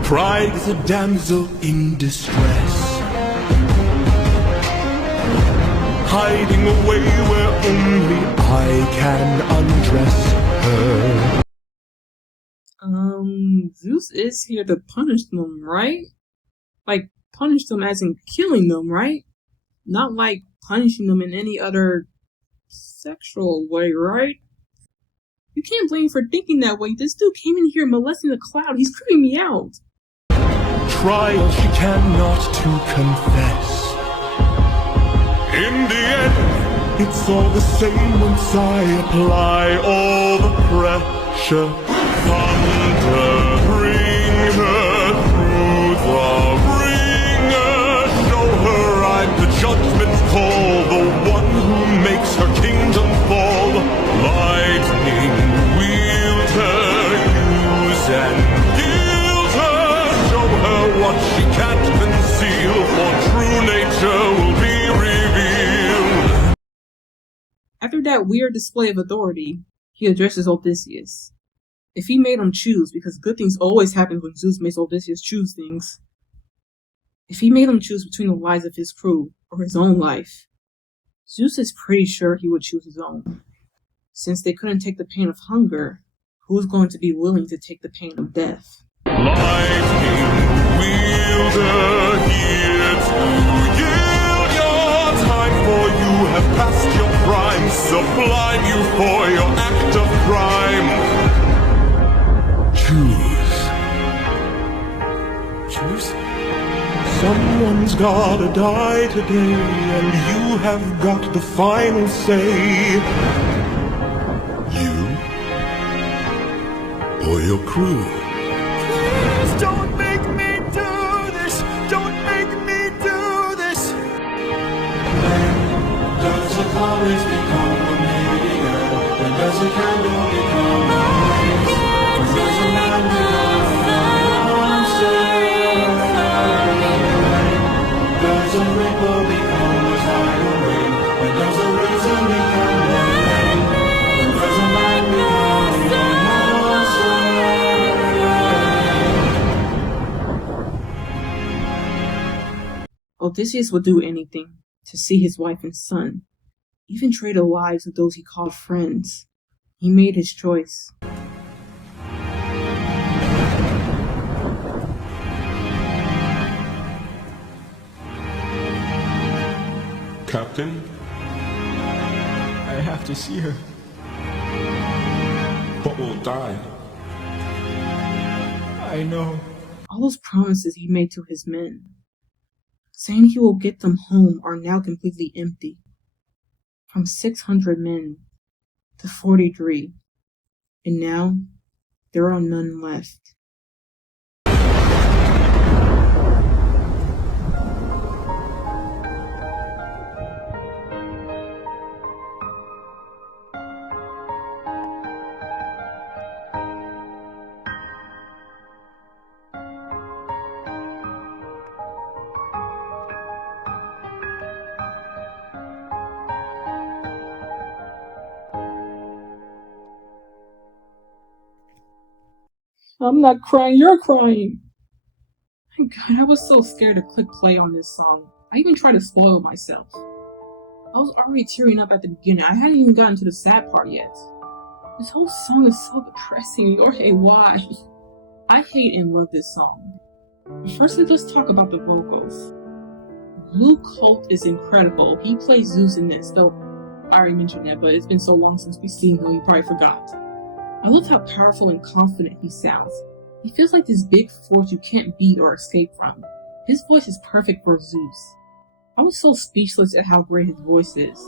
Pride is a damsel in distress. hiding away where only I can undress her. Zeus is here to punish them, right? Like, punish them as in killing them, right? Not like punishing them in any other sexual way, right? You can't blame me for thinking that way. This dude came in here molesting the cloud. He's creeping me out. Trial she cannot to confess. In the end, it's all the same once I apply all the pressure. Thunder, bring her through the ringer. Show her I'm the judgment call, the one who makes her kingdom fall. Lightning, wield her, use and gild her. Show her what she can't conceal, for true nature will be revealed. After that weird display of authority, he addresses Odysseus. If he made him choose, because good things always happen when Zeus makes Odysseus choose things. If he made him choose between the lives of his crew or his own life, Zeus is pretty sure he would choose his own. Since they couldn't take the pain of hunger, who's going to be willing to take the pain of death? Lightning wielder, here to yield your time, for you have passed your prime. Sublime you for your act of crime. Choose. Someone's gotta die today, and you have got the final say. You or your crew. Please don't make me do this. Don't make me do this. Does a forest become a meteor? When does a candle become a haze? When does a man become a monster? Does a ripple become a tidal wave? When does a reason become a rain? When does a man become a monster? Odysseus would do anything to see his wife and son, even trade the lives of those he called friends. He made his choice. Captain? I have to see her. But we'll die. I know. All those promises he made to his men, saying he will get them home, are now completely empty. From 600 men to 43, and now there are none left. I'm not crying, you're crying! My god, I was so scared to click play on this song. I even tried to spoil myself. I was already tearing up at the beginning. I hadn't even gotten to the sad part yet. This whole song is so depressing. Jorge, why? I hate and love this song. Firstly, let's talk about the vocals. Luke Holt is incredible. He plays Zeus in this, though I already mentioned that, but it's been so long since we've seen him, you probably forgot. I love how powerful and confident he sounds. He feels like this big force you can't beat or escape from. His voice is perfect for Zeus. I was so speechless at how great his voice is.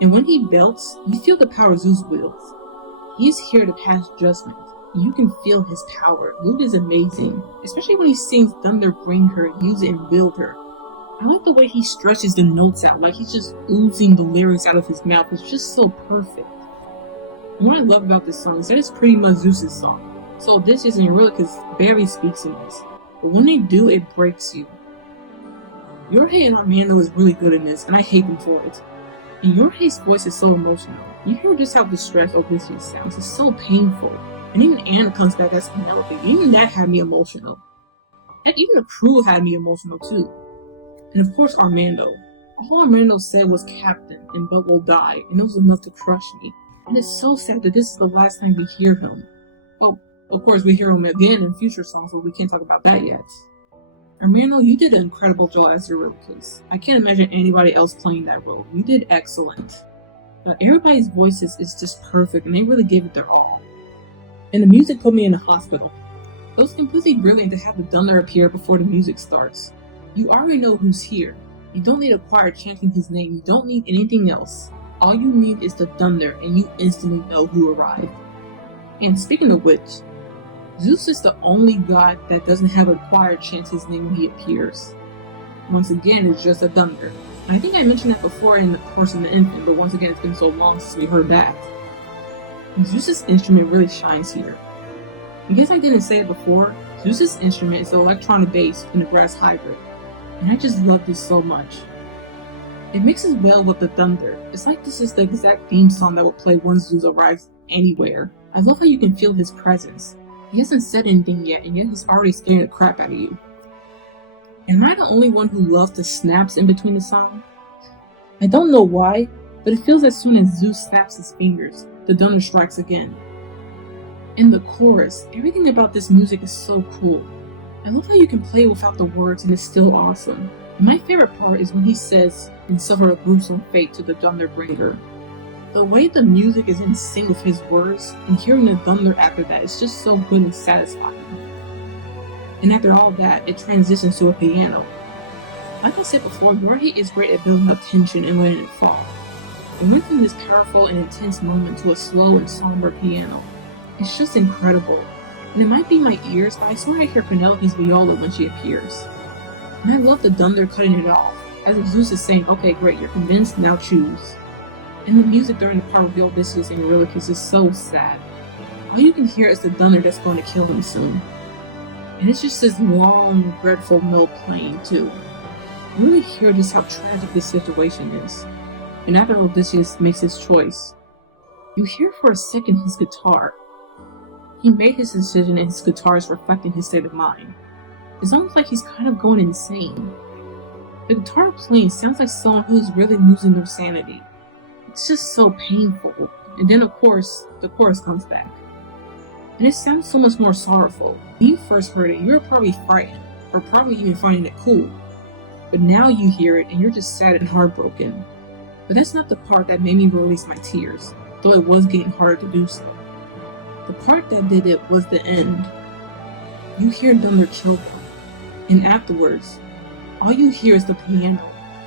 And when he belts, you feel the power Zeus wields. He is here to pass judgment. You can feel his power. Luke is amazing, especially when he sings Thunder Bring Her, Use It and Wield Her. I like the way he stretches the notes out, like he's just oozing the lyrics out of his mouth. It's just so perfect. And what I love about this song is that it's pretty much Zeus' song. So this isn't really because Barry speaks in this. But when they do, it breaks you. Jorge and Armando is really good in this, and I hate them for it. And Jorge's voice is so emotional. You hear just how distressed Odysseus sounds. It's so painful. And even Anna comes back as Penelope. Even that had me emotional. And even the crew had me emotional too. And of course Armando. All Armando said was Captain and But will die, and it was enough to crush me. And it's so sad that this is the last time we hear him. Well, of course we hear him again in future songs, but we can't talk about that yet. Armando, you did an incredible job as Eurylochus. I can't imagine anybody else playing that role. You did excellent. But everybody's voices is just perfect, and they really gave it their all. And the music put me in the hospital. It was completely brilliant to have the Thunder appear before the music starts. You already know who's here. You don't need a choir chanting his name. You don't need anything else. All you need is the thunder, and you instantly know who arrived. And speaking of which, Zeus is the only god that doesn't have a choir chant his name when he appears. Once again, it's just a thunder. And I think I mentioned that before in the Course of the Infant, but once again, it's been so long since we heard that. And Zeus's instrument really shines here. In case I didn't say it before, Zeus's instrument is the electronic bass in the brass hybrid. And I just love this so much. It mixes well with the thunder. It's like this is the exact theme song that would play once Zeus arrives anywhere. I love how you can feel his presence. He hasn't said anything yet, and yet he's already scaring the crap out of you. Am I the only one who loves the snaps in between the song? I don't know why, but it feels as soon as Zeus snaps his fingers, the thunder strikes again. In the chorus, everything about this music is so cool. I love how you can play without the words and it's still awesome. And my favorite part is when he says, "And suffer a gruesome fate to the thunder bringer." The way the music is in sync with his words, and hearing the thunder after that is just so good and satisfying. And after all that, it transitions to a piano. Like I said before, Jorge is great at building up tension and letting it fall. It went from this powerful and intense moment to a slow and somber piano. It's just incredible. And it might be my ears, but I swear I hear Penelope's viola when she appears. And I love the thunder cutting it off, as if Zeus is saying, "Okay, great, you're convinced, now choose." And the music during the part with Odysseus and Eurylochus is so sad. All you can hear is the thunder that's going to kill him soon. And it's just this long, dreadful note playing too. You really hear just how tragic this situation is. And after Odysseus makes his choice, you hear for a second his guitar. He made his decision and his guitar is reflecting his state of mind. It's almost like he's kind of going insane. The guitar playing sounds like someone who's really losing their sanity. It's just so painful. And then of course, the chorus comes back. And it sounds so much more sorrowful. When you first heard it, you were probably frightened, or probably even finding it cool. But now you hear it and you're just sad and heartbroken. But that's not the part that made me release my tears, though it was getting harder to do so. The part that did it was the end. You hear thunder kill them, and afterwards, all you hear is the piano.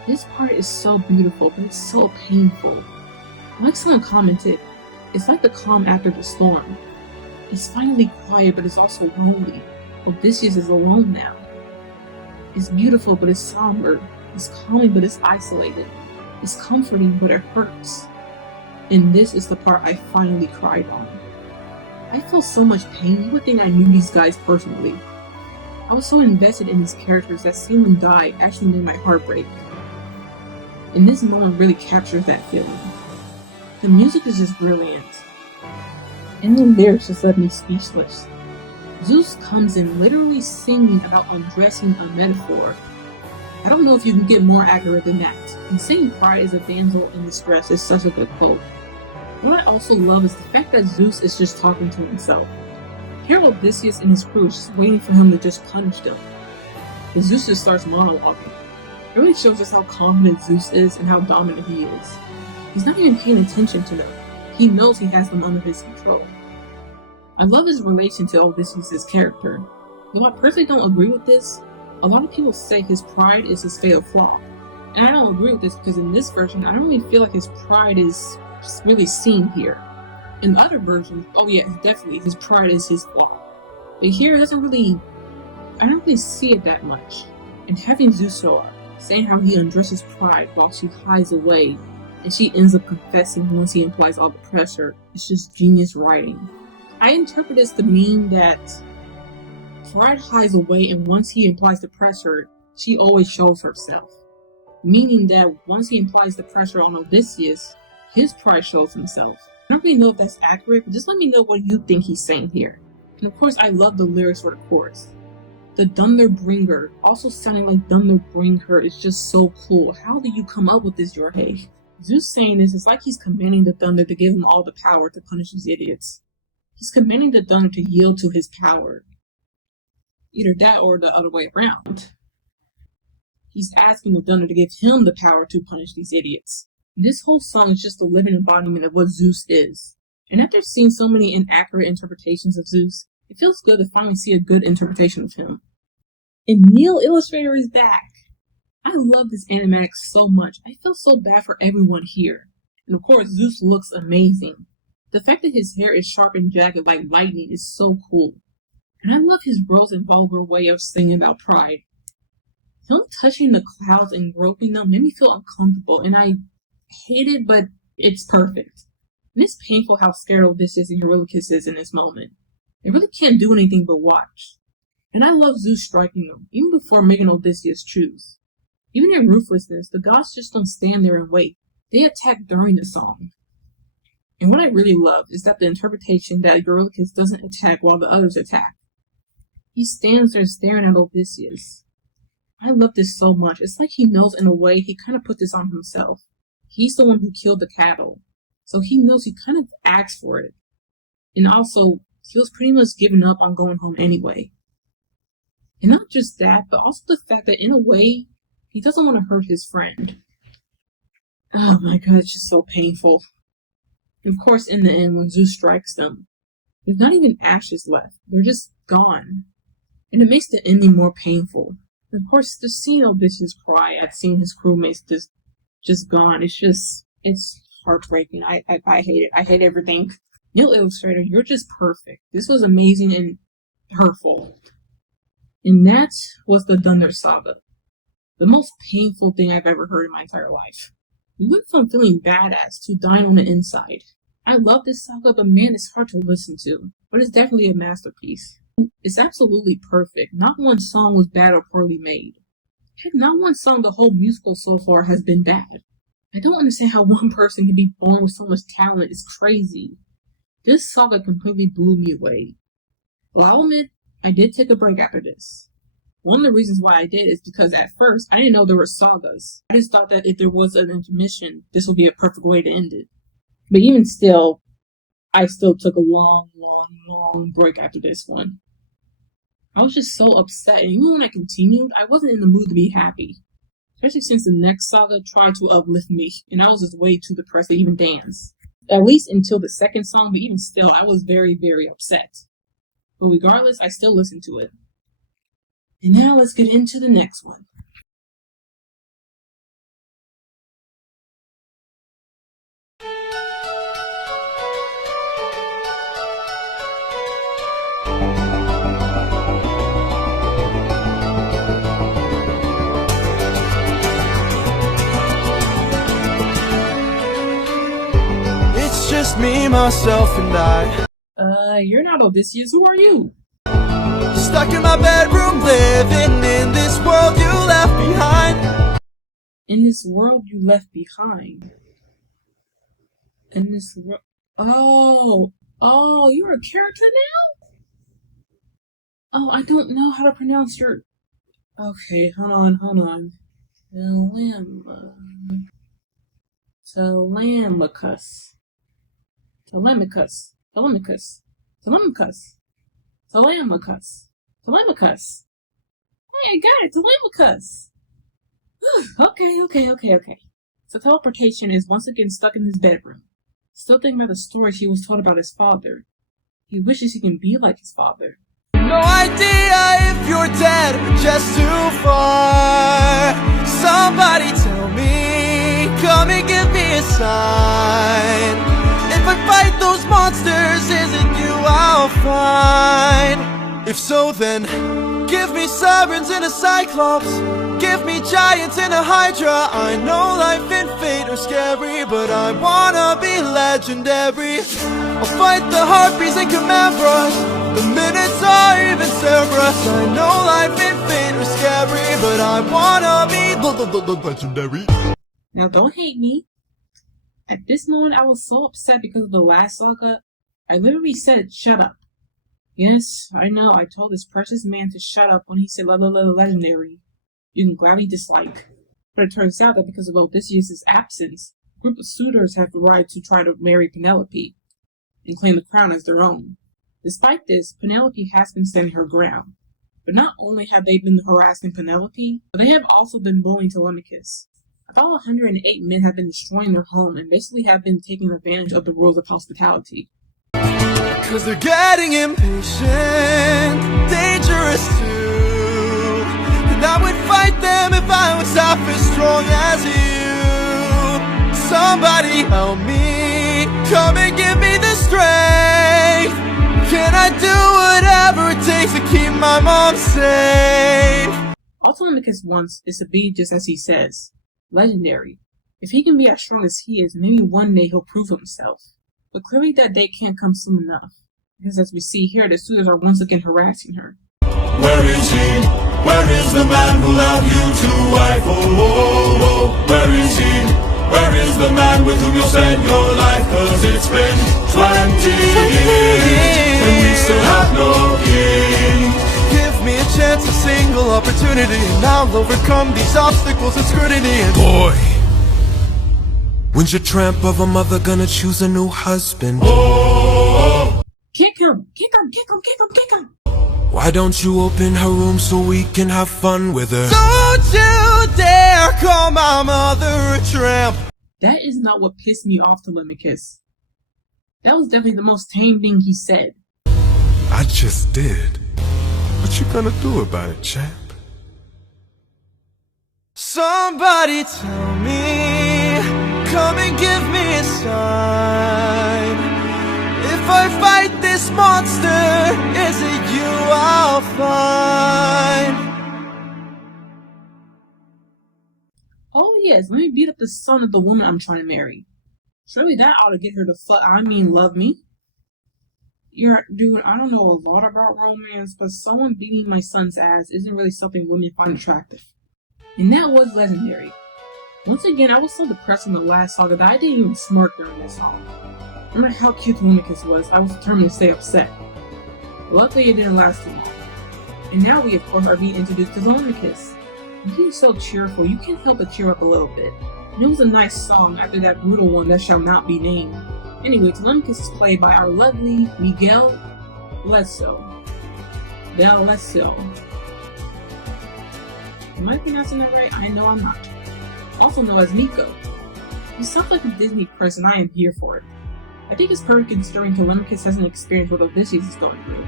This part is so beautiful, but it's so painful. Like someone commented, it's like the calm after the storm. It's finally quiet, but it's also lonely. Odysseus is alone now. It's beautiful, but it's somber. It's calming, but it's isolated. It's comforting, but it hurts. And this is the part I finally cried on. I felt so much pain, you would think I knew these guys personally. I was so invested in these characters that seeing them die actually made my heart break. And this moment really captures that feeling. The music is just brilliant. And the lyrics just left me speechless. Zeus comes in literally singing about undressing a metaphor. I don't know if you can get more accurate than that. And saying pride is a damsel in distress is such a good quote. What I also love is the fact that Zeus is just talking to himself. Here Odysseus and his crew is just waiting for him to just punish them. And Zeus just starts monologuing. It really shows us how confident Zeus is and how dominant he is. He's not even paying attention to them. He knows he has them under his control. I love his relation to Odysseus' character. Though I personally don't agree with this, a lot of people say his pride is his fatal flaw. And I don't agree with this because in this version, I don't really feel like his pride is really seen here. In other versions, oh yeah, definitely, his pride is his flaw. But here, I don't really see it that much. And having Zeus show up, saying how he undresses pride while she hides away, and she ends up confessing once he implies all the pressure, it's just genius writing. I interpret this to mean that pride hides away, and once he implies the pressure, she always shows herself. Meaning that once he implies the pressure on Odysseus, his pride shows himself. I don't really know if that's accurate, but just let me know what you think he's saying here. And of course, I love the lyrics for the chorus. The Thunderbringer, also sounding like Thunderbringer, is just so cool. How do you come up with this, Yorhei? Zeus saying this is like he's commanding the thunder to give him all the power to punish these idiots. He's commanding the thunder to yield to his power. Either that or the other way around. He's asking the thunder to give him the power to punish these idiots. This whole song is just a living embodiment of what Zeus is. And after seeing so many inaccurate interpretations of Zeus, it feels good to finally see a good interpretation of him. And Neil Illustrator is back! I love this animatic so much. I feel so bad for everyone here. And of course, Zeus looks amazing. The fact that his hair is sharp and jagged like lightning is so cool. And I love his gross and vulgar way of singing about pride. Him touching the clouds and groping them made me feel uncomfortable, and I hate it, but it's perfect. And it's painful how scared Odysseus and Eurylochus is in this moment. They really can't do anything but watch. And I love Zeus striking them, even before making Odysseus choose. Even in ruthlessness, the gods just don't stand there and wait. They attack during the song. And what I really love is that the interpretation that Eurylochus doesn't attack while the others attack. He stands there staring at Odysseus. I love this so much. It's like he knows in a way he kind of put this on himself. He's the one who killed the cattle. So he knows he kind of asked for it. And also, he was pretty much giving up on going home anyway. And not just that, but also the fact that in a way, he doesn't want to hurt his friend. Oh my god, it's just so painful. And of course, in the end, when Zeus strikes them, there's not even ashes left. They're just gone. And it makes the ending more painful. And of course, just seeing Odysseus cry at seeing his crewmates just gone, it's heartbreaking. I hate it. I hate everything. Neil Illustrator, you're just perfect. This was amazing and hurtful. And that was the Thunder Saga. The most painful thing I've ever heard in my entire life. We went from feeling badass to dying on the inside. I love this saga, but man, it's hard to listen to. But it's definitely a masterpiece. It's absolutely perfect. Not one song was bad or poorly made. Heck, not one song the whole musical so far has been bad. I don't understand how one person can be born with so much talent. It's crazy. This saga completely blew me away. Well, I'll admit, I did take a break after this. One of the reasons why I did is because at first, I didn't know there were sagas. I just thought that if there was an intermission, this would be a perfect way to end it. But even still, I still took a long break after this one. I was just so upset, and even when I continued, I wasn't in the mood to be happy. Especially since the next saga tried to uplift me, and I was just way too depressed to even dance. At least until the second song, but even still, I was very upset. But regardless, I still listened to it. And now let's get into the next one. It's just me, myself, and I. You're not Odysseus. Who are you? Stuck in my bedroom, living in this world you left behind. In this world you left behind. In this world. Oh, you're a character now? Oh, I don't know how to pronounce your. Okay, hold on. Telemachus. Hey, I got it, Telemachus. Okay. So teleportation is once again stuck in his bedroom. Still thinking about the stories he was told about his father. He wishes he can be like his father. No idea if you're dead or just too far. Somebody tell me, come and give me a sign. If I fight those monsters, is it you I'll find? If so, then give me sirens and a cyclops. Give me giants and a hydra. I know life and fate are scary, but I wanna be legendary. I'll fight the harpies and Camambras, the Minotaur, even Cerberus. I know life and fate are scary, but I wanna be legendary. Now don't hate me. At this moment I was so upset because of the last saga, I literally said shut up. Yes, I know, I told this precious man to shut up when he said legendary. You can gladly dislike. But it turns out that because of Odysseus' absence, a group of suitors have arrived to try to marry Penelope and claim the crown as their own. Despite this, Penelope has been standing her ground. But not only have they been harassing Penelope, but they have also been bullying Telemachus. About 108 men have been destroying their home and basically have been taking advantage of the rules of hospitality. Cause they're getting impatient, dangerous too. And I would fight them if I was half as strong as you. Somebody help me, come and give me the strength. Can I do whatever it takes to keep my mom safe? All Telemachus wants is to be just as he says, legendary. If he can be as strong as he is, maybe one day he'll prove himself. But clearly that day can't come soon enough, because as we see here, the suitors are once again harassing her. Where is he? Where is the man who loved you to wife? Oh, oh, oh. Where is he? Where is the man with whom you'll spend your life? Cause it's been 20 years and we still have no king. Give me a chance, a single opportunity, and I'll overcome these obstacles and scrutiny. And Boy, when's your tramp of a mother gonna choose a new husband? Oh, Kick him! Kick him! Kick him! Kick him! Kick him! why don't you open her room so we can have fun with her? don't you dare call my mother a tramp. That is not what pissed me off, Telemachus. That was definitely the most tame thing he said. I just did. What you gonna do about it, champ? Somebody tell me, come and give me a sign. If I fight this monster, is it you I'll find? Oh yes, let me beat up the son of the woman I'm trying to marry. Surely that ought to get her to love me. Dude, I don't know a lot about romance, but someone beating my son's ass isn't really something women find attractive. And that was legendary. Once again, I was so depressed in the last saga that I didn't even smirk during this song. No matter how cute Telemachus was, I was determined to stay upset. Luckily, it didn't last too long. And now we, of course, are being introduced to Telemachus. And he's so cheerful, you can't help but cheer up a little bit. And it was a nice song after that brutal one that shall not be named. Anyway, Telemachus is played by our lovely Miguel Leso. Am I pronouncing that right? I know I'm not. Also known as Miko. He sounds like a Disney prince and I am here for it. I think it's perfect considering Telemachus hasn't experienced what Odysseus is going through.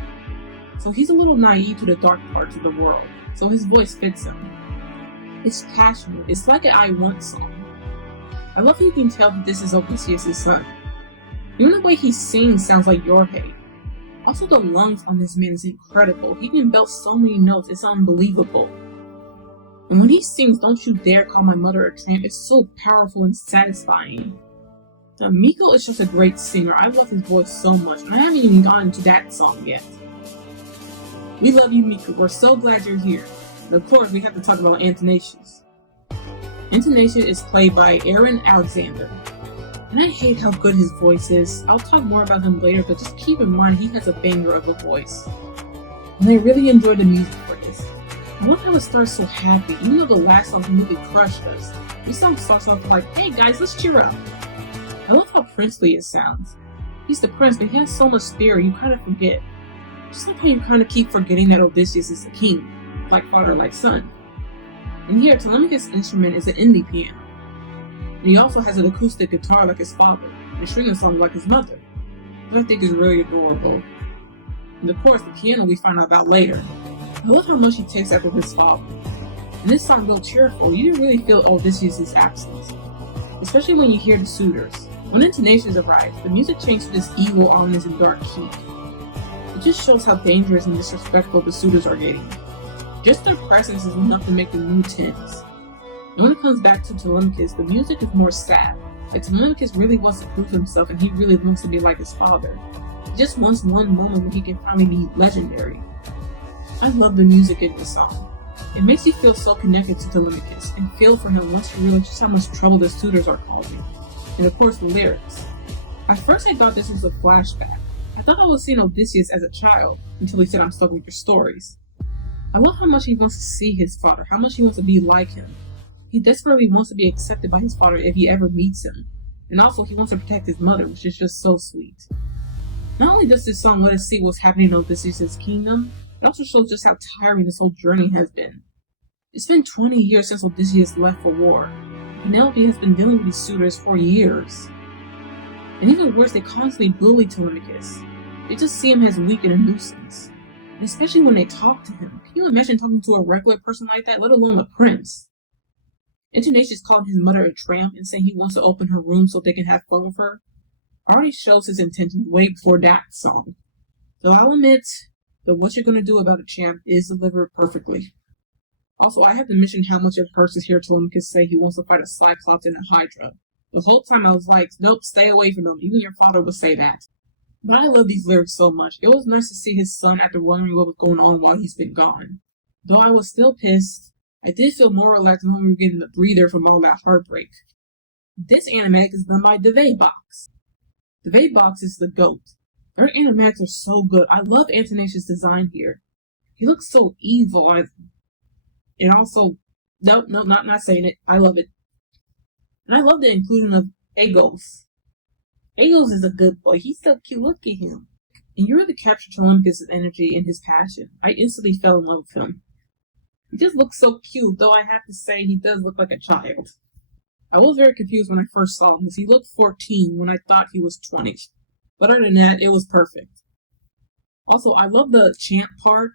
So he's a little naive to the dark parts of the world, so his voice fits him. It's passionate, it's like an I Want song. I love how you can tell that this is Odysseus' son. Even the way he sings sounds like Jorge. Also the lungs on this man is incredible, he can belt so many notes, it's unbelievable. And when he sings Don't You Dare Call My Mother a Tramp, it's so powerful and satisfying. Miko is just a great singer, I love his voice so much, and I haven't even gotten to that song yet. We love you, Miko, we're so glad you're here. And of course, we have to talk about Antinatius. Antinatius is played by Aaron Alexander. And I hate how good his voice is. I'll talk more about him later, but just keep in mind he has a banger of a voice. And I really enjoyed the music for this. I love how it starts so happy, even though the last song really crushed us. This song starts off like, hey guys, let's cheer up. I love how princely it sounds. He's the prince, but he has so much spirit you kind of forget. Just like how you kind of keep forgetting that Odysseus is the king, like father, like son. And here, Telemachus' instrument is an indie piano. And he also has an acoustic guitar like his father, and a string song like his mother, which I think is really adorable. And of course, the piano we find out about later. I love how much he takes after his father. And this song, though cheerful, you didn't really feel Odysseus' absence, especially when you hear the suitors. When Antinatius arrives, the music changes to this evil, ominous, and dark key. It just shows how dangerous and disrespectful the suitors are getting. Just their presence is enough to make the mood tense. And when it comes back to Telemachus, the music is more sad. Like Telemachus really wants to prove himself and he really wants to be like his father. He just wants one moment when he can finally be legendary. I love the music in this song. It makes you feel so connected to Telemachus and feel for him once you realize just how much trouble the suitors are causing. And of course the lyrics. At first I thought this was a flashback, I thought I was seeing Odysseus as a child until he said, "I'm stuck with your stories." I love how much he wants to see his father, how much he wants to be like him. He desperately wants to be accepted by his father if he ever meets him. And also, he wants to protect his mother, which is just so sweet. Not only does this song let us see what's happening in Odysseus' kingdom, it also shows just how tiring this whole journey has been. It's been 20 years since Odysseus left for war. Penelope has been dealing with these suitors for years. And even worse, they constantly bully Telemachus. They just see him as weak and a nuisance. And especially when they talk to him. Can you imagine talking to a regular person like that, let alone a prince? Antonacius calling his mother a tramp and saying he wants to open her room so they can have fun with her already shows his intentions way before that song. Though I'll admit that What You're Gonna Do About a Champ is delivered perfectly. Also, I have to mention how much it hurts to hear Telemachus say he wants to fight a Cyclops and a Hydra. The whole time I was like, nope, stay away from them. Even your father would say that. But I love these lyrics so much. It was nice to see his son after wondering what was going on while he's been gone. Though I was still pissed, I did feel more relaxed when we were getting a breather from all that heartbreak. This animatic is done by DeVayBox. DeVayBox is the GOAT. Their animatics are so good. I love Antonacious' design here. He looks so evil. And also, not saying it. I love it. And I love the inclusion of Agos. Agos is a good boy. He's so cute. Look at him. And you really captured Telemachus' energy and his passion. I instantly fell in love with him. He just looks so cute, though I have to say he does look like a child. I was very confused when I first saw him, because he looked 14 when I thought he was 20. But other than that, it was perfect. Also, I love the chant part.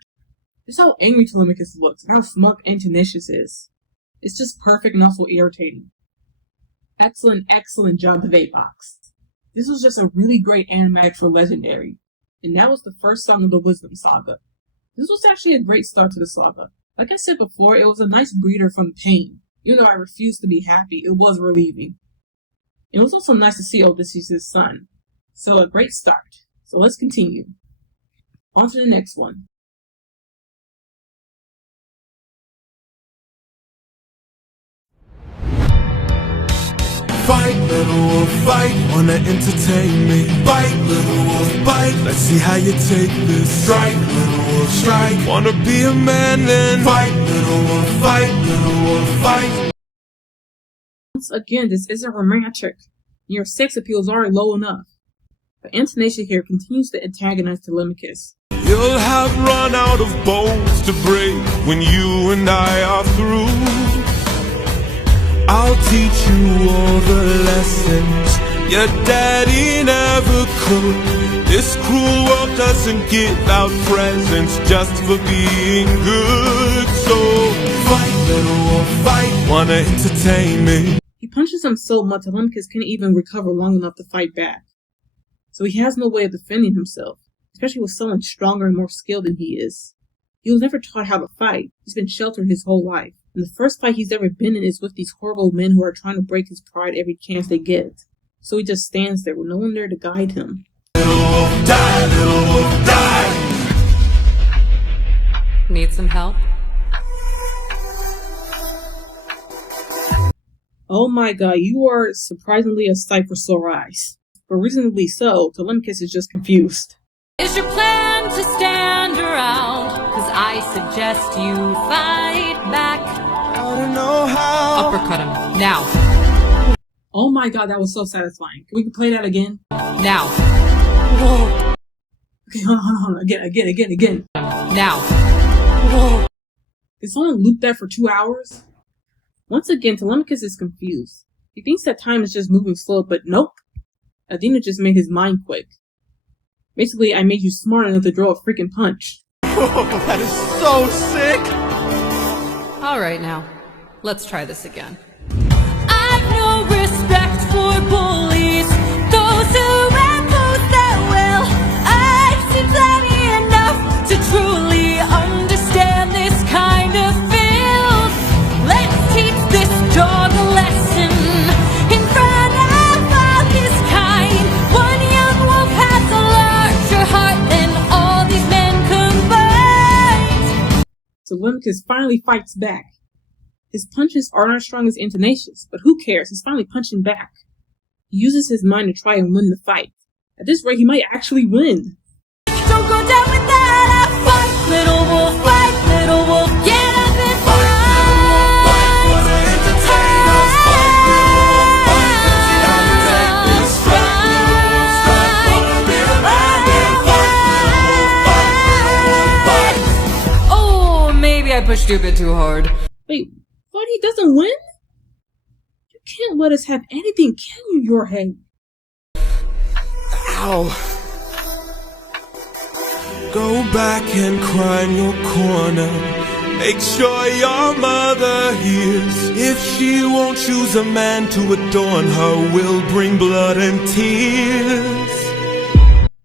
Just how angry Telemachus looks, and how smug Antonacious is. It's just perfect and also irritating. Excellent job, DeVayBox. This was just a really great animatic for Legendary. And that was the first song of the Wisdom Saga. This was actually a great start to the saga. Like I said before, it was a nice breather from pain. Even though I refused to be happy, it was relieving. It was also nice to see Odysseus' son. So a great start. So let's continue. On to the next one. Fight, little wolf, fight, wanna entertain me. Bite, little wolf, bite, let's see how you take this. Strike, little wolf, strike, wanna be a man then. Fight, little wolf, fight, little wolf, fight. Once again, this isn't romantic. Your sex appeal is already low enough. But Antonacia here continues to antagonize Telemachus. You'll have run out of bones to break when you and I are through. I'll teach you all the lessons your daddy never could. This cruel world doesn't give out presents just for being good. So fight, little wolf, fight, wanna entertain me. He punches him so much that Telemachus can't even recover long enough to fight back. So he has no way of defending himself, especially with someone stronger and more skilled than he is. He was never taught how to fight. He's been sheltered his whole life. And the first fight he's ever been in is with these horrible men who are trying to break his pride every chance they get. So he just stands there with no one there to guide him. Little wolf, die, little wolf, die. Need some help? Oh my god, you are surprisingly a sight for sore eyes. But reasonably so, Telemachus is just confused. Is your plan to stand around? Cause I suggest you fight back. I don't know how. Uppercut him. Now. Oh my god, that was so satisfying. Can we play that again? Now. Whoa. Okay, hold on. Again. Now. Whoa. Can someone loop that for 2 hours? Once again, Telemachus is confused. He thinks that time is just moving slow, but nope. Athena just made his mind quick. Basically, I made you smart enough to draw a freaking punch. Oh, that is so sick! Alright now. Let's try this again. I've no respect for bullies, those who oppose their will. I've seen plenty enough to truly understand this kind of filth. Let's teach this dog a lesson in front of all his kind. One young wolf has a larger heart than all these men combined. Telemachus finally fights back. His punches aren't as strong as Antonacious, but who cares? He's finally punching back. He uses his mind to try and win the fight. At this rate, he might actually win. Don't go down without a fight, little wolf, get up and fight. Oh, maybe I pushed you a bit too hard. Wait, what? He doesn't win? You can't let us have anything, can you, Yorhei? Ow. Go back and cry in your corner. Make sure your mother hears. If she won't choose a man to adorn her, we'll bring blood and tears.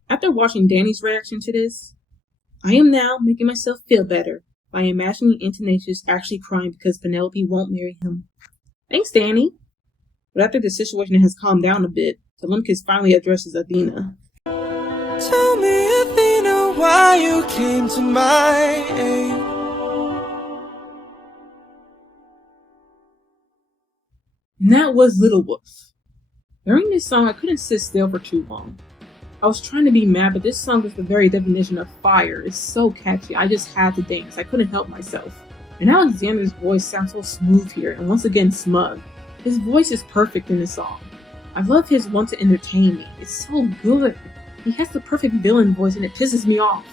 After watching Danny's reaction to this, I am now making myself feel better by imagining Antonacious actually crying because Penelope won't marry him. Thanks, Danny. But after the situation has calmed down a bit, Telemachus finally addresses Athena. Tell me, Athena, why you came to my aid. And that was Little Wolf. During this song, I couldn't sit still for too long. I was trying to be mad, but this song is the very definition of fire. It's so catchy, I just had to dance. I couldn't help myself. And Alexander's voice sounds so smooth here, and once again smug. His voice is perfect in this song. I love his want to entertain me. It's so good. He has the perfect villain voice and it pisses me off.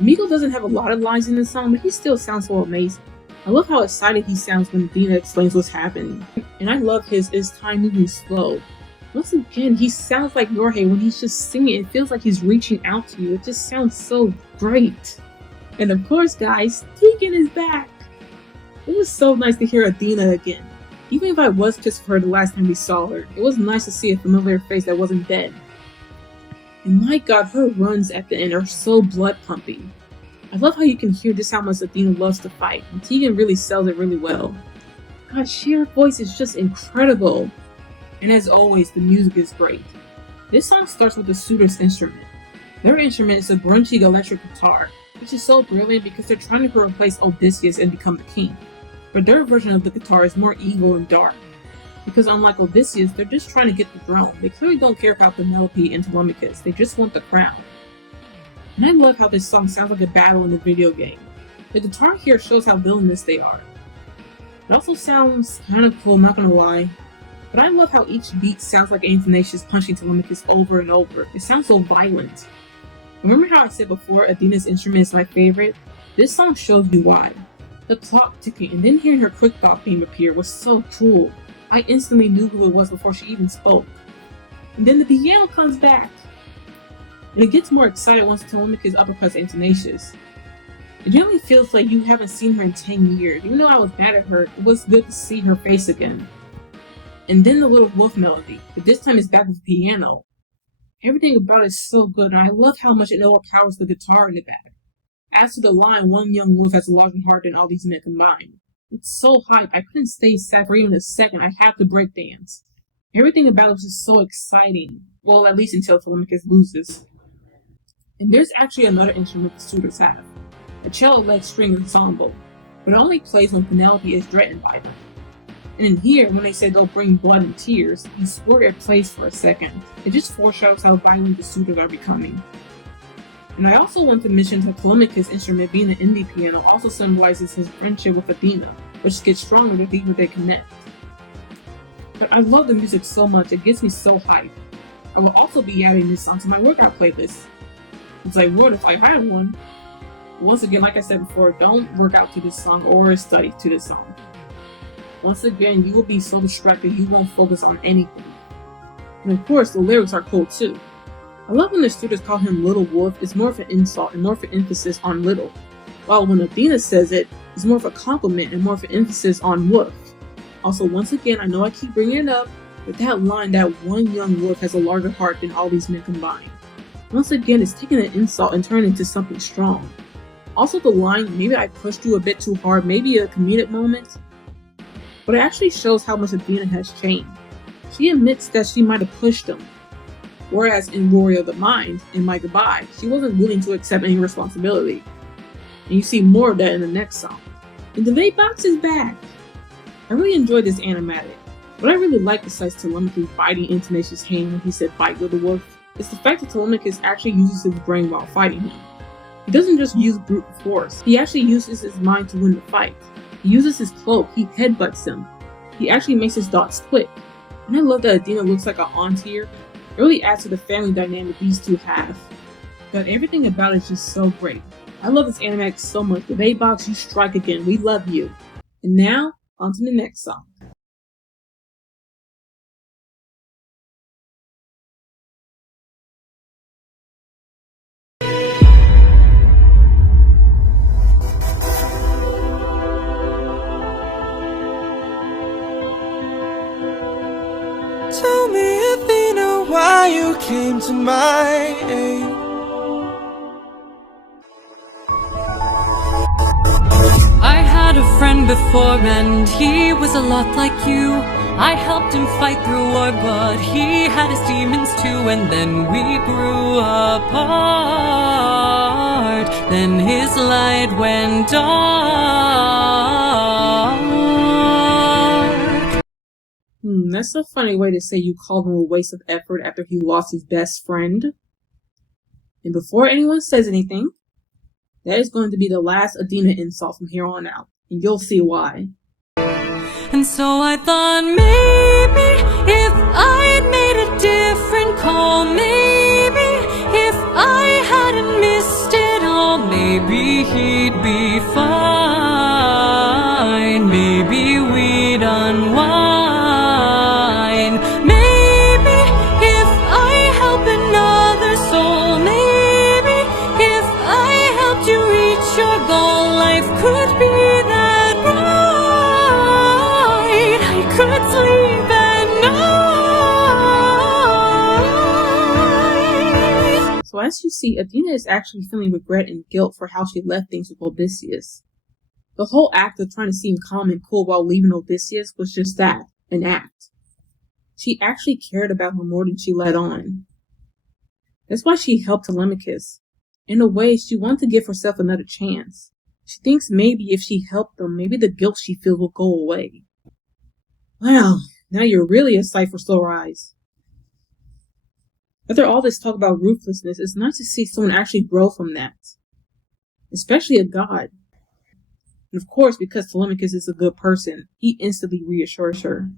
Miko doesn't have a lot of lines in this song, but he still sounds so amazing. I love how excited he sounds when Athena explains what's happening. And I love his "Is time moving slow?" Once again, he sounds like Yorhei when he's just singing. It feels like he's reaching out to you. It just sounds so great. And of course, guys, Tegan is back. It was so nice to hear Athena again. Even if I was pissed for her the last time we saw her, it was nice to see a familiar face that wasn't dead. And my god, her runs at the end are so blood pumping. I love how you can hear just how much Athena loves to fight, and Tegan really sells it really well. Gosh, her voice is just incredible. And as always, the music is great. This song starts with the suitor's instrument. Their instrument is a grungy electric guitar, which is so brilliant because they're trying to replace Odysseus and become the king. But their version of the guitar is more evil and dark. Because unlike Odysseus, they're just trying to get the throne. They clearly don't care about Penelope and Telemachus, they just want the crown. And I love how this song sounds like a battle in a video game. The guitar here shows how villainous they are. It also sounds kind of cool, not gonna lie. But I love how each beat sounds like Antonacious punching Telemachus over and over. It sounds so violent. Remember how I said before Athena's instrument is my favorite? This song shows you why. The clock ticking and then hearing her quick thought theme appear was so cool. I instantly knew who it was before she even spoke. And then the piano comes back. And it gets more excited once Telemachus uppercuts Antonacious. It generally feels like you haven't seen her in 10 years. Even though I was mad at her, it was good to see her face again. And then the Little Wolf melody, but this time it's back with the piano. Everything about it is so good, and I love how much it overpowers the guitar in the back. As to the line, one young wolf has a larger heart than all these men combined. It's so hype, I couldn't stay sad for even a second, I had to break dance. Everything about it was just so exciting. Well, at least until Telemachus loses. And there's actually another instrument the suitors have. A cello-like string ensemble, but it only plays when Penelope is threatened by them. And in here, when they say they'll bring blood and tears, you swear it plays for a second. It just foreshadows how violent the suitors are becoming. And I also want to mention that Telemachus' instrument being an indie piano also symbolizes his friendship with Athena, which gets stronger the deeper they connect. But I love the music so much, it gets me so hyped. I will also be adding this song to my workout playlist. It's like, what if I had one? Once again, like I said before, don't work out to this song or study to this song. Once again, you will be so distracted you won't focus on anything. And of course, the lyrics are cool too. I love when the students call him Little Wolf, it's more of an insult and more of an emphasis on little. While when Athena says it, it's more of a compliment and more of an emphasis on wolf. Also, once again, I know I keep bringing it up, but that line that one young wolf has a larger heart than all these men combined. Once again, it's taking an insult and turning it into something strong. Also the line, maybe I pushed you a bit too hard, maybe a comedic moment, but it actually shows how much Athena has changed. She admits that she might have pushed him, whereas in Warrior of the Mind, in My Goodbye, she wasn't willing to accept any responsibility. And you see more of that in the next song. And the vape box is back! I really enjoyed this animatic. What I really liked besides Telemachus biting Antonacious' hand when he said "Bite, Little Wolf," It's the fact that Telemachus actually uses his brain while fighting him. He doesn't just use brute force, he actually uses his mind to win the fight. He uses his cloak, he headbutts him. He actually makes his dots split. And I love that Athena looks like an aunt here. It really adds to the family dynamic these two have. But everything about it is just so great. I love this animatic so much. With A-Box, you strike again. We love you. And now, on to the next song. Tell me, Athena, why you came to my aid. I had a friend before and he was a lot like you. I helped him fight through war, but he had his demons too. And then we grew apart. Then his light went dark. That's a funny way to say you called him a waste of effort after he lost his best friend. And before anyone says anything, that is going to be the last Athena insult from here on out. And you'll see why. And so I thought maybe if I'd made a different call, maybe if I hadn't missed it all, maybe he'd be fine. Maybe we'd unwind. Maybe if I help another soul, maybe if I helped you reach your goal, life could be that right. I could sleep at night. So as you see, Athena is actually feeling regret and guilt for how she left things with Odysseus. The whole act of trying to seem calm and cool while leaving Odysseus was just that, an act. She actually cared about him more than she let on. That's why she helped Telemachus. In a way, she wanted to give herself another chance. She thinks maybe if she helped them, maybe the guilt she feels will go away. Well, now you're really a sight for sore eyes. After all this talk about ruthlessness, it's nice to see someone actually grow from that. Especially a god. And of course, because Telemachus is a good person, he instantly reassures her.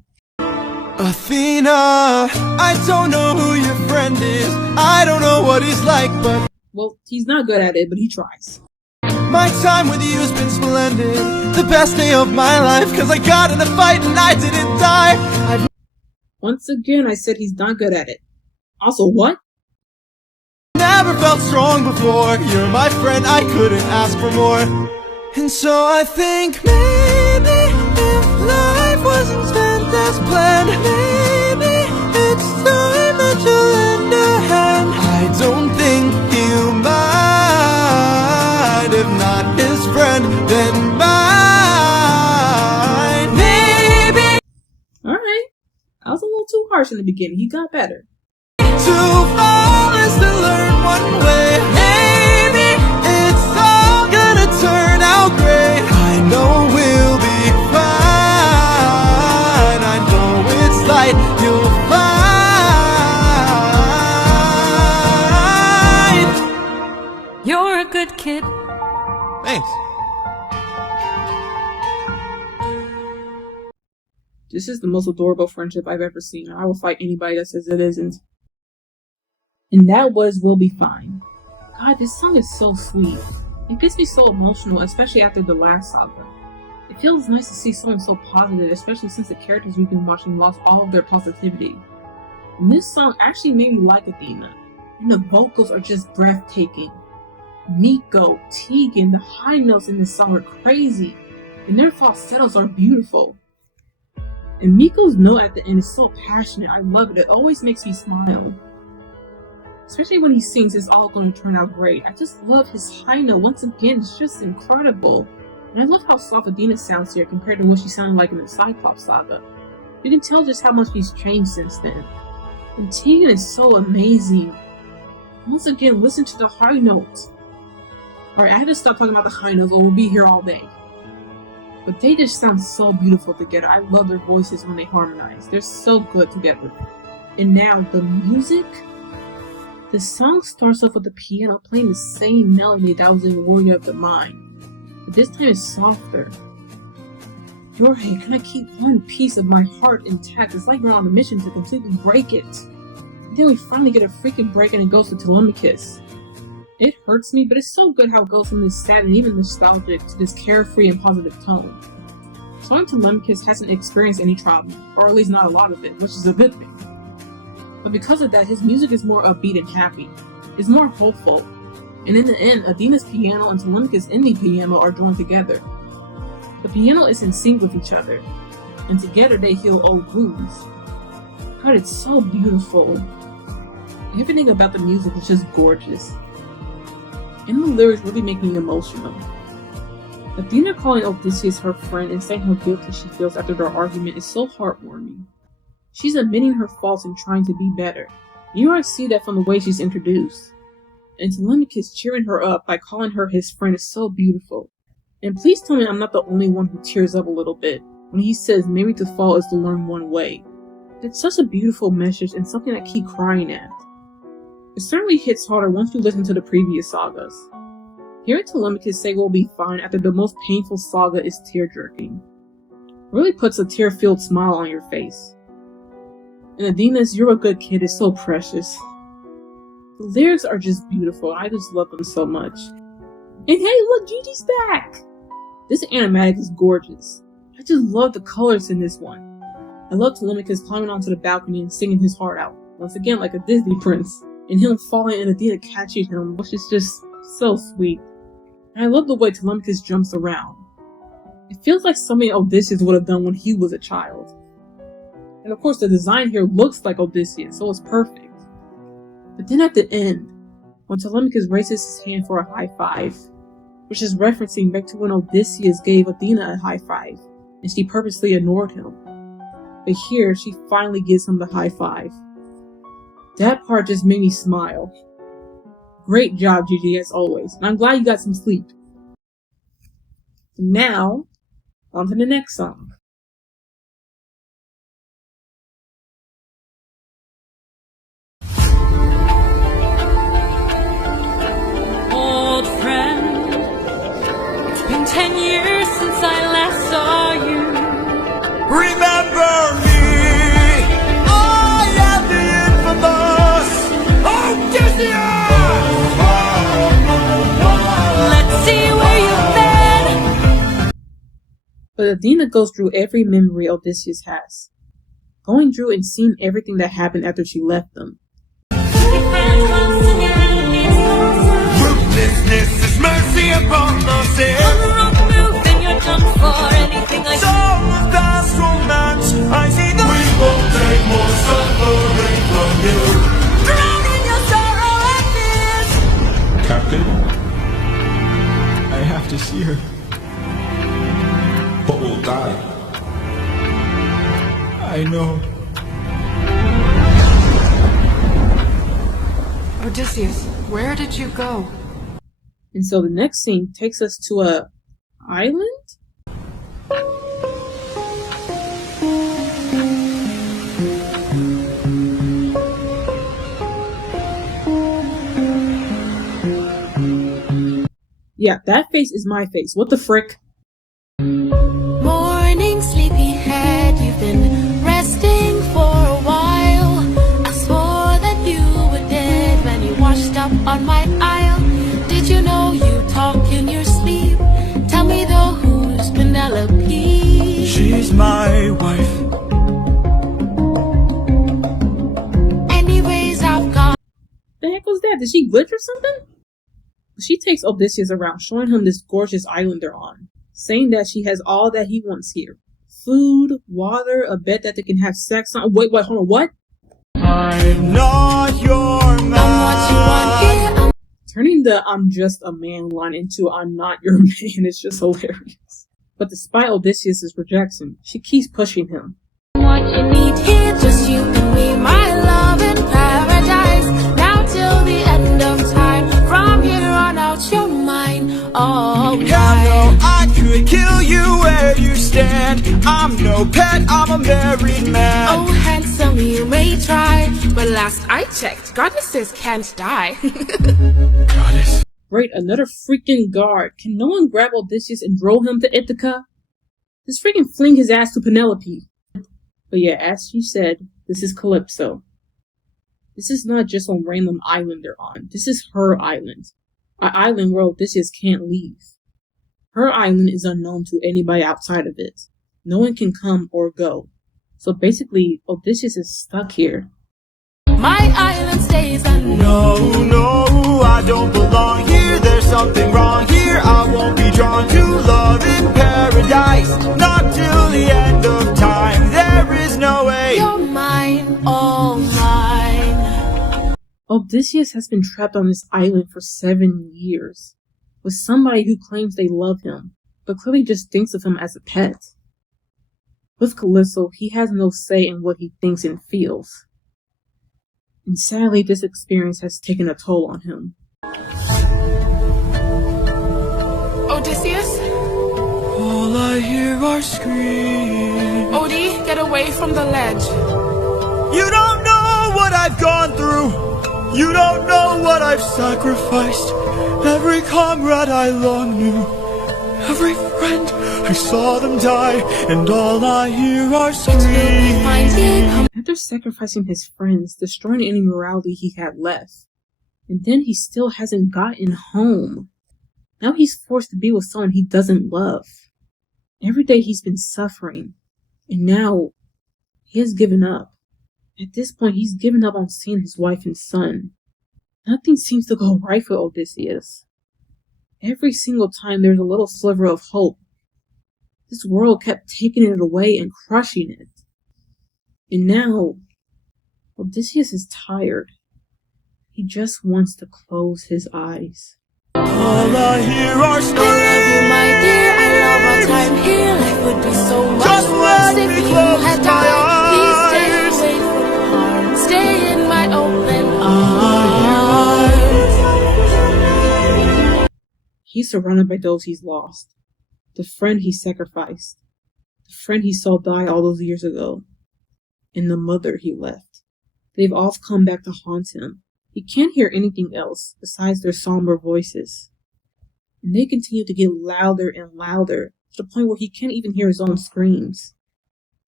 Athena, I don't know who your friend is. I don't know what he's like, but well, he's not good at it, but he tries. My time with you's been splendid. The best day of my life, cause I got in a fight and I didn't die. Once again, I said he's not good at it. Also, what? Never felt strong before. You're my friend, I couldn't ask for more. And so I think maybe if life wasn't spent as planned, maybe it's time that you lend a hand. I don't think he'll mind. If not his friend, then mine. Maybe. Alright. I was a little too harsh in the beginning. He got better. To fall is to learn one way. Maybe it's all gonna turn out great. I know we'll be fine. I know it's light you'll find. You're a good kid. Thanks. This is the most adorable friendship I've ever seen. I will fight anybody that says it isn't. And that was We'll Be Fine. God, this song is so sweet. It gets me so emotional, especially after the last saga. It feels nice to see someone so positive, especially since the characters we've been watching lost all of their positivity. And this song actually made me like Athena. And the vocals are just breathtaking. Miko, Tegan, the high notes in this song are crazy. And their falsettos are beautiful. And Miko's note at the end is so passionate. I love it. It always makes me smile. Especially when he sings It's All Gonna Turn Out Great. I just love his high note. Once again, it's just incredible. And I love how soft Athena sounds here compared to what she sounded like in the Cyclops saga. You can tell just how much she's changed since then. And Tegan is so amazing. Once again, listen to the high notes. Alright, I had to stop talking about the high notes or we'll be here all day. But they just sound so beautiful together. I love their voices when they harmonize. They're so good together. And now, the music? The song starts off with the piano playing the same melody that was in Warrior of the Mind, but this time it's softer. Yorhei, can I keep one piece of my heart intact? It's like we're on a mission to completely break it. And then we finally get a freaking break and it goes to Telemachus. It hurts me, but it's so good how it goes from this sad and even nostalgic to this carefree and positive tone. Showing Telemachus hasn't experienced any trauma, or at least not a lot of it, which is a good thing. But because of that, his music is more upbeat and happy. It's more hopeful. And in the end, Athena's piano and Telemachus' indie piano are joined together. The piano is in sync with each other, and together they heal old wounds. God, it's so beautiful. Everything about the music is just gorgeous. And the lyrics really make me emotional. Athena calling Odysseus her friend and saying how guilty she feels after their argument is so heartwarming. She's admitting her faults and trying to be better. You already see that from the way she's introduced. And Telemachus cheering her up by calling her his friend is so beautiful. And please tell me I'm not the only one who tears up a little bit when he says maybe to fall is to learn one way. It's such a beautiful message and something I keep crying at. It certainly hits harder once you listen to the previous sagas. Hearing Telemachus say we'll be fine after the most painful saga is tear-jerking. It really puts a tear-filled smile on your face. And Athena's "You're a good kid" is so precious. The lyrics are just beautiful. I just love them so much. And hey, look, Gigi's back! This animatic is gorgeous. I just love the colors in this one. I love Telemachus climbing onto the balcony and singing his heart out, once again like a Disney prince, and him falling and Athena catching him, which is just so sweet. And I love the way Telemachus jumps around. It feels like something Odysseus would have done when he was a child. And of course the design here looks like Odysseus, so it's perfect. But then at the end, when Telemachus raises his hand for a high five, which is referencing back to when Odysseus gave Athena a high five, and she purposely ignored him. But here, she finally gives him the high five. That part just made me smile. Great job, Gigi, as always, and I'm glad you got some sleep. Now, on to the next song. Old friend, it's been 10 years since I last saw you. Remember me, I am the infamous Odysseus! Let's see where you've been. But Athena goes through every memory Odysseus has, going through and seeing everything that happened after she left them. Ruthlessness is mercy upon the sick. On the wrong move, then you're done for. Anything like Song of past romance, I see the we won't take more suffering from you. drown in your sorrow and fears. Captain, I have to see her. but we'll die. I know. Odysseus, where did you go? And so the next scene takes us to a island? Yeah, that face is my face. What the frick? Morning, sleepyhead, you've been resting for a while. I swore that you were dead when you washed up on my isle. Did you know you talk in your sleep? Tell me though, who's Penelope? She's my wife. Anyways, I've got The heck was that? Did she glitch or something? She takes Odysseus around, showing him this gorgeous island they're on, saying that she has all that he wants here. Food, water, a bed that they can have sex on. Wait, hold on, what? I'm not your man. I'm what you want here. Turning the "I'm just a man" line into "I'm not your man" is just hilarious. But despite Odysseus' rejection, she keeps pushing him. What you need here, just you and me, my love in paradise. Now till the end of time, from here on out, you're mine. Oh, I know I could kill you where you stand. And I'm no pet, I'm a married man. Oh, handsome, you may try, but last I checked, goddesses can't die. Goddess. Great, another freaking guard. Can no one grab Odysseus and throw him to Ithaca? Just freaking fling his ass to Penelope. But yeah, as she said, this is Calypso. This is not just some random island they're on. This is her island. An island where Odysseus can't leave. Her island is unknown to anybody outside of it. No one can come or go. So basically, Odysseus is stuck here. My island stays unknown. No, I don't belong here. There's something wrong here. I won't be drawn to love in paradise. Not till the end of time. There is no way. You're mine, all mine. Odysseus has been trapped on this island for 7 years with somebody who claims they love him, but clearly just thinks of him as a pet. With Calypso, he has no say in what he thinks and feels. And sadly, this experience has taken a toll on him. Odysseus? All I hear are screams. Odie, get away from the ledge. You don't know what I've gone through. You don't know what I've sacrificed. Every comrade I long knew, every friend, I saw them die, and all I hear are screams. After sacrificing his friends, destroying any morality he had left, and then he still hasn't gotten home. Now he's forced to be with someone he doesn't love. Every day he's been suffering, and now he has given up. At this point, he's given up on seeing his wife and son. Nothing seems to go right for Odysseus. Every single time there's a little sliver of hope, this world kept taking it away and crushing it. And now, Odysseus is tired. He just wants to close his eyes. All I hear are screams. I love you, my dear. I love our time here. Life would be so much Just worse let if me you close had my died. Please stay eyes. away from harm. Stay in my open arms. He's surrounded by those he's lost. The friend he sacrificed. The friend he saw die all those years ago. And the mother he left. They've all come back to haunt him. He can't hear anything else besides their somber voices. And they continue to get louder and louder to the point where he can't even hear his own screams.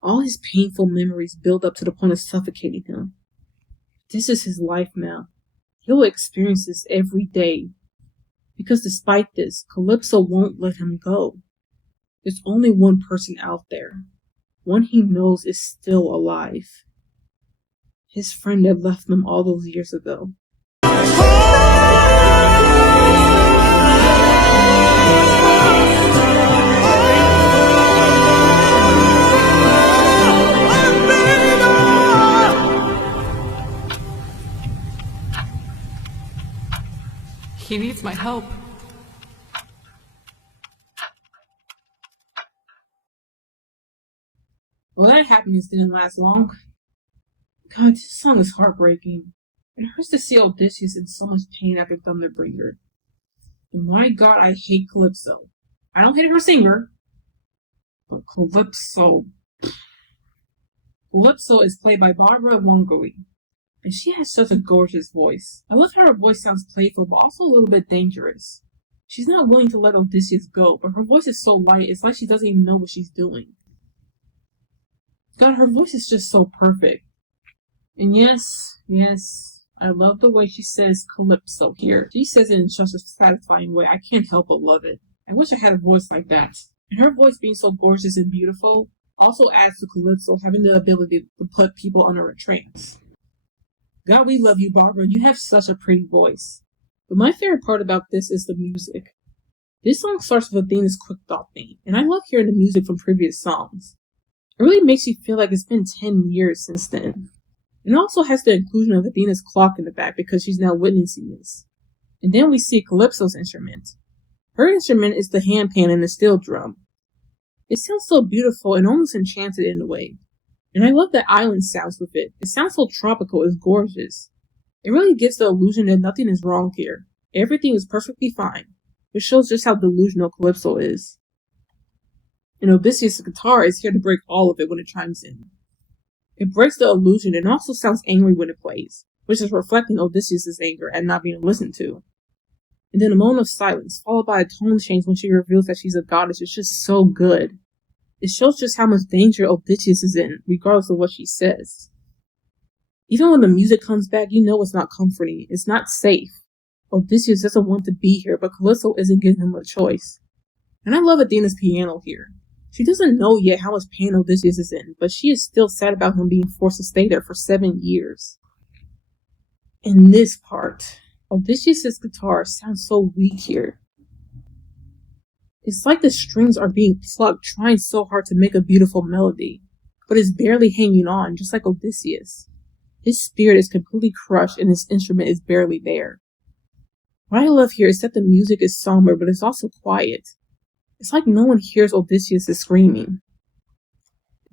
All his painful memories build up to the point of suffocating him. This is his life now. He'll experience this every day. Because despite this, Calypso won't let him go. There's only one person out there. One he knows is still alive. His friend that left him all those years ago. He needs my help. Well, that happiness didn't last long. God, this song is heartbreaking. It hurts to see Odysseus in so much pain after Thunderbreaker. And my God, I hate Calypso. I don't hate her singer, but Calypso. Calypso is played by Barbara Wongari, and she has such a gorgeous voice. I love how her voice sounds playful, but also a little bit dangerous. She's not willing to let Odysseus go, but her voice is so light, it's like she doesn't even know what she's doing. God, her voice is just so perfect. And yes, I love the way she says Calypso here. She says it in such a satisfying way, I can't help but love it. I wish I had a voice like that. And her voice being so gorgeous and beautiful also adds to Calypso having the ability to put people under a trance. God, we love you, Barbara. You have such a pretty voice. But my favorite part about this is the music. This song starts with Athena's quick thought theme, and I love hearing the music from previous songs. It really makes you feel like it's been 10 years since then. And it also has the inclusion of Athena's clock in the back because she's now witnessing this. And then we see Calypso's instrument. Her instrument is the handpan and the steel drum. It sounds so beautiful and almost enchanted in a way. And I love the island sounds with it. It sounds so tropical, it's gorgeous. It really gives the illusion that nothing is wrong here. Everything is perfectly fine. It shows just how delusional Calypso is. and Odysseus' guitar is here to break all of it when it chimes in. It breaks the illusion and also sounds angry when it plays, which is reflecting Odysseus' anger at not being listened to. And then a moment of silence, followed by a tone change when she reveals that she's a goddess, is just so good. It shows just how much danger Odysseus is in, regardless of what she says. Even when the music comes back, you know it's not comforting, it's not safe. Odysseus doesn't want to be here, but Calypso isn't giving him a choice. And I love Athena's piano here. She doesn't know yet how much pain Odysseus is in, but she is still sad about him being forced to stay there for 7 years. In this part, Odysseus' guitar sounds so weak here. It's like the strings are being plucked, trying so hard to make a beautiful melody, but it's barely hanging on, just like Odysseus. His spirit is completely crushed and his instrument is barely there. What I love here is that the music is somber, but it's also quiet. It's like no one hears Odysseus screaming.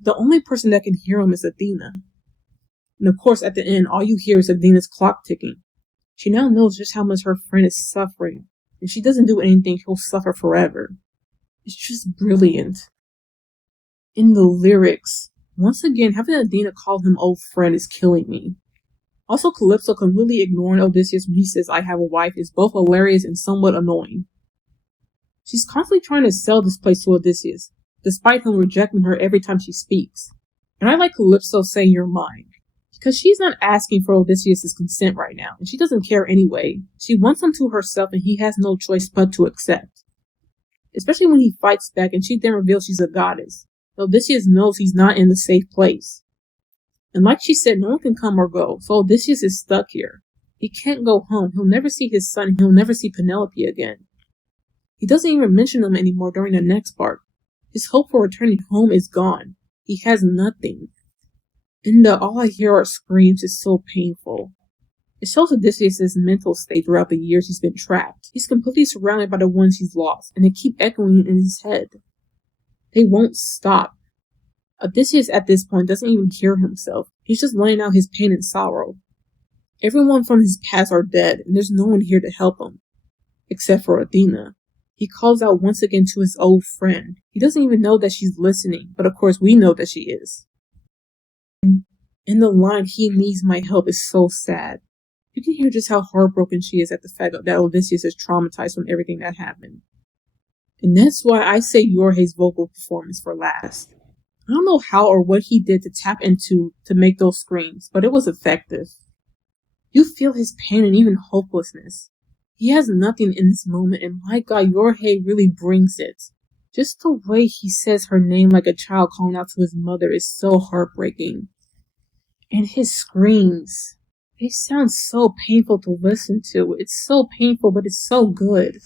The only person that can hear him is Athena. And of course, at the end, all you hear is Athena's clock ticking. She now knows just how much her friend is suffering. If she doesn't do anything, he'll suffer forever. It's just brilliant. In the lyrics, once again, having Athena call him old friend is killing me. Also, Calypso completely ignoring Odysseus when he says I have a wife is both hilarious and somewhat annoying. She's constantly trying to sell this place to Odysseus, despite him rejecting her every time she speaks. And I like Calypso saying you're mine, because she's not asking for Odysseus' consent right now, and she doesn't care anyway. She wants him to herself and he has no choice but to accept. Especially when he fights back and she then reveals she's a goddess. Odysseus knows he's not in the safe place. And like she said, no one can come or go, so Odysseus is stuck here. He can't go home, he'll never see his son, and he'll never see Penelope again. He doesn't even mention them anymore during the next part. His hope for returning home is gone. He has nothing. And all I hear are screams is so painful. It shows Odysseus' mental state throughout the years he's been trapped. He's completely surrounded by the ones he's lost, and they keep echoing in his head. They won't stop. Odysseus at this point doesn't even hear himself. He's just letting out his pain and sorrow. Everyone from his past are dead, and there's no one here to help him. Except for Athena. He calls out once again to his old friend. He doesn't even know that she's listening, but of course we know that she is. And the line, "He needs my help," is so sad. You can hear just how heartbroken she is at the fact that Odysseus is traumatized from everything that happened. And that's why I say Yorhei's vocal performance for last. I don't know how or what he did to tap into to make those screams, but it was effective. You feel his pain and even hopelessness. He has nothing in this moment, and my god, Yorhei really brings it. Just the way he says her name like a child calling out to his mother is so heartbreaking. And his screams, they sound so painful to listen to. It's so painful, but it's so good.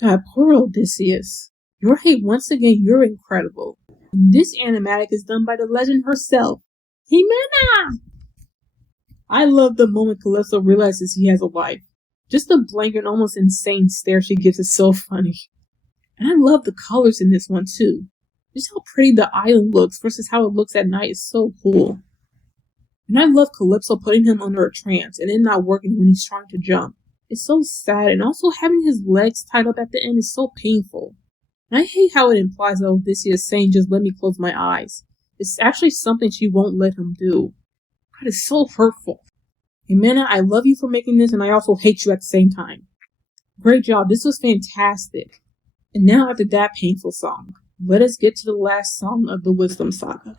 God, poor Odysseus. Yorhei, once again, you're incredible. And this animatic is done by the legend herself, Ximena! I love the moment Calypso realizes he has a wife. Just the blank and almost insane stare she gives is so funny. And I love the colors in this one too. Just how pretty the island looks versus how it looks at night is so cool. And I love Calypso putting him under a trance and it not working when he's trying to jump. It's so sad, and also having his legs tied up at the end is so painful. And I hate how it implies that Odysseus saying just let me close my eyes. It's actually something she won't let him do. God, it's so hurtful. Ximena, I love you for making this, and I also hate you at the same time. Great job, this was fantastic. And now after that painful song, let us get to the last song of the Wisdom Saga.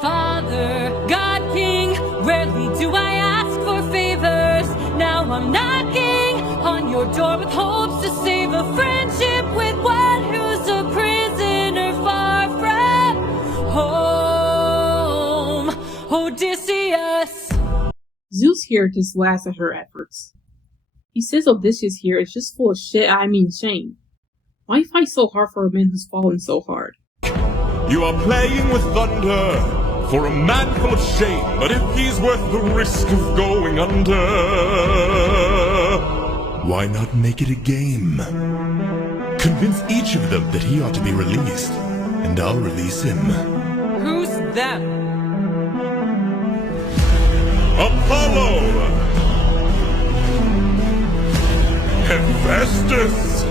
Father, God King, rarely do I ask for favors. Now I'm knocking on your door with hopes to save a friendship with one who's a prisoner far from home. Odysseus. Zeus here just laughs at her efforts. He says Odysseus here is just full of shit, I mean shame. Why fight so hard for a man who's fallen so hard? You are playing with thunder for a man full of shame, but if he's worth the risk of going under, why not make it a game? Convince each of them that he ought to be released, and I'll release him. Who's them? Apollo, Hephaestus,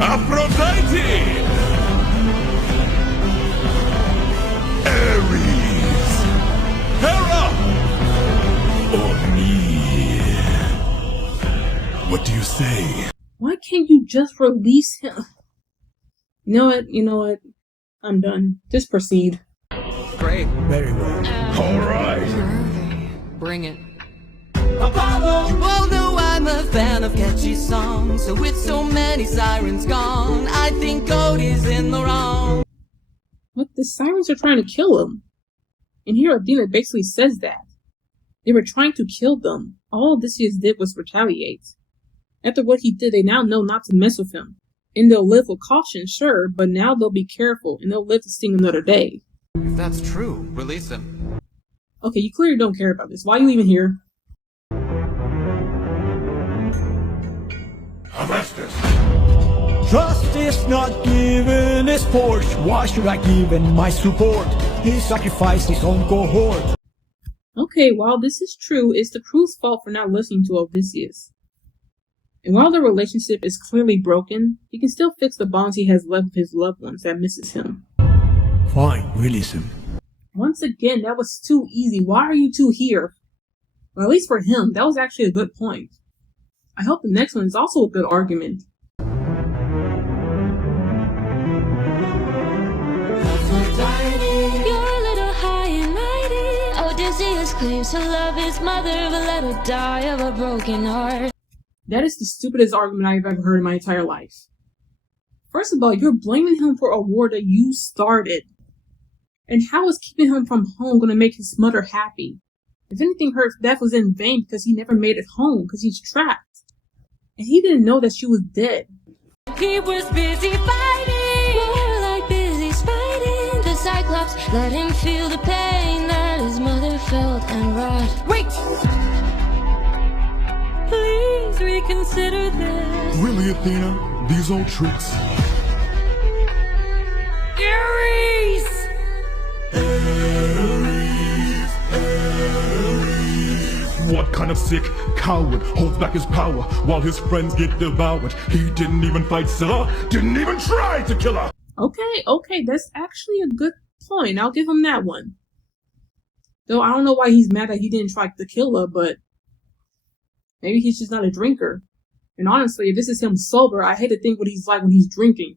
Aphrodite, Ares, Hera, or me. What do you say? Why can't you just release him? You know what? I'm done. Just proceed. Great. Very well. All right. Bring it. Apollo, you all know I'm a fan of catchy songs. So with so many sirens gone, I think God is in the wrong. Look, the sirens are trying to kill him. And here Athena basically says that. They were trying to kill them. All Odysseus did was retaliate. After what he did, they now know not to mess with him. And they'll live with caution, sure, but now they'll be careful and they'll live to sing another day. If that's true, release him. Okay, you clearly don't care about this. Why are you even here? Hephaestus. Trust is not given, is forged. Why should I give him my support? He sacrificed his own cohort. Okay, while this is true, it's the crew's fault for not listening to Odysseus. And while the relationship is clearly broken, he can still fix the bonds he has left with his loved ones that misses him. Fine, release him. Once again, that was too easy. Why are you two here? Well, at least for him, that was actually a good point. I hope the next one is also a good argument. You're a little high and mighty. Odysseus claims to love his mother, but let her die of a broken heart. That is the stupidest argument I've ever heard in my entire life. First of all, you're blaming him for a war that you started. And how is keeping him from home going to make his mother happy? If anything, her death was in vain because he never made it home because he's trapped. And he didn't know that she was dead. He was busy fighting, more like busy fighting. The Cyclops let him feel the pain that his mother felt and wrought. Wait! Please reconsider this. Really, Athena? These old tricks? Ares! What kind of sick coward holds back his power while his friends get devoured? He didn't even fight Scylla, didn't even try to kill her! Okay, that's actually a good point. I'll give him that one. Though I don't know why he's mad that he didn't try to kill her, but maybe he's just not a drinker. And honestly, if this is him sober, I hate to think what he's like when he's drinking.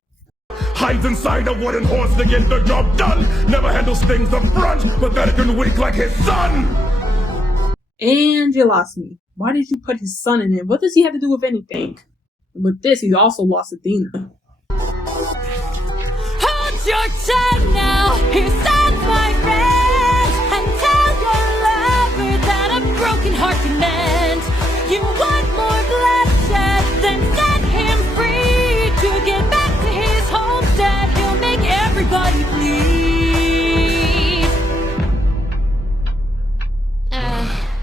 Hides inside a wooden horse to get the job done. Never handles things up front, pathetic and weak like his son. And you lost me. Why did you put his son in it? What does he have to do with anything? And with this, he also lost Athena. Hold your tongue now, here's my friend, and tell your lover that a broken heart can mend. You want more bloodshed, then set him free to get back to his homestead. He'll make everybody bleed.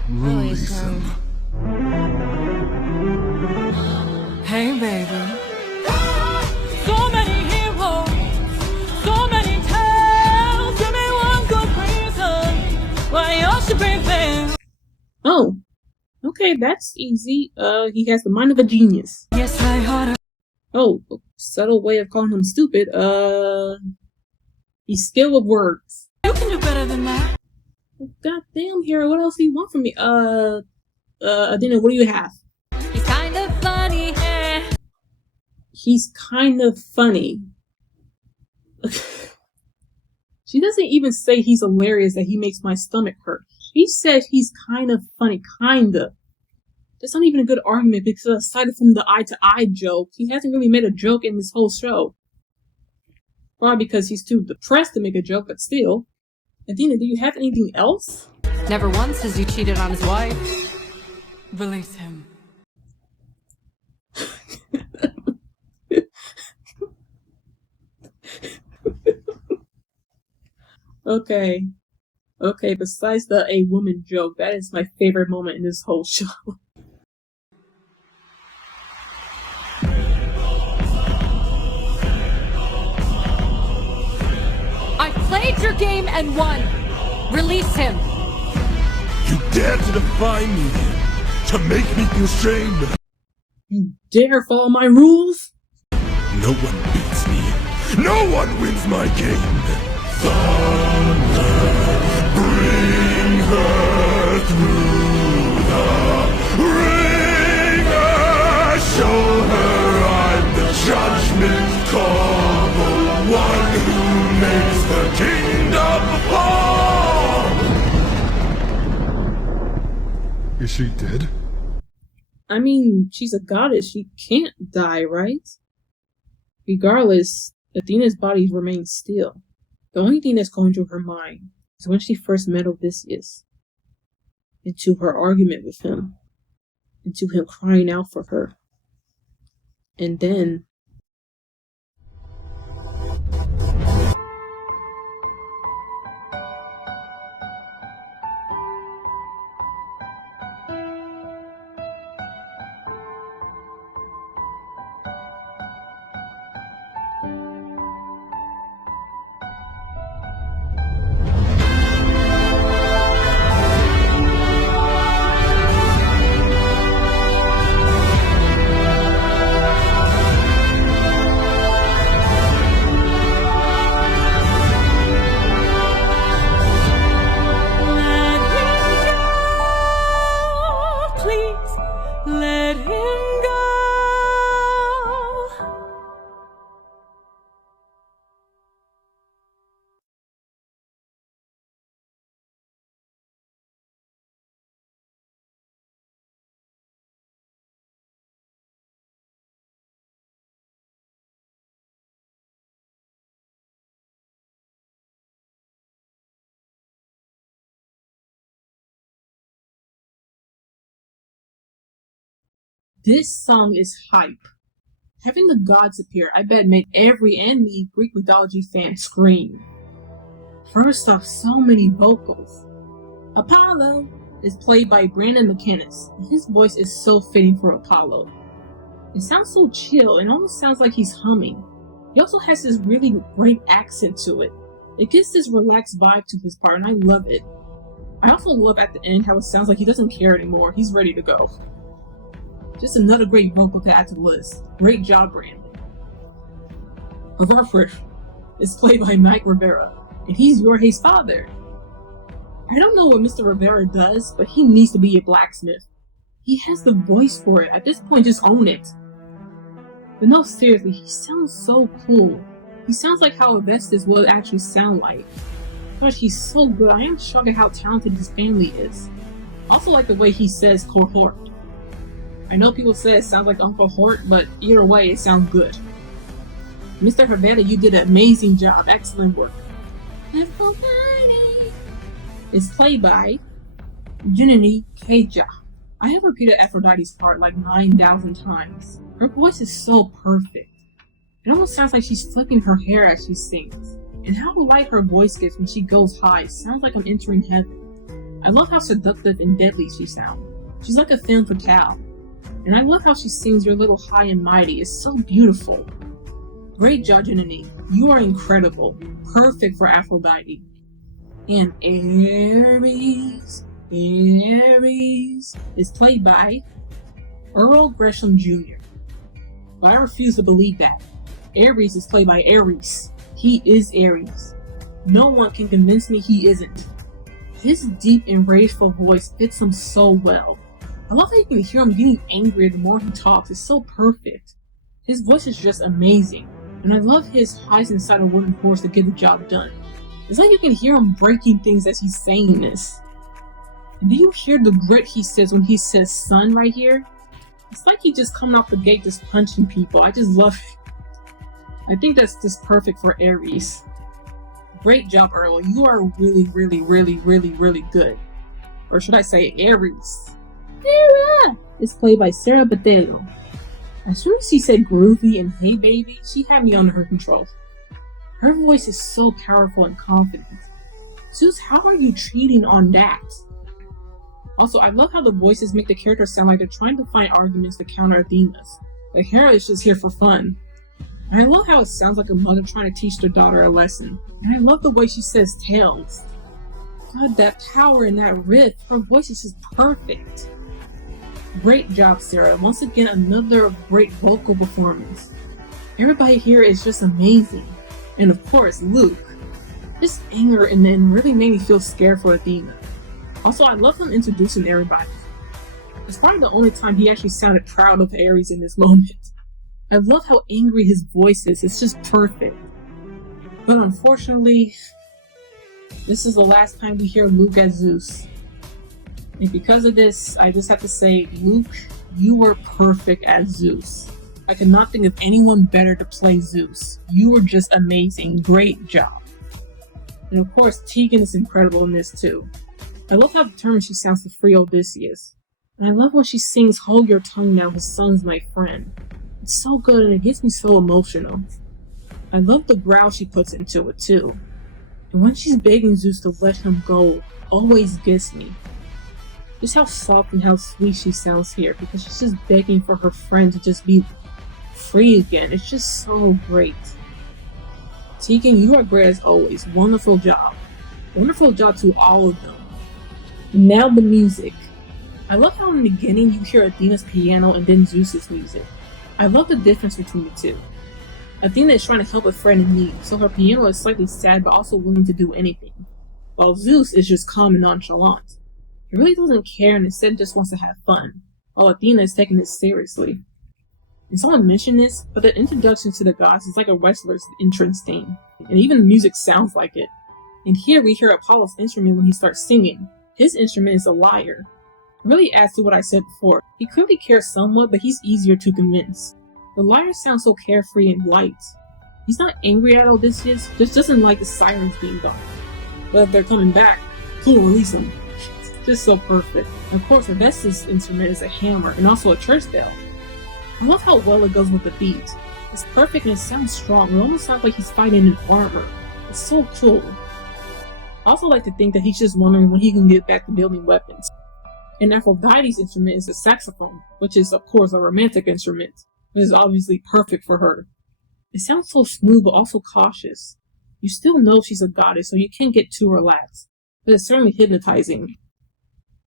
Release him. Hey, baby. So many heroes, so many tales. Give me one good reason why you should be there. Oh, okay, that's easy. He has the mind of a genius. Yes, I heard her. Oh, a subtle way of calling him stupid. He's skilled with words. You can do better than that. God damn, Hero, what else do you want from me? Athena, what do you have? He's kind of funny. He's kind of funny. She doesn't even say he's hilarious, that he makes my stomach hurt. She says he's kind of funny, kinda. That's not even a good argument because aside from the eye-to-eye joke, he hasn't really made a joke in this whole show. Probably because he's too depressed to make a joke, but still. Athena, do you have anything else? Never once has he cheated on his wife. Release him. Okay, besides the a woman joke, that is my favorite moment in this whole show. I played your game and won. Release him. dare to defy me, to make me feel shame. You dare follow my rules? No one beats me. No one wins my game. Thunder, bring her through the ringer. Show her I'm the judgment call, the one who makes the kingdom fall. Is she dead? I mean, she's a goddess. She can't die, right? Regardless, Athena's body remains still. The only thing that's going through her mind is when she first met Odysseus, into her argument with him, into him crying out for her. And then let him go. this song is hype. Having the gods appear, I bet made every enemy Greek mythology fan scream. First off, so many vocals. Apollo is played by Brandon McInnes. His voice is so fitting for Apollo. It sounds so chill and almost sounds like he's humming. He also has this really great accent to it. It gives this relaxed vibe to his part and I love it. I also love at the end how it sounds like he doesn't care anymore. He's ready to go. Just another great vocal to add to the list. Great job, Brandon. Varford is played by Mike Rivera, and he's Jorge's father. I don't know what Mr. Rivera does, but he needs to be a blacksmith. He has the voice for it. At this point, just own it. But no, seriously, he sounds so cool. He sounds like how Avestus would actually sound like. Gosh, he's so good. I am shocked at how talented his family is. I also like the way he says cohort. I know people say it sounds like Uncle Hort, but either way, it sounds good. Mr. Rivera, you did an amazing job. Excellent work. Aphrodite is played by Janani Keja. I have repeated Aphrodite's part like 9,000 times. Her voice is so perfect. It almost sounds like she's flipping her hair as she sings. And how light her voice gets when she goes high sounds like I'm entering heaven. I love how seductive and deadly she sounds. She's like a femme fatale. And I love how she sings Your Little High and Mighty. It's so beautiful. Great job, Janani. You are incredible. Perfect for Aphrodite. And Ares is played by Earl Gresham Jr. But I refuse to believe that. Ares is played by Ares. He is Ares. No one can convince me he isn't. His deep and rageful voice fits him so well. I love how you can hear him getting angrier the more he talks. It's so perfect. His voice is just amazing. And I love his highs inside a wooden horse to get the job done. It's like you can hear him breaking things as he's saying this. And do you hear the grit he says when he says son right here? It's like he's just coming off the gate just punching people. I just love it. I think that's just perfect for Ares. Great job, Earl. You are really, really, really, really, really good. Or should I say Ares? Sarah is played by Sarah Botelho. As soon as she said groovy and hey baby, she had me under her control. Her voice is so powerful and confident. Zeus, how are you cheating on that? Also, I love how the voices make the characters sound like they're trying to find arguments to counter Athena's. Like Hera is just here for fun. And I love how it sounds like a mother trying to teach their daughter a lesson. And I love the way she says tails. God, that power in that riff. Her voice is just perfect. Great job, Sarah. Once again, another great vocal performance. Everybody here is just amazing. And of course, Luke. Just anger and then really made me feel scared for Athena. Also, I love him introducing everybody. It's probably the only time he actually sounded proud of Ares in this moment. I love how angry his voice is. It's just perfect. But unfortunately, this is the last time we hear Luke as Zeus. And because of this, I just have to say, Luke, you were perfect as Zeus. I could not think of anyone better to play Zeus. You were just amazing. Great job. And of course, Tegan is incredible in this too. I love how determined she sounds to free Odysseus. And I love when she sings "Hold Your Tongue Now, His Son's My Friend." It's so good and it gets me so emotional. I love the growl she puts into it too. And when she's begging Zeus to let him go, always gets me. Just how soft and how sweet she sounds here, because she's just begging for her friend to just be free again. It's just so great. Tegan, you are great as always. Wonderful job. Wonderful job to all of them. And now the music. I love how in the beginning you hear Athena's piano and then Zeus's music. I love the difference between the two. Athena is trying to help a friend in need, so her piano is slightly sad but also willing to do anything, while Zeus is just calm and nonchalant. He really doesn't care and instead just wants to have fun, while Athena is taking it seriously. And someone mentioned this, but the introduction to the gods is like a wrestler's entrance theme, and even the music sounds like it. And here we hear Apollo's instrument when he starts singing. His instrument is a lyre. It really adds to what I said before. He clearly cares somewhat, but he's easier to convince. The lyre sounds so carefree and light. He's not angry at Odysseus, just doesn't like the sirens being gone. But if they're coming back, he'll release them. Just so perfect. And of course, Hephaestus' instrument is a hammer and also a church bell. I love how well it goes with the beat. It's perfect and it sounds strong. It almost sounds like he's fighting in armor. It's so cool. I also like to think that he's just wondering when he can get back to building weapons. And Aphrodite's instrument is a saxophone, which is of course a romantic instrument, which is obviously perfect for her. It sounds so smooth but also cautious. You still know she's a goddess, so you can't get too relaxed, but it's certainly hypnotizing.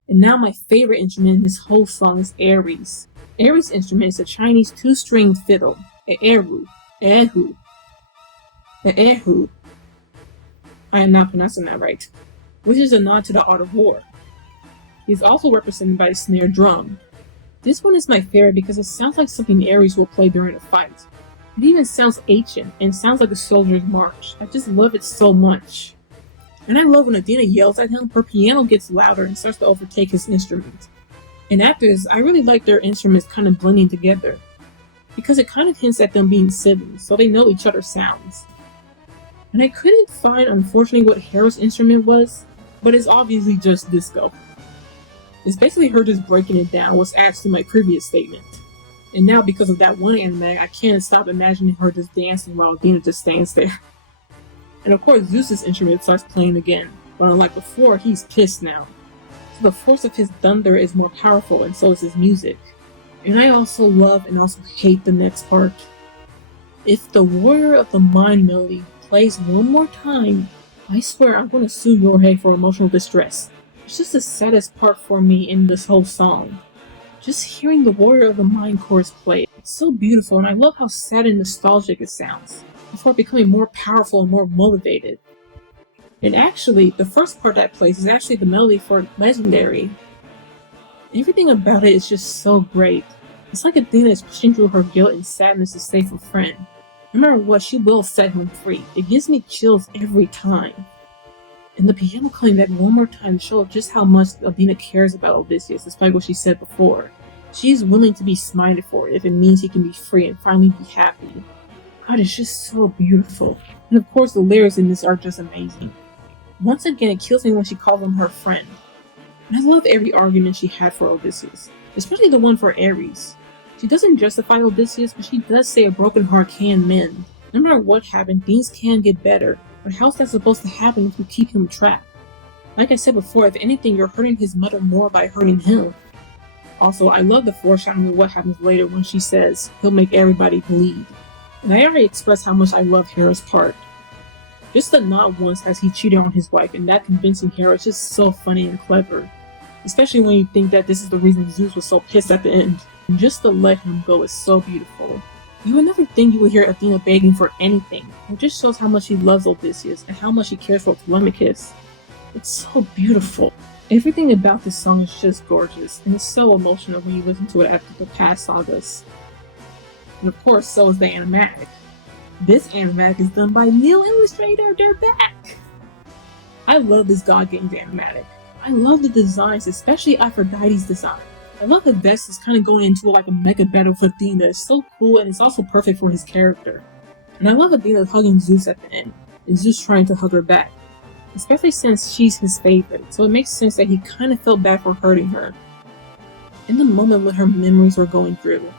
And now my favorite instrument in this whole song is Ares. Ares' instrument is a Chinese two-stringed fiddle, an erhu. I am not pronouncing that right, which is a nod to the art of war. He is also represented by a snare drum. This one is my favorite because it sounds like something Ares will play during a fight. It even sounds ancient and sounds like a soldier's march. I just love it so much. And I love when Athena yells at him, her piano gets louder and starts to overtake his instrument. And after this, I really like their instruments kind of blending together, because it kind of hints at them being siblings, so they know each other's sounds. And I couldn't find, unfortunately, what Hera's instrument was, but it's obviously just disco. It's basically her just breaking it down, which adds to my previous statement. And now, because of that one anime, I can't stop imagining her just dancing while Athena just stands there. And of course, Zeus's instrument starts playing again, but unlike before, he's pissed now. So the force of his thunder is more powerful, and so is his music. And I also love and also hate the next part. If the Warrior of the Mind melody plays one more time, I swear I'm going to sue Yorhei for emotional distress. It's just the saddest part for me in this whole song. Just hearing the Warrior of the Mind chorus play, it's so beautiful, and I love how sad and nostalgic it sounds, before becoming more powerful and more motivated. And actually, the first part that plays is actually the melody for Legendary. Everything about it is just so great. It's like Athena is pushing through her guilt and sadness to save her friend. No matter what, she will set him free. It gives me chills every time. And the piano playing that one more time shows just how much Athena cares about Odysseus, despite what she said before. She is willing to be smited for it if it means he can be free and finally be happy. God, it's just so beautiful. And of course, the lyrics in this are just amazing. Once again, it kills me when she calls him her friend. And I love every argument she had for Odysseus, especially the one for Ares. She doesn't justify Odysseus, but she does say a broken heart can mend. No matter what happened, things can get better, but how's that supposed to happen if you keep him trapped? Like I said before, if anything, you're hurting his mother more by hurting him. Also, I love the foreshadowing of what happens later when she says he'll make everybody bleed. And I already expressed how much I love Hera's part. Just that not once has he cheated on his wife, and that convincing Hera is just so funny and clever. Especially when you think that this is the reason Zeus was so pissed at the end. And just to let him go is so beautiful. You would never think you would hear Athena begging for anything. It just shows how much he loves Odysseus and how much he cares for Telemachus. It's so beautiful. Everything about this song is just gorgeous, and it's so emotional when you listen to it after the past sagas. And of course, so is the animatic. This animatic is done by Neil Illustrator, they're back! I love this God Games animatic. I love the designs, especially Aphrodite's design. I love that Vest is kind of going into like a mega battle with Athena. It's so cool and it's also perfect for his character. And I love Athena hugging Zeus at the end, and Zeus trying to hug her back. Especially since she's his favorite, so it makes sense that he kind of felt bad for hurting her. In the moment when her memories were going through,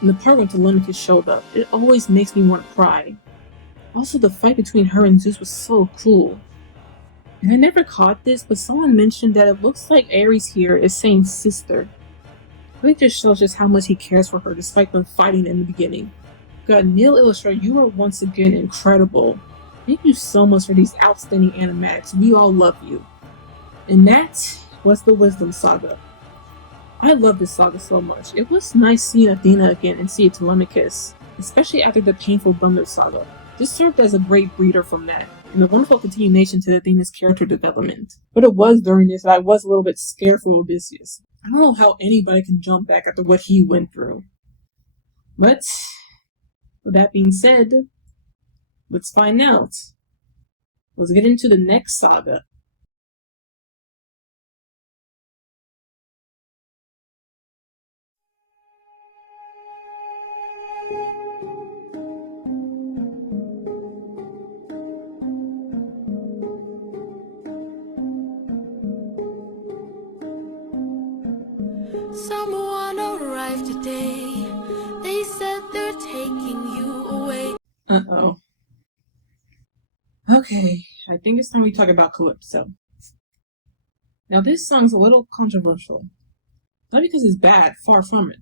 and the part when Telemachus showed up, it always makes me want to cry. Also, the fight between her and Zeus was so cool. And I never caught this, but someone mentioned that it looks like Ares here is saying sister. I think this shows just how much he cares for her despite them fighting in the beginning. God, Neil Illustrator, you are once again incredible. Thank you so much for these outstanding animatics. We all love you. And that was the Wisdom Saga. I love this saga so much. It was nice seeing Athena again and seeing Telemachus, especially after the painful Thunder Saga. This served as a great breather from that, and a wonderful continuation to Athena's character development. But it was during this that I was a little bit scared for Odysseus. I don't know how anybody can jump back after what he went through. But, with that being said, let's find out. Let's get into the next saga. Someone arrived today. They said they're taking you away. Uh-oh. Okay, I think it's time we talk about Calypso. Now this song's a little controversial. Not because it's bad, far from it,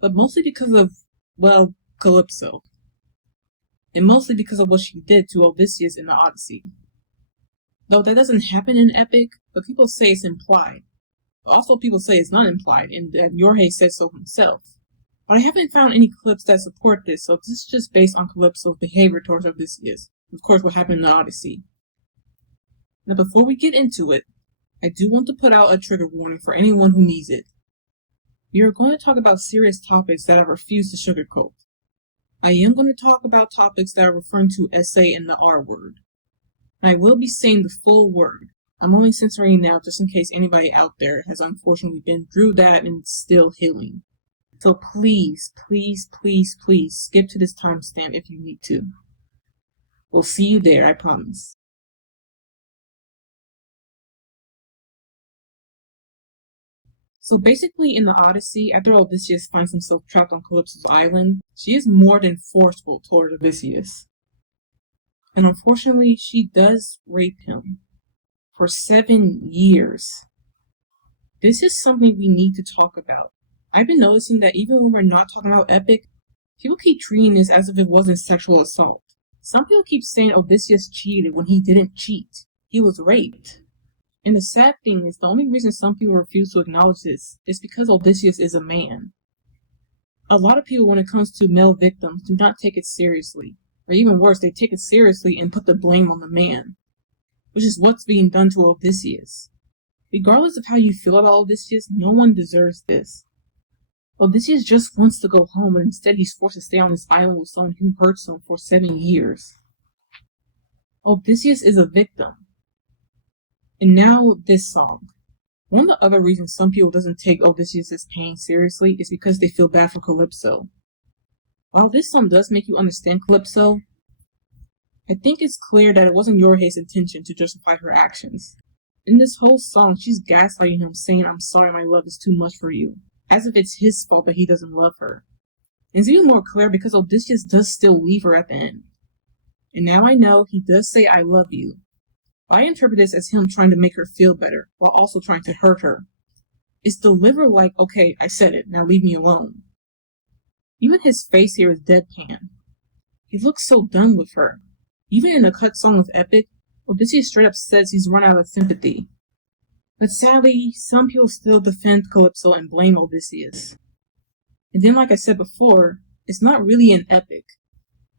but mostly because of, well, Calypso. And mostly because of what she did to Odysseus in the Odyssey. Though that doesn't happen in Epic, but people say it's implied. But also people say it's not implied, and that Yorhe said so himself. But I haven't found any clips that support this, so this is just based on Calypso's behavior towards Odysseus. Of course, what happened in the Odyssey. Now before we get into it, I do want to put out a trigger warning for anyone who needs it. We are going to talk about serious topics that I refuse to sugarcoat. I am going to talk about topics that are referring to SA and the R word. And I will be saying the full word. I'm only censoring now just in case anybody out there has unfortunately been through that and is still healing. So please, please, please, please skip to this timestamp if you need to. We'll see you there, I promise. So basically in the Odyssey, after Odysseus finds himself trapped on Calypso's island, she is more than forceful toward Odysseus. And unfortunately, she does rape him. For 7 years. This is something we need to talk about. I've been noticing that even when we're not talking about Epic, people keep treating this as if it wasn't sexual assault. Some people keep saying Odysseus cheated when he didn't cheat. He was raped. And the sad thing is, the only reason some people refuse to acknowledge this is because Odysseus is a man. A lot of people, when it comes to male victims, do not take it seriously. Or even worse, they take it seriously and put the blame on the man. Which is what's being done to Odysseus. Regardless of how you feel about Odysseus, no one deserves this. Odysseus just wants to go home, and instead he's forced to stay on this island with someone who hurts him for 7 years. Odysseus is a victim. And now this song. One of the other reasons some people doesn't take Odysseus' pain seriously is because they feel bad for Calypso. While this song does make you understand Calypso, I think it's clear that it wasn't Yorhe's intention to justify her actions. In this whole song, she's gaslighting him, saying, "I'm sorry, my love is too much for you," as if it's his fault that he doesn't love her. And it's even more clear because Odysseus does still leave her at the end. And now I know he does say, "I love you." But I interpret this as him trying to make her feel better, while also trying to hurt her. It's delivered like, "Okay, I said it, now leave me alone." Even his face here is deadpan. He looks so done with her. Even in the cut song of Epic, Odysseus straight up says he's run out of sympathy. But sadly, some people still defend Calypso and blame Odysseus. And then, like I said before, it's not really an epic.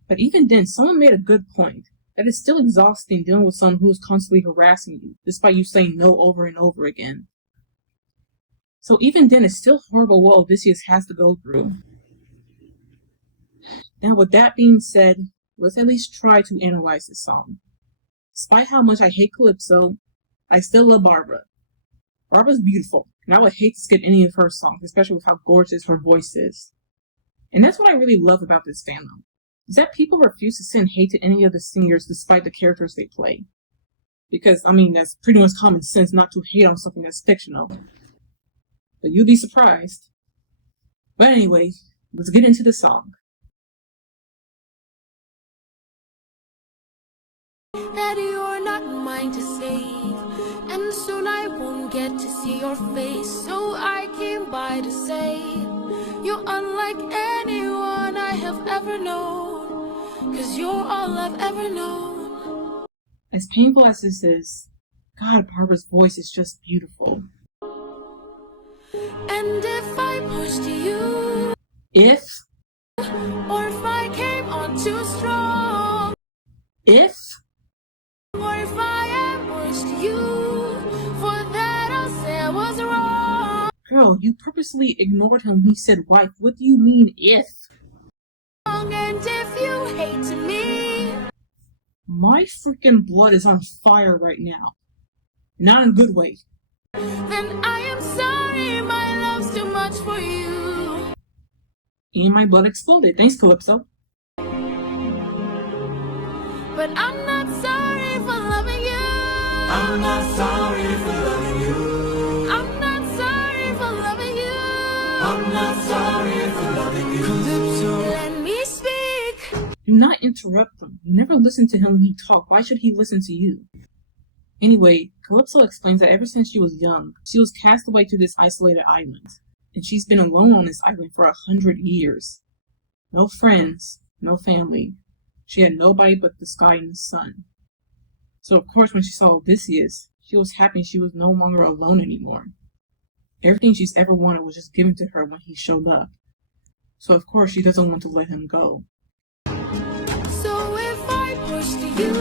But even then, someone made a good point, that it's still exhausting dealing with someone who is constantly harassing you, despite you saying no over and over again. So even then, it's still horrible what Odysseus has to go through. Now, with that being said, let's at least try to analyze this song. Despite how much I hate Calypso, I still love Barbara. Barbara's beautiful, and I would hate to skip any of her songs, especially with how gorgeous her voice is. And that's what I really love about this fandom, is that people refuse to send hate to any of the singers despite the characters they play. Because, that's pretty much common sense not to hate on something that's fictional. But you'll be surprised. But anyway, let's get into the song. That you're not mine to save, and soon I won't get to see your face. So I came by to say you're unlike anyone I have ever known, 'cause you're all I've ever known. As painful as this is, God, Barbara's voice is just beautiful. And if I pushed you, or if I came on too strong, or if I ambushed you, for that I'll say I was wrong. Girl, you purposely ignored him when he said wife. What do you mean, if? And if you hate me, my freaking blood is on fire right now. Not in a good way. Then I am sorry, my love's too much for you. And my blood exploded. Thanks, Calypso. But I'm not sorry for loving you. I'm not sorry for loving you. I'm not sorry for loving you. I'm not sorry for loving you. Calypso. Let me speak. Do not interrupt him. You never listen to him when he talks. Why should he listen to you? Anyway, Calypso explains that ever since she was young, she was cast away to this isolated island. And she's been alone on this island for 100 years. No friends, no family. She had nobody but the sky and the sun. So of course when she saw Odysseus, she was happy she was no longer alone anymore. Everything she's ever wanted was just given to her when he showed up. So of course she doesn't want to let him go. So if I pushed you,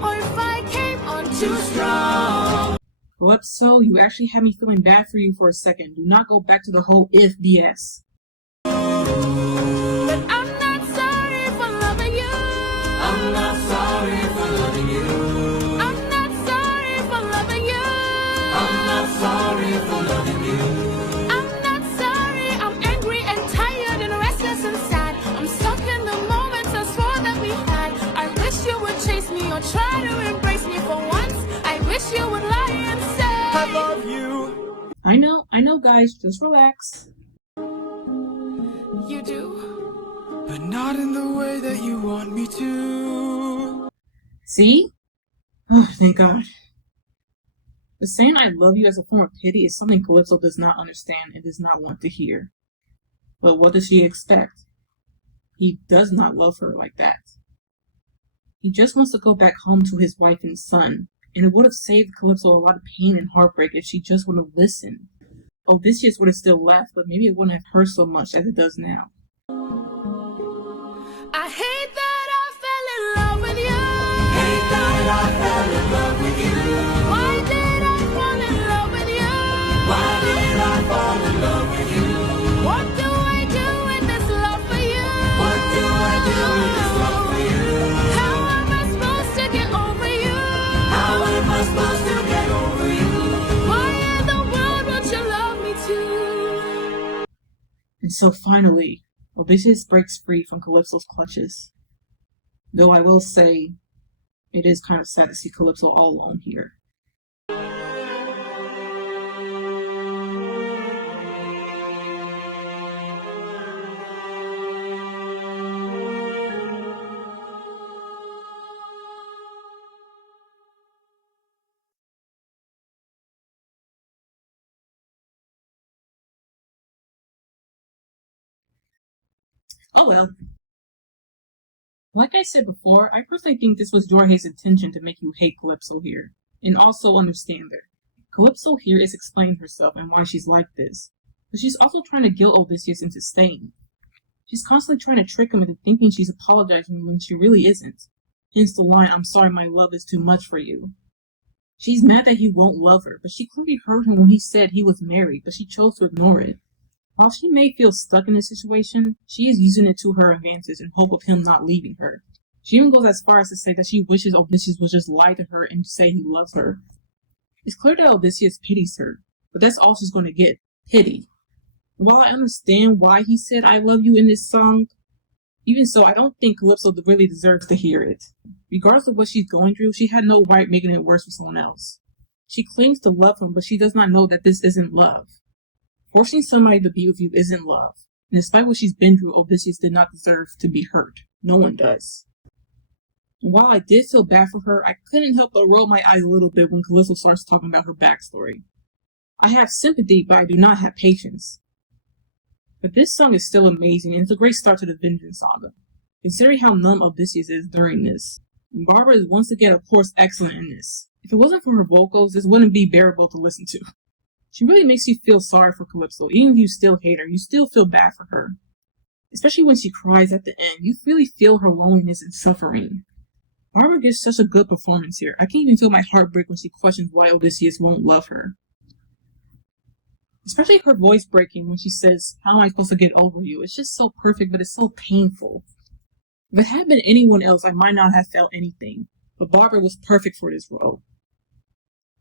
or if I came on too strong. Calypso, you actually had me feeling bad for you for a second. Do not go back to the whole if BS. But I'm not sorry for loving you. I'm not sorry for loving you. I'm not sorry for loving you. I'm not sorry for loving you. I'm not sorry. I'm angry and tired and restless and sad. I'm stuck in the moments I swore that we had. I wish you would chase me or try to embrace me for once. I wish you would lie and say I love you. I know guys, just relax. You do. But not in the way that you want me to. See? Oh, thank God. The saying I love you as a form of pity is something Calypso does not understand and does not want to hear. But what does she expect? He does not love her like that. He just wants to go back home to his wife and son, and it would have saved Calypso a lot of pain and heartbreak if she just would have listened. Odysseus would have still laughed, but maybe it wouldn't have hurt so much as it does now. I hate that I fell in love with you. Hate that I fell in love with you. Why did I fall in love with you? Why did I fall in love with you? What do I do with this love for you? What do I do with this love for you? How am I supposed to get over you? How am I supposed to get over you? Why in the world would you love me too? And so finally, Odysseus breaks free from Calypso's clutches. Though I will say, it is kind of sad to see Calypso all alone here. Oh well. Like I said before, I personally think this was Jorge's intention to make you hate Calypso here, and also understand her. Calypso here is explaining herself and why she's like this, but she's also trying to guilt Odysseus into staying. She's constantly trying to trick him into thinking she's apologizing when she really isn't. Hence the line, "I'm sorry my love is too much for you." She's mad that he won't love her, but she clearly heard him when he said he was married, but she chose to ignore it. While she may feel stuck in this situation, she is using it to her advantage in hope of him not leaving her. She even goes as far as to say that she wishes Odysseus would just lie to her and say he loves her. It's clear that Odysseus pities her, but that's all she's going to get, pity. While I understand why he said "I love you" in this song, even so, I don't think Calypso really deserves to hear it. Regardless of what she's going through, she had no right making it worse for someone else. She claims to love him, but she does not know that this isn't love. Forcing somebody to be with you isn't love, and despite what she's been through, Odysseus did not deserve to be hurt. No one does. And while I did feel bad for her, I couldn't help but roll my eyes a little bit when Calypso starts talking about her backstory. I have sympathy, but I do not have patience. But this song is still amazing, and it's a great start to the Vengeance Saga, considering how numb Odysseus is during this. And Barbara is once again, of course, excellent in this. If it wasn't for her vocals, this wouldn't be bearable to listen to. She really makes you feel sorry for Calypso. Even if you still hate her, you still feel bad for her. Especially when she cries at the end, you really feel her loneliness and suffering. Barbara gives such a good performance here. I can't even feel my heart break when she questions why Odysseus won't love her. Especially her voice breaking when she says, "How am I supposed to get over you?" It's just so perfect, but it's so painful. If it had been anyone else, I might not have felt anything, but Barbara was perfect for this role.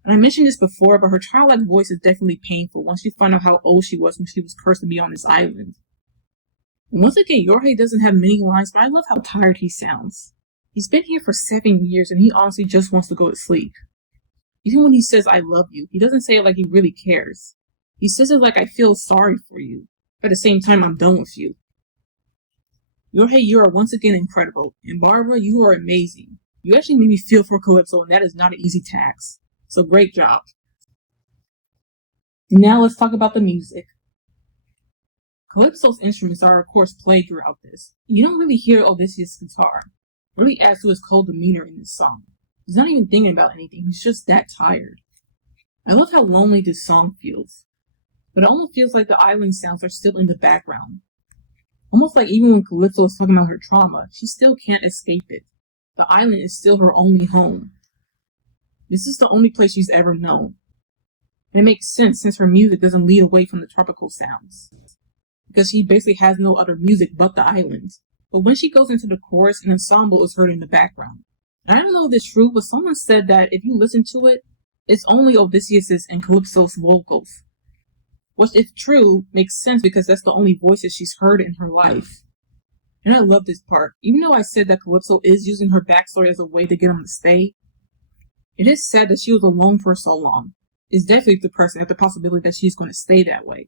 And I mentioned this before, but her childlike voice is definitely painful once you find out how old she was when she was cursed to be on this island. And once again, Jorge doesn't have many lines, but I love how tired he sounds. He's been here for 7 years, and he honestly just wants to go to sleep. Even when he says "I love you," he doesn't say it like he really cares. He says it like "I feel sorry for you, but at the same time, I'm done with you." Jorge, you are once again incredible, and Barbara, you are amazing. You actually made me feel for Calypso, and that is not an easy task. So great job. Now let's talk about the music. Calypso's instruments are of course played throughout this. You don't really hear Odysseus' guitar. It really adds to his cold demeanor in this song. He's not even thinking about anything, he's just that tired. I love how lonely this song feels. But it almost feels like the island sounds are still in the background. Almost like even when Calypso is talking about her trauma, she still can't escape it. The island is still her only home. This is the only place she's ever known. And it makes sense since her music doesn't lead away from the tropical sounds. Because she basically has no other music but the island. But when she goes into the chorus, an ensemble is heard in the background. And I don't know if this is true, but someone said that if you listen to it, it's only Odysseus' and Calypso's vocals. Which, if true, makes sense because that's the only voices she's heard in her life. And I love this part. Even though I said that Calypso is using her backstory as a way to get him to stay, it is sad that she was alone for so long. It's definitely depressing at the possibility that she's going to stay that way.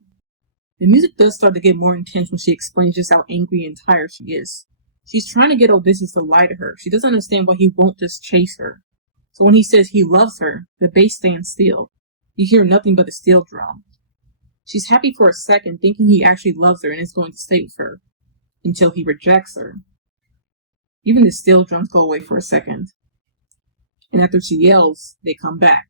The music does start to get more intense when she explains just how angry and tired she is. She's trying to get Odysseus to lie to her. She doesn't understand why he won't just chase her. So when he says he loves her, the bass stands still. You hear nothing but the steel drum. She's happy for a second, thinking he actually loves her and is going to stay with her, until he rejects her. Even the steel drums go away for a second. And after she yells, they come back.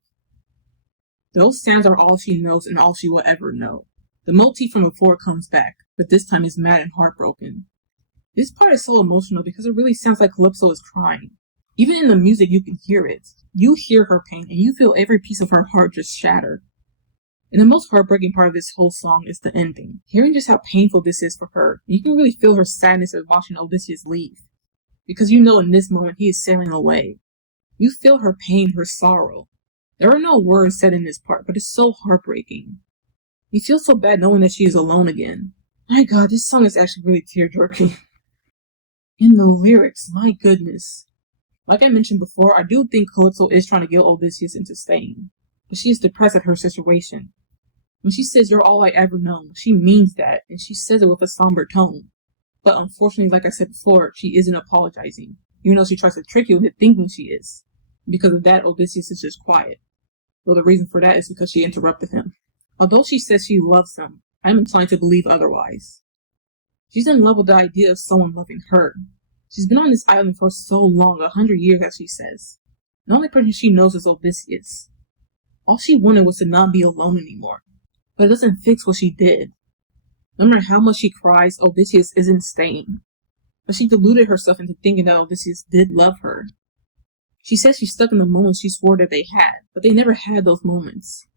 Those sounds are all she knows and all she will ever know. The motif from before comes back, but this time is mad and heartbroken. This part is so emotional because it really sounds like Calypso is crying. Even in the music you can hear it. You hear her pain and you feel every piece of her heart just shatter. And the most heartbreaking part of this whole song is the ending. Hearing just how painful this is for her, you can really feel her sadness at watching Odysseus leave. Because you know in this moment he is sailing away. You feel her pain, her sorrow. There are no words said in this part, but it's so heartbreaking. You feel so bad knowing that she is alone again. My god, this song is actually really tear-jerking. In the lyrics, my goodness. Like I mentioned before, I do think Calypso is trying to guilt Odysseus into staying. But she is depressed at her situation. When she says "you're all I ever known," she means that, and she says it with a somber tone. But unfortunately, like I said before, she isn't apologizing, even though she tries to trick you into thinking she is. Because of that, Odysseus is just quiet. Though the reason for that is because she interrupted him. Although she says she loves him, I'm inclined to believe otherwise. She's in love with the idea of someone loving her. She's been on this island for so long, 100 years as she says. The only person she knows is Odysseus. All she wanted was to not be alone anymore. But it doesn't fix what she did. No matter how much she cries, Odysseus isn't staying. But she deluded herself into thinking that Odysseus did love her. She says she's stuck in the moments she swore that they had, but they never had those moments.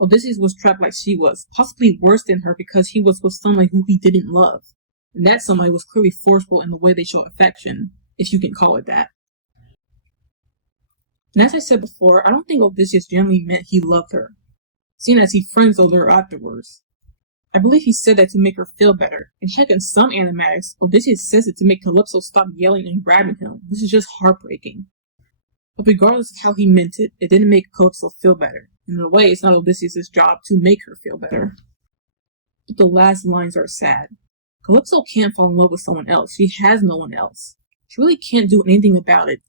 Odysseus was trapped like she was, possibly worse than her because he was with someone who he didn't love. And that somebody was clearly forceful in the way they show affection, if you can call it that. And as I said before, I don't think Odysseus generally meant he loved her, seeing as he friend-zoned her afterwards. I believe he said that to make her feel better, and heck, in some animatics, Odysseus says it to make Calypso stop yelling and grabbing him, which is just heartbreaking. But regardless of how he meant it, it didn't make Calypso feel better. In a way, it's not Odysseus' job to make her feel better. But the last lines are sad. Calypso can't fall in love with someone else. She has no one else. She really can't do anything about it.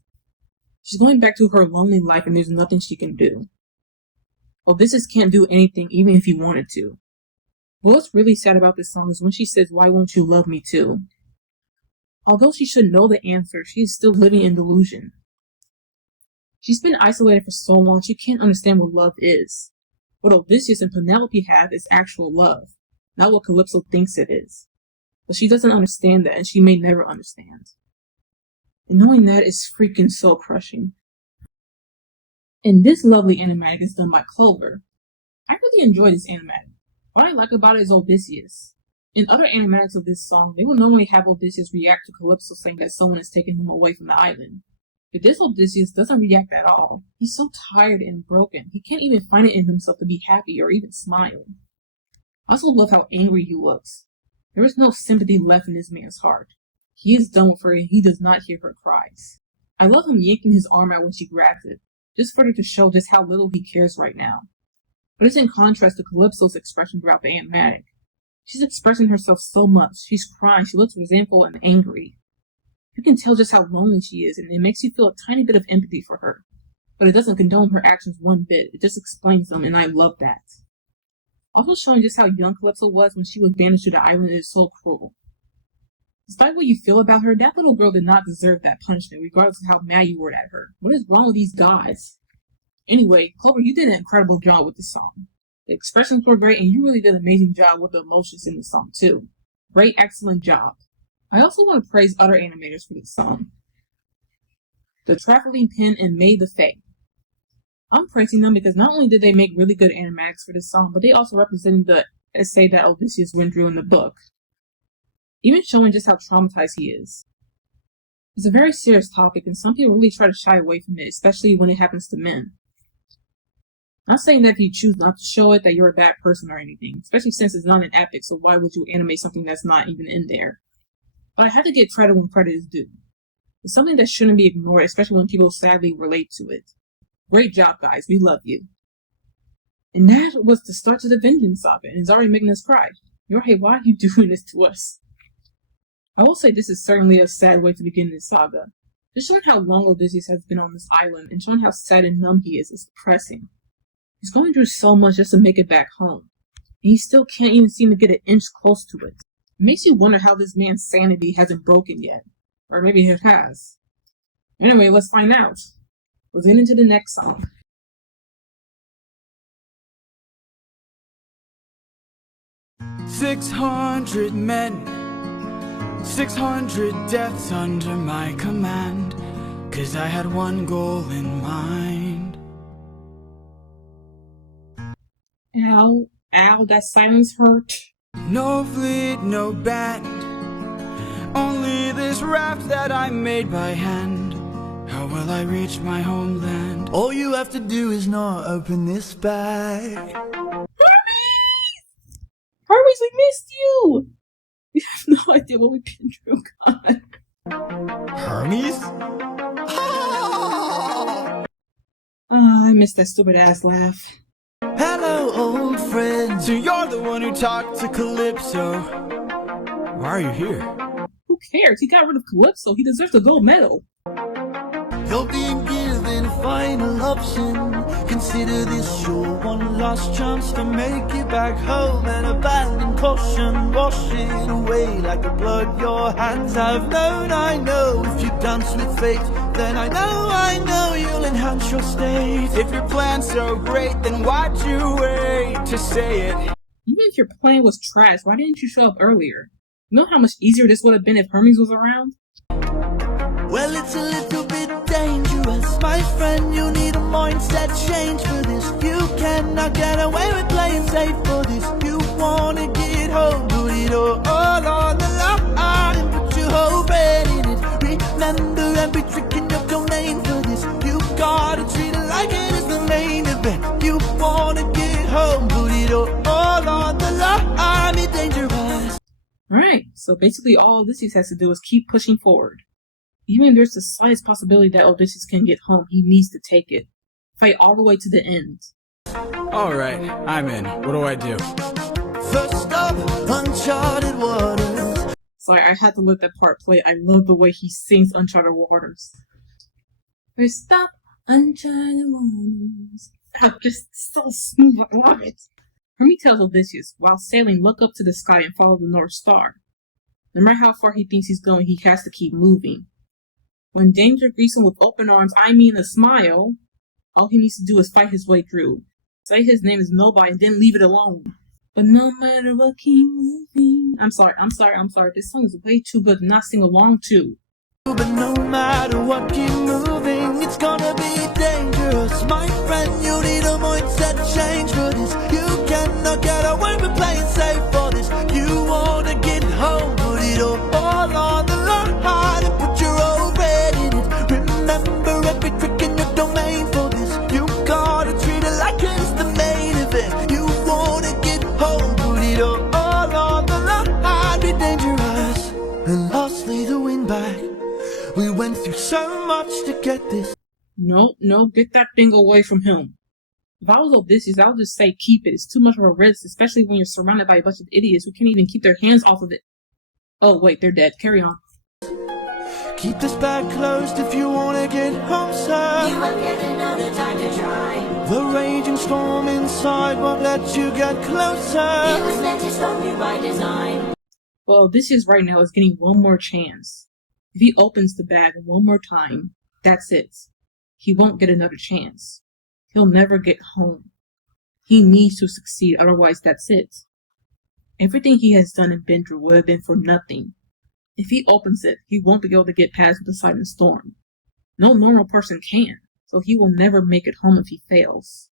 She's going back to her lonely life and there's nothing she can do. Odysseus can't do anything even if he wanted to. But what's really sad about this song is when she says, "Why won't you love me too?" Although she should know the answer, she is still living in delusion. She's been isolated for so long she can't understand what love is. What Odysseus and Penelope have is actual love, not what Calypso thinks it is. But she doesn't understand that, and she may never understand. And knowing that is freaking so crushing. And this lovely animatic is done by Clover. I really enjoy this animatic. What I like about it is Odysseus. In other animatics of this song, they will normally have Odysseus react to Calypso saying that someone is taking him away from the island. But this Odysseus doesn't react at all. He's so tired and broken, he can't even find it in himself to be happy or even smile. I also love how angry he looks. There is no sympathy left in this man's heart. He is done with her and he does not hear her cries. I love him yanking his arm out when she grabs it, just further to show just how little he cares right now. But it's in contrast to Calypso's expression throughout the animatic. She's expressing herself so much. She's crying, she looks resentful and angry. You can tell just how lonely she is, and it makes you feel a tiny bit of empathy for her. But it doesn't condone her actions one bit, it just explains them, and I love that. Also showing just how young Calypso was when she was banished to the island is so cruel. Despite what you feel about her, that little girl did not deserve that punishment, regardless of how mad you were at her. What is wrong with these guys? Anyway, Clover, you did an incredible job with this song. The expressions were great, and you really did an amazing job with the emotions in the song, too. Great, excellent job. I also want to praise other animators for this song. The Traveling Pen and May the Fae. I'm praising them because not only did they make really good animatics for this song, but they also represented the essay that Odysseus went through in the book. Even showing just how traumatized he is. It's a very serious topic and some people really try to shy away from it, especially when it happens to men. Not saying that if you choose not to show it that you're a bad person or anything, especially since it's not an epic, so why would you animate something that's not even in there? But I have to give credit when credit is due. It's something that shouldn't be ignored, especially when people sadly relate to it. Great job, guys. We love you. And that was the start to the Vengeance Saga, and it's already making us cry. Yorhei, why are you doing this to us? I will say this is certainly a sad way to begin this saga. Just showing how long Odysseus has been on this island, and showing how sad and numb he is depressing. He's going through so much just to make it back home. And he still can't even seem to get an inch close to it. It makes you wonder how this man's sanity hasn't broken yet. Or maybe it has. Anyway, let's find out. Let's get into the next song. "600 men, 600 deaths under my command, 'cause I had one goal in mind." Ow, ow, that silence hurt. No fleet, no band, only this raft that I made by hand. How will I reach my homeland? All you have to do is not open this bag. Hermes, we missed you! We have no idea what we've been through, God. Hermes? I missed that stupid ass laugh. Hello, old friend. So you're the one who talked to Calypso. Why are you here? Who cares? He got rid of Calypso. He deserves a gold medal. You're being given final option, consider this your one last chance to make it back home. And abandon caution, wash it away like the blood your hands have known. I know if you dance with fate, then I know you'll enhance your state. If your plan's so great, then why'd you wait to say it? Even if your plan was trash, why didn't you show up earlier? You know how much easier this would have been if Hermes was around? Well, it's a little bit dangerous, my friend. You need a mindset change for this. You cannot get away with playing safe for this. You wanna get home, put it all on the line and put your whole brain in it. Remember every trick in your domain for this. You gotta treat it like it is the main event. You wanna get home, put it all on the line. Be dangerous. Alright, so basically all Odysseus has to do is keep pushing forward. Even if there's the slightest possibility that Odysseus can get home, he needs to take it. Fight all the way to the end. Alright, I'm in. What do I do? First up, uncharted waters. Sorry, I had to let that part play. I love the way he sings Uncharted Waters. First up, uncharted waters. Just so smooth, I love it. Hermes tells Odysseus, while sailing, look up to the sky and follow the North Star. No matter how far he thinks he's going, he has to keep moving. When danger greets him with open arms, I mean a smile, all he needs to do is fight his way through. Say his name is nobody and then leave it alone. But no matter what, keep moving. I'm sorry. This song is way too good to not sing along to. But no matter what, keep moving. It's gonna be dangerous, my friend. You need a mindset change for this. You cannot get away with playing safe for this. You wanna get home, put it all on the line and put your whole brain in it. Remember every trick in your domain for this. You gotta treat it like it's the main event. You wanna get home, put it all on the line. Be dangerous. And lastly, the win back. We went through so much to get this. No, get that thing away from him. If I was Odysseus, I would just say keep it. It's too much of a risk, especially when you're surrounded by a bunch of idiots who can't even keep their hands off of it. Oh, wait, they're dead. Carry on. Keep this bag closed if you wanna get home, sir. You won't get another time to try. The raging storm inside won't let you get closer. It was meant to stop you by design. Well, Odysseus right now is getting one more chance. If he opens the bag one more time, that's it. He won't get another chance. He'll never get home. He needs to succeed, otherwise that's it. Everything he has done and been through would have been for nothing. If he opens it, he won't be able to get past the silent storm. No normal person can, so he will never make it home if he fails.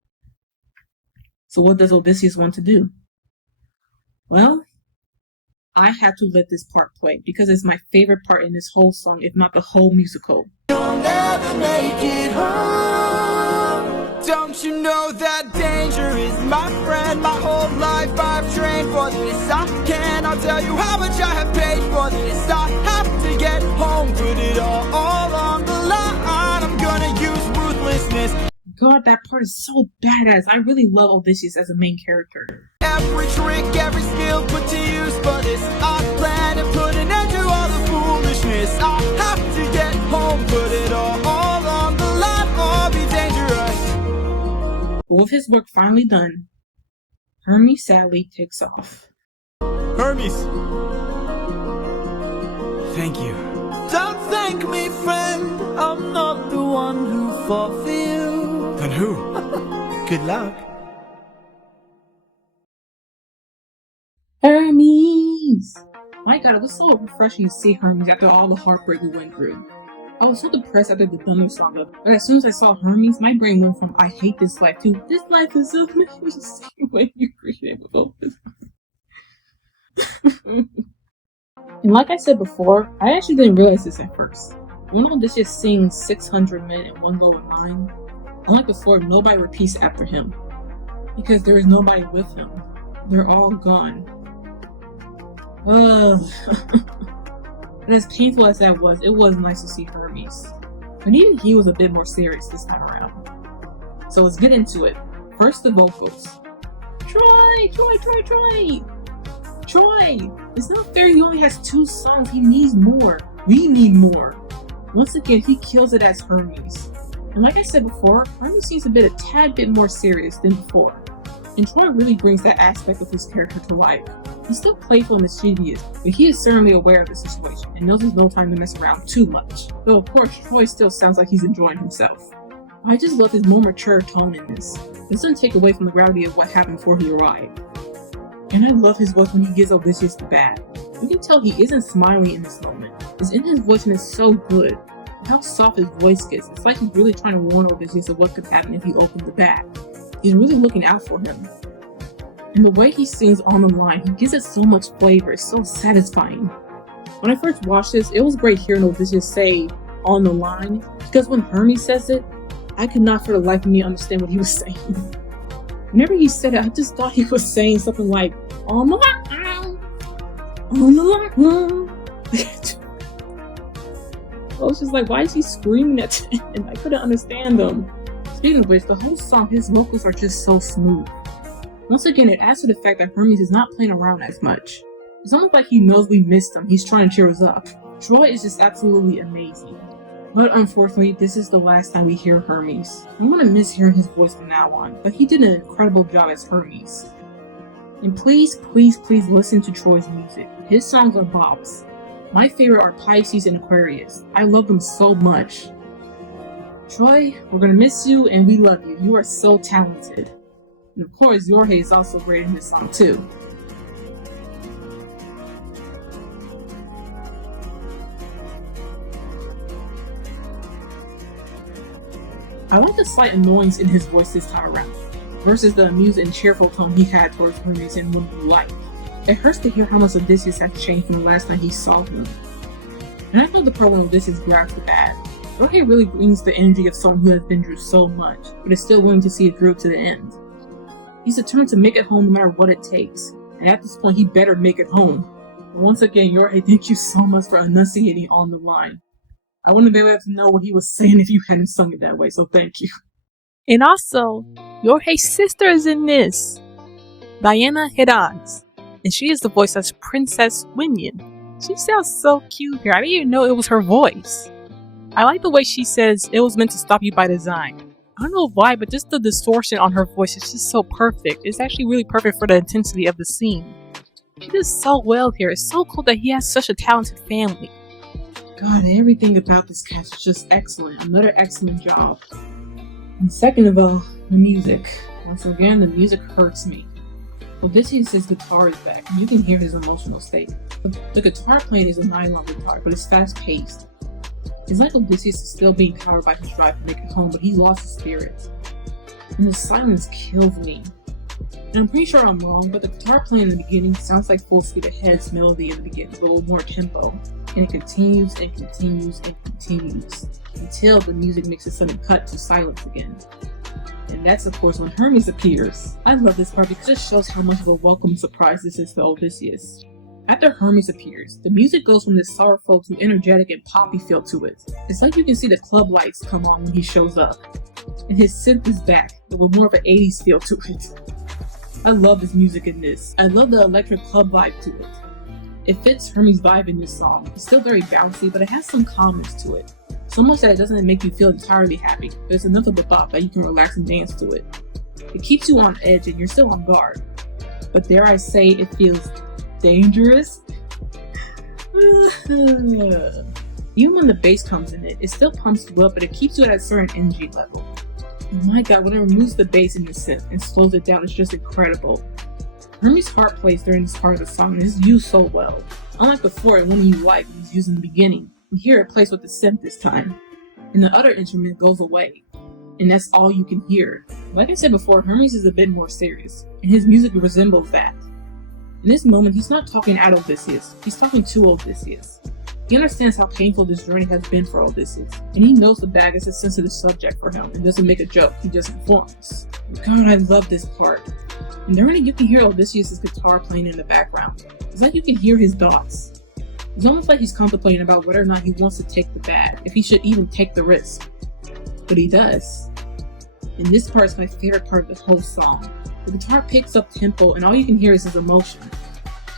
So what does Odysseus want to do? Well, I had to let this part play because it's my favorite part in this whole song, if not the whole musical. You'll never make it home. Don't you know that danger is my friend? My whole life I've trained for this. I cannot tell you how much I have paid for this. I have to get home, put it all on the line. I'm gonna use ruthlessness. God, that part is so badass. I really love Odysseus as a main character. Every trick, every skill put to use for this. I plan to put an end to all the foolishness. I have to get home, put it all on the line, or be dangerous. But with his work finally done, Hermes sadly takes off. Hermes, thank you. Don't thank me, friend. I'm not the one who fought for you. Then who? Good luck. Hermes! My god, it was so refreshing to see Hermes after all the heartbreak we went through. I was so depressed after the Thunder Saga, but as soon as I saw Hermes, my brain went from I hate this life to this life is so amazing when you create with open. And like I said before, I actually didn't realize this at first. When Odysseus sings 600 men in one go in line, unlike before, nobody repeats after him. Because there is nobody with him. They're all gone. Ugh. And as painful as that was, it was nice to see Hermes. And even he was a bit more serious this time around. So let's get into it. First, the vocals. Troy! It's not fair he only has 2 songs. He needs more. We need more. Once again, he kills it as Hermes. And like I said before, Hermes seems a tad bit more serious than before. And Troy really brings that aspect of his character to life. He's still playful and mischievous, but he is certainly aware of the situation and knows there's no time to mess around too much. Though of course, Troy still sounds like he's enjoying himself. I just love his more mature tone in this. This doesn't take away from the gravity of what happened before he arrived. And I love his voice when he gives Odysseus the bat. You can tell he isn't smiling in this moment. It's in his voice and it's so good. How soft his voice gets. It's like he's really trying to warn Odysseus of what could happen if he opened the bat. He's really looking out for him. And the way he sings On the Line, he gives it so much flavor. It's so satisfying. When I first watched this, it was great hearing Odysseus say On the Line, because when Hermes says it, I could not for the life of me understand what he was saying. Whenever he said it, I just thought he was saying something like, on the line, on the line. I was just like, why is he screaming at him? And I couldn't understand them. Speaking of which, the whole song, his vocals are just so smooth. Once again, it adds to the fact that Hermes is not playing around as much. It's almost like he knows we missed him. He's trying to cheer us up. Troy is just absolutely amazing. But unfortunately, this is the last time we hear Hermes. I'm gonna miss hearing his voice from now on, but he did an incredible job as Hermes. And please, please, please listen to Troy's music. His songs are bops. My favorite are Pisces and Aquarius. I love them so much. Troy, we're gonna miss you and we love you. You are so talented. And of course, Jorge is also great in this song too. I like the slight annoyance in his voice this time around, versus the amused and cheerful tone he had towards Hermes in One Blue Light. It hurts to hear how much Odysseus has changed from the last time he saw him. And I thought the part when Odysseus grabs the bat, Jorge really brings the energy of someone who has been through so much, but is still willing to see it through to the end. He's determined to make it home no matter what it takes, and at this point he better make it home. But once again, Jorge, thank you so much for enunciating On the Line. I wouldn't be able to know what he was saying if you hadn't sung it that way, so thank you. And also, Jorge's sister is in this, Diana Hedans, and she is the voice of Princess Winion. She sounds so cute here. I didn't even know it was her voice. I like the way she says it was meant to stop you by design. I don't know why, but just the distortion on her voice is just so perfect. It's actually really perfect for the intensity of the scene. She does so well here. It's so cool that he has such a talented family. God, everything about this cast is just excellent. Another excellent job. And second of all, the music. Once again, the music hurts me. Odysseus' guitar is back, and you can hear his emotional state. The guitar playing is a nylon guitar, but it's fast-paced. It's like Odysseus is still being powered by his drive to make it home, but he lost his spirit. And the silence kills me. And I'm pretty sure I'm wrong, but the guitar playing in the beginning sounds like Full Speed Ahead's melody in the beginning, with a little more tempo. And it continues and continues and continues until the music makes a sudden cut to silence again. And that's of course when Hermes appears. I love this part because it shows how much of a welcome surprise this is to Odysseus. After Hermes appears, the music goes from this sorrowful to energetic and poppy feel to it. It's like you can see the club lights come on when he shows up. And his synth is back, but with more of an 80s feel to it. I love his music in this. I love the electric club vibe to it. It fits Hermes' vibe in this song. It's still very bouncy, but it has some calmness to it. So much that it doesn't make you feel entirely happy, but it's enough of a bop that you can relax and dance to it. It keeps you on edge and you're still on guard. But dare I say, it feels dangerous? Even when the bass comes in it still pumps you up, but it keeps you at a certain energy level. Oh my god, when it removes the bass in the synth and slows it down, it's just incredible. Hermes' harp plays during this part of the song and is used so well. Unlike before, when you like it was used in the beginning, and here it plays with the synth this time. And the other instrument goes away, and that's all you can hear. Like I said before, Hermes is a bit more serious, and his music resembles that. In this moment, he's not talking at Odysseus, he's talking to Odysseus. He understands how painful this journey has been for Odysseus, and he knows the bag is a sensitive subject for him and doesn't make a joke, he just informs. God, I love this part. And during it, you can hear Odysseus' guitar playing in the background. It's like you can hear his thoughts. It's almost like he's contemplating about whether or not he wants to take the bag, if he should even take the risk. But he does. And this part is my favorite part of the whole song. The guitar picks up tempo and all you can hear is his emotion.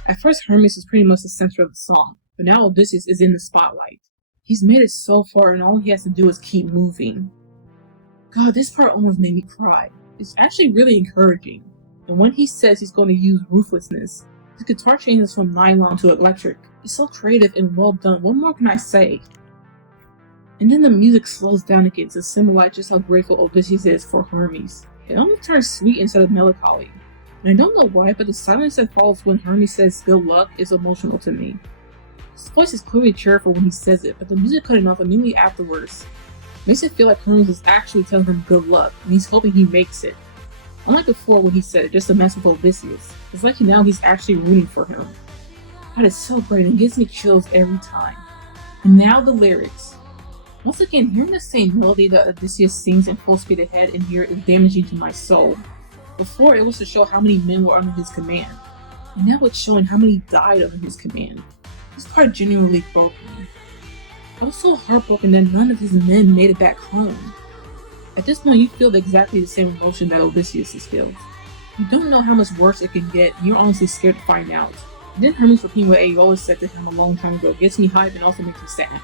At first, Hermes was pretty much the center of the song, but now Odysseus is in the spotlight. He's made it so far and all he has to do is keep moving. God, this part almost made me cry. It's actually really encouraging. And when he says he's going to use ruthlessness, his guitar changes from nylon to electric. It's so creative and well done. What more can I say? And then the music slows down again to symbolize just how grateful Odysseus is for Hermes. It almost turns sweet instead of melancholy. And I don't know why, but the silence that follows when Hermes says good luck is emotional to me. His voice is clearly cheerful when he says it, but the music cutting off immediately afterwards makes it feel like Hermes is actually telling him good luck, and he's hoping he makes it. Unlike before when he said it just to mess with Odysseus, it's like now he's actually rooting for him. That is so great and gives me chills every time. And now the lyrics. Once again, hearing the same melody that Odysseus sings in full speed ahead in here is damaging to my soul. Before, it was to show how many men were under his command, and now it's showing how many died under his command. This part genuinely broke me. I was so heartbroken that none of his men made it back home. At this point, you feel exactly the same emotion that Odysseus feels. You don't know how much worse it can get, and you're honestly scared to find out. And then Hermes repeating what Aeolus said to him a long time ago gets me hyped and also makes me sad.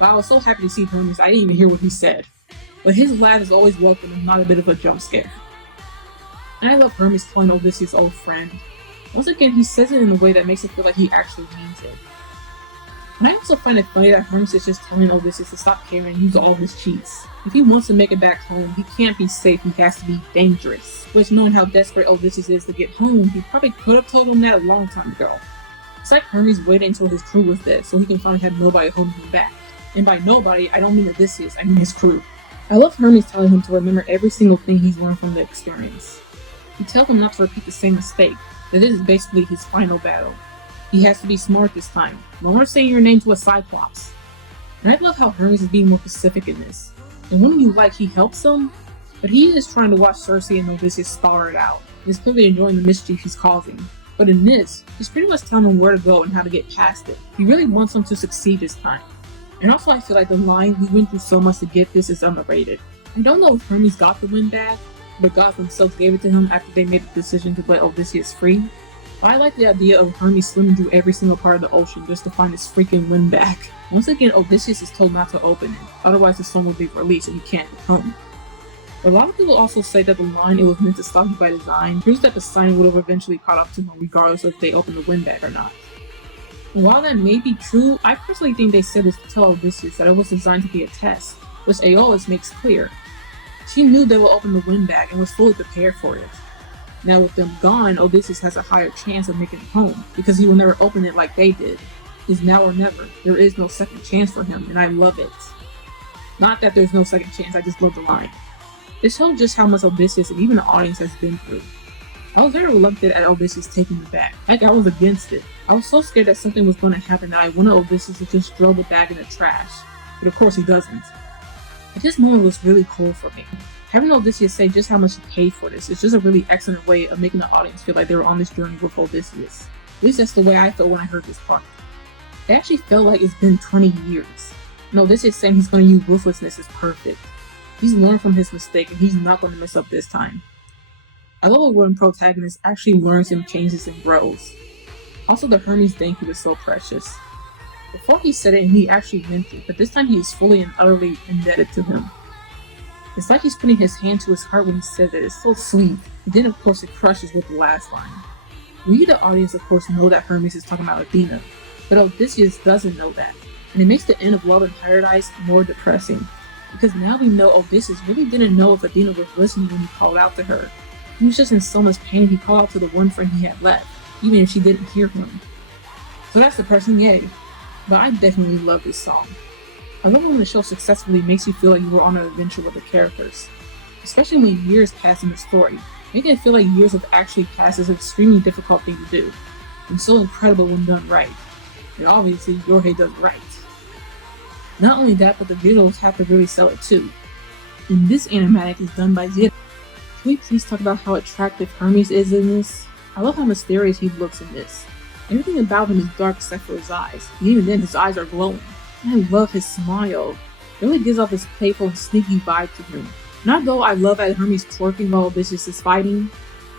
But I was so happy to see Hermes, I didn't even hear what he said. But his laugh is always welcome and not a bit of a jump scare. And I love Hermes calling Odysseus old friend. Once again, he says it in a way that makes it feel like he actually means it. And I also find it funny that Hermes is just telling Odysseus to stop caring and use all his cheats. If he wants to make it back home, he can't be safe, he has to be dangerous. Which, knowing how desperate Odysseus is to get home, he probably could have told him that a long time ago. It's like Hermes waited until his crew was dead so he can finally have nobody holding him back. And by nobody, I don't mean Odysseus, I mean his crew. I love Hermes telling him to remember every single thing he's learned from the experience. He tells him not to repeat the same mistake, that this is basically his final battle. He has to be smart this time. No more saying your name to a Cyclops. And I love how Hermes is being more specific in this. And when you like, he helps them, but he is trying to watch Circe and Odysseus star it out. He's clearly enjoying the mischief he's causing. But in this, he's pretty much telling them where to go and how to get past it. He really wants them to succeed this time. And also I feel like the line, "we went through so much to get this," is underrated. I don't know if Hermes got the win back, but gods themselves gave it to him after they made the decision to let Odysseus free. But I like the idea of Hermes swimming through every single part of the ocean just to find his freaking win back. Once again, Odysseus is told not to open it, otherwise the stone will be released and he can't get home. But a lot of people also say that the line, "it was meant to stop you by design," proves that the sign would have eventually caught up to him regardless of if they opened the win back or not. And while that may be true, I personally think they said this to tell Odysseus that it was designed to be a test, which Aeolus makes clear. She knew they would open the win bag and was fully prepared for it. Now with them gone, Odysseus has a higher chance of making it home, because he will never open it like they did. It's now or never. There is no second chance for him, and I love it. Not that there's no second chance, I just love the line. It shows just how much Odysseus and even the audience has been through. I was very reluctant at Odysseus taking the bag. Like, I was against it. I was so scared that something was going to happen that I wanted Odysseus to just throw the bag in the trash. But of course he doesn't. But this moment was really cool for me. Having Odysseus say just how much he paid for this is just a really excellent way of making the audience feel like they were on this journey with Odysseus. At least that's the way I felt when I heard this part. It actually felt like it's been 20 years. And Odysseus saying he's going to use ruthlessness is perfect. He's learned from his mistake and he's not going to mess up this time. I love it when a protagonist actually learns and changes and grows. Also, the Hermes thank you is so precious. Before he said it and he actually meant it, but this time he is fully and utterly indebted to him. It's like he's putting his hand to his heart when he said it. It's so sweet. And then of course it crushes with the last line. We the audience of course know that Hermes is talking about Athena, but Odysseus doesn't know that. And it makes the end of Love in Paradise more depressing. Because now we know Odysseus really didn't know if Athena was listening when he called out to her. He was just in so much pain he called out to the one friend he had left, even if she didn't hear him. So that's depressing, yay. But I definitely love this song. I love when the show successfully makes you feel like you were on an adventure with the characters. Especially when years pass in the story. Making it feel like years have actually passed is an extremely difficult thing to do. And so incredible when done right. And obviously, Yorhei does right. Not only that, but the visuals have to really sell it too. And this animatic is done by Zeta. Can we please talk about how attractive Hermes is in this? I love how mysterious he looks in this. Everything about him is dark except for his eyes. And even then, his eyes are glowing. And I love his smile. It really gives off this playful and sneaky vibe to him. And although I love how Hermes twerking while Odysseus is fighting,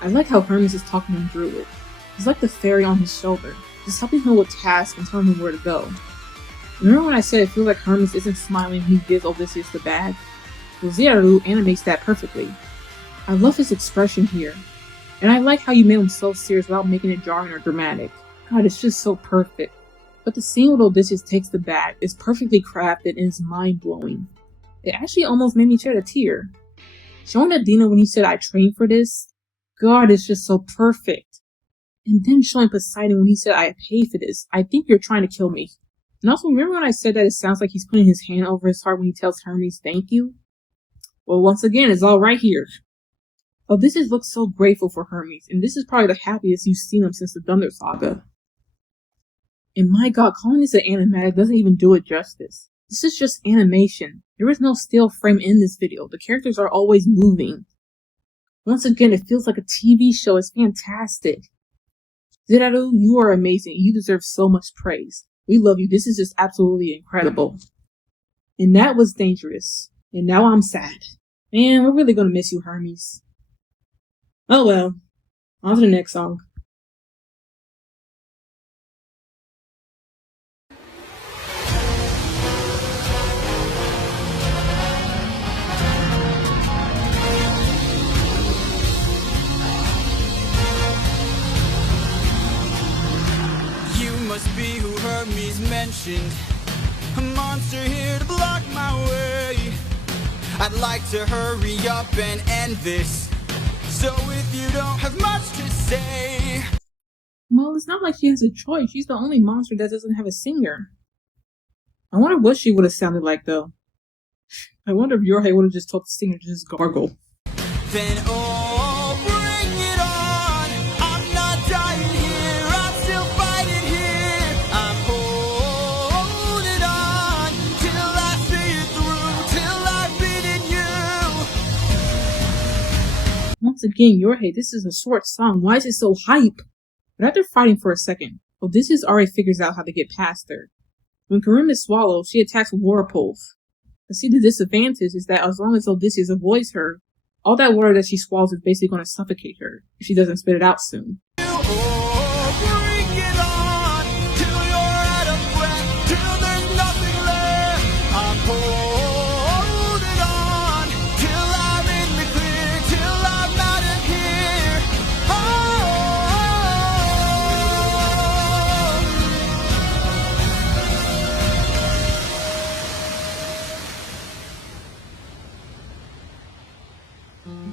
I like how Hermes is talking him through it. He's like the fairy on his shoulder, just helping him with tasks and telling him where to go. Remember when I said it feels like Hermes isn't smiling when he gives Odysseus the bag? Well, Zearu animates that perfectly. I love his expression here, and I like how you made him so serious without making it jarring or dramatic. God, it's just so perfect. But the scene with Odysseus takes the bag is perfectly crafted and is mind-blowing. It actually almost made me shed a tear. Showing Athena when he said, "I trained for this," God, it's just so perfect. And then showing Poseidon when he said, "I paid for this. I think you're trying to kill me." And also, remember when I said that it sounds like he's putting his hand over his heart when he tells Hermes thank you? Well, once again, it's all right here. Odysseus looks so grateful for Hermes, and this is probably the happiest you've seen him since the Thunder Saga. And my god, calling this an animatic doesn't even do it justice. This is just animation. There is no still frame in this video. The characters are always moving. Once again, it feels like a TV show. It's fantastic. Zearu, you are amazing. You deserve so much praise. We love you. This is just absolutely incredible. And that was dangerous. And now I'm sad. Man, we're really gonna miss you, Hermes. Oh well. On to the next song. Must be who Hermes mentioned. A monster here to block my way. I'd like to hurry up and end this. So if you don't have much to say. Well, it's not like she has a choice. She's the only monster that doesn't have a singer. I wonder what she would have sounded like though. I wonder if Yorhei would have just told the singer to just gargle. Then oh, bring it on. I'm not dying here. I'm still fighting here. I'm holding on till I see it through, till I've beaten you. Once again, Yorhei, this is a short song. Why is it so hype? But after fighting for a second, Odysseus already figures out how to get past her. When Charybdis swallows, she attacks Warpulf. But see, the disadvantage is that as long as Odysseus avoids her, all that water that she swallows is basically going to suffocate her if she doesn't spit it out soon.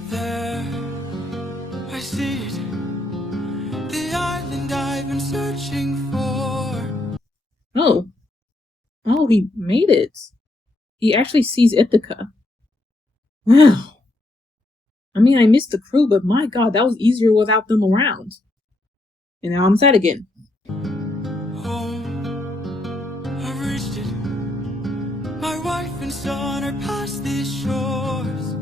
There, I see it. The island I've been searching for. Oh, he made it. He actually sees Ithaca. Wow. I mean, I missed the crew, but my god, that was easier without them around. And now I'm sad again. Home, I've reached it. My wife and son are past these shores.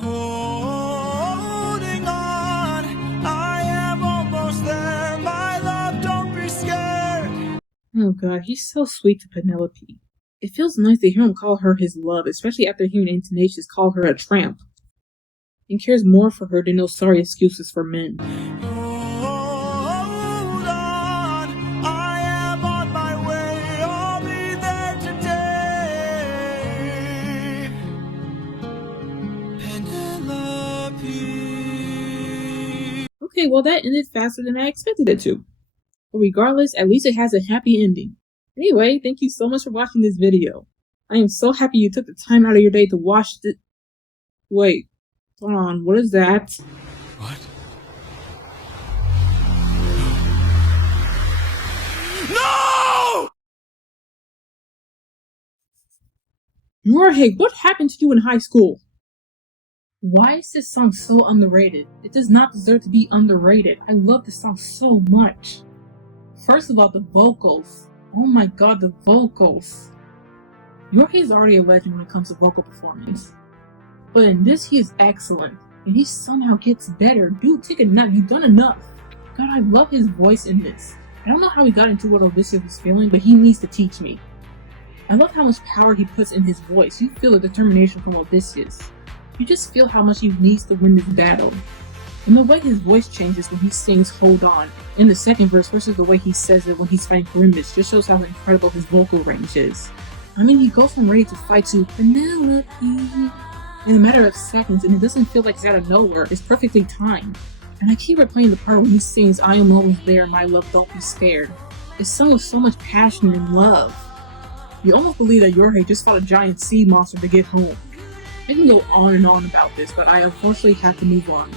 Holding on, I am almost there. My love, don't be scared. Oh god, he's so sweet to Penelope. It feels nice to hear him call her his love, especially after hearing Antinous call her a tramp. And cares more for her than those sorry excuses for men. Hold on, I am on my way. I'll be there today. Penelope. Okay, well that ended faster than I expected it to. But regardless, at least it has a happy ending. Anyway, thank you so much for watching this video. I am so happy you took the time out of your day to watch it. Wait, hold on, what is that? What? No! Yorhei, what happened to you in high school? Why is this song so underrated? It does not deserve to be underrated. I love this song so much. First of all, the vocals. Oh my god, the vocals. Yorhei is already a legend when it comes to vocal performance. But in this, he is excellent. And he somehow gets better. Dude, take a nap. You've done enough. God, I love his voice in this. I don't know how he got into what Odysseus was feeling, but he needs to teach me. I love how much power he puts in his voice. You feel the determination from Odysseus. You just feel how much he needs to win this battle. And the way his voice changes when he sings Hold On in the second verse versus the way he says it when he's fighting Charybdis just shows how incredible his vocal range is. I mean, he goes from ready to fight to Penelope in a matter of seconds, and it doesn't feel like it's out of nowhere. It's perfectly timed. And I keep replaying the part when he sings, "I am always there, my love, don't be scared." It's sung with so much passion and love. You almost believe that Yorhei just fought a giant sea monster to get home. I can go on and on about this, but I unfortunately have to move on.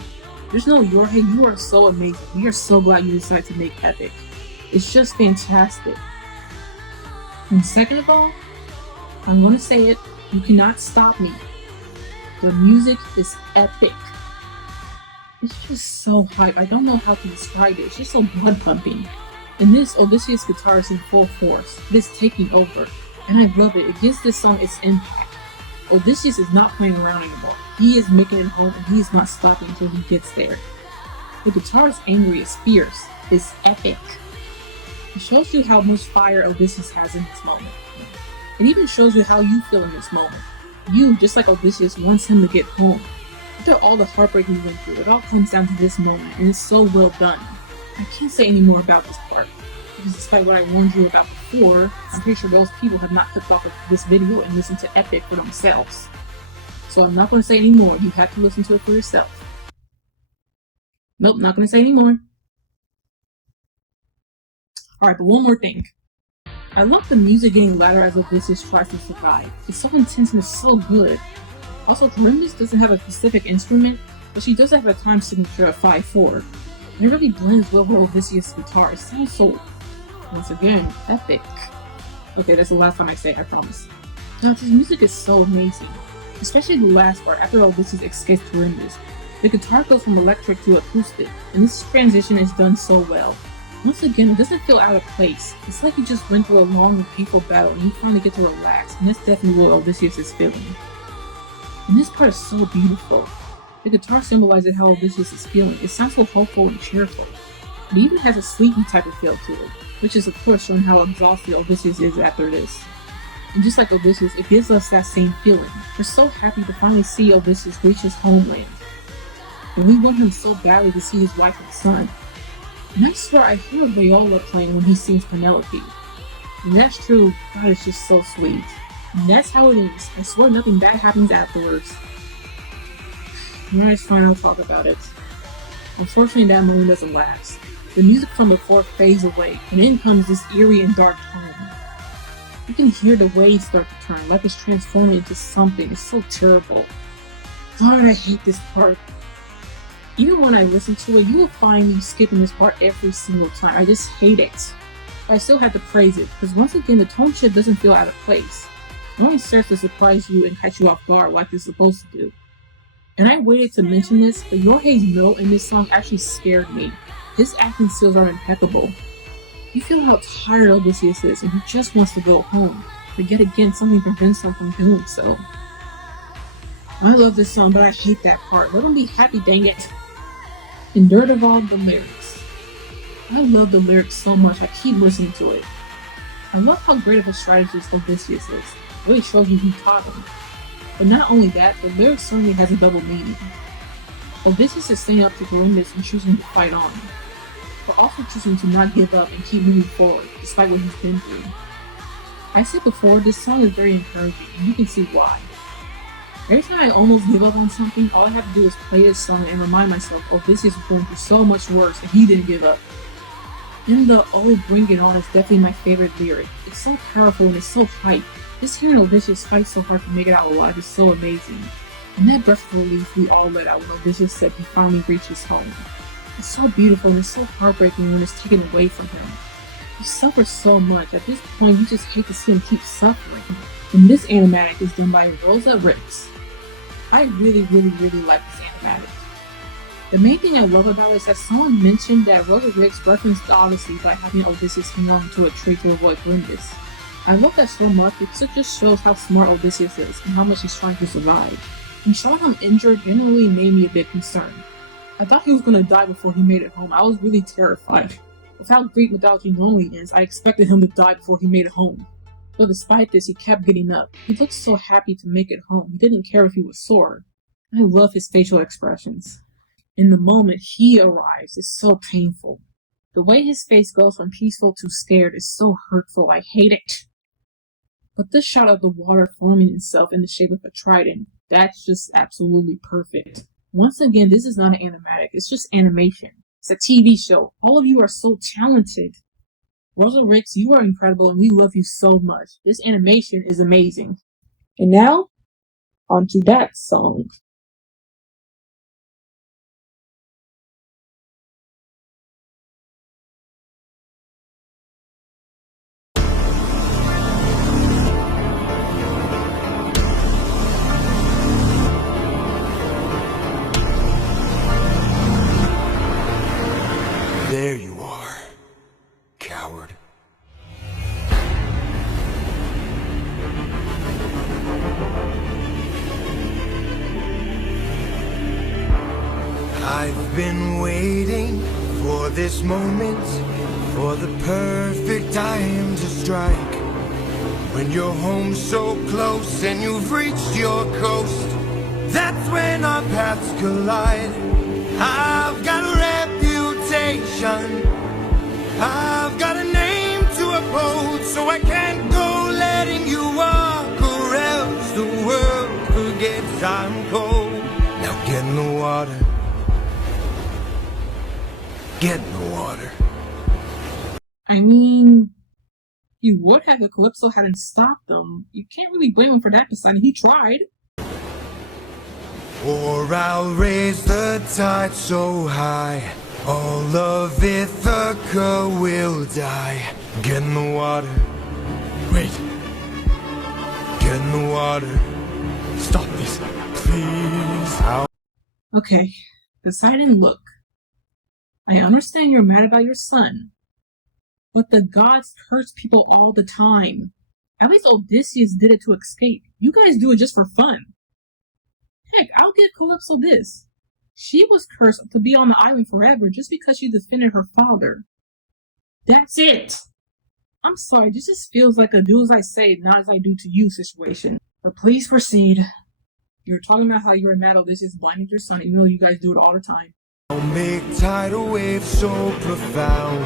Just know, Yorhei, you are so amazing. We are so glad you decided to make Epic. It's just fantastic. And second of all, I'm going to say it, you cannot stop me. The music is epic. It's just so hype. I don't know how to describe it. It's just so blood pumping. And this Odysseus guitar is in full force. It is taking over. And I love it. It gives this song its impact. Odysseus is not playing around anymore. He is making it home and he is not stopping until he gets there. The guitar is angry, it's fierce, it's epic. It shows you how much fire Odysseus has in this moment. It even shows you how you feel in this moment. You, just like Odysseus, wants him to get home. After all the heartbreak we went through, it all comes down to this moment, and it's so well done. I can't say any more about this part, because despite what I warned you about before, I'm pretty sure those people have not clicked off of this video and listened to Epic for themselves. So I'm not going to say any more. You have to listen to it for yourself. Nope, not going to say any more. Alright, but one more thing. I love the music getting louder as Odysseus tries to survive. It's so intense and it's so good. Also, Charybdis doesn't have a specific instrument, but she does have a time signature of 5/4. And it really blends well with Odysseus' guitar. It sounds so, once again, epic. Okay, that's the last time I say it, I promise. Now, this music is so amazing. Especially the last part, after Odysseus escapes Charybdis. The guitar goes from electric to acoustic, and this transition is done so well. Once again, it doesn't feel out of place. It's like you just went through a long and painful battle and you finally get to relax, and that's definitely what Odysseus is feeling. And this part is so beautiful. The guitar symbolizes how Odysseus is feeling. It sounds so hopeful and cheerful. It even has a sleepy type of feel to it, which is of course showing how exhausted Odysseus is after this. And just like Odysseus, it gives us that same feeling. We're so happy to finally see Odysseus reach his homeland. And we want him so badly to see his wife and son. And I swear I hear Viola playing when he sings Penelope. And that's true, God is just so sweet. And that's how it ends. I swear nothing bad happens afterwards. Alright, it's fine, I'll talk about it. Unfortunately, that moment doesn't last. The music from before fades away, and in comes this eerie and dark tone. You can hear the waves start to turn, like it's transforming into something. It's so terrible. God, I hate this part. Even when I listen to it, you will find me skipping this part every single time. I just hate it. But I still have to praise it, because once again, the tone shift doesn't feel out of place. It only serves to surprise you and catch you off guard like it's supposed to do. And I waited to mention this, but Yorhei's note in this song actually scared me. His acting skills are impeccable. You feel how tired Odysseus is, and he just wants to go home. But yet again, something prevents him from doing so. I love this song, but I hate that part. Let him be happy, dang it. And third of all, the lyrics. I love the lyrics so much, I keep listening to it. I love how great of a strategist Odysseus is. It really shows you who taught him. But not only that, the lyrics certainly has a double meaning. Odysseus is staying up to Charybdis and choosing to fight on, but also choosing to not give up and keep moving forward, despite what he's been through. I said before, this song is very encouraging, and you can see why. Every time I almost give up on something, all I have to do is play this song and remind myself Odysseus was going through so much worse and he didn't give up. And the "Oh, bring it on" is definitely my favorite lyric. It's so powerful and it's so hype. Just hearing Odysseus fight so hard to make it out alive is so amazing. And that breath of relief we all let out when Odysseus said he finally reached his home. It's so beautiful and it's so heartbreaking when it's taken away from him. He suffers so much. At this point, you just hate to see him keep suffering. And this animatic is done by Rosa Ricks. I really like this animatic. The main thing I love about it is that someone mentioned that Rosa Ricks referenced the Odyssey by having Odysseus hang on to a tree to avoid Charybdis. I love that so much because it just shows how smart Odysseus is and how much he's trying to survive. And showing him injured generally made me a bit concerned. I thought he was going to die before he made it home. I was really terrified. With how Greek mythology normally is, I expected him to die before he made it home. But despite this, he kept getting up. He looked so happy to make it home. He didn't care if he was sore. I love his facial expressions. In the moment he arrives, it's so painful. The way his face goes from peaceful to scared is so hurtful. I hate it. But this shot of the water forming itself in the shape of a trident, that's just absolutely perfect. Once again, this is not an animatic, it's just animation. It's a TV show. All of you are so talented. Rosa Ricks, you are incredible and we love you so much. This animation is amazing. And now, on to that song. There you are, coward. I've been waiting for this moment, for the perfect time to strike. When you're home so close and you've reached your coast, that's when our paths collide. I've got a reputation, I've got a name to uphold, so I can't go letting you walk, or else the world forgets I'm cold. Now get in the water, get in the water. I mean, he would have if Calypso hadn't stopped them. You can't really blame him for that, Poseidon. He tried. Or I'll raise the tide so high, all of Ithaca will die. Get in the water. Wait. Get in the water. Stop this, please. Okay, Poseidon, look. I understand you're mad about your son, but the gods curse people all the time. At least Odysseus did it to escape. You guys do it just for fun. Heck, I'll give Calypso this. She was cursed to be on the island forever just because she defended her father. That's it! I'm sorry, this just feels like a do as I say, not as I do to you situation. But please proceed. You're talking about how you're mad Odysseus blinded your son, even though you guys do it all the time. I'll make tidal waves so profound,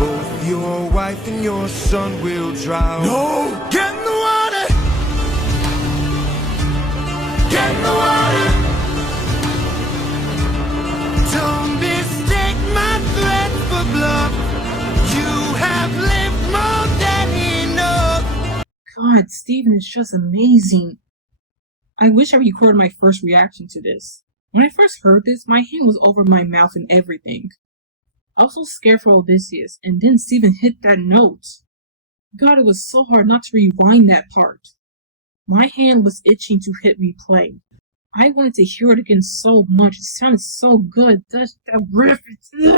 both your wife and your son will drown. No! Get in the water! Get in the water! Don't mistake my threats for bluff. You have lived more than enough. God, Steven is just amazing. I wish I recorded my first reaction to this. When I first heard this, my hand was over my mouth and everything. I was so scared for Odysseus, and then Steven hit that note. God, it was so hard not to rewind that part. My hand was itching to hit replay. I wanted to hear it again so much. It sounded so good. That riff. Get in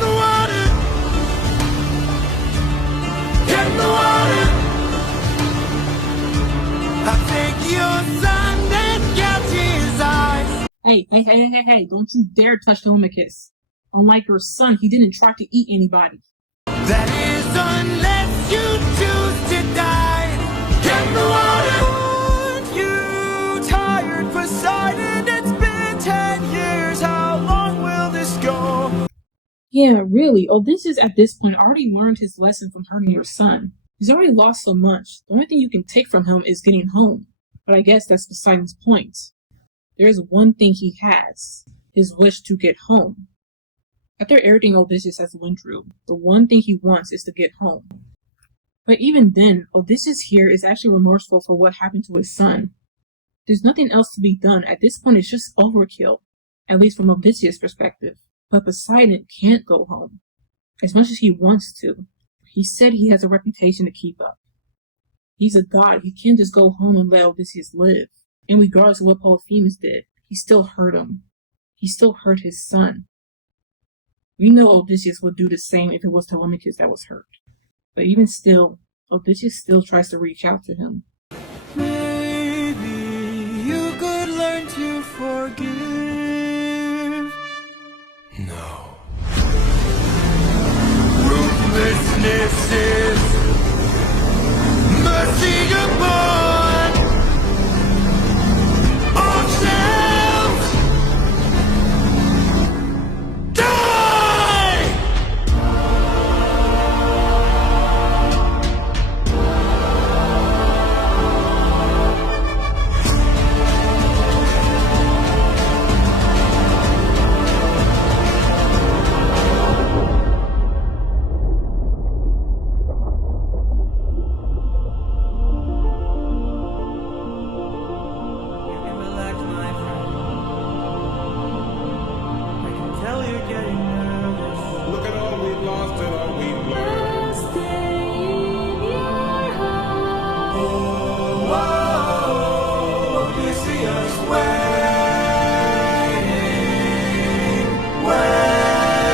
the water! Get in the water! I take your son and catch his eyes. Hey, don't you dare touch Telemachus. Unlike your son, he didn't try to eat anybody. That is unless you choose to die. Get in the water! Aren't you tired, Poseidon? It's been 10 years. How long will this go? Yeah, really, Odysseus at this point already learned his lesson from hurting your son. He's already lost so much. The only thing you can take from him is getting home. But I guess that's Poseidon's point. There is one thing he has, his wish to get home. After everything Odysseus has went through, the one thing he wants is to get home. But even then, Odysseus here is actually remorseful for what happened to his son. There's nothing else to be done. At this point, it's just overkill, at least from Odysseus' perspective. But Poseidon can't go home, as much as he wants to. He said he has a reputation to keep up. He's a god. He can't just go home and let Odysseus live. And regardless of what Polyphemus did, he still hurt him. He still hurt his son. We know Odysseus would do the same if it was Telemachus that was hurt. But even still, Odysseus still tries to reach out to him. Maybe you could learn to forgive. No. Ruthlessness is mercy upon ourselves. Die! Odysseus waiting, waiting,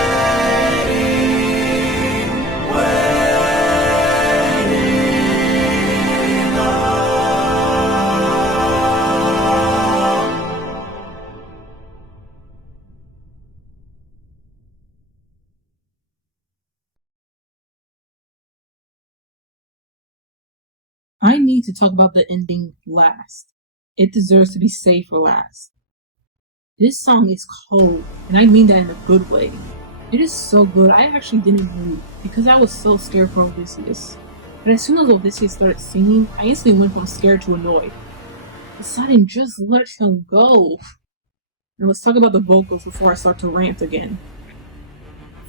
waiting on. I need to talk about the ending last. It deserves to be saved for last. This song is cold, and I mean that in a good way. It is so good, I actually didn't move because I was so scared for Odysseus. But as soon as Odysseus started singing, I instantly went from scared to annoyed. Poseidon, just let him go. And let's talk about the vocals before I start to rant again.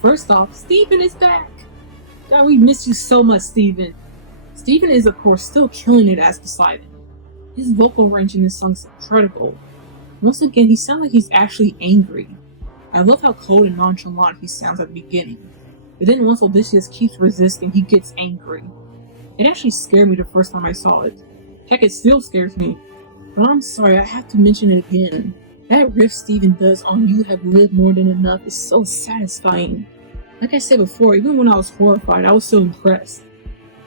First off, Steven is back! God, we miss you so much, Steven. Steven is, of course, still killing it as Poseidon. His vocal range in this song is incredible. Once again, he sounds like he's actually angry. I love how cold and nonchalant he sounds at the beginning, but then once Odysseus keeps resisting, he gets angry. It actually scared me the first time I saw it. Heck, it still scares me. But I'm sorry, I have to mention it again. That riff Steven does on You Have Lived More Than Enough is so satisfying. Like I said before, even when I was horrified, I was still impressed.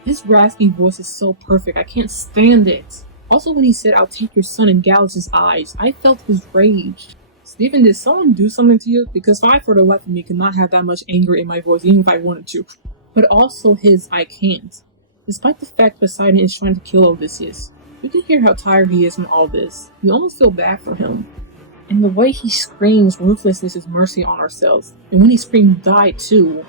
His raspy voice is so perfect, I can't stand it. Also, when he said, "I'll take your son," and gouged his eyes, I felt his rage. Steven, did someone do something to you? Because I, for the life of me, could not have that much anger in my voice, even if I wanted to. But also his "I can't." Despite the fact Poseidon is trying to kill Odysseus, you can hear how tired he is from all this. You almost feel bad for him. And the way he screams ruthlessness is mercy on ourselves. And when he screamed "die" too,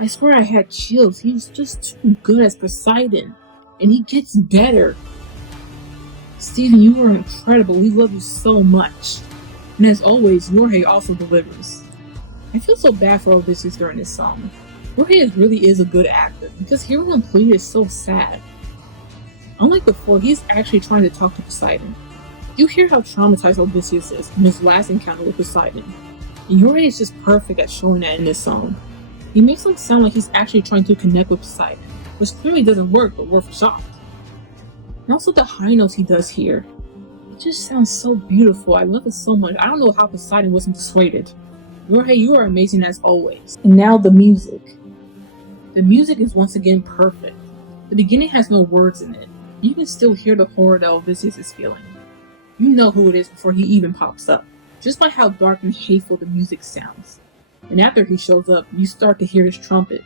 I swear I had chills. He's just too good as Poseidon. And he gets better. Steven, you are incredible. We love you so much. And as always, Jorge also delivers. I feel so bad for Odysseus during this song. Jorge really is a good actor, because hearing him plead is so sad. Unlike before, he's actually trying to talk to Poseidon. You hear how traumatized Odysseus is in his last encounter with Poseidon. And Jorge is just perfect at showing that in this song. He makes him sound like he's actually trying to connect with Poseidon, which clearly doesn't work, but worth a shot. And also the high notes he does here. It just sounds so beautiful. I love it so much. I don't know how Poseidon wasn't persuaded. Jorge, you are amazing as always. And now the music. The music is once again perfect. The beginning has no words in it. You can still hear the horror that Odysseus is feeling. You know who it is before he even pops up, just by how dark and hateful the music sounds. And after he shows up, you start to hear his trumpet.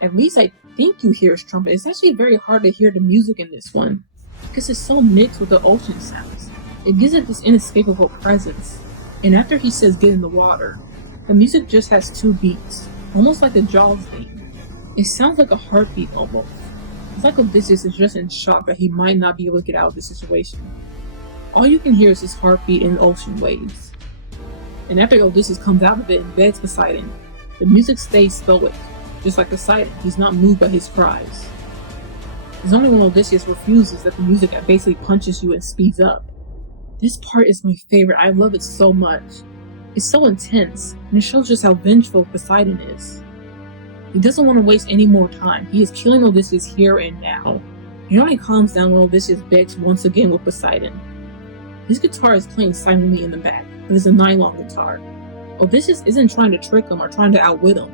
At least I think you hear his trumpet. It's actually very hard to hear the music in this one, because it's so mixed with the ocean sounds. It gives it this inescapable presence. And after he says "get in the water," the music just has two beats, almost like the Jaws theme. It sounds like a heartbeat almost. It's like Odysseus is just in shock that he might not be able to get out of this situation. All you can hear is his heartbeat and ocean waves. And after Odysseus comes out of it and begs Poseidon, the music stays stoic. Just like Poseidon, he's not moved by his cries. It's only when Odysseus refuses that the music basically punches you and speeds up. This part is my favorite. I love it so much. It's so intense, and it shows just how vengeful Poseidon is. He doesn't want to waste any more time. He is killing Odysseus here and now. It only calms down when Odysseus begs once again with Poseidon. His guitar is playing silently in the back, but it's a nylon guitar. Odysseus isn't trying to trick him or trying to outwit him.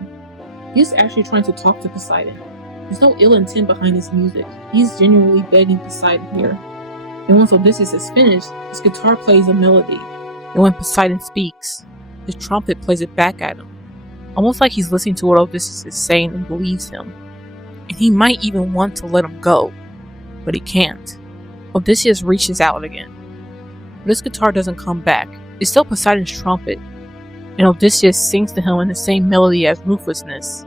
He is actually trying to talk to Poseidon. There's no ill intent behind his music. He is genuinely begging Poseidon here. And once Odysseus is finished, his guitar plays a melody. And when Poseidon speaks, his trumpet plays it back at him. Almost like he's listening to what Odysseus is saying and believes him. And he might even want to let him go, but he can't. Odysseus reaches out again. But his guitar doesn't come back. It's still Poseidon's trumpet. And Odysseus sings to him in the same melody as ruthlessness.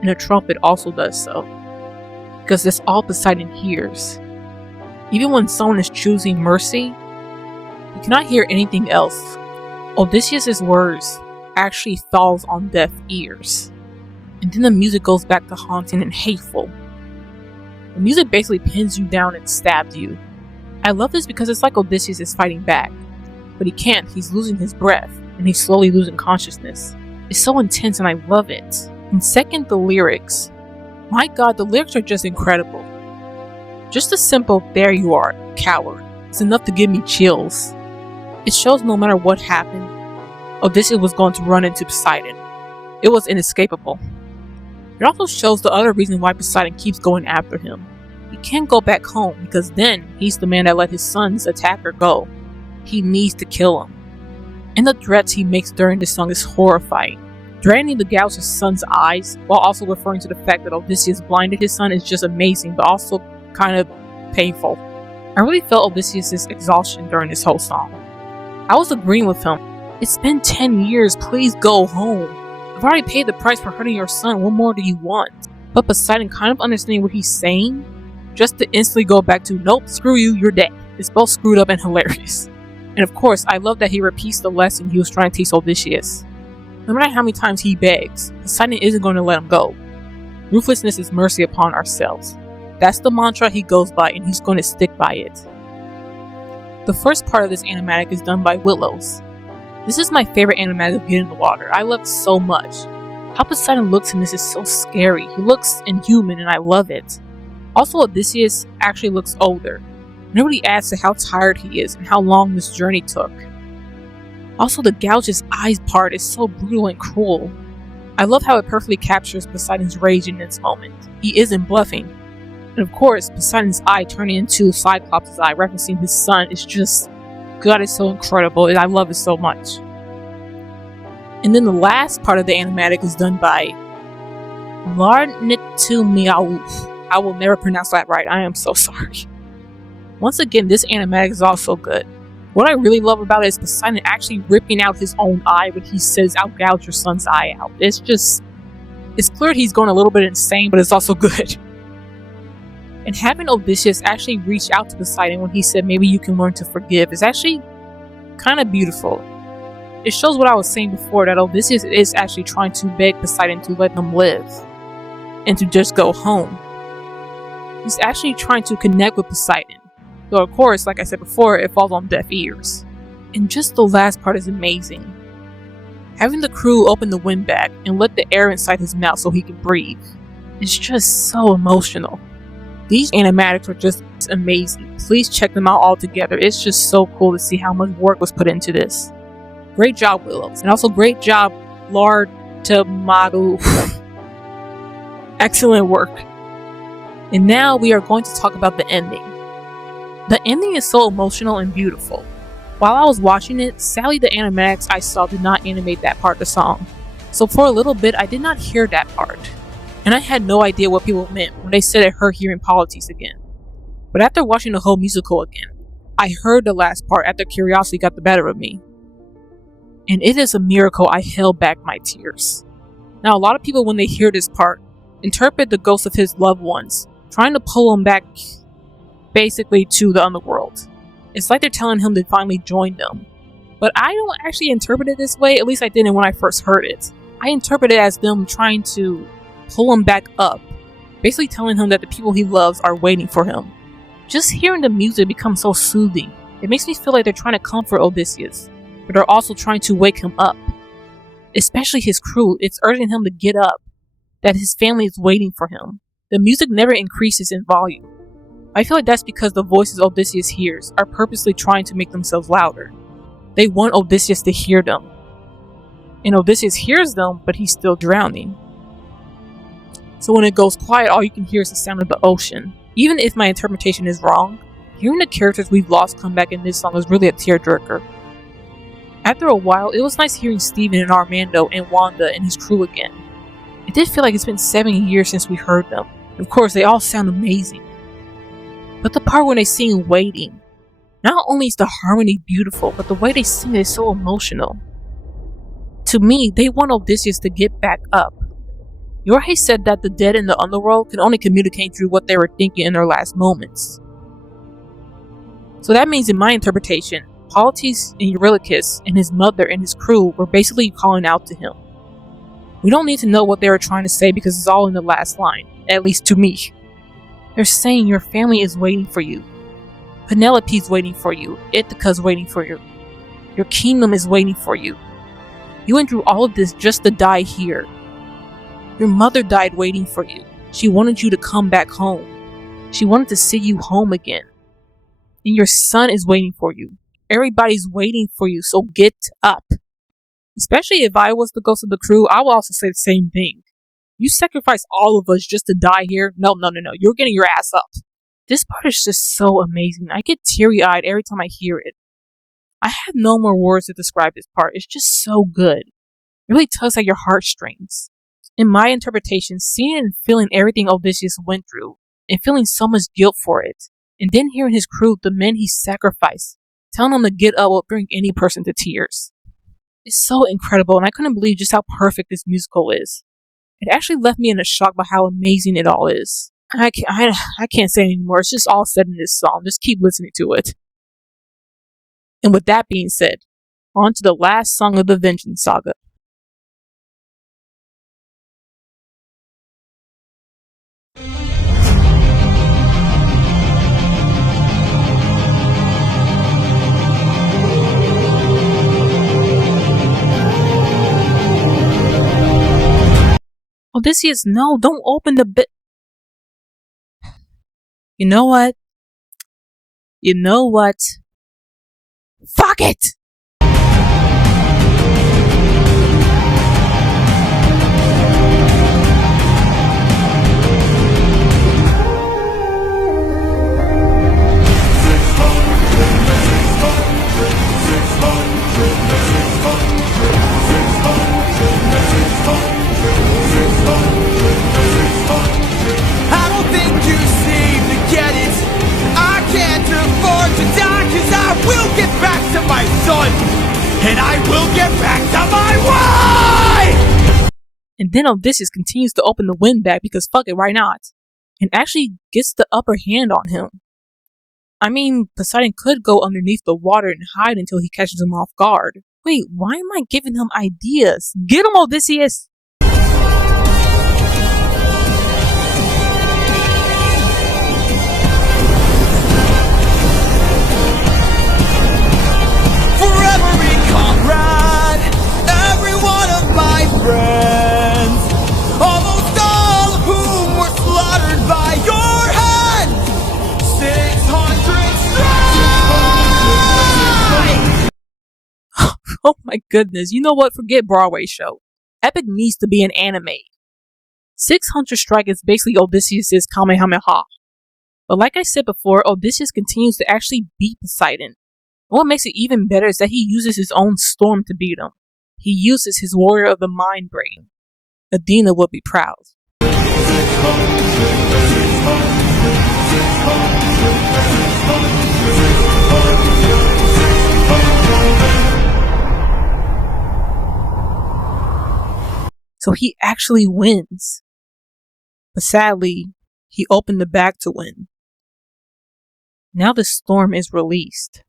And the trumpet also does so. Because that's all Poseidon hears. Even when someone is choosing mercy, you cannot hear anything else. Odysseus' words actually falls on deaf ears. And then the music goes back to haunting and hateful. The music basically pins you down and stabs you. I love this because it's like Odysseus is fighting back. But he can't, he's losing his breath, and he's slowly losing consciousness. It's so intense and I love it. And second, the lyrics. My god, the lyrics are just incredible. Just a simple, there you are, coward, is enough to give me chills. It shows no matter what happened, Odysseus was going to run into Poseidon. It was inescapable. It also shows the other reason why Poseidon keeps going after him. He can't go back home because then he's the man that let his son's attacker go. He needs to kill him. And the threats he makes during this song is horrifying. Threatening to gouge his son's eyes while also referring to the fact that Odysseus blinded his son is just amazing, but also kind of painful. I really felt Odysseus' exhaustion during this whole song. I was agreeing with him. It's been 10 years, please go home. I've already paid the price for hurting your son, what more do you want? But Poseidon, kind of understanding what he's saying, just to instantly go back to, nope, screw you, you're dead. It's both screwed up and hilarious. And of course, I love that he repeats the lesson he was trying to teach Odysseus. No matter how many times he begs, Poseidon isn't going to let him go. Ruthlessness is mercy upon ourselves. That's the mantra he goes by, and he's going to stick by it. The first part of this animatic is done by Willows. This is my favorite animatic of Get in the Water. I love it so much. How Poseidon looks in this is so scary. He looks inhuman and I love it. Also, Odysseus actually looks older. Nobody adds to how tired he is and how long this journey took. Also, the gouge his eyes part is so brutal and cruel. I love how it perfectly captures Poseidon's rage in this moment. He isn't bluffing. And of course, Poseidon's eye turning into Cyclops' eye, referencing his son, is just, God, it's so incredible, and I love it so much. And then the last part of the animatic is done by Larnitumiau. I will never pronounce that right, I am so sorry. Once again, this animatic is also good. What I really love about it is Poseidon actually ripping out his own eye when he says, I'll gouge your son's eye out. It's clear he's going a little bit insane, but it's also good. And having Odysseus actually reach out to Poseidon when he said, maybe you can learn to forgive, is actually kind of beautiful. It shows what I was saying before, that Odysseus is actually trying to beg Poseidon to let him live and to just go home. He's actually trying to connect with Poseidon. Though of course, like I said before, it falls on deaf ears. And just the last part is amazing. Having the crew open the wind bag and let the air inside his mouth so he can breathe. It's just so emotional. These animatics are just amazing. Please check them out all together. It's just so cool to see how much work was put into this. Great job, Willows. And also great job, Larnitumiau. Excellent work. And now we are going to talk about the ending. The ending is so emotional and beautiful. While I was watching it, sadly the animatics I saw did not animate that part of the song. So for a little bit, I did not hear that part. And I had no idea what people meant when they said her hearing Polites again. But after watching the whole musical again, I heard the last part after curiosity got the better of me. And it is a miracle I held back my tears. Now a lot of people when they hear this part, interpret the ghosts of his loved ones, trying to pull him back basically to the underworld. It's like they're telling him to finally join them. But I don't actually interpret it this way, at least I didn't when I first heard it. I interpret it as them trying to pull him back up, basically telling him that the people he loves are waiting for him. Just hearing the music becomes so soothing. It makes me feel like they're trying to comfort Odysseus, but they're also trying to wake him up. Especially his crew, it's urging him to get up, that his family is waiting for him. The music never increases in volume. I feel like that's because the voices Odysseus hears are purposely trying to make themselves louder. They want Odysseus to hear them. And Odysseus hears them, but he's still drowning. So when it goes quiet, all you can hear is the sound of the ocean. Even if my interpretation is wrong, hearing the characters we've lost come back in this song is really a tearjerker. After a while, it was nice hearing Steven and Armando and Wanda and his crew again. It did feel like it's been 7 years since we heard them. Of course, they all sound amazing. But the part when they sing Waiting, not only is the harmony beautiful, but the way they sing it is so emotional. To me, they want Odysseus to get back up. Jorge said that the dead in the underworld can only communicate through what they were thinking in their last moments. So that means in my interpretation, Polites and Eurylochus and his mother and his crew were basically calling out to him. We don't need to know what they were trying to say because it's all in the last line, at least to me. They're saying your family is waiting for you. Penelope's waiting for you. Ithaca's waiting for you. Your kingdom is waiting for you. You went through all of this just to die here. Your mother died waiting for you. She wanted you to come back home. She wanted to see you home again. And your son is waiting for you. Everybody's waiting for you, so get up. Especially if I was the ghost of the crew, I would also say the same thing. You sacrificed all of us just to die here? No. You're getting your ass up. This part is just so amazing. I get teary-eyed every time I hear it. I have no more words to describe this part. It's just so good. It really tugs at your heartstrings. In my interpretation, seeing and feeling everything Odysseus went through, and feeling so much guilt for it, and then hearing his crew, the men he sacrificed, telling them to get up will bring any person to tears. It's so incredible, and I couldn't believe just how perfect this musical is. It actually left me in a shock by how amazing it all is. I can't say anymore. It's just all said in this song. Just keep listening to it. And with that being said, on to the last song of the Vengeance Saga. Odysseus, no, don't open the bit. You know what? Fuck it! I don't think you seem to get it. I can't afford to die, 'cause I will get back to my son, and I will get back to my wife! And then Odysseus continues to open the wind bag because fuck it, why not? And actually gets the upper hand on him. I mean, Poseidon could go underneath the water and hide until he catches him off guard. Wait, why am I giving him ideas? Get him, Odysseus! Comrade, every one of my friends, almost all of whom were slaughtered by your hand, 600 strike! Oh my goodness, you know what? Forget Broadway show. Epic needs to be an anime. 600 Strike is basically Odysseus' Kamehameha. But like I said before, Odysseus continues to actually beat Poseidon. What makes it even better is that he uses his own storm to beat him. He uses his warrior of the mind brain. Athena would be proud. So he actually wins. But sadly, he opened the bag to win. Now the storm is released.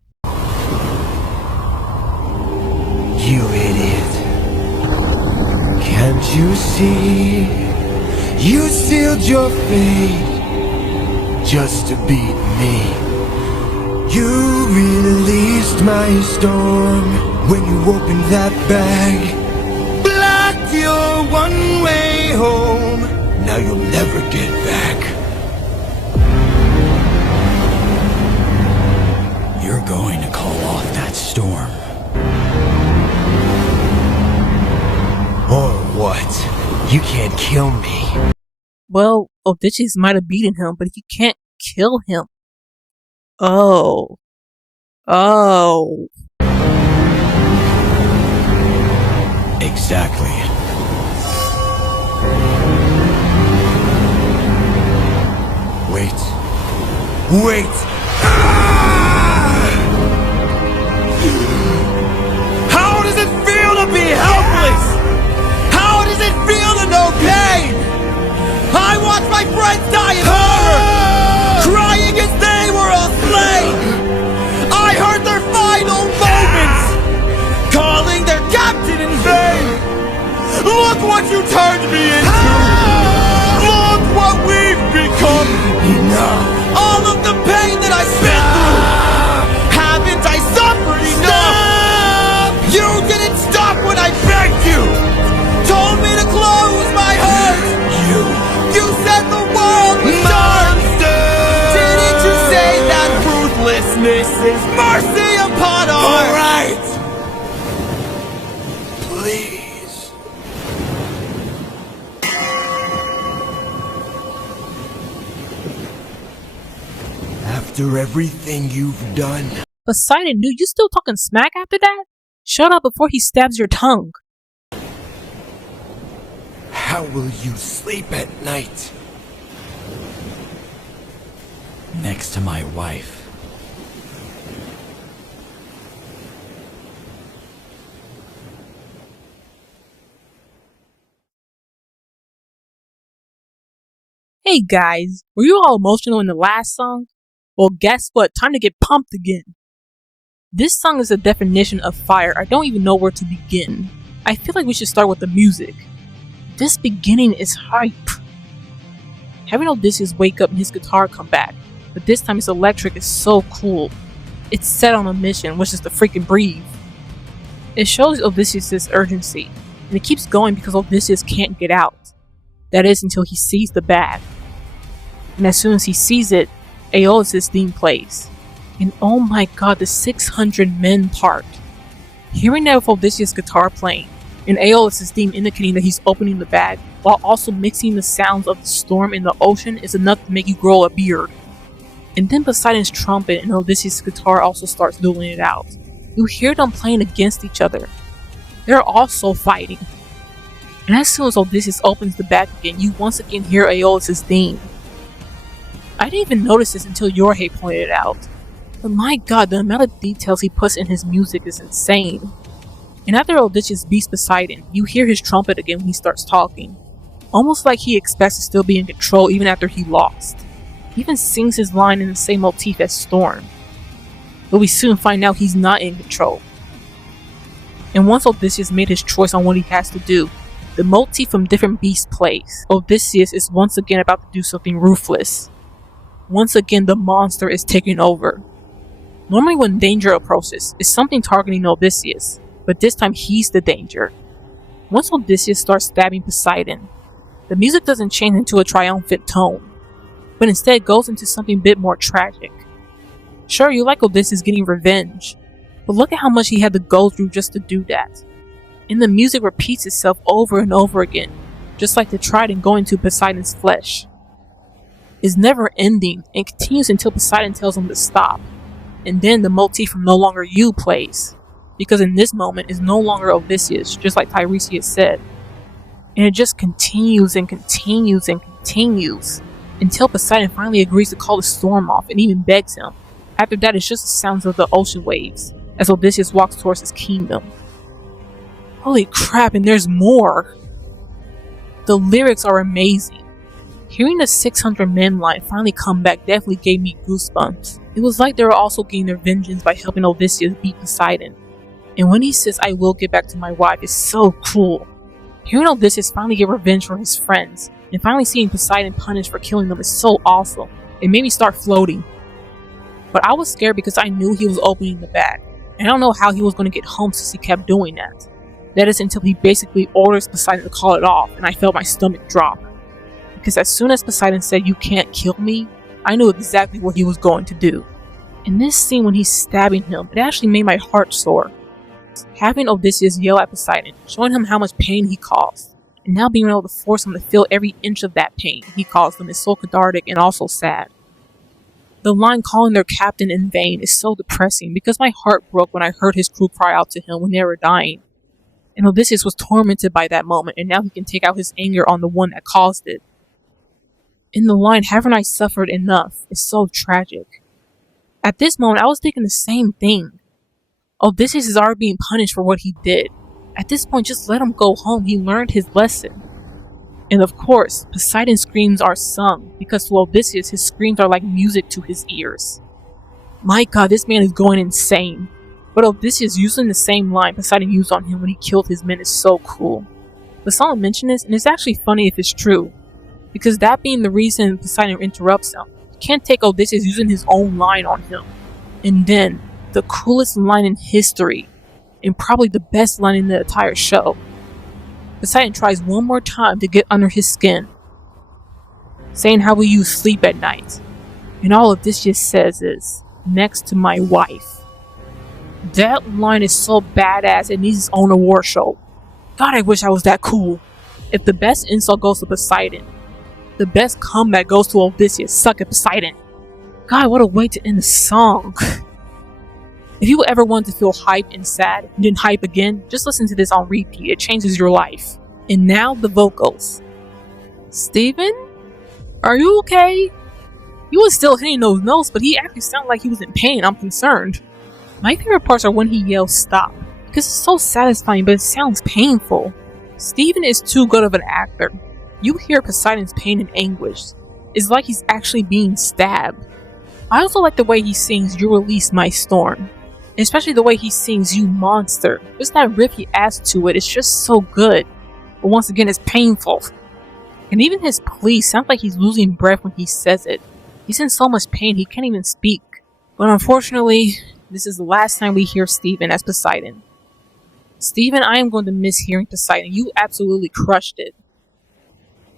You idiot. Can't you see? You sealed your fate just to beat me. You released my storm when you opened that bag. Blocked your one-way home. Now you'll never get back. You're going to call off that storm. Or what? You can't kill me. Well, Odysseus might have beaten him, but you can't kill him. Oh. Exactly. Wait. How does it feel to be helpless? How does it feel to know pain? I watched my friends die in horror, crying as they were all slain. I heard their final moments, calling their captain in vain. Look what you turned me into. Look what we've become. Enough. All of the pain that I spent through. Haven't I suffered enough? You didn't stop when I begged you. Told me to close my heart. You said the world was lawlessness is mercy upon our... All right! Please. After everything you've done... Poseidon, dude, you still talking smack after that? Shut up before he stabs your tongue. How will you sleep at night? Next to my wife. Hey guys, were you all emotional in the last song? Well, guess what? Time to get pumped again. This song is a definition of fire. I don't even know where to begin. I feel like we should start with the music. This beginning is hype. Having Odysseus wake up and his guitar come back, but this time it's electric, is so cool. It's set on a mission, which is to freaking breathe. It shows Odysseus' urgency, and it keeps going because Odysseus can't get out. That is until he sees the bag. And as soon as he sees it, Aeolus' theme plays. And oh my god, the 600 men part. Hearing that with Odysseus' guitar playing, and Aeolus' theme indicating that he's opening the bag, while also mixing the sounds of the storm in the ocean, is enough to make you grow a beard. And then Poseidon's trumpet and Odysseus' guitar also starts dueling it out. You hear them playing against each other. They're also fighting. And as soon as Odysseus opens the bag again, you once again hear Aeolus' theme. I didn't even notice this until Yorhei pointed it out. But my god, the amount of details he puts in his music is insane. And after Odysseus beats Poseidon, you hear his trumpet again when he starts talking. Almost like he expects to still be in control even after he lost. He even sings his line in the same motif as Storm. But we soon find out he's not in control. And once Odysseus made his choice on what he has to do, the motif from different beasts plays. Odysseus is once again about to do something ruthless. Once again, the monster is taking over. Normally when danger approaches, it's something targeting Odysseus, but this time he's the danger. Once Odysseus starts stabbing Poseidon, the music doesn't change into a triumphant tone, but instead goes into something a bit more tragic. Sure, you like Odysseus getting revenge, but look at how much he had to go through just to do that. And the music repeats itself over and over again, just like the trident going to Poseidon's flesh. It's never ending and continues until Poseidon tells him to stop. And then the motif from No Longer You plays, because in this moment it's no longer Odysseus, just like Tiresias said. And it just continues and continues and continues until Poseidon finally agrees to call the storm off and even begs him. After that, it's just the sounds of the ocean waves as Odysseus walks towards his kingdom. Holy crap, and there's more! The lyrics are amazing. Hearing the 600 men line finally come back definitely gave me goosebumps. It was like they were also getting their vengeance by helping Odysseus beat Poseidon. And when he says, "I will get back to my wife," is so cool. Hearing Odysseus finally get revenge for his friends, and finally seeing Poseidon punished for killing them is so awesome. It made me start floating. But I was scared because I knew he was opening the bag, and I don't know how he was going to get home since he kept doing that. That is until he basically orders Poseidon to call it off, and I felt my stomach drop. Because as soon as Poseidon said, "You can't kill me," I knew exactly what he was going to do. In this scene when he's stabbing him, it actually made my heart sore. Having Odysseus yell at Poseidon, showing him how much pain he caused, and now being able to force him to feel every inch of that pain he caused them is so cathartic and also sad. The line calling their captain in vain is so depressing because my heart broke when I heard his crew cry out to him when they were dying. And Odysseus was tormented by that moment, and now he can take out his anger on the one that caused it. In the line, "Haven't I suffered enough?" is so tragic. At this moment, I was thinking the same thing. Odysseus is already being punished for what he did. At this point, just let him go home. He learned his lesson. And of course, Poseidon's screams are sung, because to Odysseus, his screams are like music to his ears. My god, this man is going insane. But Odysseus using the same line Poseidon used on him when he killed his men is so cool. But someone mentioned this, and it's actually funny if it's true. Because that being the reason Poseidon interrupts him, you can't take Odysseus using his own line on him. And then, the coolest line in history, and probably the best line in the entire show. Poseidon tries one more time to get under his skin, saying, "How will you sleep at night?" And all Odysseus says is, next to my wife. That line is so badass, it needs its own award show. God, I wish I was that cool. If the best insult goes to Poseidon, the best comeback goes to Odysseus. Suck it, Poseidon. God, what a way to end the song. If you ever want to feel hype and sad, and then hype again, just listen to this on repeat. It changes your life. And now the vocals. Steven? Are you okay? He was still hitting those notes, but he actually sounded like he was in pain. I'm concerned. My favorite parts are when he yells stop, because it's so satisfying, but it sounds painful. Steven is too good of an actor. You hear Poseidon's pain and anguish. It's like he's actually being stabbed. I also like the way he sings You Release My Storm. Especially the way he sings You Monster. Just that riff he adds to it, it's just so good. But once again, it's painful. And even his plea sounds like he's losing breath when he says it. He's in so much pain he can't even speak. But unfortunately, this is the last time we hear Steven as Poseidon. Steven, I am going to miss hearing Poseidon. You absolutely crushed it.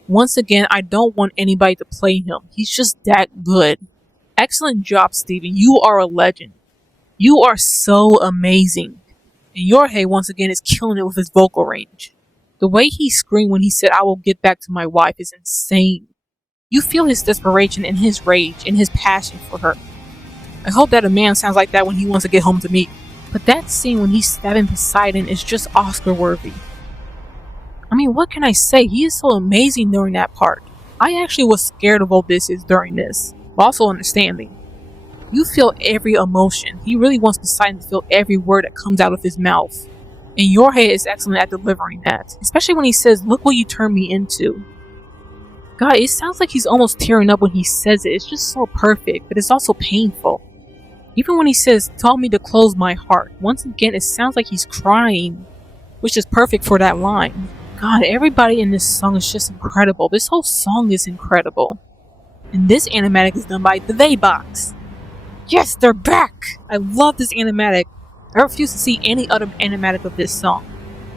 Once again, I don't want anybody to play him. He's just that good. Excellent job, Steven. You are a legend. You are so amazing. And Jorge, once again, is killing it with his vocal range. The way he screamed when he said, I will get back to my wife is insane. You feel his desperation and his rage and his passion for her. I hope that a man sounds like that when he wants to get home to me. But that scene when he's stabbing Poseidon is just Oscar worthy. I mean, what can I say? He is so amazing during that part. I actually was scared of Odysseus during this, but also understanding. You feel every emotion. He really wants Poseidon to feel every word that comes out of his mouth. And Jorge is excellent at delivering that. Especially when he says, look what you turned me into. God, it sounds like he's almost tearing up when he says it. It's just so perfect, but it's also painful. Even when he says, tell me to close my heart. Once again, it sounds like he's crying, which is perfect for that line. God, everybody in this song is just incredible. This whole song is incredible. And this animatic is done by the Vaybox. Yes, they're back! I love this animatic. I refuse to see any other animatic of this song.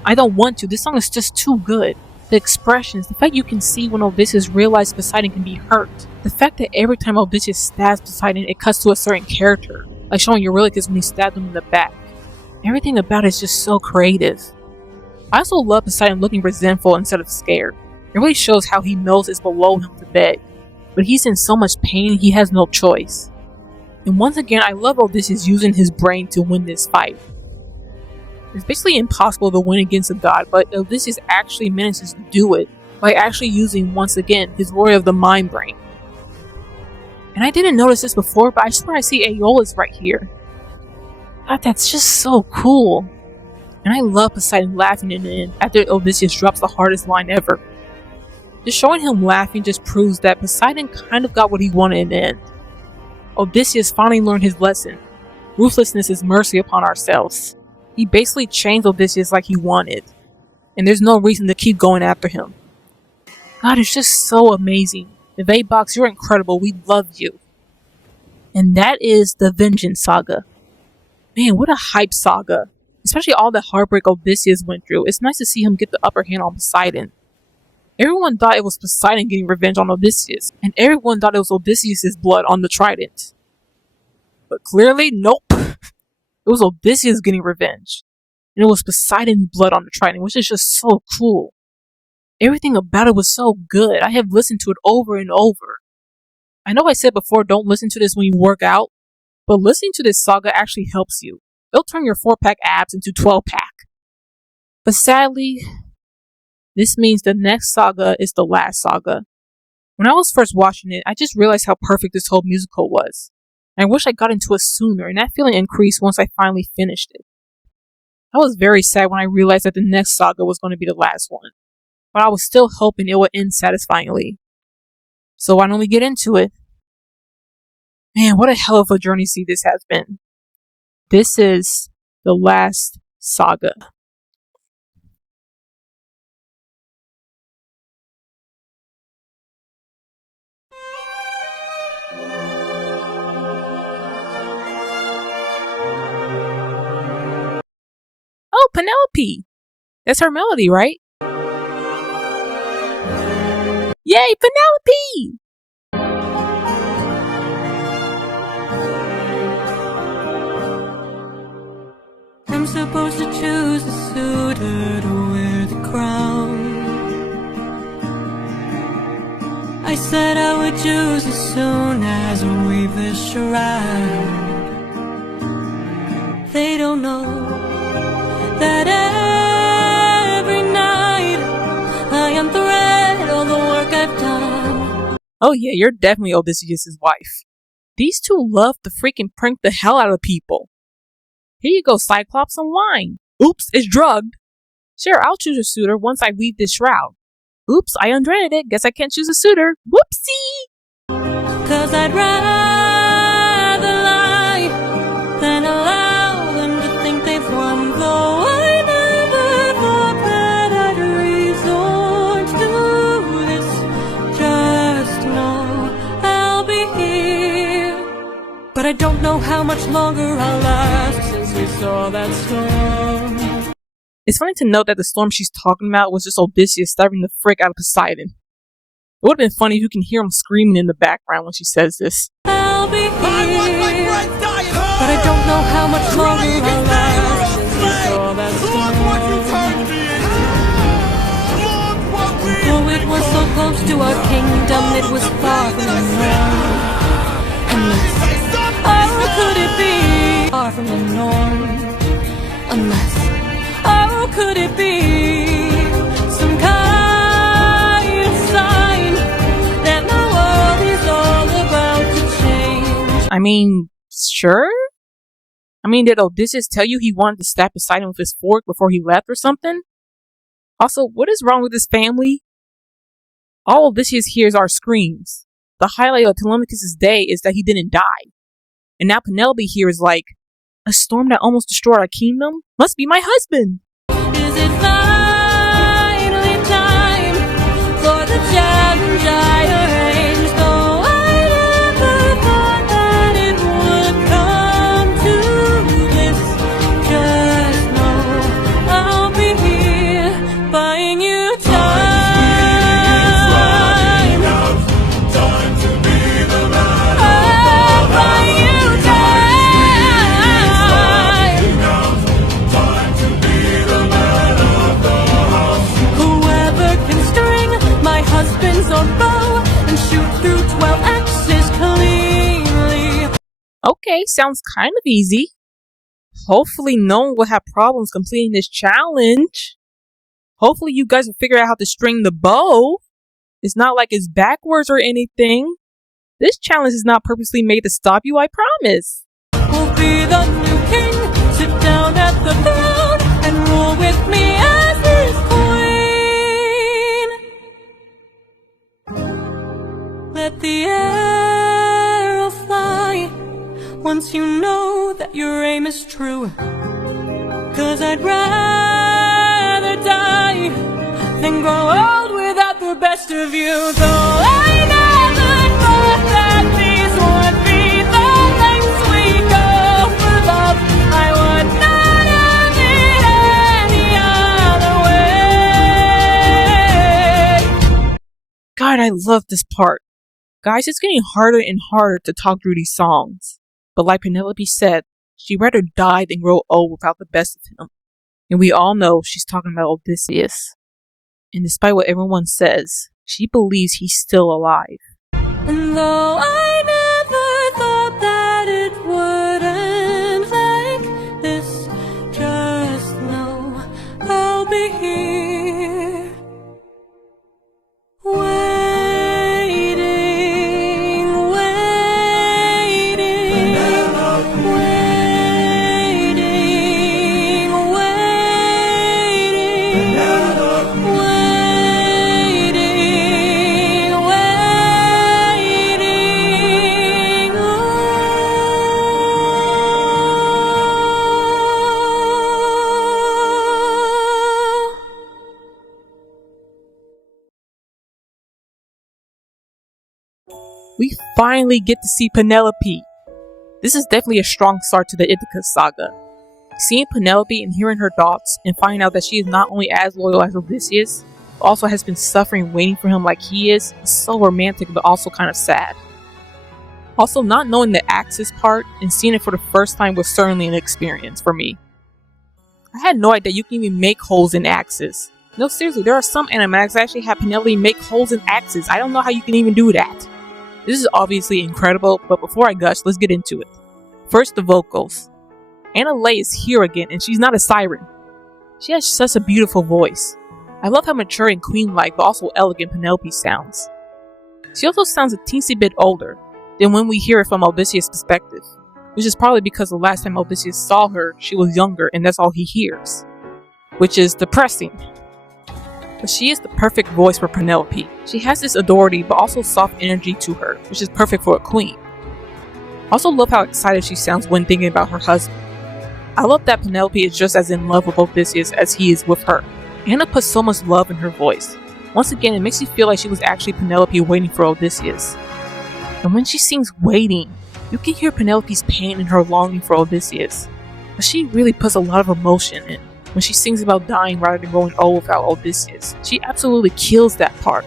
I don't want to. This song is just too good. The expressions, the fact you can see when Odysseus realizes Poseidon can be hurt. The fact that every time Odysseus stabs Poseidon, it cuts to a certain character. Like showing Eurylochus when he stabbed him in the back. Everything about it is just so creative. I also love Poseidon looking resentful instead of scared. It really shows how he knows it's below him to beg. But he's in so much pain, he has no choice. And once again, I love Odysseus using his brain to win this fight. It's basically impossible to win against a god, but Odysseus actually manages to do it by actually using, once again, his warrior of the mind brain. And I didn't notice this before, but I swear I see Aeolus right here. God, that's just so cool. And I love Poseidon laughing in the end after Odysseus drops the hardest line ever. Just showing him laughing just proves that Poseidon kind of got what he wanted in the end. Odysseus finally learned his lesson. Ruthlessness is mercy upon ourselves. He basically changed Odysseus like he wanted. And there's no reason to keep going after him. God, it's just so amazing. The Vaybox, you're incredible. We love you. And that is the Vengeance Saga. Man, what a hype saga. Especially all the heartbreak Odysseus went through. It's nice to see him get the upper hand on Poseidon. Everyone thought it was Poseidon getting revenge on Odysseus. And everyone thought it was Odysseus' blood on the trident. But clearly, nope. It was Odysseus getting revenge. And it was Poseidon's blood on the trident, which is just so cool. Everything about it was so good. I have listened to it over and over. I know I said before, don't listen to this when you work out, but listening to this saga actually helps you. It'll turn your 4-pack abs into 12-pack. But sadly, this means the next saga is the last saga. When I was first watching it, I just realized how perfect this whole musical was. I wish I got into it sooner, and that feeling increased once I finally finished it. I was very sad when I realized that the next saga was going to be the last one. But I was still hoping it would end satisfyingly. So why don't we get into it? Man, what a hell of a journey this has been. This is the last saga. Oh, Penelope! That's her melody, right? Yay, Penelope! I'm supposed to choose a suitor to wear the crown. I said I would choose as soon as we weave this shroud. They don't know that every night I unthread all the work I've done. Oh yeah, you're definitely Odysseus' wife. These two love to freaking prank the hell out of people. Here you go, Cyclops, some wine. Oops, it's drugged. Sure, I'll choose a suitor once I weave this shroud. Oops, I undreaded it. Guess I can't choose a suitor. Whoopsie! 'Cause I'd rather lie than allow them to think they've won. Though I never thought that I'd resort to this. Just know I'll be here. But I don't know how much longer I'll last since we saw that storm. It's funny to note that the storm she's talking about was just Odysseus starving the frick out of Poseidon. It would have been funny if you can hear him screaming in the background when she says this. I'll be here, but I don't know how much longer I'll last since we saw that storm. Though it was so close to our kingdom, it was far from the norm. Unless, oh, could it be far from the norm? Unless, oh, could it be some kind of sign that my world is all about to change? I mean, sure? I mean, did Odysseus tell you he wanted to stab Poseidon with his fork before he left or something? Also, what is wrong with his family? All Odysseus hears are screams. The highlight of Telemachus' day is that he didn't die. And now Penelope here is like, a storm that almost destroyed our kingdom? Must be my husband! Is it finally time for the challenge I arranged? Though I never thought that it would come to this. Just know I'll be here buying you time. Time to be the man of buying you time to be the man of the house. Whoever can string my husband's own bow and shoot through 12 axes cleanly. Okay, sounds kind of easy. Hopefully no one will have problems completing this challenge. Hopefully you guys will figure out how to string the bow. It's not like it's backwards or anything. This challenge is not purposely made to stop you, I promise. We'll be the new king, sit down at the throne and rule with me as his queen. Let the arrow fly once you know that your aim is true. 'Cause I'd rather die than grow old without the best of you. Though I never thought that these would be the lengths we go for love, I would not have it any other way. God, I love this part. Guys, it's getting harder and harder to talk through these songs. But like Penelope said, she'd rather die than grow old without the best of him. And we all know she's talking about Odysseus. And despite what everyone says, she believes he's still alive. And though I never thought that it would end like this, just know I'll be here waiting, waiting, waiting, We finally get to see Penelope. This is definitely a strong start to the Ithaca saga. Seeing Penelope and hearing her thoughts and finding out that she is not only as loyal as Odysseus, but also has been suffering waiting for him like he is so romantic but also kind of sad. Also, not knowing the Axis part and seeing it for the first time was certainly an experience for me. I had no idea you can even make holes in axes. No, seriously, there are some animatics that actually have Penelope make holes in axes. I don't know how you can even do that. This is obviously incredible, but before I gush, let's get into it. First, the vocals. Anna Leigh is here again, and she's not a siren. She has such a beautiful voice. I love how mature and queen-like, but also elegant Penelope sounds. She also sounds a teensy bit older than when we hear it from Odysseus' perspective, which is probably because the last time Odysseus saw her, she was younger, and that's all he hears, which is depressing. But she is the perfect voice for Penelope. She has this authority, but also soft energy to her, which is perfect for a queen. I also love how excited she sounds when thinking about her husband. I love that Penelope is just as in love with Odysseus as he is with her. Anna puts so much love in her voice. Once again, it makes you feel like she was actually Penelope waiting for Odysseus. And when she sings Waiting, you can hear Penelope's pain and her longing for Odysseus. But she really puts a lot of emotion in. When she sings about dying rather than going old without Odysseus, she absolutely kills that part.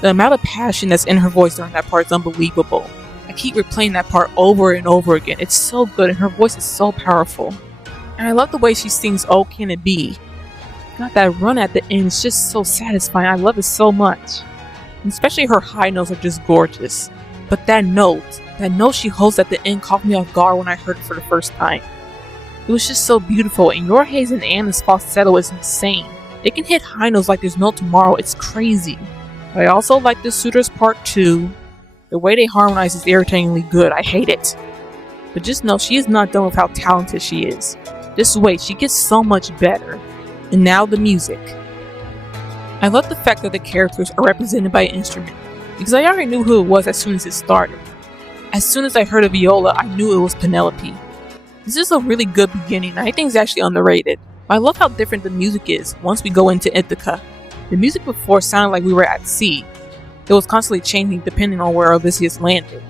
The amount of passion that's in her voice during that part is unbelievable. I keep replaying that part over and over again. It's so good and her voice is so powerful. And I love the way she sings Oh Can It Be. God, that run at the end is just so satisfying. I love it so much. And especially her high notes are just gorgeous. But that note she holds at the end caught me off guard when I heard it for the first time. It was just so beautiful, and Jorge's and Anna's falsetto is insane. They can hit high notes like there's no tomorrow. It's crazy. But I also like the Suitors Part 2. The way they harmonize is irritatingly good. I hate it. But just know she is not done with how talented she is. Just wait, she gets so much better. And now the music. I love the fact that the characters are represented by an instrument, because I already knew who it was as soon as it started. As soon as I heard a viola, I knew it was Penelope. This is a really good beginning, and I think it's actually underrated. I love how different the music is once we go into Ithaca. The music before sounded like we were at sea. It was constantly changing depending on where Odysseus landed.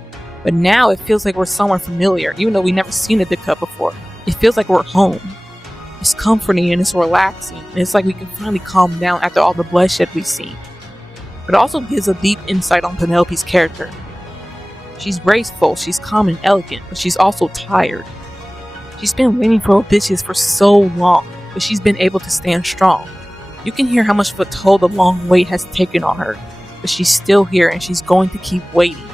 But now it feels like we're somewhere familiar, even though we've never seen Ithaca before. It feels like we're home. It's comforting and it's relaxing, and it's like we can finally calm down after all the bloodshed we've seen. But it also gives a deep insight on Penelope's character. She's graceful, she's calm and elegant, but she's also tired. She's been waiting for Odysseus for so long, but she's been able to stand strong. You can hear how much of a toll the long wait has taken on her, but she's still here and she's going to keep waiting.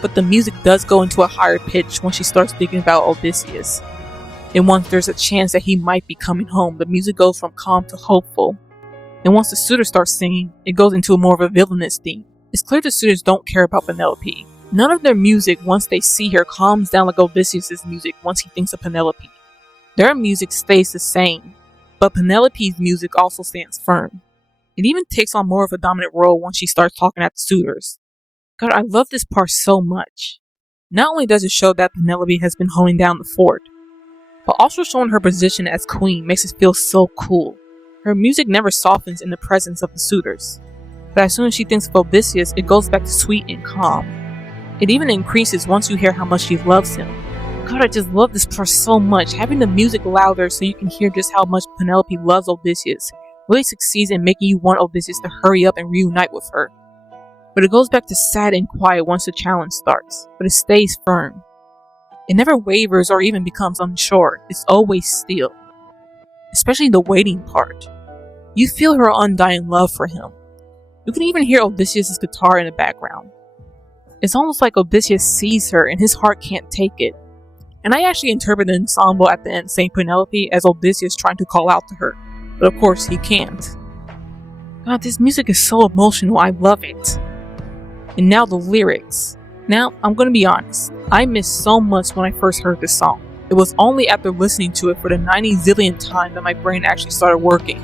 But the music does go into a higher pitch when she starts thinking about Odysseus. And once there's a chance that he might be coming home, the music goes from calm to hopeful. And once the suitors start singing, it goes into more of a villainous theme. It's clear the suitors don't care about Penelope. None of their music, once they see her, calms down like Odysseus' music once he thinks of Penelope. Their music stays the same, but Penelope's music also stands firm. It even takes on more of a dominant role once she starts talking at the suitors. God, I love this part so much. Not only does it show that Penelope has been holding down the fort, but also showing her position as queen makes it feel so cool. Her music never softens in the presence of the suitors, but as soon as she thinks of Odysseus, it goes back to sweet and calm. It even increases once you hear how much she loves him. God, I just love this part so much. Having the music louder so you can hear just how much Penelope loves Odysseus really succeeds in making you want Odysseus to hurry up and reunite with her. But it goes back to sad and quiet once the challenge starts, but it stays firm. It never wavers or even becomes unsure. It's always still. Especially the waiting part. You feel her undying love for him. You can even hear Odysseus' guitar in the background. It's almost like Odysseus sees her and his heart can't take it. And I actually interpret the ensemble at the end saying Penelope as Odysseus trying to call out to her. But of course he can't. God, this music is so emotional. I love it. And now the lyrics. Now, I'm gonna be honest. I missed so much when I first heard this song. It was only after listening to it for the 90 zillionth time that my brain actually started working.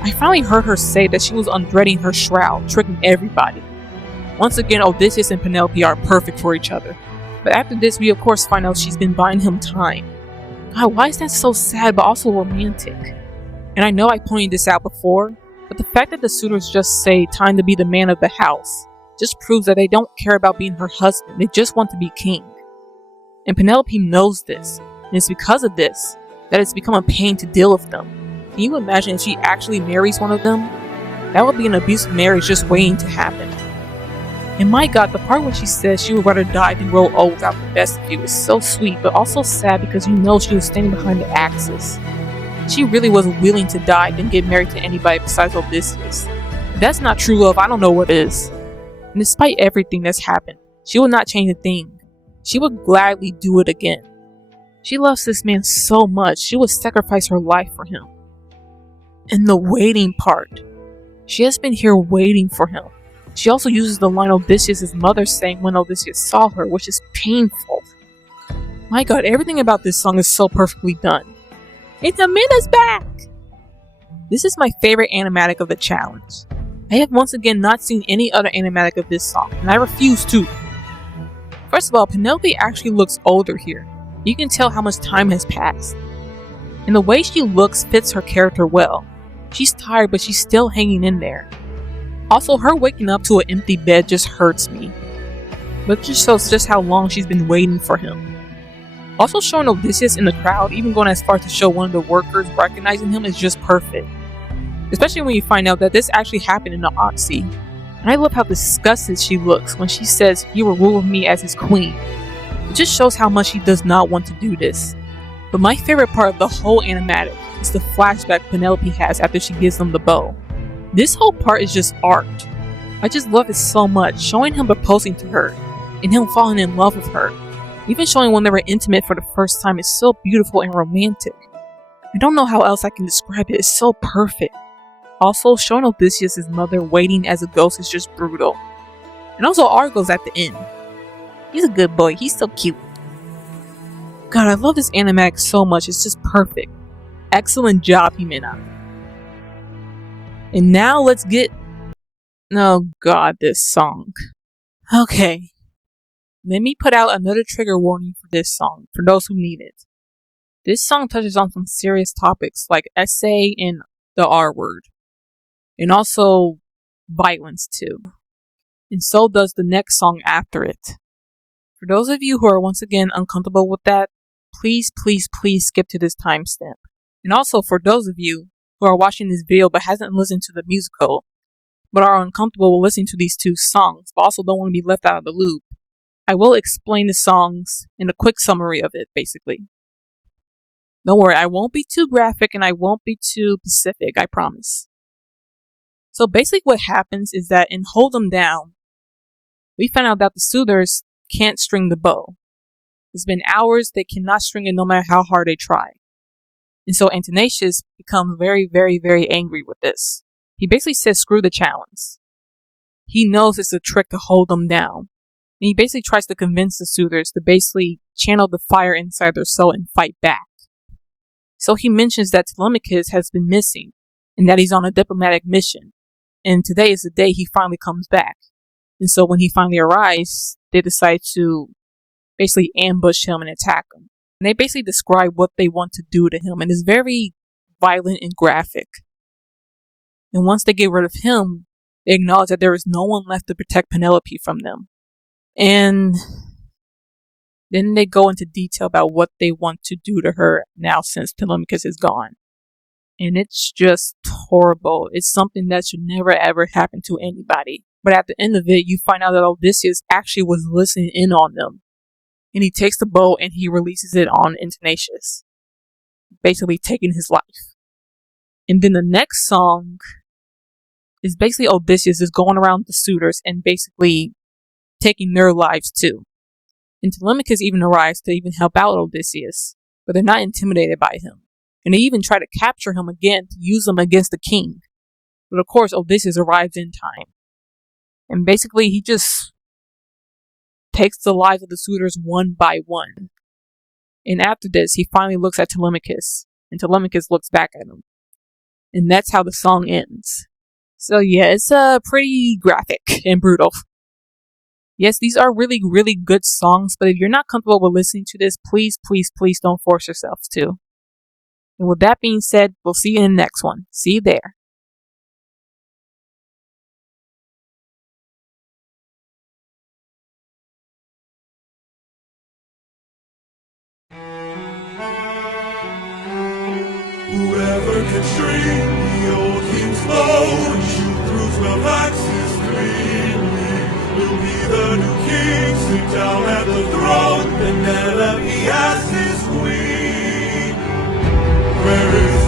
I finally heard her say that she was undreading her shroud, tricking everybody. Once again, Odysseus and Penelope are perfect for each other. But after this, we of course find out she's been buying him time. God, why is that so sad but also romantic? And I know I pointed this out before, but the fact that the suitors just say time to be the man of the house just proves that they don't care about being her husband, they just want to be king. And Penelope knows this, and it's because of this that it's become a pain to deal with them. Can you imagine if she actually marries one of them? That would be an abusive marriage just waiting to happen. And my God, the part when she says she would rather die than grow old without the best of you is so sweet, but also sad because you know she was standing behind the axis. She really was willing to die than get married to anybody besides Odysseus. If that's not true love, I don't know what is. And despite everything that's happened, she would not change a thing. She would gladly do it again. She loves this man so much, she would sacrifice her life for him. And the waiting part. She has been here waiting for him. She also uses the line Odysseus' mother saying when Odysseus saw her, which is painful. My god, everything about this song is so perfectly done. It's Amina's back! This is my favorite animatic of the challenge. I have once again not seen any other animatic of this song, and I refuse to. First of all, Penelope actually looks older here. You can tell how much time has passed. And the way she looks fits her character well. She's tired, but she's still hanging in there. Also, her waking up to an empty bed just hurts me. But it just shows just how long she's been waiting for him. Also, showing Odysseus in the crowd, even going as far as to show one of the workers recognizing him, is just perfect. Especially when you find out that this actually happened in the Odyssey. And I love how disgusted she looks when she says, "You will rule me as his queen." It just shows how much she does not want to do this. But my favorite part of the whole animatic is the flashback Penelope has after she gives them the bow. This whole part is just art. I just love it so much, showing him proposing to her, and him falling in love with her. Even showing when they were intimate for the first time is so beautiful and romantic. I don't know how else I can describe it, it's so perfect. Also, showing Odysseus' mother waiting as a ghost is just brutal. And also Argos at the end. He's a good boy, he's so cute. God, I love this animatic so much, it's just perfect. Excellent job, Himena. And now let's get... Oh god, this song. Okay. Let me put out another trigger warning for this song, for those who need it. This song touches on some serious topics like SA and the R word. And also violence too. And so does the next song after it. For those of you who are once again uncomfortable with that, please skip to this timestamp. And also for those of you who are watching this video but hasn't listened to the musical, but are uncomfortable with listening to these two songs, but also don't want to be left out of the loop, I will explain the songs in a quick summary of it, basically. Don't worry, I won't be too graphic and I won't be too specific, I promise. So basically what happens is that in Hold 'Em Down, we find out that the suitors can't string the bow. It's been hours, they cannot string it no matter how hard they try. And so Antinatius becomes very angry with this. He basically says screw the challenge. He knows it's a trick to hold them down. And he basically tries to convince the suitors to basically channel the fire inside their soul and fight back. So he mentions that Telemachus has been missing and that he's on a diplomatic mission. And today is the day he finally comes back. And so when he finally arrives, they decide to basically ambush him and attack him. And they basically describe what they want to do to him, and it's very violent and graphic. And once they get rid of him, they acknowledge that there is no one left to protect Penelope from them. And then they go into detail about what they want to do to her now since Telemachus is gone. And it's just horrible. It's something that should never ever happen to anybody. But at the end of it, you find out that Odysseus actually was listening in on them. And he takes the bow and he releases it on Antinatius, basically taking his life. And then the next song is basically Odysseus is going around the suitors and basically taking their lives too. And Telemachus even arrives to even help out Odysseus, but they're not intimidated by him. And they even try to capture him again to use him against the king. But of course Odysseus arrives in time. And basically he just takes the lives of the suitors one by one. And after this, he finally looks at Telemachus, and Telemachus looks back at him. And that's how the song ends. So yeah, it's pretty graphic and brutal. Yes, these are really good songs, but if you're not comfortable with listening to this, please don't force yourselves to. And with that being said, we'll see you in the next one. See you there. Whoever can string the old king's bow and shoot through 12 axes cleanly will be the new king, sit down at the throne, Penelope as his queen. Where is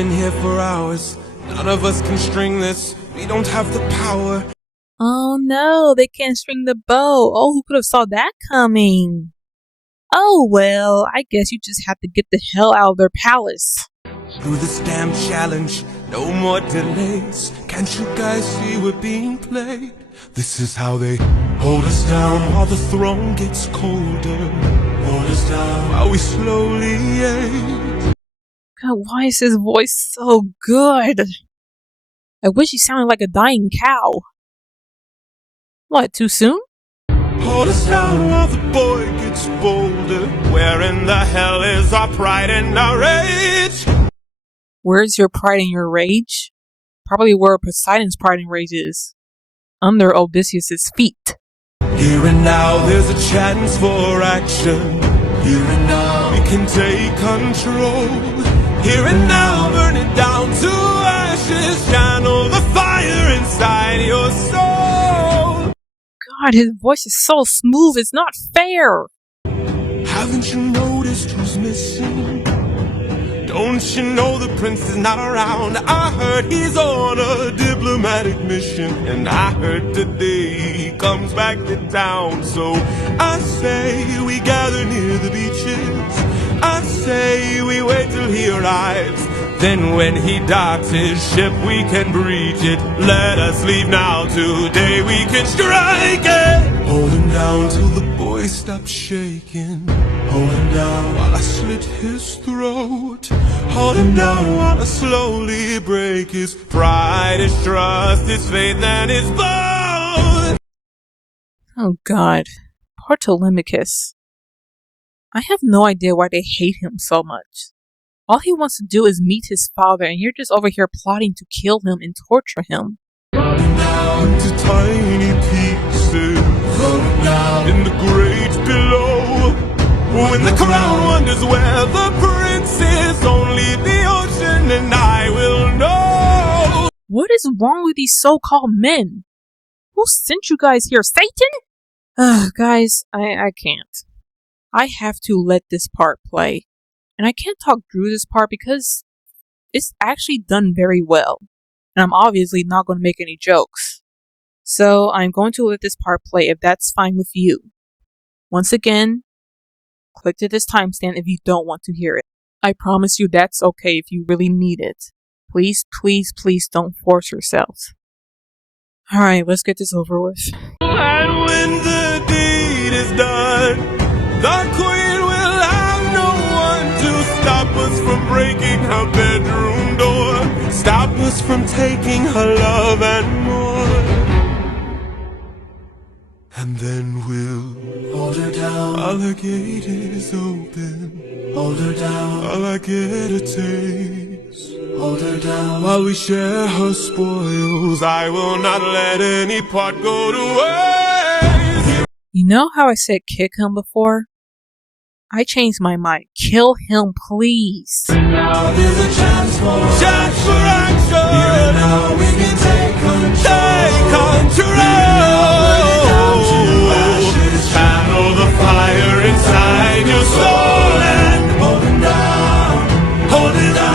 been here for hours. None of us can string this. We don't have the power. Oh no, they can't string the bow. Oh, who could have saw that coming? Oh well, I guess you just have to get the hell out of their palace. Through this damn challenge, no more delays. Can't you guys see we're being played? This is how they hold us down while the throne gets colder. Hold us down while we slowly age. God, why is his voice so good? I wish he sounded like a dying cow. What, too soon? Hold us down while the boy gets bolder. Where in the hell is our pride and our rage? Where's your pride and your rage? Probably where Poseidon's pride and rage is. Under Odysseus' feet. Here and now there's a chance for action. Here and now we can take control. Here and now burn it down to ashes. Channel the fire inside your soul. God, his voice is so smooth, it's not fair. Haven't you noticed who's missing? Don't you know the prince is not around? I heard he's on a diplomatic mission, and I heard today he comes back to town. So I say we gather near the beaches. I say we wait till he arrives. Then when he docks his ship we can breach it. Let us leave now, today we can strike it. Hold him down till the boy stops shaking. Hold him down while I slit his throat. Hold him down while I slowly break his pride, his trust, his faith, and his bones. Oh God, poor Telemachus. I have no idea why they hate him so much. All he wants to do is meet his father, and you're just over here plotting to kill him and torture him. Into tiny pieces in the great below. When the crown wonders where the prince is, only the ocean and I will know. What is wrong with these so-called men? Who sent you guys here? Satan? Ugh, guys, I can't. I have to let this part play. And I can't talk through this part because it's actually done very well. And I'm obviously not going to make any jokes. So I'm going to let this part play if that's fine with you. Once again, click to this timestamp if you don't want to hear it. I promise you that's okay if you really need it. Please, please, please don't force yourselves. Alright, let's get this over with. And when the deed is done, the queen will have no one to stop us from breaking her bedroom door. Stop us from taking her love and more. And then we'll hold her down while her gate is open. Hold her down while I get a taste. Hold her down while we share her spoils. I will not let any part go to waste. You know how I said kick him before? I changed my mind. Kill him, please. Now there's a chance for action. Here and now we can take control. Channel the fire inside your soul and hold him down. Hold him down.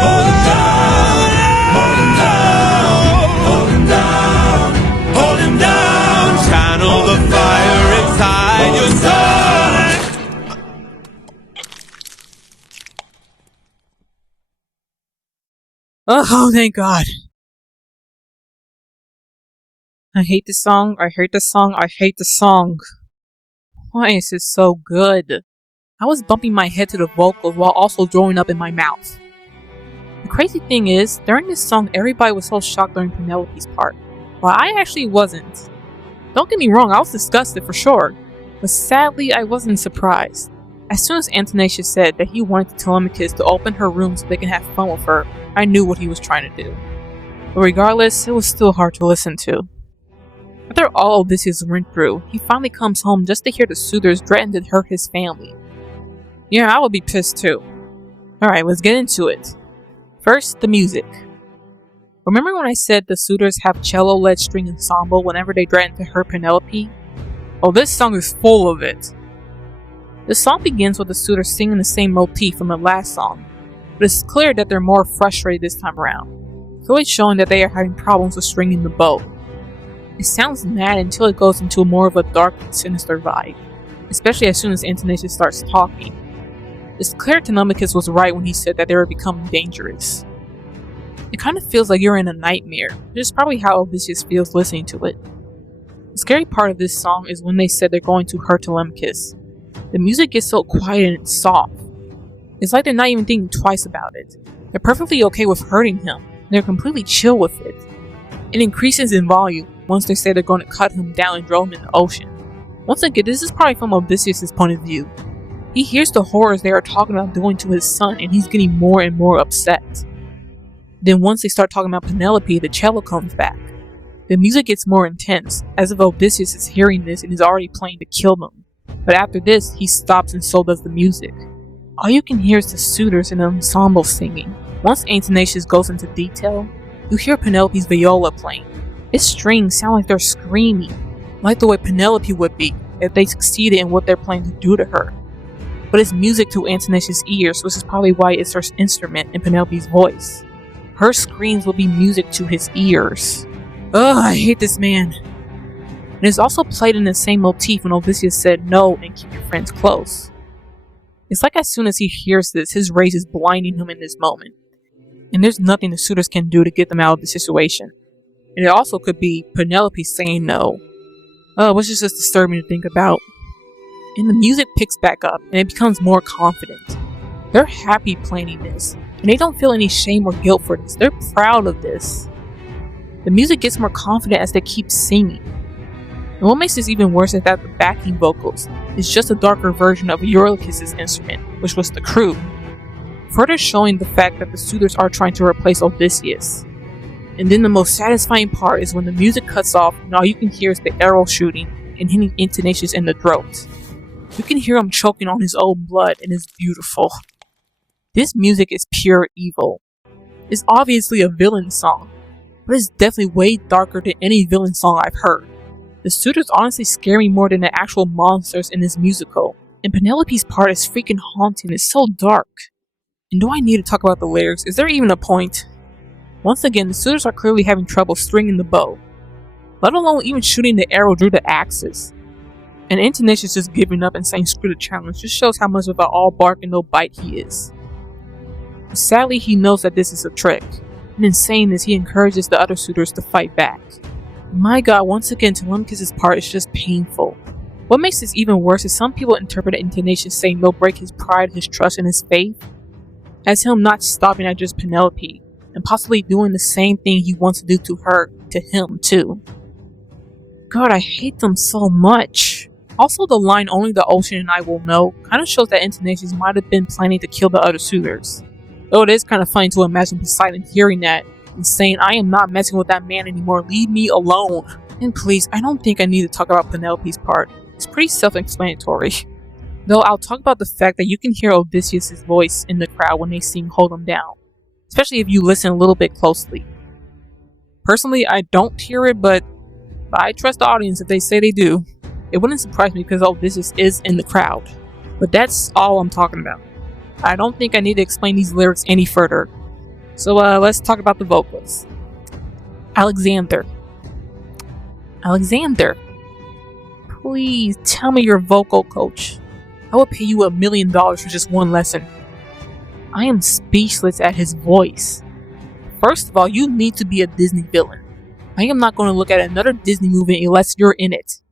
Hold him down. Hold him down. Hold him down. Hold him down. Channel the fire inside your soul. Oh, thank God. I hate this song, I hate the song, I hate the song. Why is it so good? I was bumping my head to the vocals while also throwing up in my mouth. The crazy thing is, during this song everybody was so shocked during Penelope's part, while I actually wasn't. Don't get me wrong, I was disgusted for sure, but sadly I wasn't surprised. As soon as Antonacius said that he wanted Telemachus to open her room so they can have fun with her, I knew what he was trying to do. But regardless, it was still hard to listen to. After all Odysseus went through, he finally comes home just to hear the suitors threaten to hurt his family. Yeah, I would be pissed too. Alright, let's get into it. First, the music. Remember when I said the suitors have cello-led string ensemble whenever they threaten to hurt Penelope? Oh, this song is full of it. The song begins with the suitors singing the same motif from the last song. but it's clear that they're more frustrated this time around, clearly showing that they are having problems with stringing the bow. It sounds mad until it goes into more of a dark and sinister vibe, especially as soon as Antinatius starts talking. It's clear Telemachus was right when he said that they were becoming dangerous. It kind of feels like you're in a nightmare, which is probably how Odysseus feels listening to it. The scary part of this song is when they said they're going to hurt Telemachus. The music gets so quiet and soft. It's like they're not even thinking twice about it. They're perfectly okay with hurting him, and they're completely chill with it. It increases in volume once they say they're going to cut him down and throw him in the ocean. Once again, this is probably from Odysseus' point of view. He hears the horrors they are talking about doing to his son, and he's getting more and more upset. Then once they start talking about Penelope, the cello comes back. The music gets more intense, as if Odysseus is hearing this and is already planning to kill them. But after this, he stops and so does the music. All you can hear is the suitors and the ensemble singing. Once Antinatius goes into detail, you hear Penelope's viola playing. Its strings sound like they're screaming, like the way Penelope would be if they succeeded in what they're planning to do to her. But it's music to Antinatius' ears, which is probably why it's her instrument in Penelope's voice. Her screams will be music to his ears. Ugh, I hate this man. And it's also played in the same motif when Odysseus said no and keep your friends close. It's like as soon as he hears this, his rage is blinding him in this moment. And there's nothing the suitors can do to get them out of the situation. And it also could be Penelope saying no. Which is just disturbing to think about. And the music picks back up and it becomes more confident. They're happy planning this, and they don't feel any shame or guilt for this. They're proud of this. The music gets more confident as they keep singing. And what makes this even worse is that the backing vocals is just a darker version of Eurylochus' instrument, which was the crew, further showing the fact that the suitors are trying to replace Odysseus. And then the most satisfying part is when the music cuts off and all you can hear is the arrow shooting and hitting Antinatius in the throat. You can hear him choking on his own blood, and it's beautiful. This music is pure evil. It's obviously a villain song, but it's definitely way darker than any villain song I've heard. The suitors honestly scare me more than the actual monsters in this musical, and Penelope's part is freaking haunting. It's so dark. And do I need to talk about the lyrics? Is there even a point? Once again, the suitors are clearly having trouble stringing the bow, let alone even shooting the arrow through the axis. And Antinatius just giving up and saying screw the challenge just shows how much of an all bark and no bite he is. Sadly, he knows that this is a trick, and in saying this, he encourages the other suitors to fight back. My god, once again, Telemachus' part is just painful. What makes this even worse is some people interpret Antinatius saying they'll break his pride, his trust, and his faith as him not stopping at just Penelope, and possibly doing the same thing he wants to do to her, to him too. God, I hate them so much. Also, the line "only the ocean and I will know" kind of shows that Antinatius might have been planning to kill the other suitors. Though it is kind of funny to imagine Poseidon hearing that and saying, "I am not messing with that man anymore, leave me alone." And please, I don't think I need to talk about Penelope's part. It's pretty self-explanatory. Though I'll talk about the fact that you can hear Odysseus' voice in the crowd when they sing "Hold 'Em Down," especially if you listen a little bit closely. Personally, I don't hear it, but I trust the audience if they say they do. It wouldn't surprise me because Odysseus is in the crowd. But that's all I'm talking about. I don't think I need to explain these lyrics any further. So let's talk about the vocals. Alexander. Alexander. Please tell me you're a vocal coach. I would pay you $1 million for just one lesson. I am speechless at his voice. First of all, you need to be a Disney villain. I am not going to look at another Disney movie unless you're in it.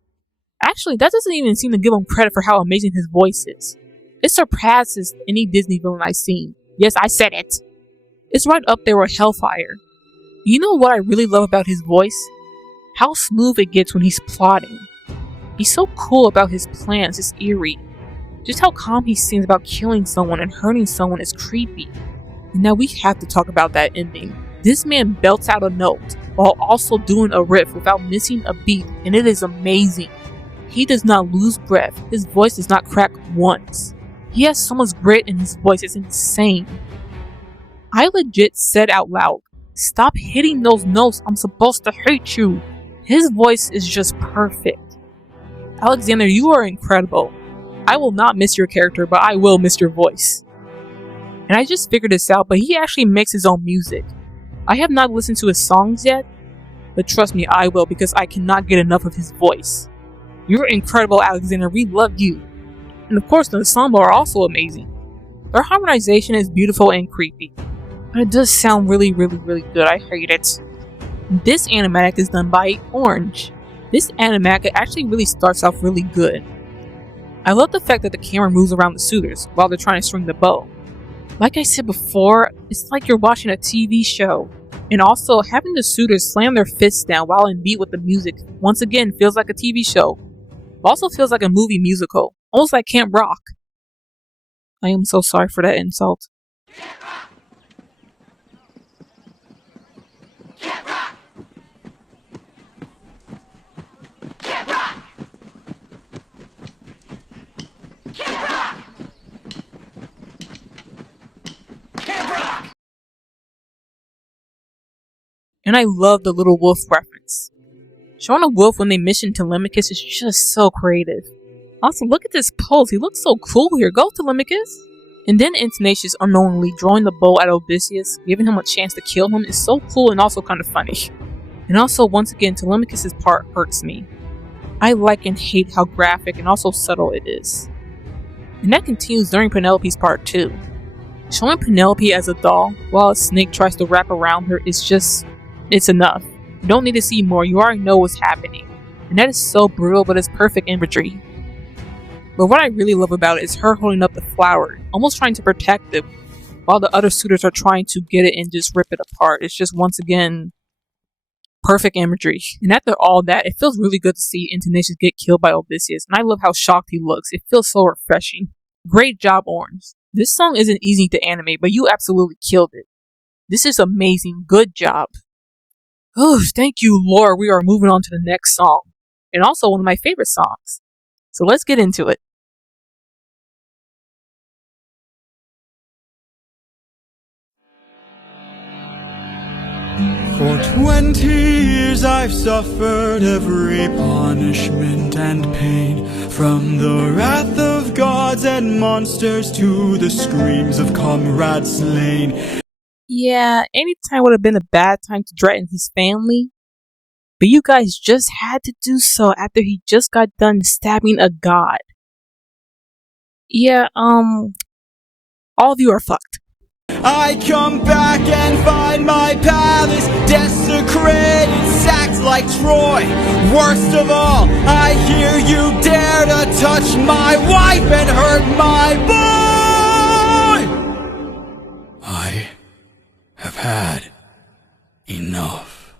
Actually, that doesn't even seem to give him credit for how amazing his voice is. It surpasses any Disney villain I've seen. Yes, I said it. It's right up there with Hellfire. You know what I really love about his voice? How smooth it gets when he's plotting. He's so cool about his plans, it's eerie. Just how calm he seems about killing someone and hurting someone is creepy. And now we have to talk about that ending. This man belts out a note while also doing a riff without missing a beat, and it is amazing. He does not lose breath. His voice does not crack once. He has so much grit in his voice, it's insane. I legit said out loud, "Stop hitting those notes, I'm supposed to hate you." His voice is just perfect. Alexander, you are incredible. I will not miss your character, but I will miss your voice. And I just figured this out, but he actually makes his own music. I have not listened to his songs yet, but trust me, I will, because I cannot get enough of his voice. You're incredible, Alexander. We love you. And of course, the ensemble are also amazing. Their harmonization is beautiful and creepy, but it does sound really, really, really good. I hate it. This animatic is done by Orange. This animatic actually really starts off really good. I love the fact that the camera moves around the suitors while they're trying to string the bow. Like I said before, it's like you're watching a TV show. And also, having the suitors slam their fists down while in beat with the music once again feels like a TV show. It also feels like a movie musical, almost like Camp Rock. I am so sorry for that insult. And I love the little wolf reference. Showing a wolf when they mission Telemachus is just so creative. Also, look at this pose. He looks so cool here. Go, Telemachus! And then Antinous unknowingly drawing the bow at Odysseus, giving him a chance to kill him, is so cool and also kind of funny. And also, once again, Telemachus' part hurts me. I like and hate how graphic and also subtle it is. And that continues during Penelope's part too. Showing Penelope as a doll while a snake tries to wrap around her is just... it's enough. You don't need to see more, you already know what's happening. And that is so brutal, but it's perfect imagery. But what I really love about it is her holding up the flower, almost trying to protect it, while the other suitors are trying to get it and just rip it apart. It's just, once again, perfect imagery. And after all that, it feels really good to see Antinous get killed by Odysseus, and I love how shocked he looks. It feels so refreshing. Great job, Orange. This song isn't easy to animate, but you absolutely killed it. This is amazing. Good job. Oh, thank you, Lord. We are moving on to the next song. And also one of my favorite songs. So let's get into it. For 20 years I've suffered every punishment and pain, from the wrath of gods and monsters to the screams of comrades slain. Yeah, any time would have been a bad time to threaten his family, but you guys just had to do so after he just got done stabbing a god. Yeah, all of you are fucked. I come back and find my palace desecrated, sacked like Troy. Worst of all, I hear you dare to touch my wife and hurt my boy. I have had enough.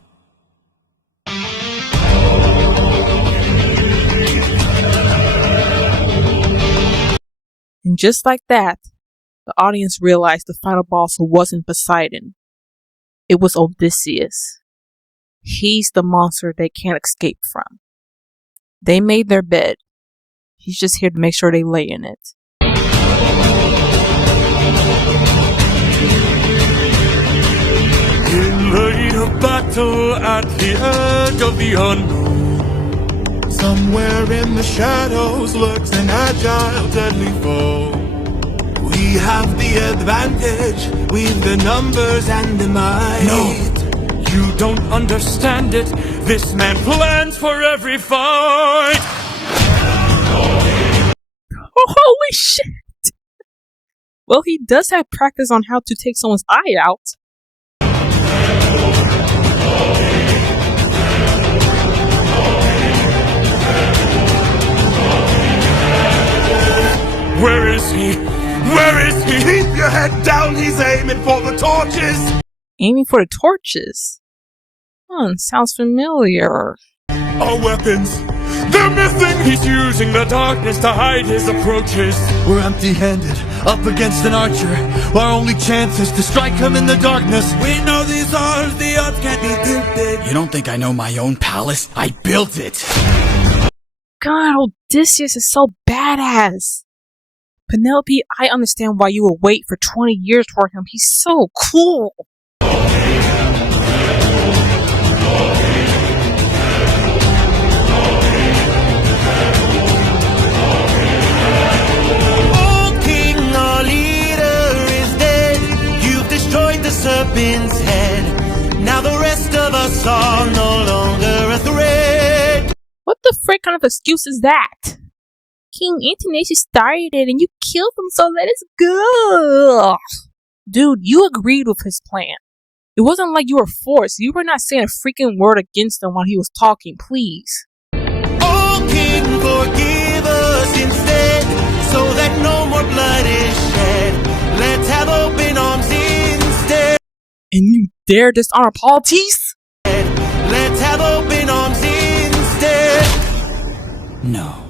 And just like that, the audience realized the final boss wasn't Poseidon. It was Odysseus. He's the monster they can't escape from. They made their bed. He's just here to make sure they lay in it. In the heat of battle at the edge of the unknown, somewhere in the shadows lurks an agile, deadly foe. We have the advantage, we've the numbers and the might. No, you don't understand it. This man plans for every fight. Oh, holy shit! Well, he does have practice on how to take someone's eye out. Where is he? Where is he? Keep your head down, he's aiming for the torches! Aiming for the torches? Sounds familiar. Our weapons! They're missing! He's using the darkness to hide his approaches. We're empty-handed, up against an archer. Our only chance is to strike him in the darkness. We know these odds, the odds can't be tilted. You don't think I know my own palace? I built it! God, Odysseus is so badass. Penelope, I understand why you will wait for 20 years for him. He's so cool. Oh, king, our leader is dead. frick kind of excuse is that? King Antoninus started it and you killed him, so let us go. Dude, you agreed with his plan. It wasn't like you were forced. You were not saying a freaking word against him while he was talking, please. Oh, King, forgive us instead, so that no more blood is shed. Let's have open arms instead. And you dare dishonor Polites? Let's have open arms instead. No.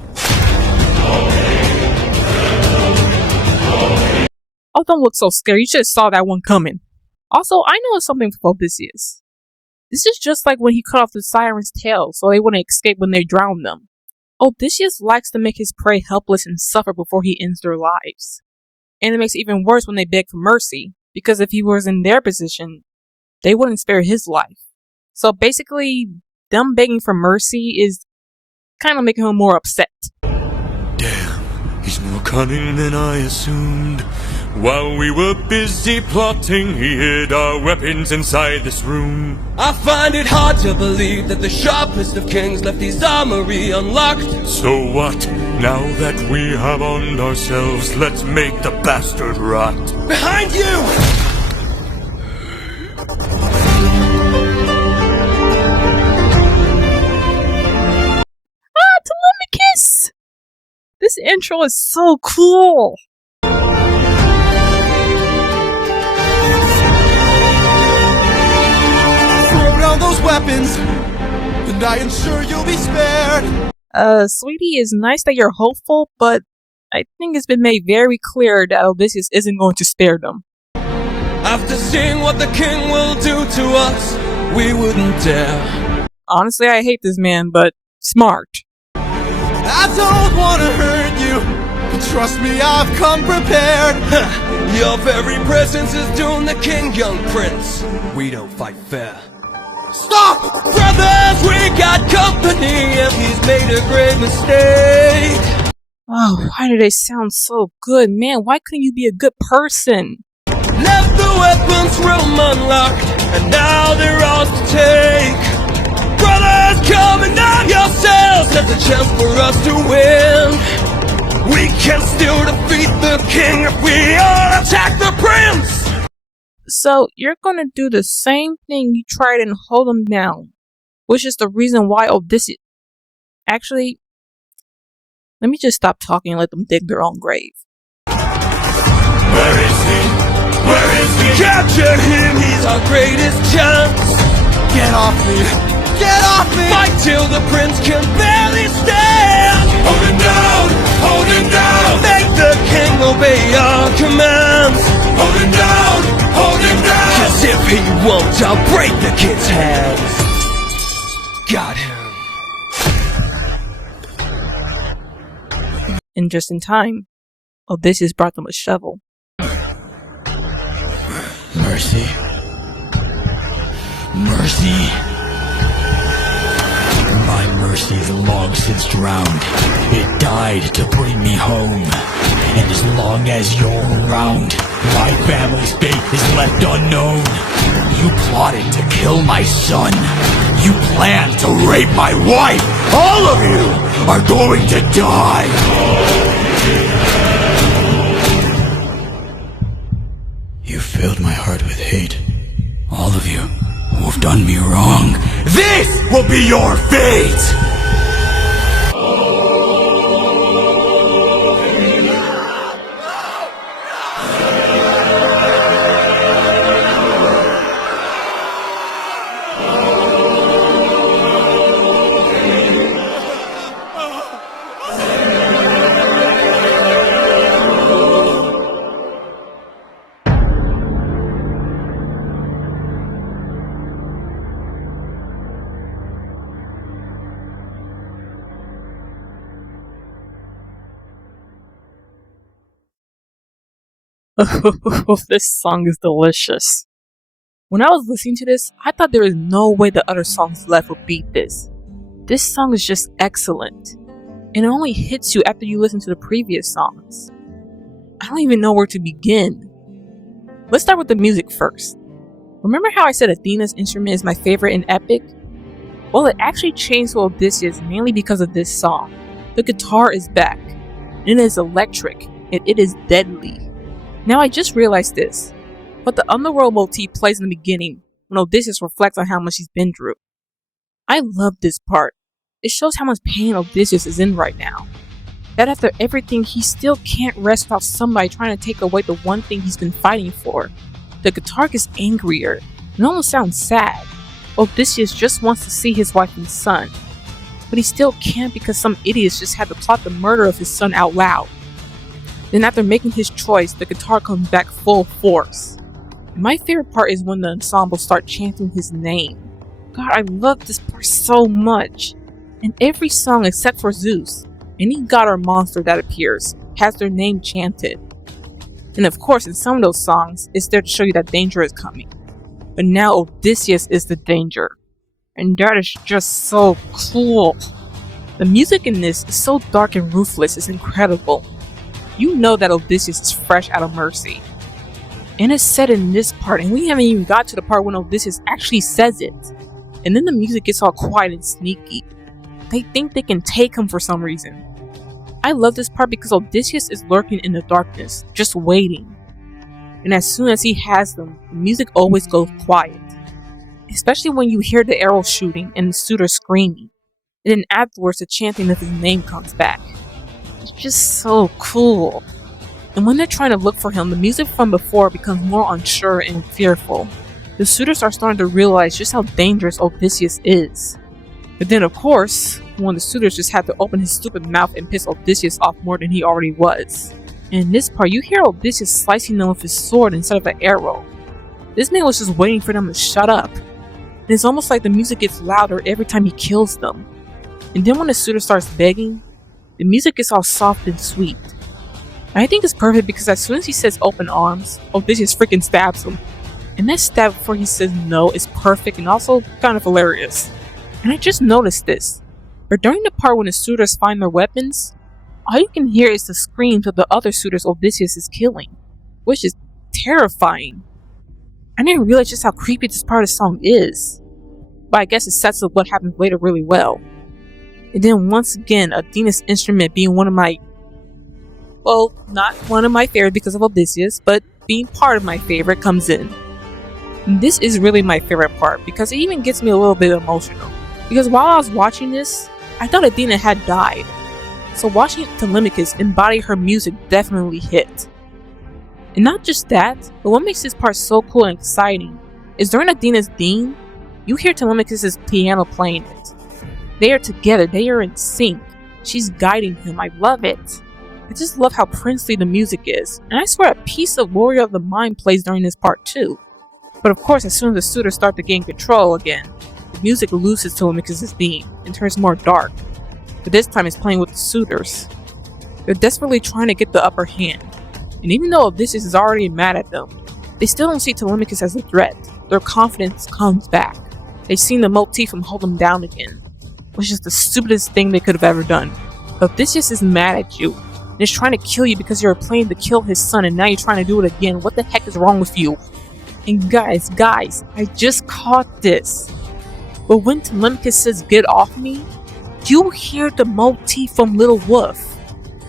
Oh, don't look so scared. You should have saw that one coming. Also, I know it's something for Odysseus. This is just like when he cut off the siren's tail so they wouldn't escape when they drowned them. Odysseus likes to make his prey helpless and suffer before he ends their lives. And it makes it even worse when they beg for mercy, because if he was in their position, they wouldn't spare his life. So basically, them begging for mercy is kind of making him more upset. Damn, he's more cunning than I assumed. While we were busy plotting, he hid our weapons inside this room. I find it hard to believe that the sharpest of kings left his armory unlocked. So what? Now that we have armed ourselves, let's make the bastard rot. Behind you! Telemachus! This intro is so cool! Throw down those weapons, and I ensure you'll be spared. Sweetie, it's nice that you're hopeful, but I think it's been made very clear that Odysseus isn't going to spare them. After seeing what the king will do to us, we wouldn't dare. Honestly, I hate this man, but smart. I don't wanna hurt you, but trust me, I've come prepared. Your very presence is doomed the king, young prince. We don't fight fair. Stop! Brothers, we got company, and he's made a great mistake. Oh, why do they sound so good? Man, why couldn't you be a good person? Left the weapons room unlocked, and now they're ours to take. Brothers, come and arm yourselves. There's a chance for us to win. We can still defeat the king if we all attack the prince. So, you're gonna do the same thing you tried and hold him down, which is the reason why Odysseus... Actually, let me just stop talking and let them dig their own grave. Where is he? Where is he? Capture him, he's our greatest chance. Get off me! Get off me! Fight till the prince can barely stand. Hold him down! Hold him down! Make the king obey our commands. Hold him down! Hold him down! 'Cause if he won't, I'll break the kid's hands. Got him. And just in time, Odysseus brought them a shovel. Mercy. Mercy. My mercy is long since drowned. It died to bring me home. And as long as you're around, my family's fate is left unknown. You plotted to kill my son. You planned to rape my wife. All of you are going to die. You filled my heart with hate. All of you who have done me wrong. This will be your fate! This song is delicious. When I was listening to this, I thought there was no way the other songs left would beat this. This song is just excellent, and it only hits you after you listen to the previous songs. I don't even know where to begin. Let's start with the music first. Remember how I said Athena's instrument is my favorite in Epic? Well, it actually changed to Odysseus mainly because of this song. The guitar is back, and it is electric, and it is deadly. Now I just realized this, but the underworld motif plays in the beginning when Odysseus reflects on how much he's been through. I love this part. It shows how much pain Odysseus is in right now. That after everything, he still can't rest without somebody trying to take away the one thing he's been fighting for. The guitar gets angrier, and almost sounds sad. Odysseus just wants to see his wife and son, but he still can't because some idiots just had to plot the murder of his son out loud. Then after making his choice, the guitar comes back full force. My favorite part is when the ensemble start chanting his name. God, I love this part so much. In every song except for Zeus, any god or monster that appears has their name chanted. And of course, in some of those songs, it's there to show you that danger is coming. But now Odysseus is the danger. And that is just so cool. The music in this is so dark and ruthless, it's incredible. You know that Odysseus is fresh out of mercy. And it's said in this part, and we haven't even got to the part when Odysseus actually says it. And then the music gets all quiet and sneaky. They think they can take him for some reason. I love this part because Odysseus is lurking in the darkness, just waiting. And as soon as he has them, the music always goes quiet. Especially when you hear the arrow shooting and the suitor screaming. And then afterwards the chanting of his name comes back. It's just so cool. And when they're trying to look for him, the music from before becomes more unsure and fearful. The suitors are starting to realize just how dangerous Odysseus is. But then of course, one of the suitors just had to open his stupid mouth and piss Odysseus off more than he already was. And in this part, you hear Odysseus slicing them with his sword instead of an arrow. This man was just waiting for them to shut up. And it's almost like the music gets louder every time he kills them. And then when the suitor starts begging, the music gets all soft and sweet. And I think it's perfect because as soon as he says open arms, Odysseus freaking stabs him. And that stab before he says no is perfect and also kind of hilarious. And I just noticed this. But during the part when the suitors find their weapons, all you can hear is the screams of the other suitors Odysseus is killing, which is terrifying. I didn't realize just how creepy this part of the song is, but I guess it sets up what happens later really well. And then once again, Athena's instrument being one of my, well, not one of my favorite because of Odysseus, but being part of my favorite comes in. And this is really my favorite part because it even gets me a little bit emotional. Because while I was watching this, I thought Athena had died. So watching Telemachus embody her music definitely hit. And not just that, but what makes this part so cool and exciting is during Athena's theme, you hear Telemachus' piano playing it. They are together, they are in sync. She's guiding him, I love it. I just love how princely the music is, and I swear a piece of Warrior of the Mind plays during this part too. But of course, as soon as the suitors start to gain control again, the music loses Telemachus' theme and turns more dark. But this time it's playing with the suitors. They're desperately trying to get the upper hand. And even though Odysseus is already mad at them, they still don't see Telemachus as a threat. Their confidence comes back. They've seen the motif and hold them down again, which is the stupidest thing they could have ever done. Odysseus is mad at you and is trying to kill you because you were planning to kill his son and now you're trying to do it again. What the heck is wrong with you? And guys, I just caught this. But when Telemachus says get off me, you hear the motif from Little Wolf.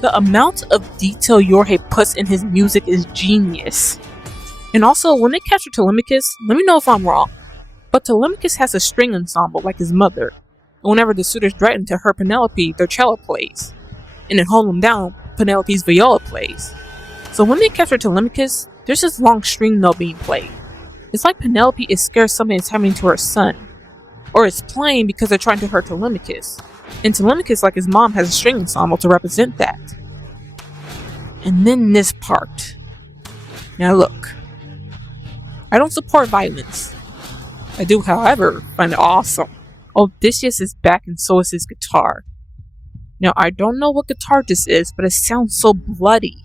The amount of detail Yorhe puts in his music is genius. And also, when they capture Telemachus, let me know if I'm wrong, but Telemachus has a string ensemble like his mother. And whenever the suitors threaten to hurt Penelope, their cello plays. And then hold them down, Penelope's viola plays. So when they capture Telemachus, there's this long string note being played. It's like Penelope is scared something is happening to her son. Or is playing because they're trying to hurt Telemachus. And Telemachus, like his mom, has a string ensemble to represent that. And then this part. Now look. I don't support violence. I do, however, find it awesome. Odysseus is back and so is his guitar. Now I don't know what guitar this is, but it sounds so bloody.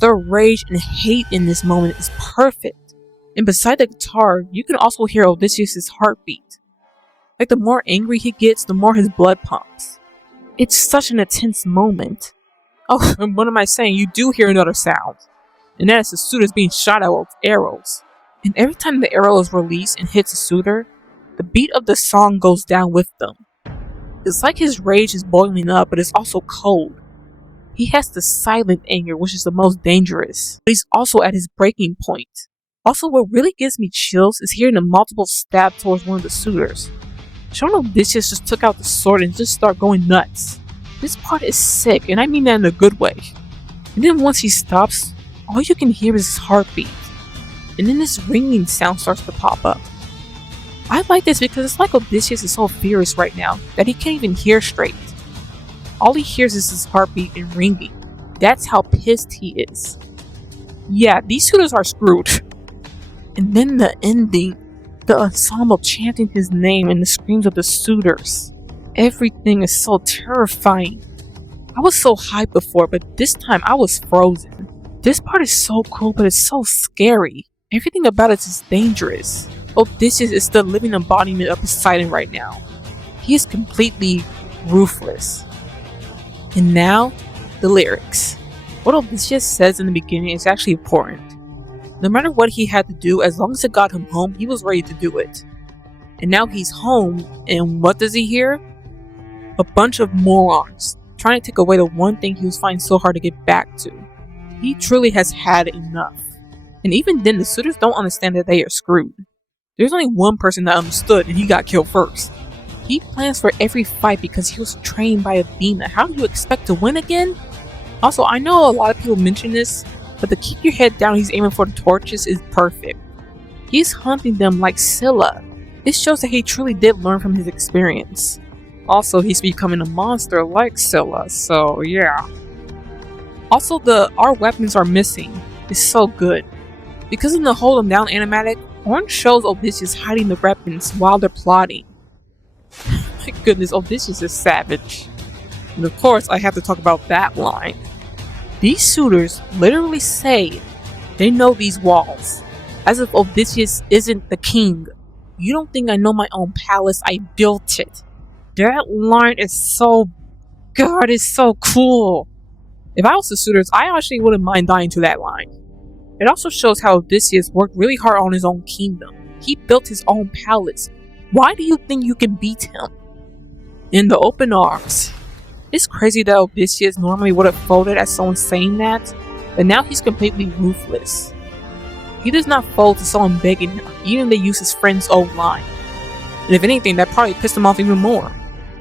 The rage and hate in this moment is perfect. And beside the guitar, you can also hear Odysseus' heartbeat. Like the more angry he gets, the more his blood pumps. It's such an intense moment. Oh, and what am I saying? You do hear another sound. And that is the suitors being shot at with arrows. And every time the arrow is released and hits a suitor, The beat of the song goes down with them. It's like his rage is boiling up, but it's also cold. He has the silent anger, which is the most dangerous, but he's also at his breaking point. Also, what really gives me chills is hearing the multiple stab towards one of the suitors. Shonen Odysseus just took out the sword and just started going nuts. This part is sick, and I mean that in a good way. And then once he stops, all you can hear is his heartbeat. And then this ringing sound starts to pop up. I like this because it's like Odysseus is so furious right now that he can't even hear straight. All he hears is his heartbeat and ringing. That's how pissed he is. Yeah, these suitors are screwed. And then the ending, the ensemble chanting his name and the screams of the suitors. Everything is so terrifying. I was so hyped before, but this time I was frozen. This part is so cool, but it's so scary. Everything about it is dangerous. Odysseus is the living embodiment of Poseidon right now. He is completely ruthless. And now, the lyrics. What Odysseus says in the beginning is actually important. No matter what he had to do, as long as it got him home, he was ready to do it. And now he's home, and what does he hear? A bunch of morons trying to take away the one thing he was fighting so hard to get back to. He truly has had enough. And even then, the suitors don't understand that they are screwed. There's only one person that understood, and he got killed first. He plans for every fight because he was trained by Athena. How do you expect to win again? Also, I know a lot of people mention this, but to keep your head down, he's aiming for the torches is perfect. He's hunting them like Scylla. This shows that he truly did learn from his experience. Also, he's becoming a monster like Scylla, so yeah. Also, our weapons are missing. It's so good. Because in the Hold 'em Down animatic, Orange shows Odysseus hiding the weapons while they're plotting. My goodness, Odysseus is savage. And of course, I have to talk about that line. These suitors literally say they know these walls, as if Odysseus isn't the king. You don't think I know my own palace? I built it. That line is so... God, it's so cool. If I was the suitors, I actually wouldn't mind dying to that line. It also shows how Odysseus worked really hard on his own kingdom. He built his own palace. Why do you think you can beat him? In the open arms. It's crazy that Odysseus normally would have folded at someone saying that, but now he's completely ruthless. He does not fold to someone begging him, even if they use his friend's old line. And if anything, that probably pissed him off even more.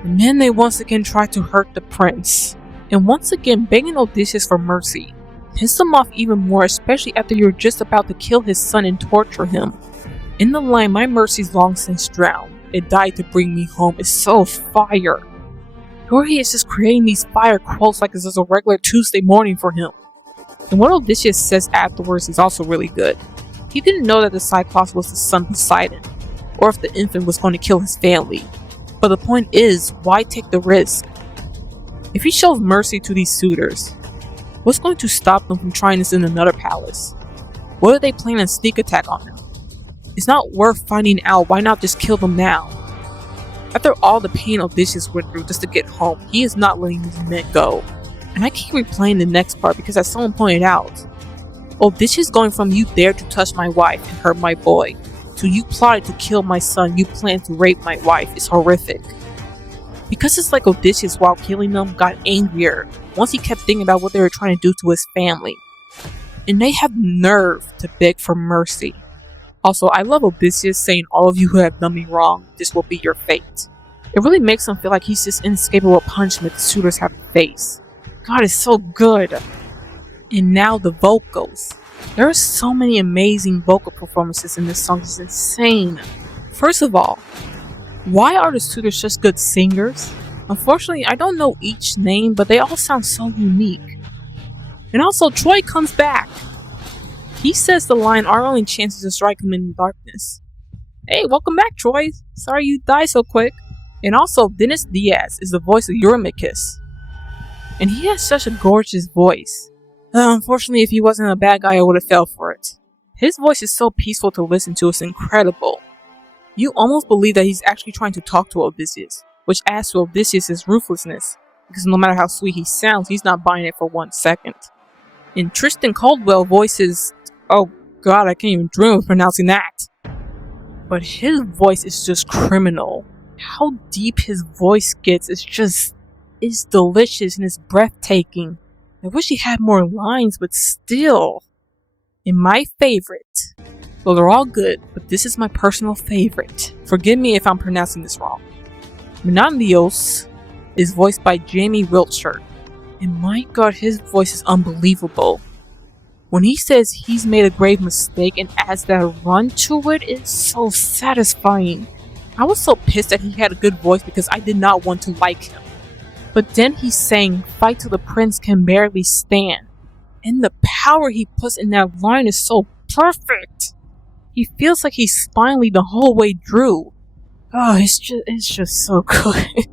And then they once again try to hurt the prince. And once again begging Odysseus for mercy. Piss him off even more, especially after you're just about to kill his son and torture him. In the line, my mercy's long since drowned. It died to bring me home. It's so fire. Here he is just creating these fire quotes like this is a regular Tuesday morning for him. And what Odysseus says afterwards is also really good. He didn't know that the Cyclops was the son of Poseidon, or if the infant was going to kill his family. But the point is, why take the risk? If he shows mercy to these suitors, what's going to stop them from trying this in another palace? What are they planning a sneak attack on him? It's not worth finding out. Why not just kill them now? After all the pain Odysseus went through just to get home, he is not letting these men go. And I keep replaying the next part because as someone pointed out, Odysseus going from you dared to touch my wife and hurt my boy, to you plotted to kill my son, you planned to rape my wife is horrific. Because it's like Odysseus while killing them got angrier once he kept thinking about what they were trying to do to his family. And they have nerve to beg for mercy. Also, I love Odysseus saying, all of you who have done me wrong, this will be your fate. It really makes him feel like he's this inescapable punishment the suitors have to face. God, it's so good. And now the vocals. There are so many amazing vocal performances in this song, it's insane. First of all, why are the suitors just good singers? Unfortunately, I don't know each name, but they all sound so unique. And also, Troy comes back. He says the line, our only chance is to strike him in the darkness. Hey, welcome back, Troy. Sorry you died so quick. And also, Dennis Diaz is the voice of Eurymachus. And he has such a gorgeous voice. Unfortunately, if he wasn't a bad guy, I would have fell for it. His voice is so peaceful to listen to, it's incredible. You almost believe that he's actually trying to talk to Odysseus, which adds to Odysseus' ruthlessness, because no matter how sweet he sounds, he's not buying it for 1 second. And Tristan Caldwell voices... oh god, I can't even dream of pronouncing that. but his voice is just criminal. How deep his voice gets is delicious and it's breathtaking. I wish he had more lines, but still. And my favorite, well, they're all good, but this is my personal favorite. Forgive me if I'm pronouncing this wrong. Menandios is voiced by Jamie Wiltshire. And my god, his voice is unbelievable. When he says he's made a grave mistake and adds that run to it, it's so satisfying. I was so pissed that he had a good voice because I did not want to like him. But then he's saying, fight till the prince can barely stand. And the power he puts in that line is so perfect. He feels like he's smiling the whole way through. Oh, it's just so good.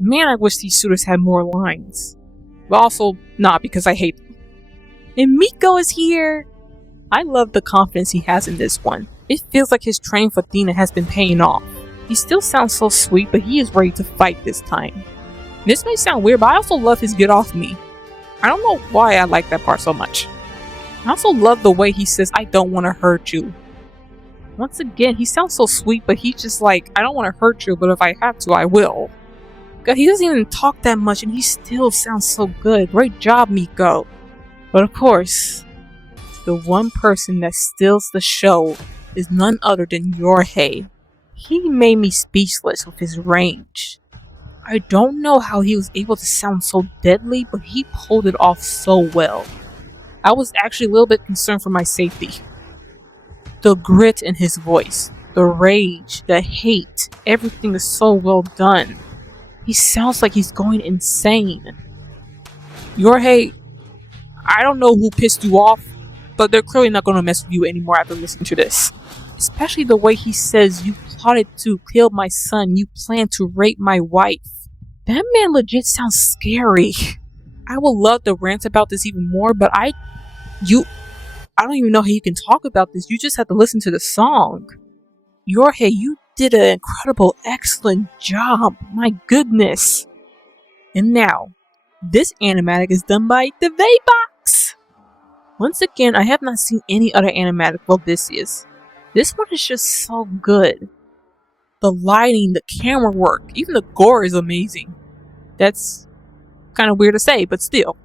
Man, I wish these suitors had more lines. But also not, because I hate them. And Miko is here! I love the confidence he has in this one. It feels like his training for Athena has been paying off. He still sounds so sweet, but he is ready to fight this time. This may sound weird, but I also love his get off me. I don't know why I like that part so much. I also love the way he says, I don't want to hurt you. Once again, he sounds so sweet, but he's just like, I don't want to hurt you, but if I have to, I will. God, he doesn't even talk that much and he still sounds so good. Great job, Miko. But of course, the one person that steals the show is none other than Yorhei. He made me speechless with his range. I don't know how he was able to sound so deadly, but he pulled it off so well. I was actually a little bit concerned for my safety. The grit in his voice, the rage, the hate, everything is so well done. He sounds like he's going insane. Yorhei, I don't know who pissed you off, but they're clearly not going to mess with you anymore after listening to this. Especially the way he says, you plotted to kill my son, you planned to rape my wife. That man legit sounds scary. I would love to rant about this even more, but I don't even know how you can talk about this. You just have to listen to the song. Yorhei, you did an incredible, excellent job. My goodness. And now, this animatic is done by the Vbox. Once again, I have not seen any other animatic like Odysseus. This one is just so good. The lighting, the camera work, even the gore is amazing. That's kind of weird to say, but still.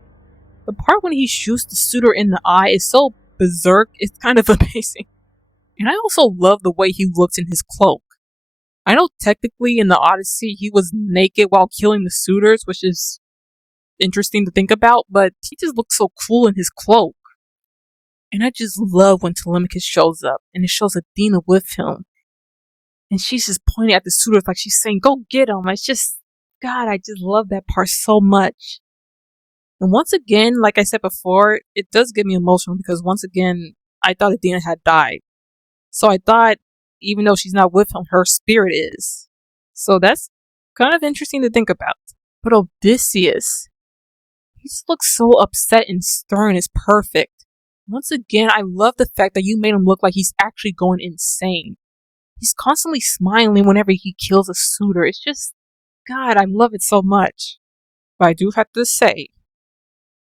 The part when he shoots the suitor in the eye is so berserk, it's kind of amazing. And I also love the way he looks in his cloak. I know technically in the Odyssey he was naked while killing the suitors, which is interesting to think about, but he just looks so cool in his cloak. And I just love when Telemachus shows up and it shows Athena with him. And she's just pointing at the suitors like she's saying, go get him. It's just, God, I just love that part so much. And once again, like I said before, it does get me emotional because once again, I thought Athena had died. So I thought, even though she's not with him, her spirit is. So that's kind of interesting to think about. But Odysseus, he just looks so upset and stern. It's perfect. Once again, I love the fact that you made him look like he's actually going insane. He's constantly smiling whenever he kills a suitor. It's just, God, I love it so much. But I do have to say,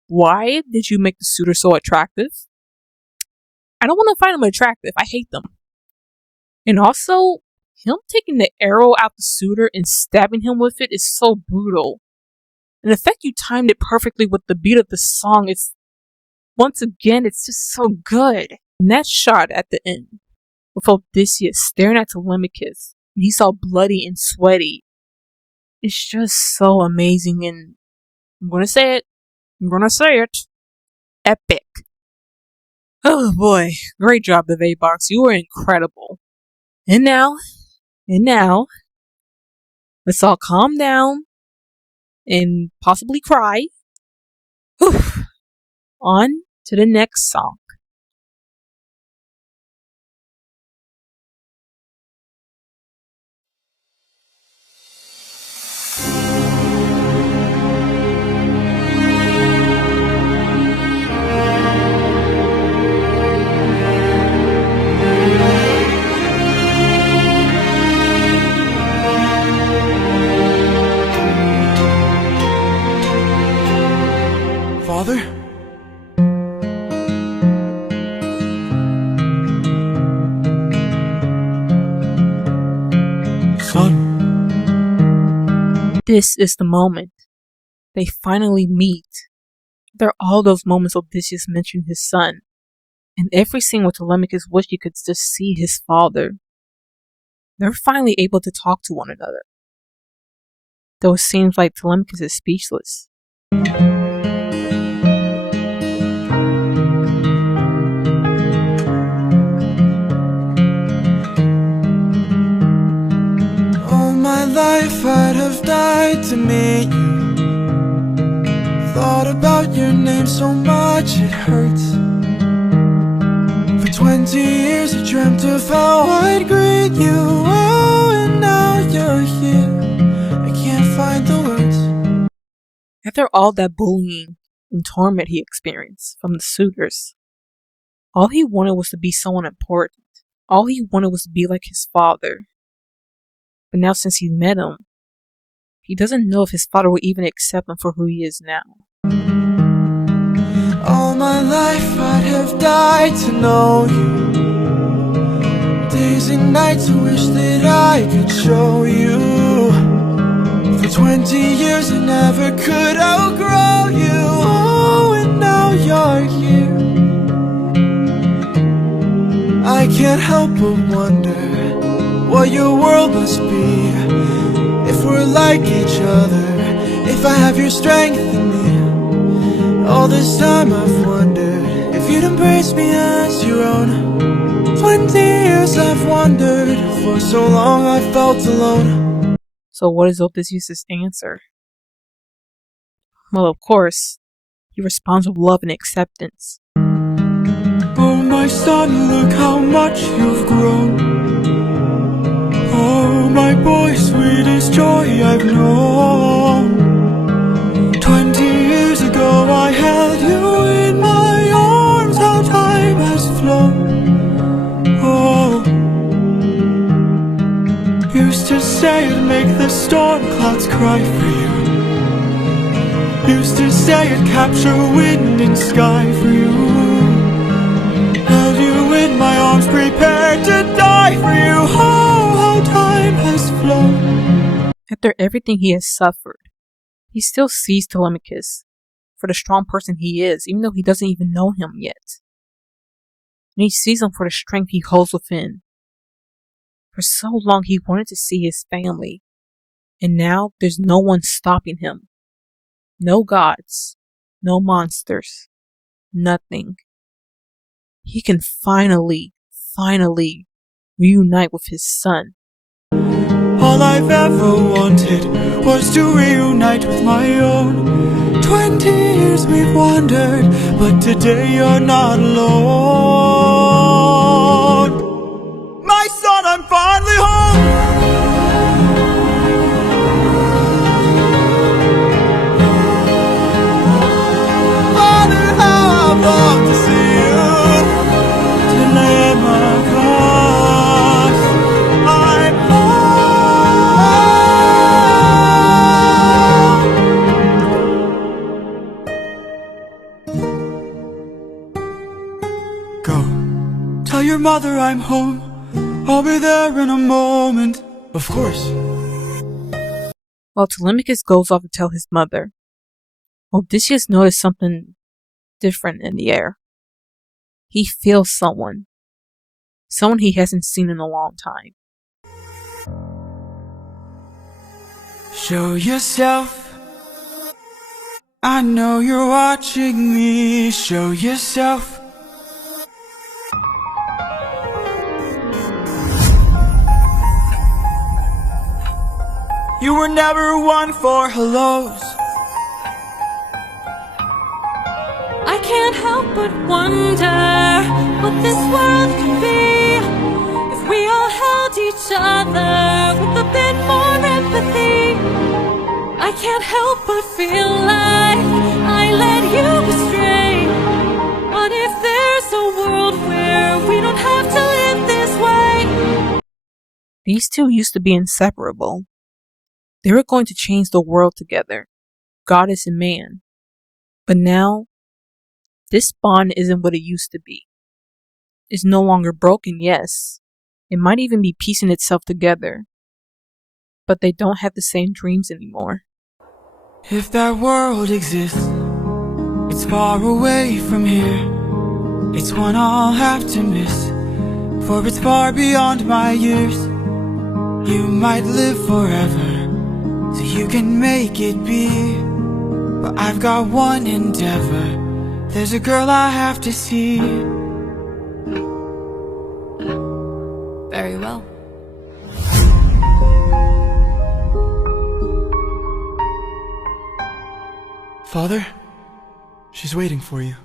why did you make the suitor so attractive? I don't want to find them attractive. I hate them. And also, him taking the arrow out the suitor and stabbing him with it is so brutal. And the fact you timed it perfectly with the beat of the song, once again, it's just so good. And that shot at the end, with Odysseus staring at Telemachus, and he's all bloody and sweaty, it's just so amazing, and I'm gonna say it, epic. Oh boy, great job, the Vbox, you were incredible. And now, let's all calm down, and possibly cry. Whew. On to the next song. Father? This is the moment. They finally meet. There are all those moments Odysseus mentioned his son, and every scene where Telemachus wished he could just see his father. They're finally able to talk to one another, though it seems like Telemachus is speechless. All my life I'd have died to meet you. Thought about your name so much it hurts. For 20 years I dreamt of how I'd greet you. Oh, and now you're here. I can't find the words. After all that bullying and torment he experienced from the suitors, all he wanted was to be someone important. All he wanted was to be like his father. But now since he met him, he doesn't know if his father will even accept him for who he is now. All my life I'd have died to know you. Days and nights I wish that I could show you. For 20 years I never could outgrow you. Oh, and now you're here. I can't help but wonder what your world must be. If we're like each other, if I have your strength in me. All this time I've wondered if you'd embrace me as your own. 20 years I've wondered, for so long I felt alone. So what is Odysseus' answer? Well, of course, he responds with love and acceptance. Oh my son, look how much you've grown. Oh my boy, sweetest joy I've known. 20 years ago I held you in my arms. How time has flown. Oh, used to say I'd make the storm clouds cry for you. Used to say I'd capture wind and sky for you. Held you in my arms, prepared to die for you. Oh, how time has flown. After everything he has suffered, he still sees Telemachus for the strong person he is, even though he doesn't even know him yet. And he sees him for the strength he holds within. For so long he wanted to see his family, and now there's no one stopping him. No gods, no monsters, nothing. He can finally reunite with his son. All I've ever wanted was to reunite with my own. 20 years we've wandered, but today you're not alone. My son, I'm finally home. Father, how I've longed to see you. Telemachus, I'm home. Go, tell your mother I'm home. I'll be there in a moment. Of course. While Telemachus goes off to tell his mother, Odysseus noticed something different in the air. He feels someone he hasn't seen in a long time. Show yourself. I know you're watching me. Show yourself. You were never one for hellos. I can't help but wonder what this world could be if we all held each other with a bit more empathy. I can't help but feel like I led you astray. What if there's a world where we don't have to live this way? These two used to be inseparable. They were going to change the world together, goddess and man. But now, this bond isn't what it used to be. It's no longer broken, yes. It might even be piecing itself together. but they don't have the same dreams anymore. If that world exists, it's far away from here. It's one I'll have to miss, for it's far beyond my years. You might live forever, so you can make it be. But I've got one endeavor. There's a girl I have to see. Very well. Father, she's waiting for you.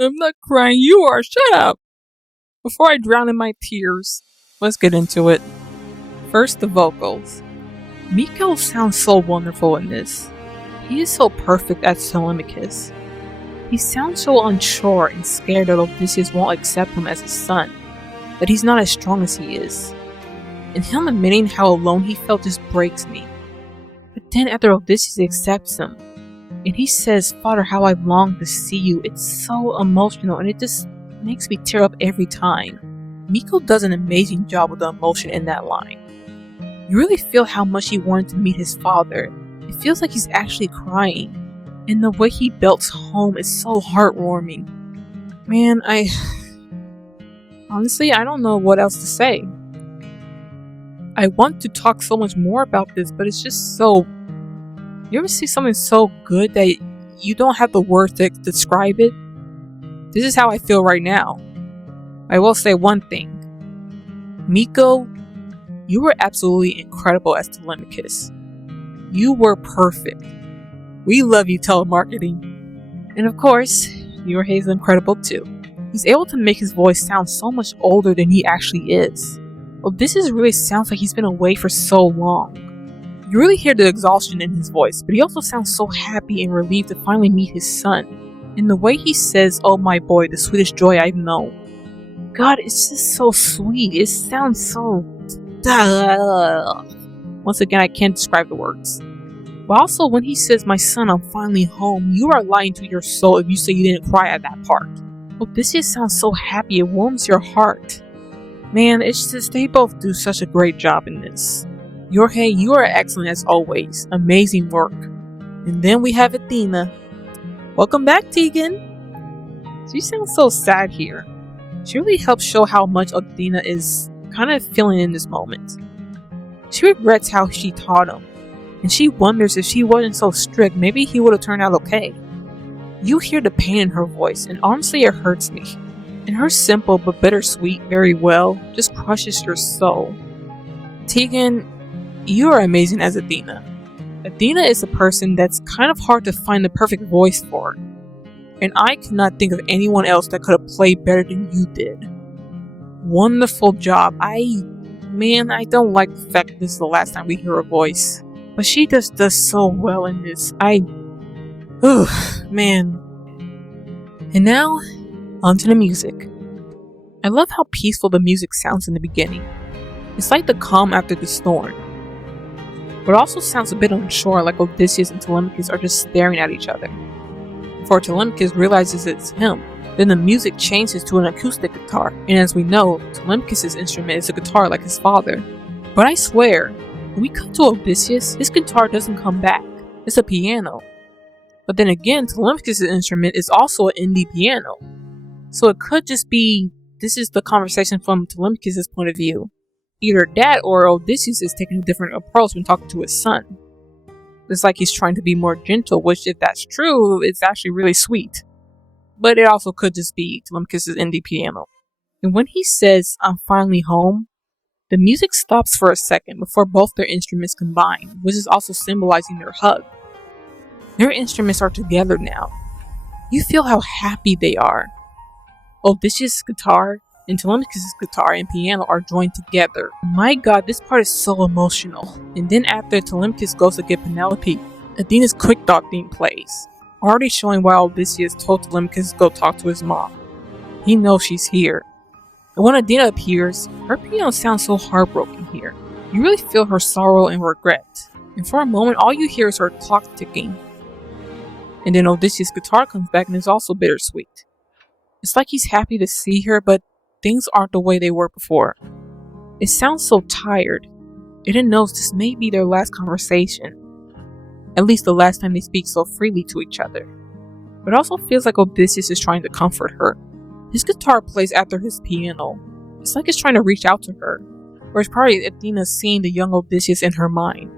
I'm not crying, you are! Shut up! Before I drown in my tears, let's get into it. First, the vocals. Miko sounds so wonderful in this. He is so perfect as Telemachus. He sounds so unsure and scared that Odysseus won't accept him as his son, that he's not as strong as he is. And him admitting how alone he felt just breaks me. But then after Odysseus accepts him, and he says, "Father, how I long to see you," it's so emotional and it just makes me tear up every time. Miko does an amazing job with the emotion in that line. You really feel how much he wanted to meet his father. It feels like he's actually crying. And the way he belts home is so heartwarming. Man, honestly, I don't know what else to say. I want to talk so much more about this, but it's just so... You ever see something so good that you don't have the words to describe it? This is how I feel right now. I will say one thing. Miko, you were absolutely incredible as Telemachus. You were perfect. We love you, telemarketing. And of course, Yorhei's incredible too. He's able to make his voice sound so much older than he actually is. Odysseus really sounds like he's been away for so long. You really hear the exhaustion in his voice, but he also sounds so happy and relieved to finally meet his son. And the way he says, "Oh my boy, the sweetest joy I've known." God, it's just so sweet. It sounds so... Once again, I can't describe the words. But also, when he says, "My son, I'm finally home," you are lying to your soul if you say you didn't cry at that part. Odysseus sounds so happy, it warms your heart. Man, it's just, they both do such a great job in this. Yorhei, you are excellent as always. Amazing work. And then we have Athena. Welcome back, Tegan. She sounds so sad here. She really helps show how much Athena is kind of feeling in this moment. She regrets how she taught him, and she wonders if she wasn't so strict, maybe he would have turned out okay. You hear the pain in her voice, and honestly it hurts me. And her simple but bittersweet "very well" just crushes your soul. Tegan, you are amazing as Athena. Athena is a person that's kind of hard to find the perfect voice for. And I could not think of anyone else that could have played better than you did. Wonderful job. I don't like the fact that this is the last time we hear her voice. But she just does so well in this. Man. And now, onto the music. I love how peaceful the music sounds in the beginning. It's like the calm after the storm. But it also sounds a bit unsure, like Odysseus and Telemachus are just staring at each other. Before Telemachus realizes it's him, then the music changes to an acoustic guitar, and as we know, Telemachus' instrument is a guitar like his father. But I swear, when we cut to Odysseus, his guitar doesn't come back. It's a piano. But then again, Telemachus' instrument is also an indie piano. So it could just be, this is the conversation from Telemachus' point of view. Either that or Odysseus is taking a different approach when talking to his son. It's like he's trying to be more gentle, which if that's true, it's actually really sweet. But it also could just be Telemachus' indie piano. And when he says, "I'm finally home," the music stops for a second before both their instruments combine, which is also symbolizing their hug. Their instruments are together now. You feel how happy they are. Odysseus' guitar and Telemachus' guitar and piano are joined together. My god, this part is so emotional. And then after Telemachus goes to get Penelope, Athena's Quick Thought theme plays, already showing why Odysseus told Telemachus to go talk to his mom. He knows she's here. And when Athena appears, her piano sounds so heartbroken here. You really feel her sorrow and regret. And for a moment, all you hear is her clock ticking. And then Odysseus' guitar comes back and is also bittersweet. It's like he's happy to see her, but things aren't the way they were before. It sounds so tired. Eden knows this may be their last conversation. At least the last time they speak so freely to each other. But it also feels like Odysseus is trying to comfort her. His guitar plays after his piano. It's like it's trying to reach out to her. Or it's probably Athena seeing the young Odysseus in her mind.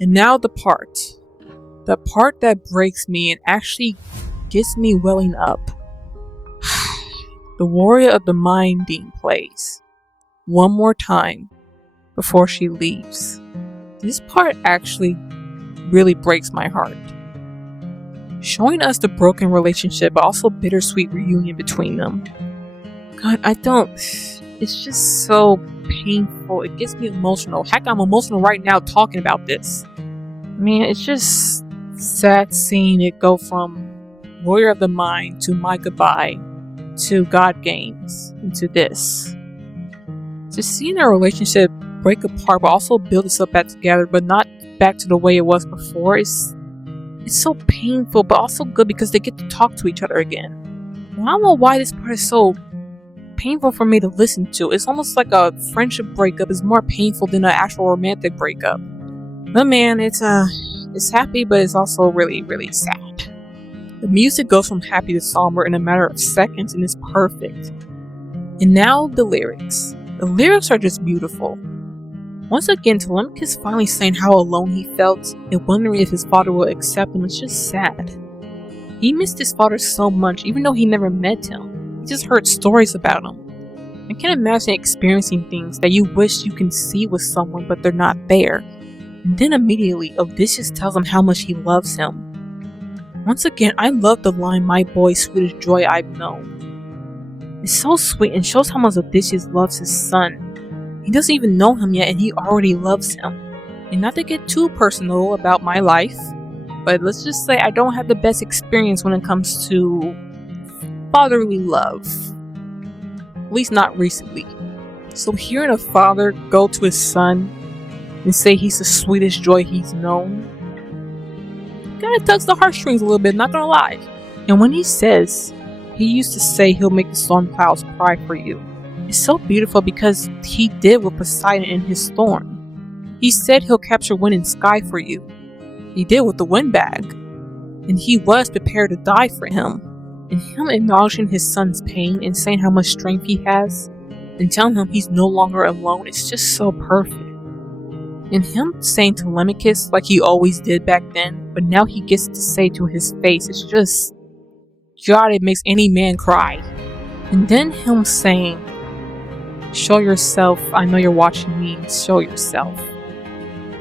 And now the part that breaks me and actually gets me welling up. The Warrior of the Mind theme plays one more time before she leaves. This part actually really breaks my heart. Showing us the broken relationship but also bittersweet reunion between them. God, it's just so painful. It gets me emotional. Heck, I'm emotional right now talking about this. Man, it's just sad seeing it go from Warrior of the Mind to My Goodbye to God Games into this. Just seeing their relationship break apart but also build itself back together, but not back to the way it was before. It's so painful but also good because they get to talk to each other again. And I don't know why this part is so painful for me to listen to. It's almost like a friendship breakup is more painful than an actual romantic breakup. But man, it's happy, but it's also really, really sad. The music goes from happy to somber in a matter of seconds and it's perfect. And now the lyrics. The lyrics are just beautiful. Once again, Telemachus finally saying how alone he felt and wondering if his father will accept him is just sad. He missed his father so much even though he never met him. He just heard stories about him. I can't imagine experiencing things that you wish you can see with someone but they're not there. And then immediately Odysseus tells him how much he loves him. Once again, I love the line, "My boy, sweetest joy I've known." It's so sweet and shows how much Odysseus loves his son. He doesn't even know him yet and he already loves him. And not to get too personal about my life, but let's just say I don't have the best experience when it comes to fatherly love. At least not recently. So hearing a father go to his son and say he's the sweetest joy he's known kind of tugs the heartstrings a little bit, not gonna lie. And when he says, he used to say he'll make the storm clouds cry for you. It's so beautiful because he did with Poseidon in his storm. He said he'll capture wind and sky for you. He did with the wind bag. And he was prepared to die for him. And him acknowledging his son's pain and saying how much strength he has and telling him he's no longer alone, it's just so perfect. And him saying to Telemachus like he always did back then, but now he gets to say to his face, it's just, God, it makes any man cry. And then him saying, show yourself, I know you're watching me, show yourself.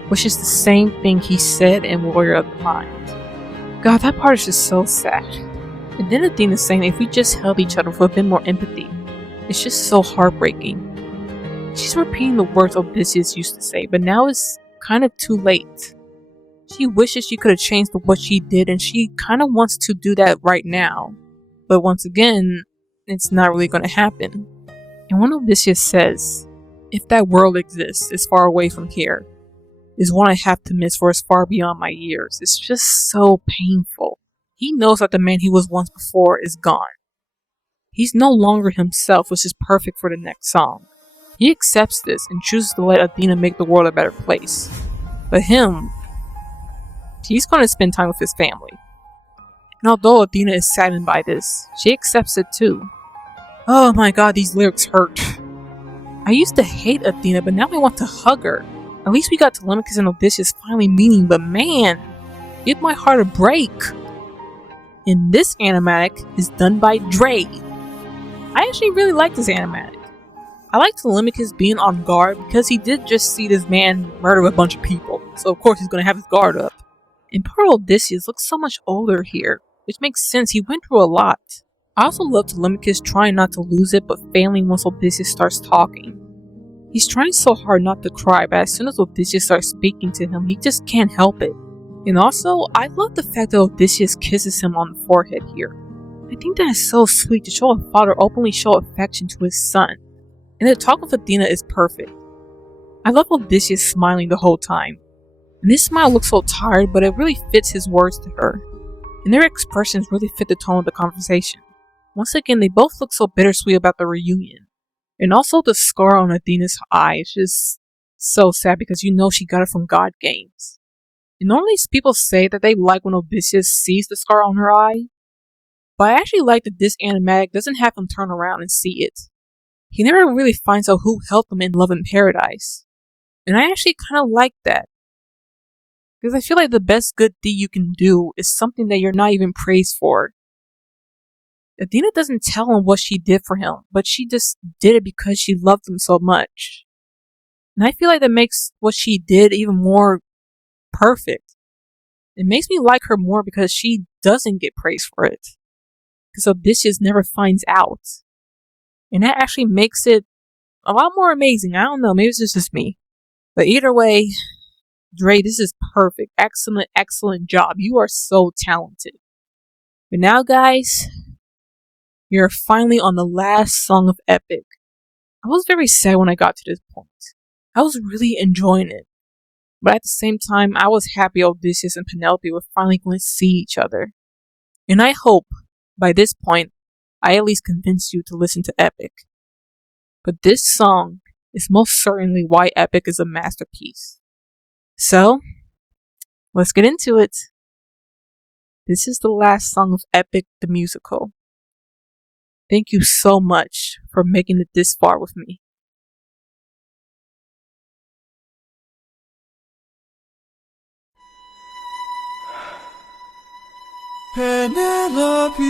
Which is the same thing he said in Warrior of the Mind. God, that part is just so sad. And then Athena saying if we just held each other with a bit more empathy, it's just so heartbreaking. She's repeating the words Odysseus used to say, but now it's kind of too late. She wishes she could have changed what she did and she kind of wants to do that right now. But once again, it's not really going to happen. And when Odysseus says, if that world exists, it's far away from here, is one I have to miss for it's far beyond my years. It's just so painful. He knows that the man he was once before is gone. He's no longer himself, which is perfect for the next song. He accepts this and chooses to let Athena make the world a better place. But he's going to spend time with his family. And although Athena is saddened by this, she accepts it too. Oh my god, these lyrics hurt. I used to hate Athena, but now I want to hug her. At least we got Telemachus and Odysseus finally meeting, but man, give my heart a break. And this animatic is done by Dre. I actually really like this animatic. I like Telemachus being on guard because he did just see this man murder a bunch of people, so of course he's going to have his guard up. And poor Odysseus looks so much older here, which makes sense, he went through a lot. I also love Telemachus trying not to lose it but failing once Odysseus starts talking. He's trying so hard not to cry, but as soon as Odysseus starts speaking to him, he just can't help it. And also, I love the fact that Odysseus kisses him on the forehead here. I think that is so sweet to show a father openly show affection to his son. And the talk with Athena is perfect. I love Odysseus smiling the whole time. And his smile looks so tired, but it really fits his words to her. And their expressions really fit the tone of the conversation. Once again, they both look so bittersweet about the reunion. And also the scar on Athena's eye is just so sad because you know she got it from God Games. And normally people say that they like when Odysseus sees the scar on her eye, but I actually like that this animatic doesn't have him turn around and see it. He never really finds out who helped him in Love in Paradise. And I actually kind of like that. Because I feel like the best good deed you can do is something that you're not even praised for. Athena doesn't tell him what she did for him, but she just did it because she loved him so much. And I feel like that makes what she did even more perfect. It makes me like her more because she doesn't get praised for it. Because Odysseus never finds out. And that actually makes it a lot more amazing. I don't know, maybe it's just me. But either way, Dre, this is perfect. Excellent, excellent job. You are so talented. But now, guys, you're finally on the last song of Epic. I was very sad when I got to this point. I was really enjoying it. But at the same time, I was happy Odysseus and Penelope were finally going to see each other. And I hope, by this point, I at least convinced you to listen to Epic. But this song is most certainly why Epic is a masterpiece. So, let's get into it. This is the last song of Epic the Musical. Thank you so much for making it this far with me. Penelope,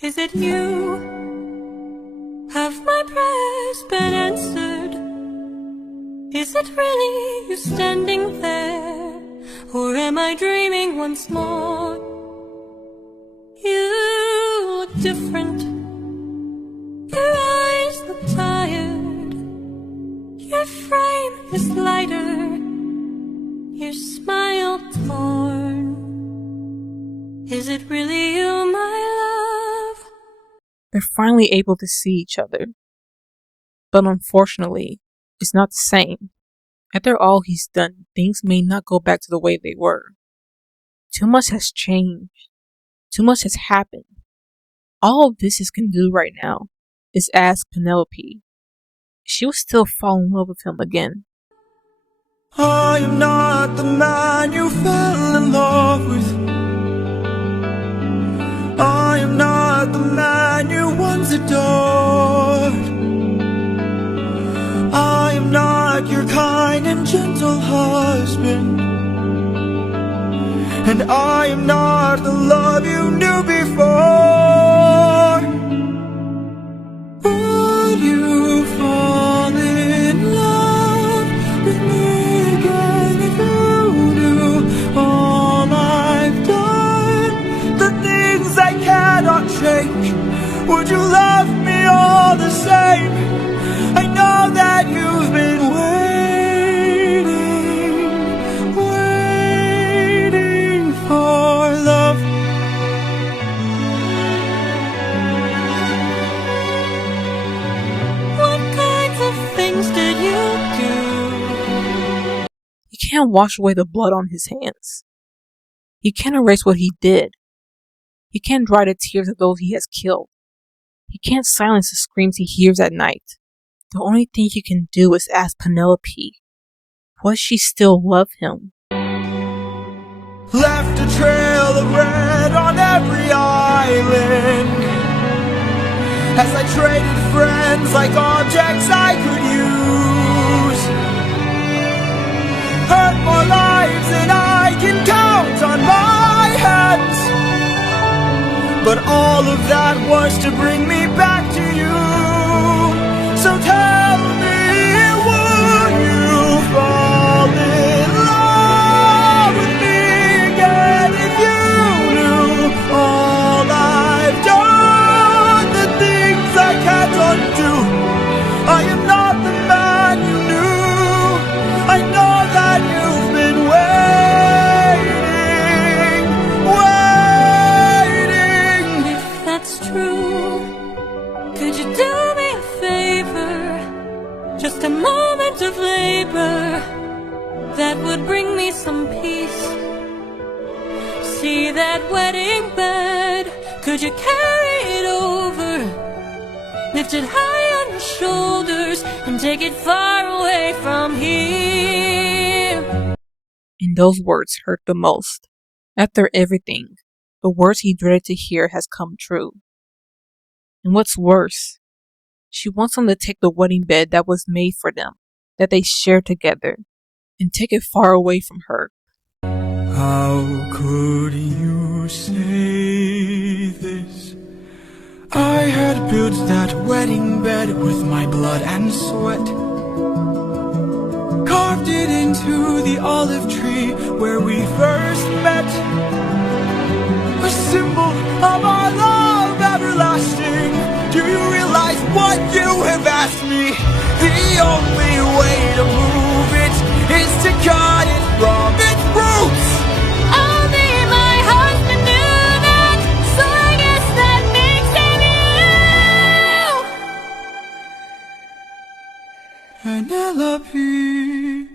is it you? Have my prayers been answered? Is it really you standing there? Or am I dreaming once more? You look different. Your eyes look tired. Your frame is lighter. Your smile torn. Is it really you, my love? They're finally able to see each other. But unfortunately, it's not the same. After all he's done, things may not go back to the way they were. Too much has changed. Too much has happened. All Odysseus can do right now is ask Penelope if she will still fall in love with him again. I am not the man you fell in love with. I am not the man you once adored. I am not your kind and gentle husband. And I am not the love you knew before. Would you fall in love with me again if you knew all I've done? The things I cannot change. Would you love me all the same? I know that you've been waiting for love. What kinds of things did you do? He can't wash away the blood on his hands. He can't erase what he did. He can't dry the tears of those he has killed. He can't silence the screams he hears at night. The only thing he can do is ask Penelope, would she still love him? Left a trail of red on every island, as I traded friends like objects I could use. Hurt more lives than I can count on my hands. But all of that was to bring me back to you. So tell me, would you fall in love with me again if you knew all I've done? The things I can't undo. I am not the man you knew. I know that you've been waiting. If that's true, just a moment of labor that would bring me some peace. See that wedding bed, could you carry it over? Lift it high on your shoulders and take it far away from here. And those words hurt the most. After everything, the words he dreaded to hear has come true. And what's worse, she wants him to take the wedding bed that was made for them, that they shared together, and take it far away from her. How could you say this? I had built that wedding bed with my blood and sweat, carved it into the olive tree where we first met, a symbol of our love everlasting. Do you realize what you have asked me? The only way to move it is to cut it from its roots. Only my husband knew that, so I guess that makes him you. Penelope.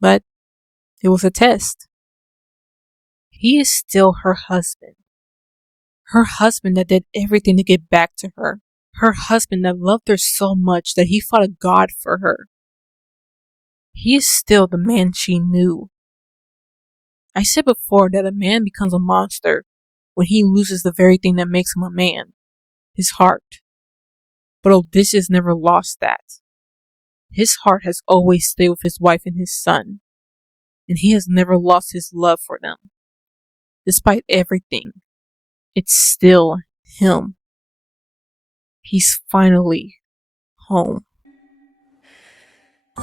But it was a test. He is still her husband. Her husband that did everything to get back to her. Her husband that loved her so much that he fought a god for her. He is still the man she knew. I said before that a man becomes a monster when he loses the very thing that makes him a man, his heart. But Odysseus never lost that. His heart has always stayed with his wife and his son, and he has never lost his love for them. Despite everything, it's still him. He's finally home. I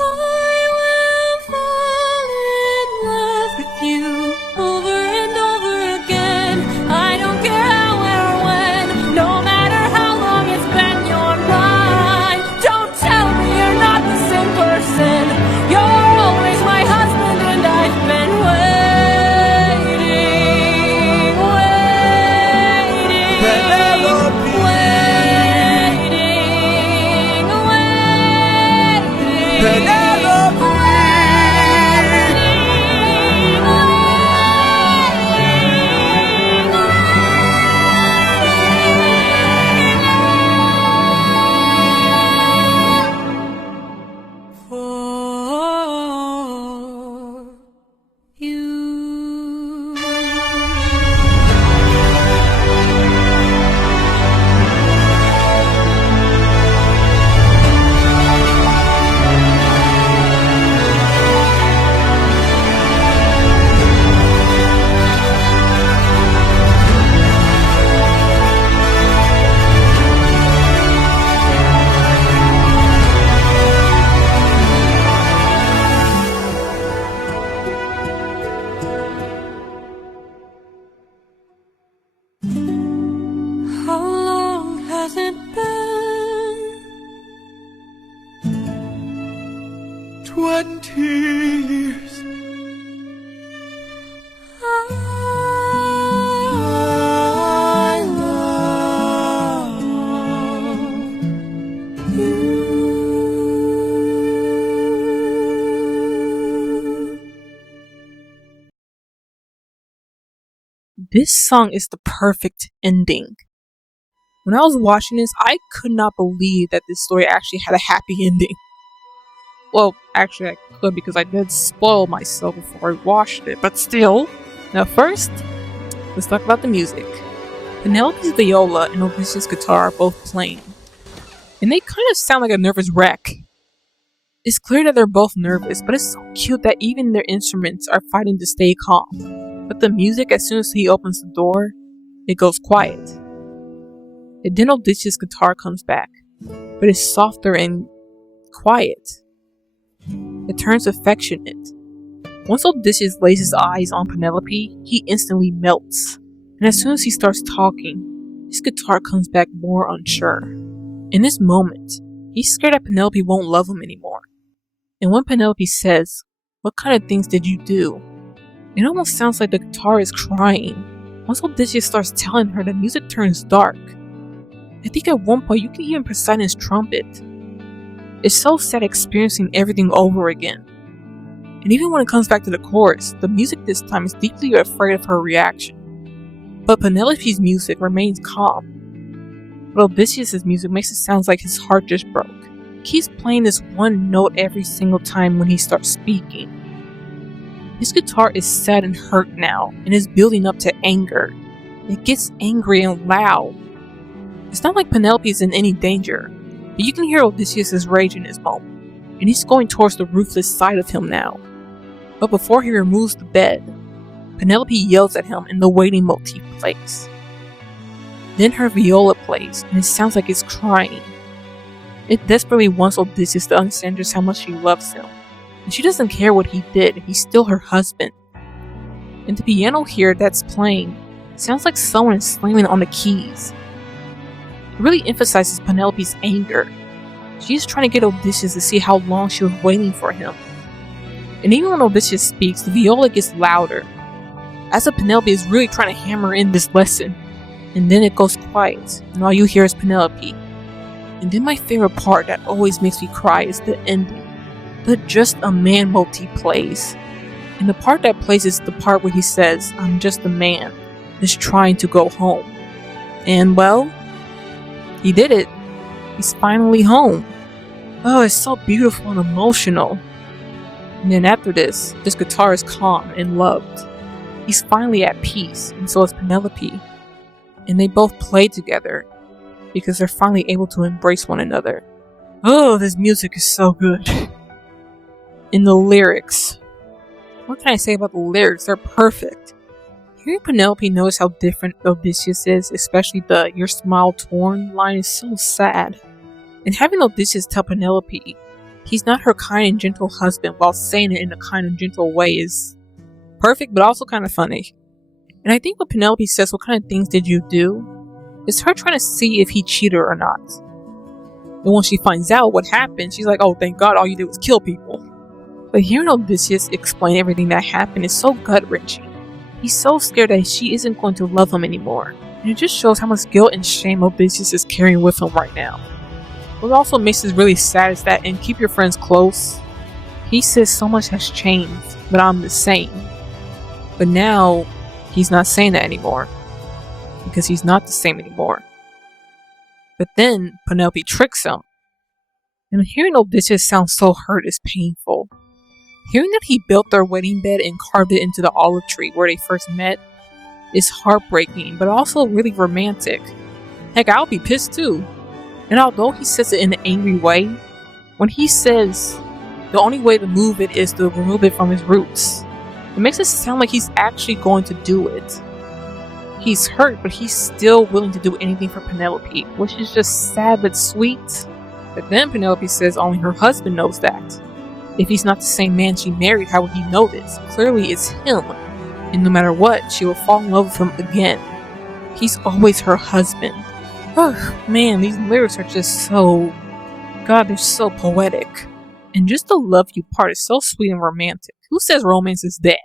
will fall in love with you over and over again. I don't care how or when, no matter how long it's been, you're mine. Don't tell me you're not the same person. You're always my husband and I've been waiting, Penelope. Penelope. For you. How long has it been? 20 years. I love you. This song is the perfect ending. When I was watching this, I could not believe that this story actually had a happy ending. Well, actually I could because I did spoil myself before I watched it, but still. Now first, let's talk about the music. Penelope's viola and Odysseus' guitar are both playing, and they kind of sound like a nervous wreck. It's clear that they're both nervous, but it's so cute that even their instruments are fighting to stay calm. But the music, as soon as he opens the door, it goes quiet. And then Odysseus' guitar comes back, but it's softer and quiet. It turns affectionate. Once Odysseus lays his eyes on Penelope, he instantly melts. And as soon as he starts talking, his guitar comes back more unsure. In this moment, he's scared that Penelope won't love him anymore. And when Penelope says, "What kind of things did you do?" it almost sounds like the guitar is crying. Once Odysseus starts telling her, the music turns dark. I think at one point you can hear Poseidon's trumpet. It's so sad experiencing everything over again. And even when it comes back to the chorus, the music this time is deeply afraid of her reaction. But Penelope's music remains calm. But Odysseus' music makes it sound like his heart just broke. He keeps playing this one note every single time when he starts speaking. His guitar is sad and hurt now, and is building up to anger. It gets angry and loud. It's not like Penelope is in any danger, but you can hear Odysseus' rage in this moment, and he's going towards the roofless side of him now. But before he removes the bed, Penelope yells at him and the waiting motif plays. Then her viola plays, and it sounds like it's crying. It desperately wants Odysseus to understand just how much she loves him. And she doesn't care what he did, he's still her husband. And the piano here that's playing sounds like someone is slamming on the keys. It really emphasizes Penelope's anger. She's trying to get Odysseus to see how long she was waiting for him. And even when Odysseus speaks, the viola gets louder, as if Penelope is really trying to hammer in this lesson. And then it goes quiet, and all you hear is Penelope. And then my favorite part that always makes me cry is the ending. The Just a Man motif plays. And the part that plays is the part where he says, "I'm just a man, just trying to go home." And well, he did it. He's finally home. Oh, it's so beautiful and emotional. And then after this guitar is calm and loved. He's finally at peace, and so is Penelope. And they both play together because they're finally able to embrace one another. Oh, this music is so good. And the lyrics. What can I say about the lyrics? They're perfect. Hearing Penelope notice how different Odysseus is, especially the "your smile torn" line, is so sad. And having Odysseus tell Penelope he's not her kind and gentle husband while saying it in a kind and gentle way is perfect, but also kind of funny. And I think when Penelope says, "What kind of things did you do?" it's her trying to see if he cheated or not. And when she finds out what happened, she's like, "Oh, thank God, all you did was kill people." But hearing Odysseus explain everything that happened is so gut-wrenching. He's so scared that she isn't going to love him anymore. And it just shows how much guilt and shame Odysseus is carrying with him right now. What also makes this really sad is that in Keep Your Friends Close, he says so much has changed, but I'm the same. But now, he's not saying that anymore. Because he's not the same anymore. But then, Penelope tricks him. And hearing Odysseus sound so hurt is painful. Hearing that he built their wedding bed and carved it into the olive tree where they first met is heartbreaking, but also really romantic. Heck, I'll be pissed too. And although he says it in an angry way, when he says the only way to move it is to remove it from his roots, it makes it sound like he's actually going to do it. He's hurt, but he's still willing to do anything for Penelope, which is just sad but sweet. But then Penelope says only her husband knows that. If he's not the same man she married, how would he know this? Clearly it's him. And no matter what, she will fall in love with him again. He's always her husband. Oh man, these lyrics are just so... God, they're so poetic. And just the love you part is so sweet and romantic. Who says romance is dead?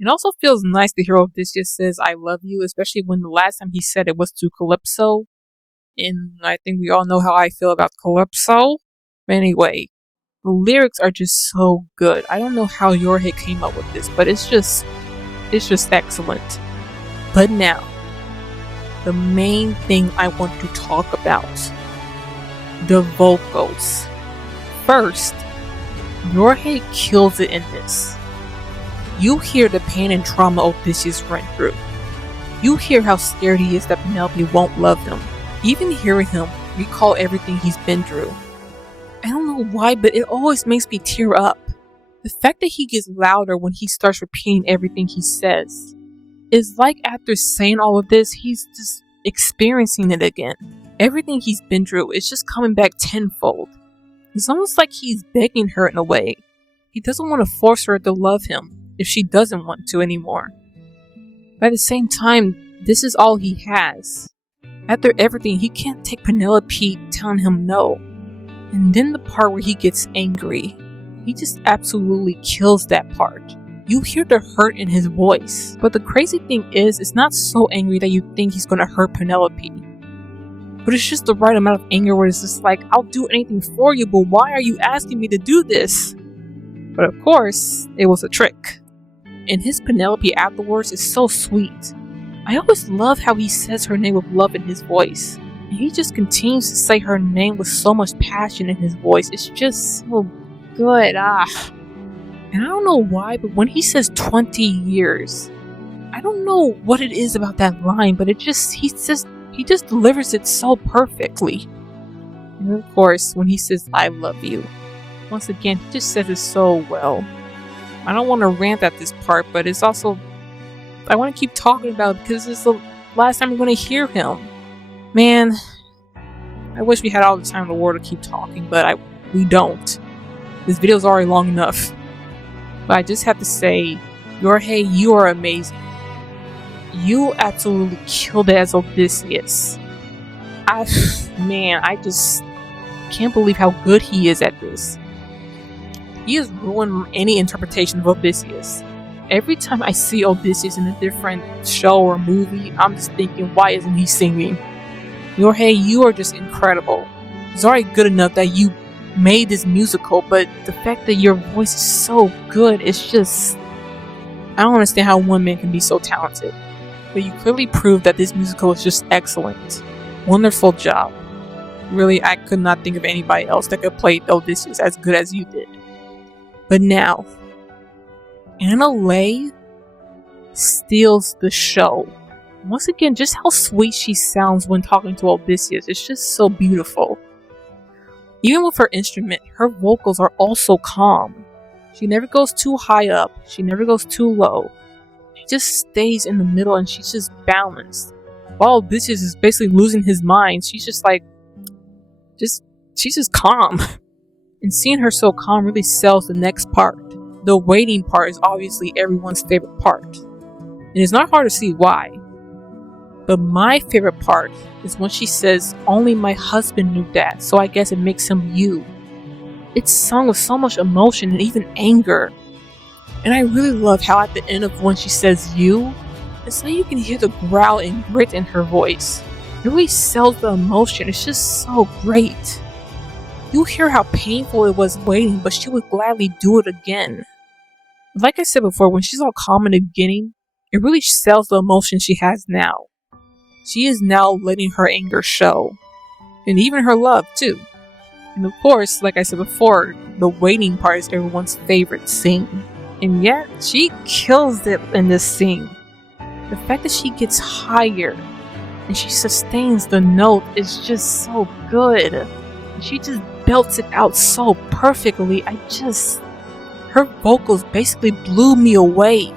It also feels nice to hear Odysseus says "I love you," especially when the last time he said it was to Calypso. And I think we all know how I feel about Calypso. But anyway, the lyrics are just so good. I don't know how Jorge came up with this, but it's just excellent. But now, the main thing I want to talk about. The vocals. First, Jorge kills it in this. You hear the pain and trauma Odysseus went through. You hear how scared he is that Penelope won't love him. Even hearing him recall everything he's been through. I don't know why, but it always makes me tear up. The fact that he gets louder when he starts repeating everything he says is like after saying all of this, he's just experiencing it again. Everything he's been through is just coming back tenfold. It's almost like he's begging her in a way. He doesn't want to force her to love him if she doesn't want to anymore. But at the same time, this is all he has. After everything, he can't take Penelope telling him no. And then the part where he gets angry, he just absolutely kills that part. You hear the hurt in his voice. But the crazy thing is, it's not so angry that you think he's gonna hurt Penelope. But it's just the right amount of anger where it's just like, I'll do anything for you, but why are you asking me to do this? But of course, it was a trick. And his Penelope afterwards is so sweet. I always love how he says her name with love in his voice. And he just continues to say her name with so much passion in his voice. It's just so good. And I don't know why, but when he says 20 years, I don't know what it is about that line, but he just delivers it so perfectly. And of course, when he says, I love you, once again, he just says it so well. I don't want to rant at this part, but it's also, I want to keep talking about it because it's the last time we're going to hear him. Man, I wish we had all the time in the world to keep talking, but we don't. This video is already long enough. But I just have to say, Yorhei, you are amazing. You absolutely killed it as Odysseus. I just can't believe how good he is at this. He has ruined any interpretation of Odysseus. Every time I see Odysseus in a different show or movie, I'm just thinking, why isn't he singing? Yorhei, you are just incredible. It's already good enough that you made this musical, but the fact that your voice is so good, it's just... I don't understand how one man can be so talented. But you clearly proved that this musical is just excellent. Wonderful job. Really, I could not think of anybody else that could play Odysseus as good as you did. But now, Anna Leigh steals the show. Once again, just how sweet she sounds when talking to Odysseus. It's just so beautiful. Even with her instrument, her vocals are also calm. She never goes too high up. She never goes too low. She just stays in the middle and she's just balanced. While Odysseus is basically losing his mind, she's just like, she's just calm. And seeing her so calm really sells the next part. The waiting part is obviously everyone's favorite part. And it's not hard to see why. But my favorite part is when she says, only my husband knew that, so I guess it makes him you. It's sung with so much emotion and even anger. And I really love how at the end of when she says you, it's like you can hear the growl and grit in her voice. It really sells the emotion. It's just so great. You hear how painful it was waiting, but she would gladly do it again. Like I said before, when she's all calm in the beginning, it really sells the emotion she has now. She is now letting her anger show. And even her love, too. And of course, like I said before, the waiting part is everyone's favorite scene. And yet, she kills it in this scene. The fact that she gets higher and she sustains the note is just so good. She just belts it out so perfectly. Her vocals basically blew me away.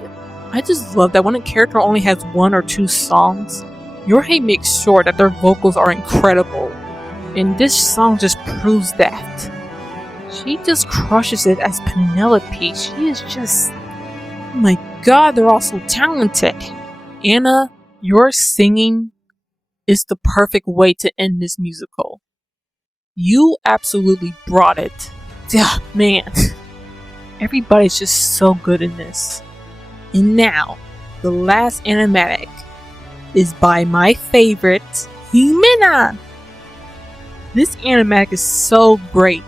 I just love that when a character only has 1 or 2 songs, Yorhei makes sure that their vocals are incredible. And this song just proves that. She just crushes it as Penelope. She is just... oh my god, they're all so talented. Anna, your singing is the perfect way to end this musical. You absolutely brought it. Yeah, man. Everybody's just so good in this. And now, the last animatic is by my favorite, Himena. This animatic is so great.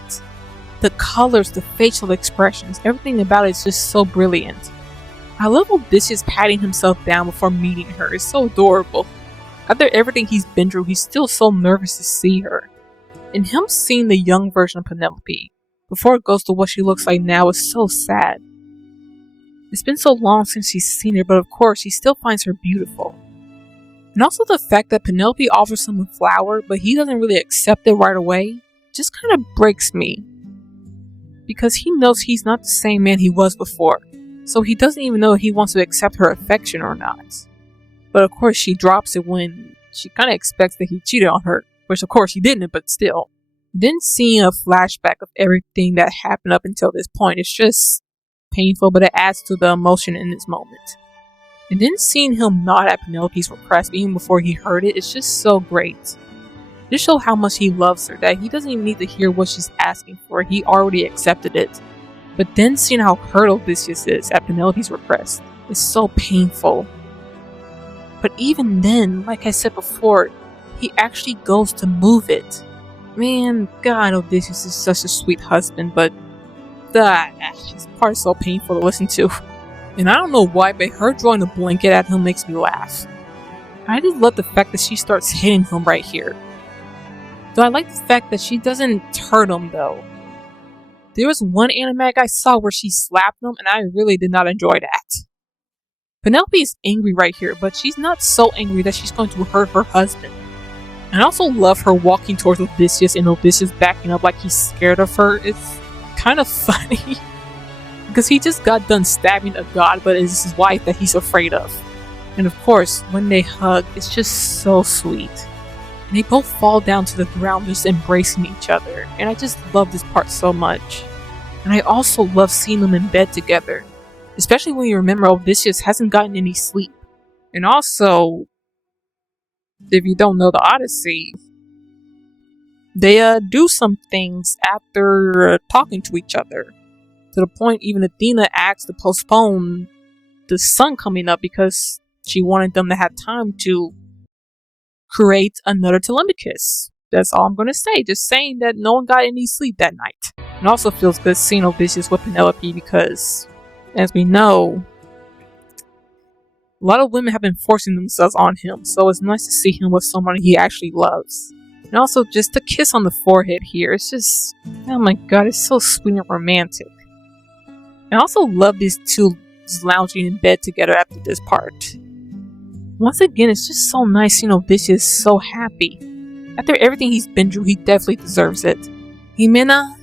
The colors, the facial expressions, everything about it is just so brilliant. I love Odysseus patting himself down before meeting her. It's so adorable. After everything he's been through, he's still so nervous to see her. And him seeing the young version of Penelope, before it goes to what she looks like now, is so sad. It's been so long since he's seen her, but of course, he still finds her beautiful. And also the fact that Penelope offers him a flower, but he doesn't really accept it right away, just kind of breaks me. Because he knows he's not the same man he was before, so he doesn't even know if he wants to accept her affection or not. But of course, she drops it when she kind of expects that he cheated on her, which of course he didn't, but still. Then seeing a flashback of everything that happened up until this point, it's just painful, but it adds to the emotion in this moment. And then seeing him nod at Penelope's request even before he heard it, it's just so great. Just show how much he loves her, that he doesn't even need to hear what she's asking for, he already accepted it. But then seeing how hurt Odysseus is at Penelope's request is so painful. But even then, like I said before, he actually goes to move it. Man, God, Odysseus is such a sweet husband, but his part is so painful to listen to. And I don't know why, but her drawing a blanket at him makes me laugh. I just love the fact that she starts hitting him right here. Though I like the fact that she doesn't hurt him though. There was one anime I saw where she slapped him, and I really did not enjoy that. Penelope is angry right here, but she's not so angry that she's going to hurt her husband. And I also love her walking towards Odysseus and Odysseus backing up like he's scared of her. It's kind of funny. Because he just got done stabbing a god, but it's his wife that he's afraid of. And of course, when they hug, it's just so sweet. And they both fall down to the ground just embracing each other. And I just love this part so much. And I also love seeing them in bed together. Especially when you remember Odysseus hasn't gotten any sleep. And also, if you don't know the Odyssey, they do some things after talking to each other. To the point even Athena asked to postpone the sun coming up because she wanted them to have time to create another Telemachus. That's all I'm going to say. Just saying that no one got any sleep that night. It also feels good seeing Odysseus with Penelope because, as we know, a lot of women have been forcing themselves on him, so it's nice to see him with someone he actually loves. And also just the kiss on the forehead here, it's just, oh my god, it's so sweet and romantic. I also love these two just lounging in bed together after this part. Once again, it's just so nice seeing Odysseus so happy. After everything he's been through, he definitely deserves it. Himena,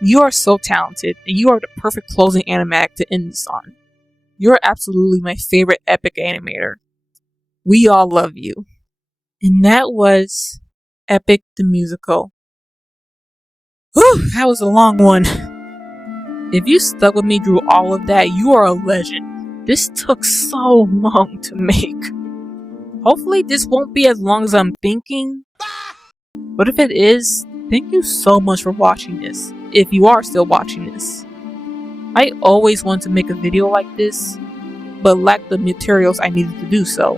you are so talented, and you are the perfect closing animatic to end this on. You're absolutely my favorite epic animator. We all love you. And that was Epic the Musical. Whew, that was a long one. If you stuck with me through all of that, you are a legend. This took so long to make. Hopefully this won't be as long as I'm thinking. But if it is, thank you so much for watching this. If you are still watching this. I always wanted to make a video like this, but lacked the materials I needed to do so.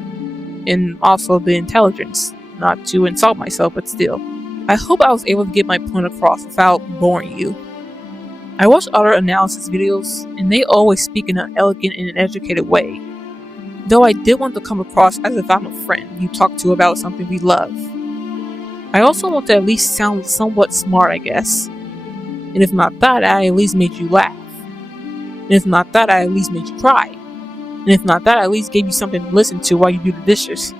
And also the intelligence. Not to insult myself, but still. I hope I was able to get my point across without boring you. I watch other analysis videos, and they always speak in an elegant and an educated way. Though I did want to come across as if I'm a friend you talk to about something we love. I also want to at least sound somewhat smart, I guess. And if not that, I at least made you laugh. And if not that, I at least made you cry. And if not that, I at least gave you something to listen to while you do the dishes.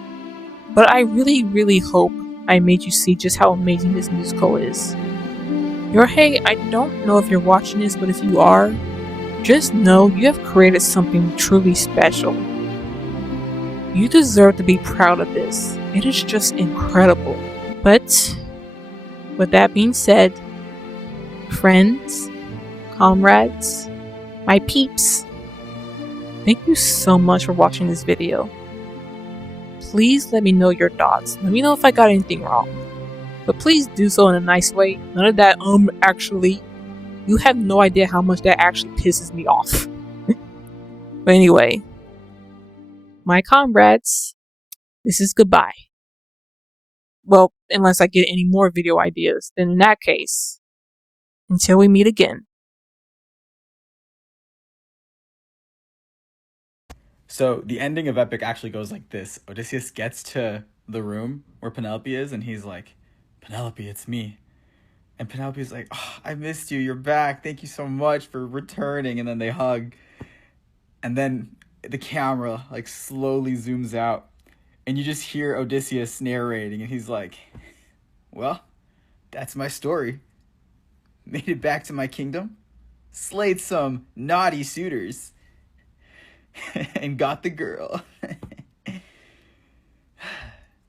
But I really, really hope I made you see just how amazing this musical is. Yorhei, I don't know if you're watching this, but if you are, just know you have created something truly special. You deserve to be proud of this. It is just incredible. But, with that being said, friends, comrades, my peeps, thank you so much for watching this video. Please let me know your thoughts. Let me know if I got anything wrong. But please do so in a nice way. None of that, actually. You have no idea how much that actually pisses me off. But anyway, my comrades, this is goodbye. Well, unless I get any more video ideas, then in that case, until we meet again. So the ending of Epic actually goes like this. Odysseus gets to the room where Penelope is, and he's like, Penelope, it's me. And Penelope's like, oh, I missed you. You're back. Thank you so much for returning. And then they hug. And then the camera like slowly zooms out. And you just hear Odysseus narrating. And he's like, well, that's my story. Made it back to my kingdom. Slayed some naughty suitors. And got the girl.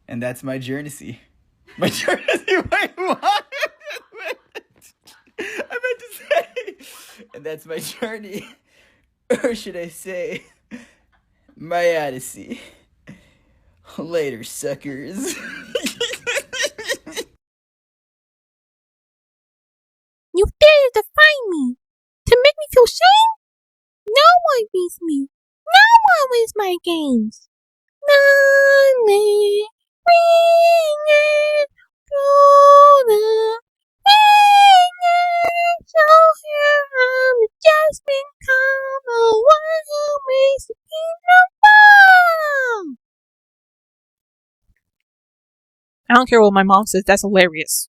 And that's my journey. My journey. Wait, what? I meant to say. And that's my journey. Or should I say, my odyssey. Later, suckers. You dared to find me. To make me feel shame? No one beats me. No one wins my games. No, me. Bring it to the fingers of your arm. Jasmine, come, the one who makes the kingdom fall. I don't care what my mom says, that's hilarious.